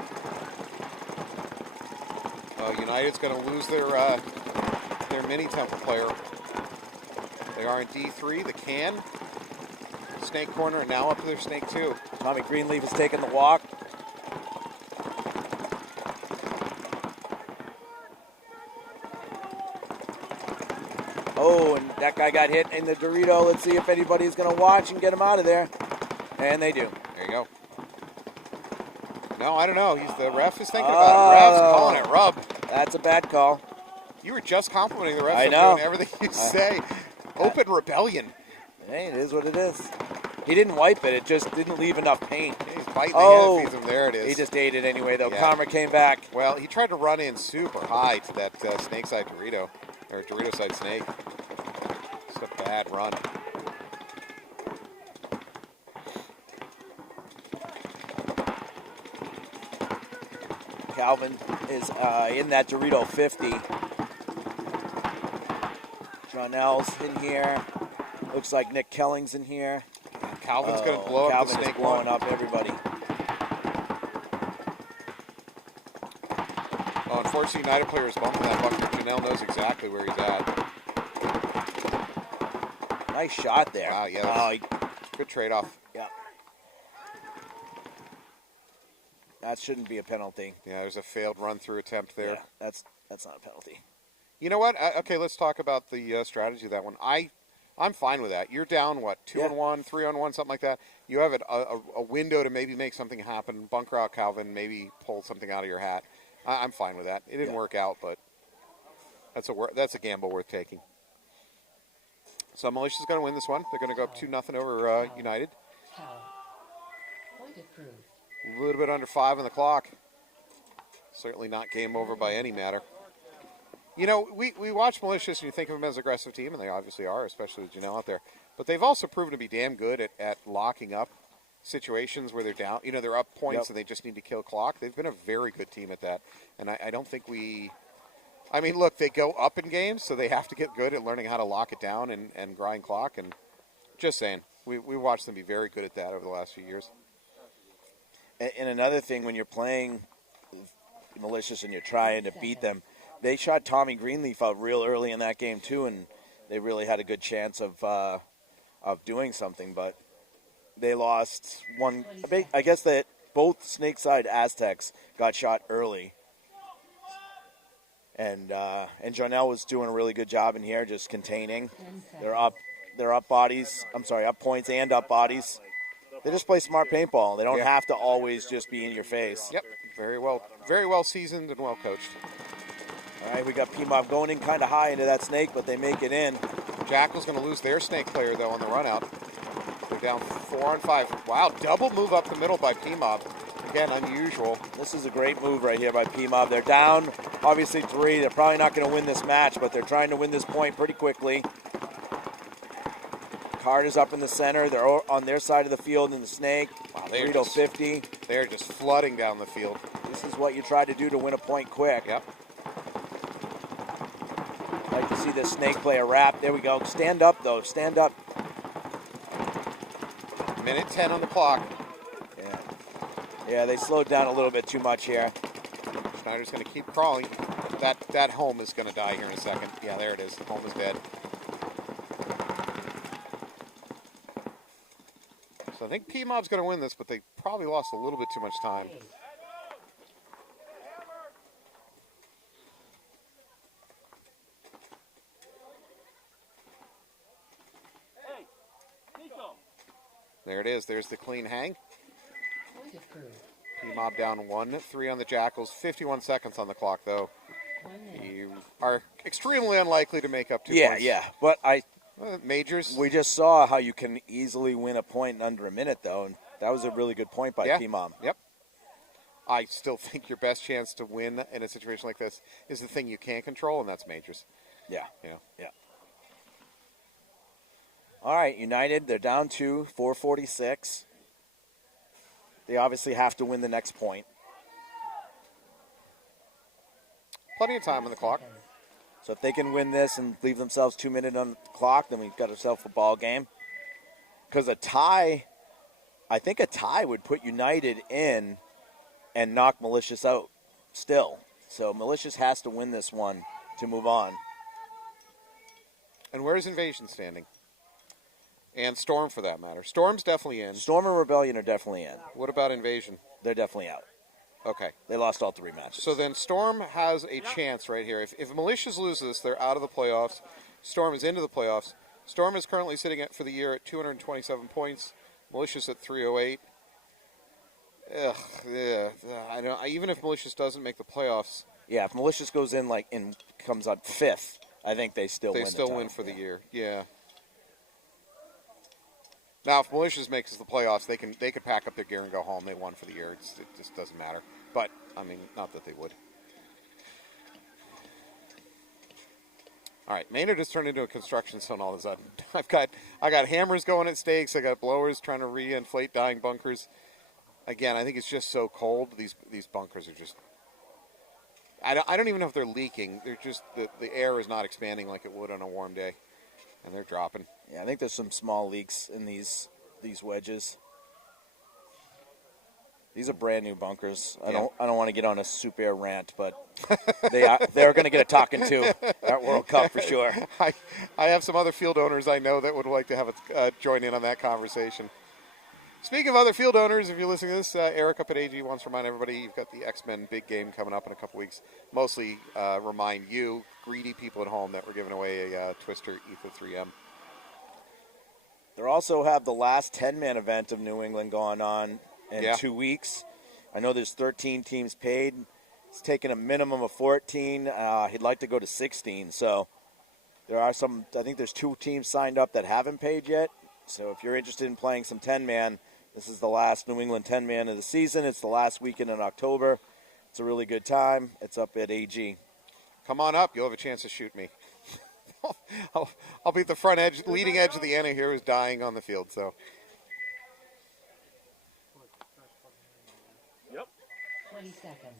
United's going to lose their mini temple player. They are in D3, the can. Snake corner, and now up to their snake 2. Tommy Greenleaf is taking the walk. Oh, and that guy got hit in the Dorito. Let's see if anybody's going to watch and get him out of there. And they do. There you go. No, I don't know. The ref is thinking about it. Ref's calling it rub. That's a bad call. You were just complimenting the ref I for know. doing everything you say. Open rebellion. Hey, it is what it is. He didn't wipe it. It just didn't leave enough paint. He's biting the hand, feeds him. There it is. He just ate it anyway, though. Yeah. Karma came back. Well, he tried to run in super high to that snake side Dorito, or Dorito side snake. Just a bad run. Calvin is in that Dorito 50. Jonelle's in here. Looks like Nick Kelling's in here. Calvin's going to blow up Calvin the snake is blowing one. up everybody. Oh, unfortunately, United player is bumping that bucket. Janelle knows exactly where he's at. Nice shot there. Wow, yeah. Good trade-off. Yeah. That shouldn't be a penalty. Yeah, there's a failed run-through attempt there. Yeah, that's not a penalty. You know what? Okay, let's talk about the strategy of that one. I'm fine with that. You're down, 2-on-1, 3-on-1, something like that. You have a window to maybe make something happen, bunker out Calvin, maybe pull something out of your hat. I'm fine with that. It didn't work out, but that's a gamble worth taking. So Militia's going to win this one. They're going to go up 2-0 over United. Foul. Point approved. A little bit under 5 on the clock. Certainly not game over by any matter. You know, we watch Malicious and you think of them as an aggressive team, and they obviously are, especially with Janelle out there. But they've also proven to be damn good at locking up situations where they're down. You know, they're up points and they just need to kill clock. They've been a very good team at that. And I don't think I mean, look, they go up in games, so they have to get good at learning how to lock it down and grind clock. And just saying, we watched them be very good at that over the last few years. And another thing, when you're playing Malicious and you're trying to beat them, they shot Tommy Greenleaf out real early in that game too, and they really had a good chance of doing something. But they lost one. I guess that both Snakeside Aztecs got shot early, and Jonelle was doing a really good job in here, just containing. They're up bodies. I'm sorry, up points and up bodies. They just play smart paintball. They don't have to always just be in your face. Yep, very well seasoned and well coached. All right, we got P-Mob going in kind of high into that snake, but they make it in. Jackal's going to lose their snake player, though, on the run out. They're down 4 on 5. Wow, double move up the middle by P-Mob. Again, unusual. This is a great move right here by P-Mob. They're down, obviously 3. They're probably not going to win this match, but they're trying to win this point pretty quickly. Carter's up in the center. They're on their side of the field in the snake. Wow, Rito 50. They're just flooding down the field. This is what you try to do to win a point quick. Yep. Like to see this snake play a wrap. There we go. Stand up, though. Stand up. Minute 10 on the clock. Yeah, they slowed down a little bit too much here. Schneider's going to keep crawling. That home is going to die here in a second. Yeah, there it is. Home is dead. So I think P-Mob's going to win this, but they probably lost a little bit too much time. There it is. There's the clean hang. P-Mob down 1-3 on the Jackals. 51 seconds on the clock, though. You are extremely unlikely to make up 2 points. Yeah. But Majors. We just saw how you can easily win a point in under a minute, though, and that was a really good point by P-Mob. Yep. I still think your best chance to win in a situation like this is the thing you can't control, and that's majors. Yeah. All right, United, they're down 2, 4:46. They obviously have to win the next point. Plenty of time on the clock. So if they can win this and leave themselves 2 minutes on the clock, then we've got ourselves a ball game. Because I think a tie would put United in and knock Malicious out still. So Malicious has to win this one to move on. And where's Invasion standing? And Storm, for that matter. Storm's definitely in. Storm and Rebellion are definitely in. What about Invasion? They're definitely out. Okay. They lost all 3 matches. So then Storm has a chance right here. If Malicious loses, they're out of the playoffs. Storm is into the playoffs. Storm is currently sitting for the year at 227 points. Malicious at 308. Even if Malicious doesn't make the playoffs. Yeah, if Malicious goes in and comes up 5th, I think they still win. They still win for the year. Yeah. Now, if Malicious makes the playoffs, they could pack up their gear and go home. They won for the year. It just doesn't matter. But I mean, not that they would. All right, Maynard has turned into a construction zone all of a sudden. I got hammers going at stakes. I got blowers trying to re-inflate dying bunkers. Again, I think it's just so cold. These bunkers are just. I don't even know if they're leaking. They're just the air is not expanding like it would on a warm day, and they're dropping. Yeah, I think there's some small leaks in these wedges. These are brand new bunkers. I don't want to get on a soup air rant, but they're going to get a talking to at World Cup for sure. I have some other field owners I know that would like to have join in on that conversation. Speaking of other field owners, if you're listening to this, Eric up at AG wants to remind everybody you've got the X-Men big game coming up in a couple weeks. Mostly remind you, greedy people at home, that we're giving away a Twister Ether 3M. They also have the last 10-man event of New England going on in 2 weeks. I know there's 13 teams paid. It's taking a minimum of 14. He'd like to go to 16. So There are some, I think there's 2 teams signed up that haven't paid yet. So if you're interested in playing some 10-man, this is the last New England 10-man of the season. It's the last weekend in October. It's a really good time. It's up at AG. Come on up. You'll have a chance to shoot me. I'll be at the front edge, leading edge of the Anna here who's dying on the field. So 20 seconds.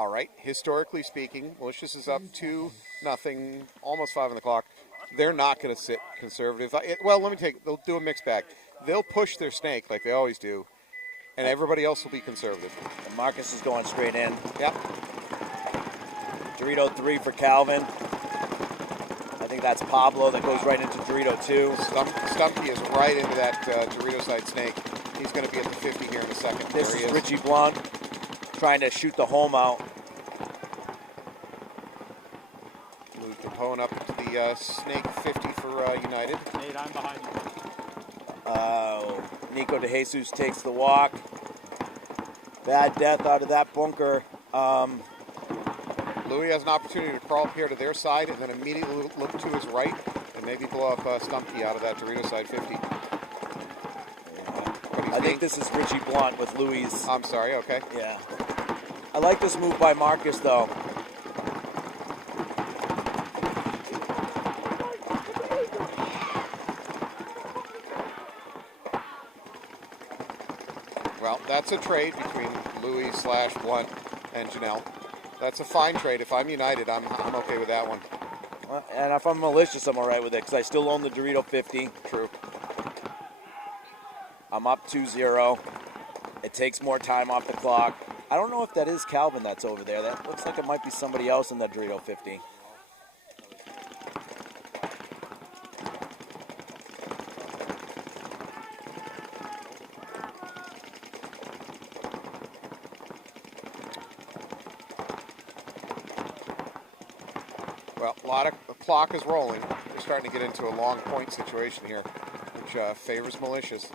all right. Historically speaking, Malicious is up 2-0, almost 5 on the clock. They're not going to sit conservative. Well, let me take. They'll do a mixed bag. They'll push their snake like they always do, and everybody else will be conservative. And Marcus is going straight in. Yep. Dorito 3 for Calvin. I think that's Pablo that goes right into Dorito 2. Stumpy is right into that Dorito side snake. He's going to be at the 50 here in a second. This There he is is. Richie Blunt trying to shoot the home out. Louis Capone up to the snake 50 for United. Nate, I'm behind you. Nico De Jesus takes the walk. Bad death out of that bunker. Louis has an opportunity to crawl up here to their side and then immediately look to his right and maybe blow up Stumpy out of that Dorito side 50. I think this is Richie Blunt with Louis. I'm sorry, okay. Yeah. I like this move by Marcus, though. Well, that's a trade between Louis/Blunt and Janelle. That's a fine trade. If I'm United, I'm okay with that one. And if I'm Malicious, I'm all right with it because I still own the Dorito 50. True. I'm up 2-0. It takes more time off the clock. I don't know if that is Calvin that's over there. That looks like it might be somebody else in that Dorito 50. Well, the clock is rolling. We're starting to get into a long point situation here, which favors Malicious.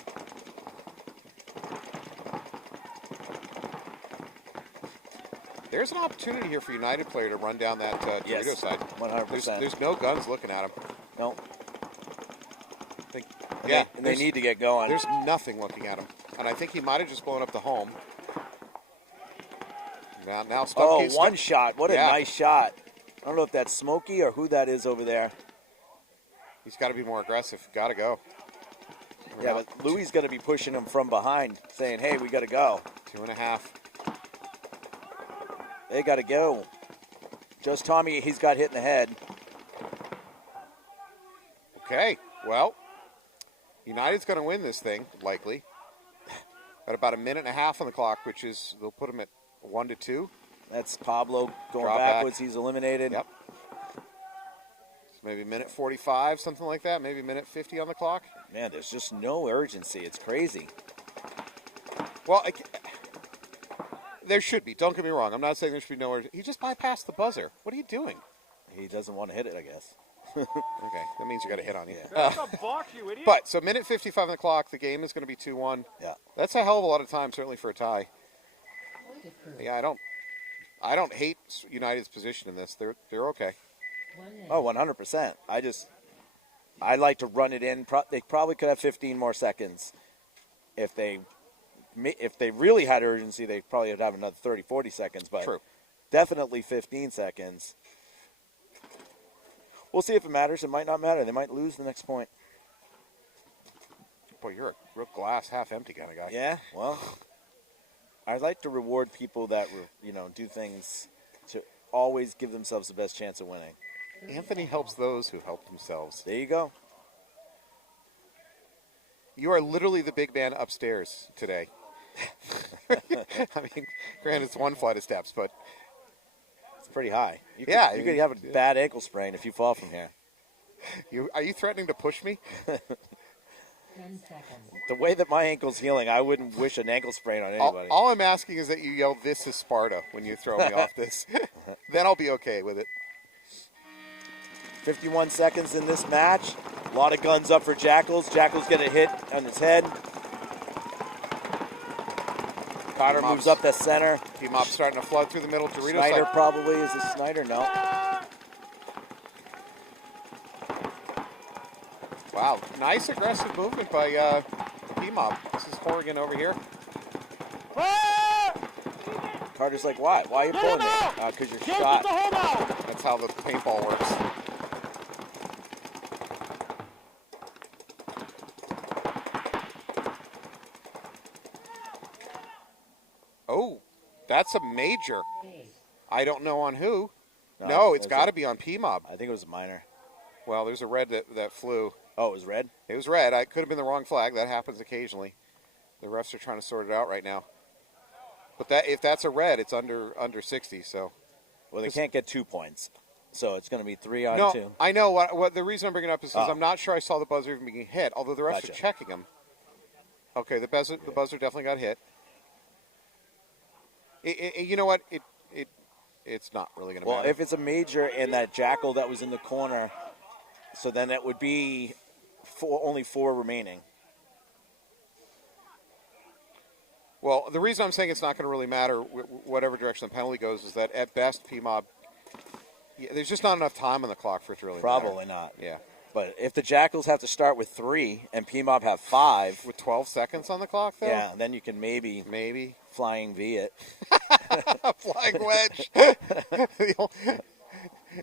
There's an opportunity here for United player to run down that Dorito Yes, side. 100%. There's no guns looking at him. No. And They need to get going. There's nothing looking at him. And I think he might have just blown up the home. Now Stumpy. One shot. What a Yeah. nice shot. I don't know if that's Smokey or who that is over there. He's got to be more aggressive. Got to go. Yeah, but Louis got to be pushing him from behind, saying, hey, we got to go. 2.5. They got to go. Just Tommy, he's got hit in the head. Okay, well, United's going to win this thing, likely. At about 1.5 minutes on the clock, which is, they'll put him at 1-2. That's Pablo going Drop backwards. back. He's eliminated. Yep. So maybe 1:45, something like that. Maybe 1:50 on the clock. Man, there's just no urgency. It's crazy. Well, there should be. Don't get me wrong. I'm not saying there should be no urgency. He just bypassed the buzzer. What are you doing? He doesn't want to hit it, I guess. Okay, that means you got a hit on you. That's a box, you idiot. But, so 1:55 on the clock. The game is going to be 2-1. Yeah. That's a hell of a lot of time, certainly for a tie. Point approved. Yeah, I don't hate United's position in this. They're okay. 1 minute. Oh, 100%. I like to run it in. They probably could have 15 more seconds. If they really had urgency, they probably would have another 30, 40 seconds. But True. Definitely 15 seconds. We'll see if it matters. It might not matter. They might lose the next point. Boy, you're a real glass half empty kind of guy. Yeah, well, I like to reward people that, do things to always give themselves the best chance of winning. Anthony helps those who help themselves. There you go. You are literally the big man upstairs today. I mean, granted, it's one flight of steps, but It's pretty high. You could have a bad ankle sprain if you fall from here. are you threatening to push me? 10 seconds. The way that my ankle's healing, I wouldn't wish an ankle sprain on anybody. All I'm asking is that you yell, "This is Sparta," when you throw me off this. Then I'll be okay with it. 51 seconds in this match. A lot of guns up for Jackals. Jackals get a hit on his head. Carter moves up the center. P-Mob starting to flood through the middle. Doritos Snyder like, probably. Is this Snyder? No. wow, nice aggressive movement by P-Mob. This is Horrigan over here. Carter's like, why? Why are you pulling me? Because you're shot. That's how the paintball works. Oh, that's a major. I don't know on who. No, it's got to be on P-Mob. I think it was a minor. Well, there's a red that flew. Oh, it was red? It was red. It could have been the wrong flag. That happens occasionally. The refs are trying to sort it out right now. But if that's a red, it's under 60. So, well, they can't get 2 points, so it's going to be 3 on 2. I know. What the reason I'm bringing it up is because I'm not sure I saw the buzzer even being hit. Although the refs are checking them. Okay, the buzzer definitely got hit. You know what? It's not really going to matter. Well, if it's a major and that Jackal that was in the corner, so then it would be only 4 remaining. Well, the reason I'm saying it's not going to really matter whatever direction the penalty goes is that at best P-Mob, there's just not enough time on the clock for it to really Probably matter. not. Yeah. But if the Jackals have to start with 3 and P-Mob have 5. With 12 seconds on the clock, though? Yeah, then you can maybe flying V it. Flying wedge.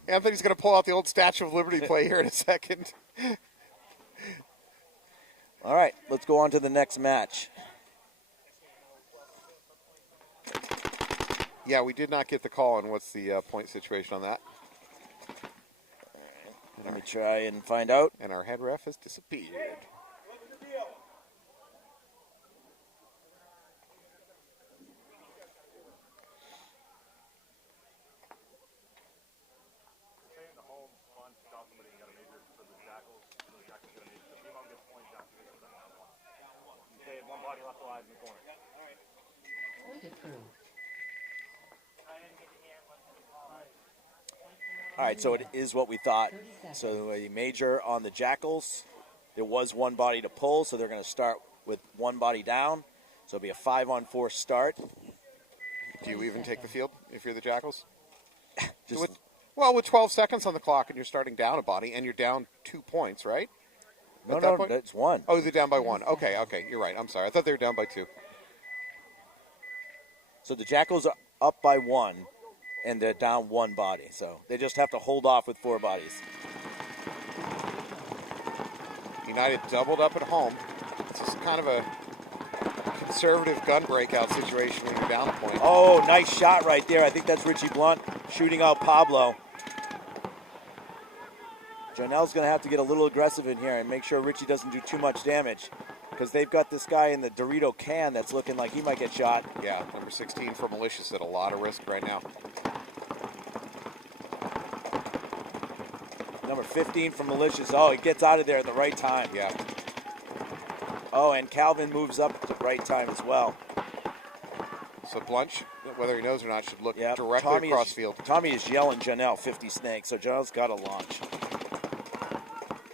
Anthony's going to pull out the old Statue of Liberty play here in a second. All right, let's go on to the next match. Yeah, we did not get the call on what's the point situation on that. Let me try and find out. And our head ref has disappeared. Saying the home punch shot somebody and got a major for the Jackals. So the Jackals got a major. So P-Mob gets points after this. You say one body left alive in the corner. Point approved. All right, so it is what we thought. So a major on the Jackals. There was 1 body to pull, so they're going to start with 1 body down. So it'll be a 5-on-4 start. Do you even take the field if you're the Jackals? Just, with 12 seconds on the clock and you're starting down a body and you're down 2 points, right? no, that's 1. Oh, they're down by 1. Okay, you're right. I'm sorry. I thought they were down by 2. So the Jackals are up by 1, and they're down 1 body. So they just have to hold off with 4 bodies. United doubled up at home. It's just kind of a conservative gun breakout situation when you're down a point. Oh, nice shot right there. I think that's Richie Blunt shooting out Pablo. Janelle's going to have to get a little aggressive in here and make sure Richie doesn't do too much damage, because they've got this guy in the Dorito can that's looking like he might get shot. Yeah, number 16 for Malicious at a lot of risk right now. Number 15 from Malicious. Oh, he gets out of there at the right time. Yeah. Oh, and Calvin moves up at the right time as well. So Blunt, whether he knows or not, should look Yep. directly across field. Tommy is yelling Janelle 50 snakes, so Janelle's got to launch.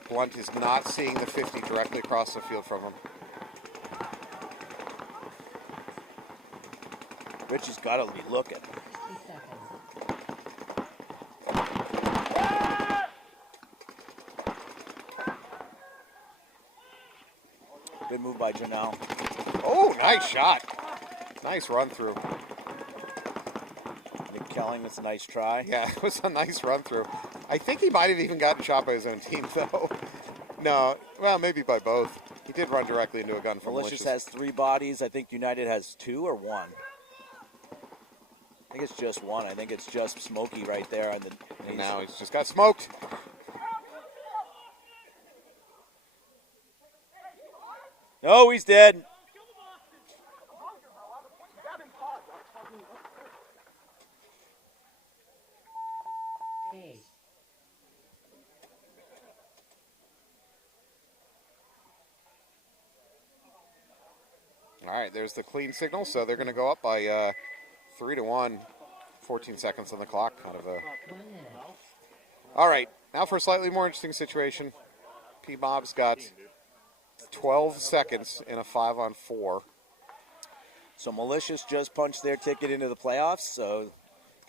Blunt is not seeing the 50 directly across the field from him. Richie's got to be looking. 60 seconds. Good move by Janelle. Oh, nice shot. Nice run through. Nick Kelling, that's a nice try. Yeah, it was a nice run through. I think he might have even gotten shot by his own team, though. No, well, maybe by both. He did run directly into a gun from Malicious has 3 bodies. I think United has 2 or 1. I think it's just 1. I think it's just Smokey right there. And now he's just got smoked. No, he's dead. Case. All right, there's the clean signal, so they're going to go up by 3-1. 14 seconds on the clock. Kind of a. 1 minute. All right, now for a slightly more interesting situation. P-Mob's got 12 seconds in a 5-on-4. So Malicious just punched their ticket into the playoffs. So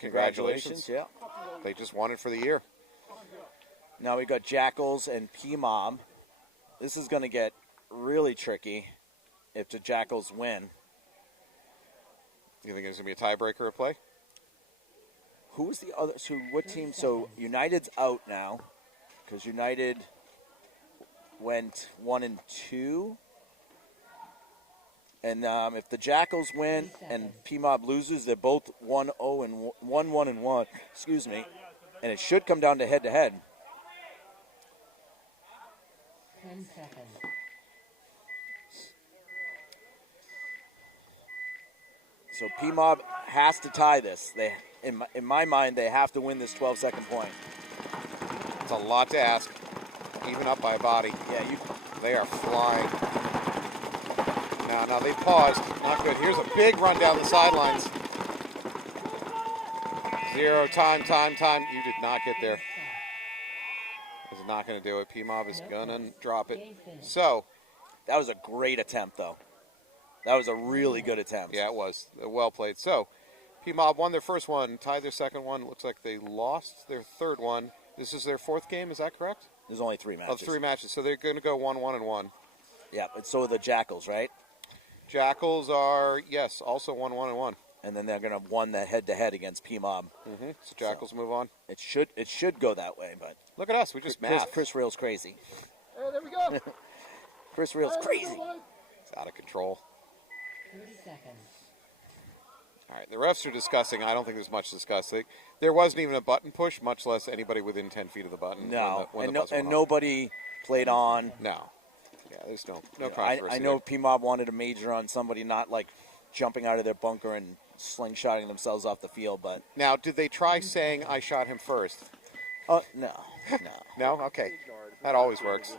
congratulations. Yeah. They just won it for the year. Now we got Jackals and P-Mob. This is going to get really tricky if the Jackals win. You think it's going to be a tiebreaker at play? Who's the other? So what team? So United's out now because United went 1-2. And if the Jackals win and P-Mob loses, they're both 1-0 and 1-1. Excuse me, and it should come down to head-to-head. 10 seconds. So P-Mob has to tie this. They, in my mind, they have to win this 12-second point. It's a lot to ask, even up by a body. Yeah, they are flying. Now they paused. Not good. Here's a big run down the sidelines. 0 time. You did not get there. Is not going to do it. P-Mob is going to drop it. So, that was a great attempt, though. That was a really good attempt. Yeah, it was. Well played. So, P-Mob won their first one, tied their second one. Looks like they lost their third one. This is their fourth game, is that correct? There's only 3 matches. Oh, 3 matches. So they're going to go 1-1-1. Yeah, but so are the Jackals, right? Jackals are, yes, also 1-1-1. And then they're going to won the head-to-head against P-Mob. Mm-hmm. So Jackals move on. It should go that way, but look at us. We just math. Chris Reel's crazy. Hey, there we go. Chris Reel's crazy. It's out of control. 30 seconds. All right, the refs are discussing. I don't think there's much to discuss. There wasn't even a button push, much less anybody within 10 feet of the button. No, when and nobody played on. No. Yeah, there's no controversy. I know P-Mob wanted a major on somebody not like jumping out of their bunker and slingshotting themselves off the field, but now did they try saying I shot him first? No. No? Okay. That always works.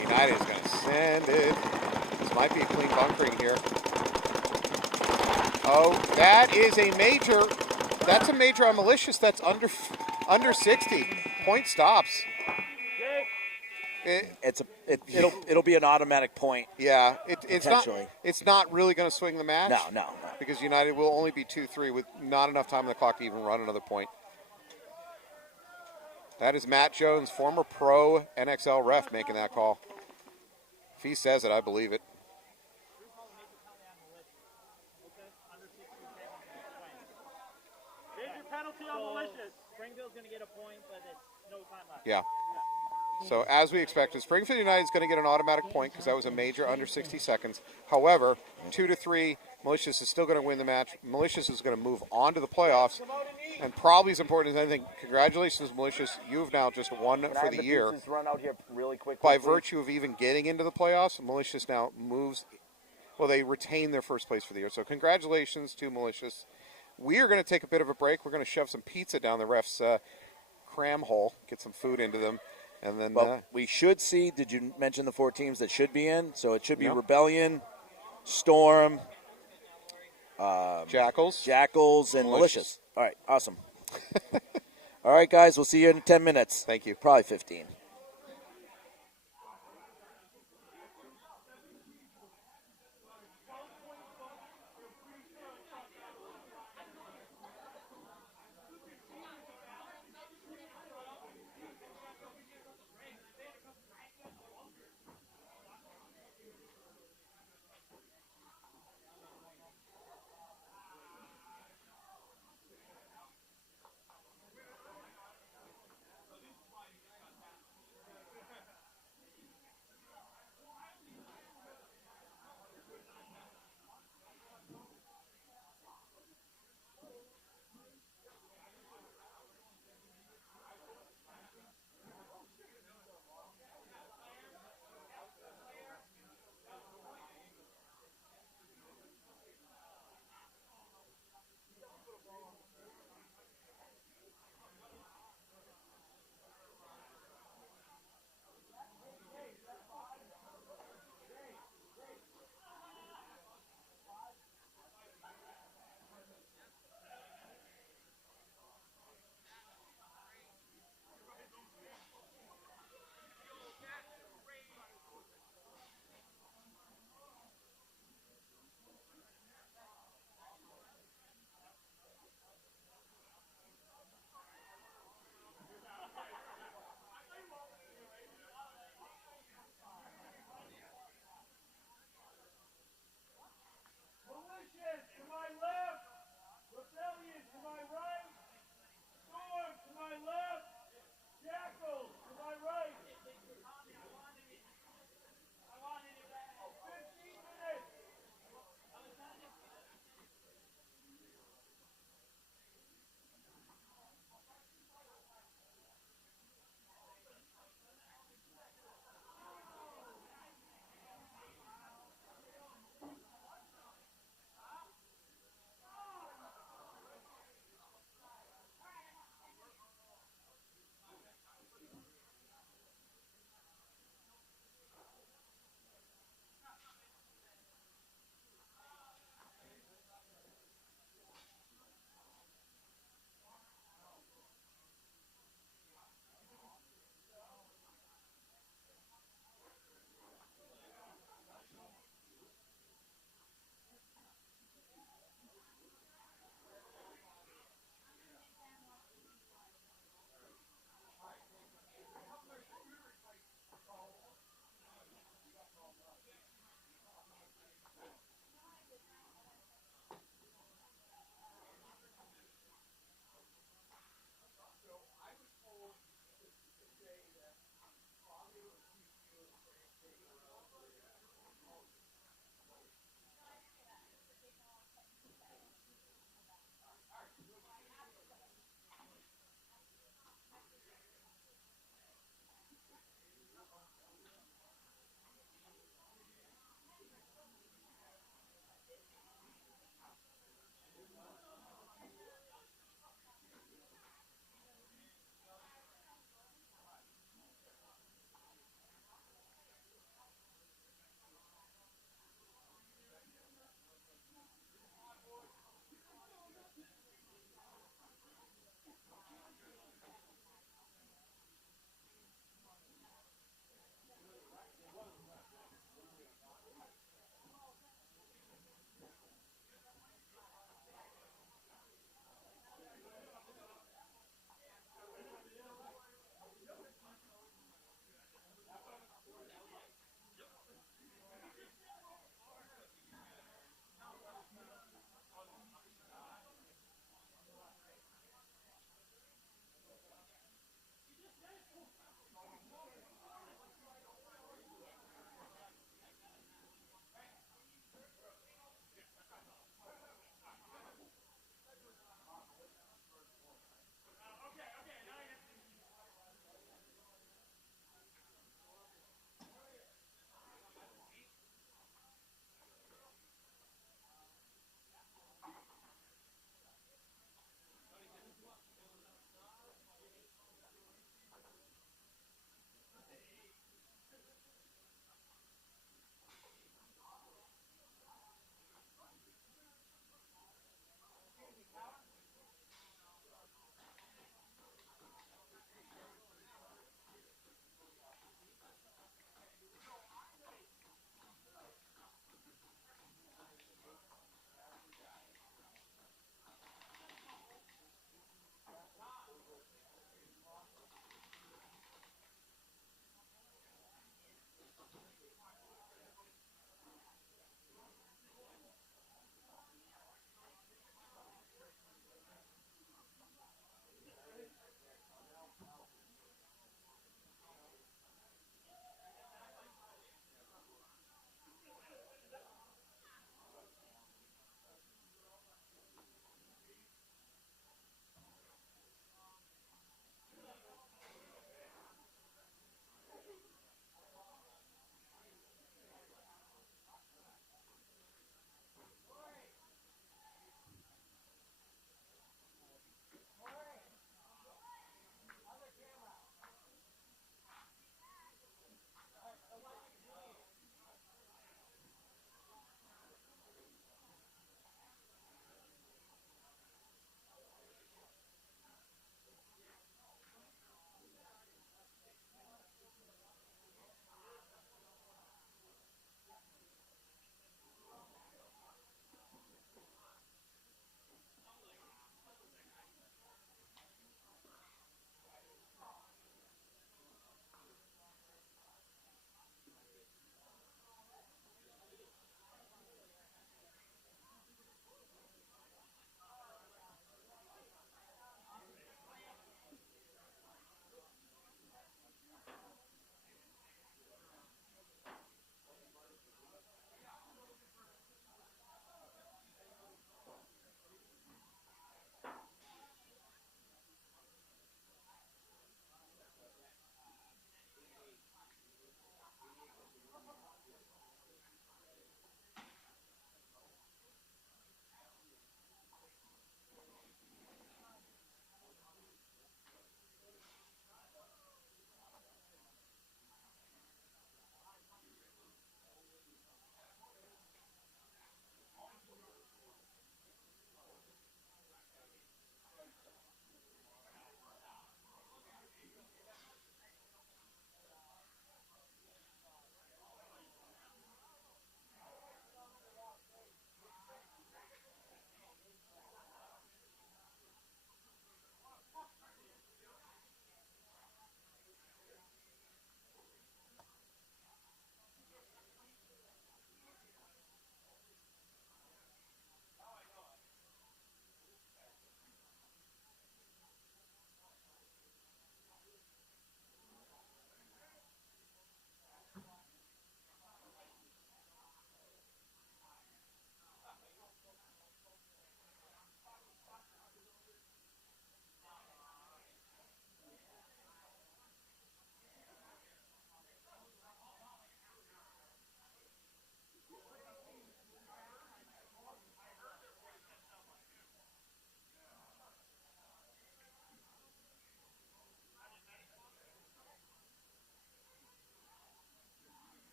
United is going to send it. This might be a clean bunkering here. Oh, that is a major. That's a major on Malicious. That's under 60. Point stops. It'll be an automatic point. Yeah, it's not really going to swing the match. No. Because United will only be 2-3 with not enough time on the clock to even run another point. That is Matt Jones, former pro NXL ref, making that call. If he says it, I believe it. There's your penalty on Malicious. Springfield's going to get a point, but it's no time left. Yeah. So as we expected, Springfield United is going to get an automatic point because that was a major under 60 seconds. However, 2-3, Malicious is still going to win the match. Malicious is going to move on to the playoffs. And probably as important as anything, congratulations, Malicious. You've now just won for the year. Run out here really quickly, by virtue of even getting into the playoffs, Malicious now moves. Well, they retain their first place for the year. So congratulations to Malicious. We are going to take a bit of a break. We're going to shove some pizza down the refs' cram hole, get some food into them. And then we should see, did you mention the 4 teams that should be in? So it should be Rebellion, Storm, Jackals, and Malicious. All right, awesome. All right, guys, we'll see you in 10 minutes. Thank you. Probably 15.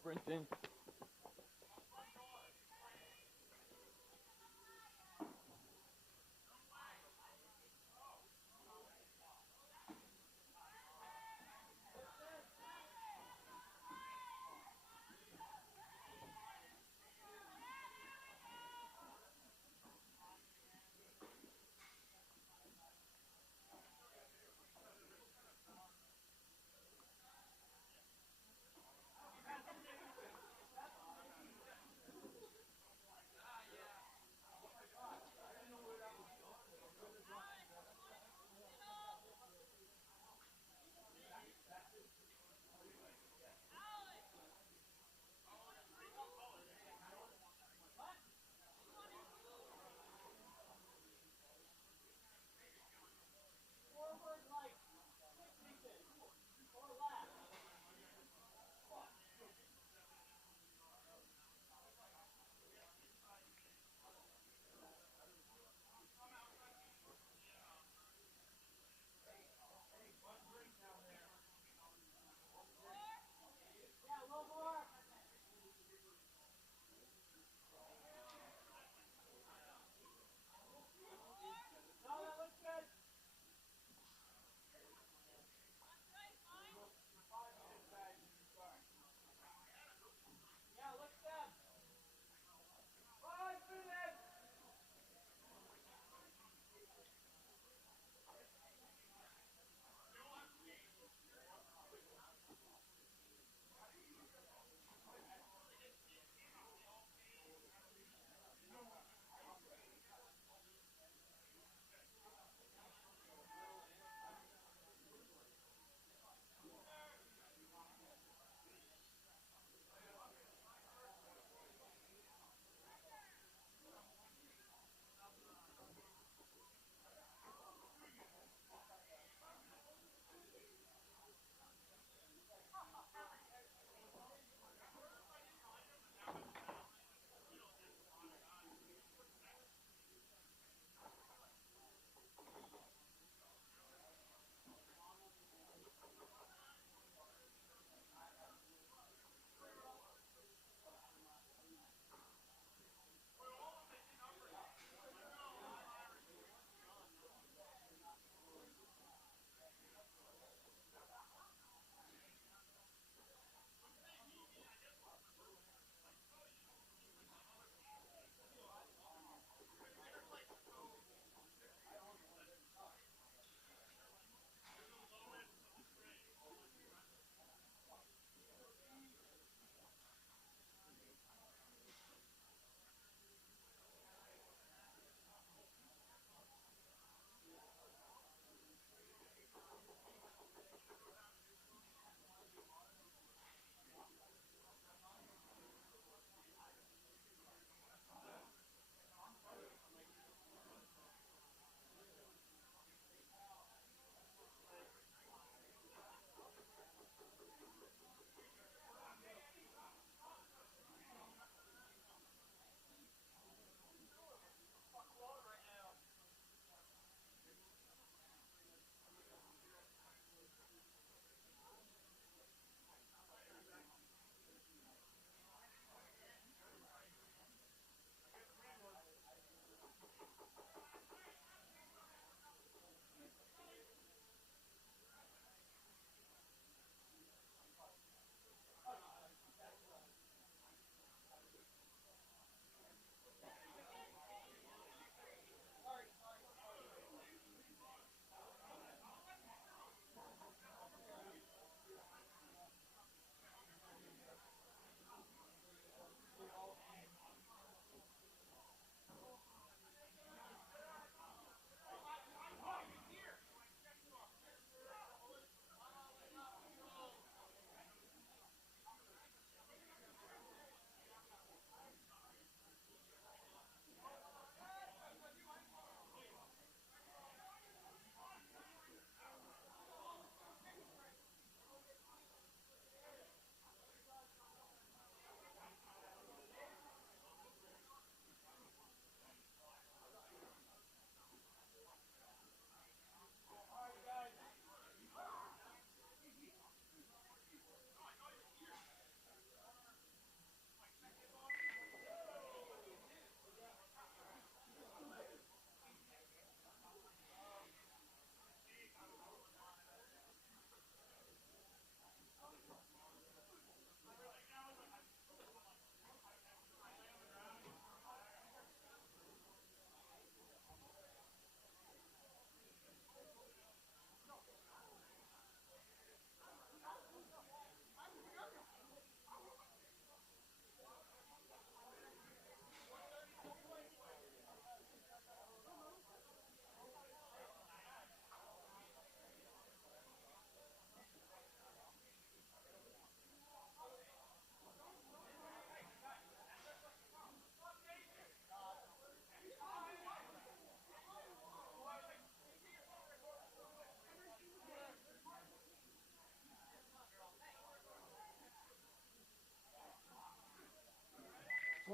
sprinting.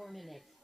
4 minutes.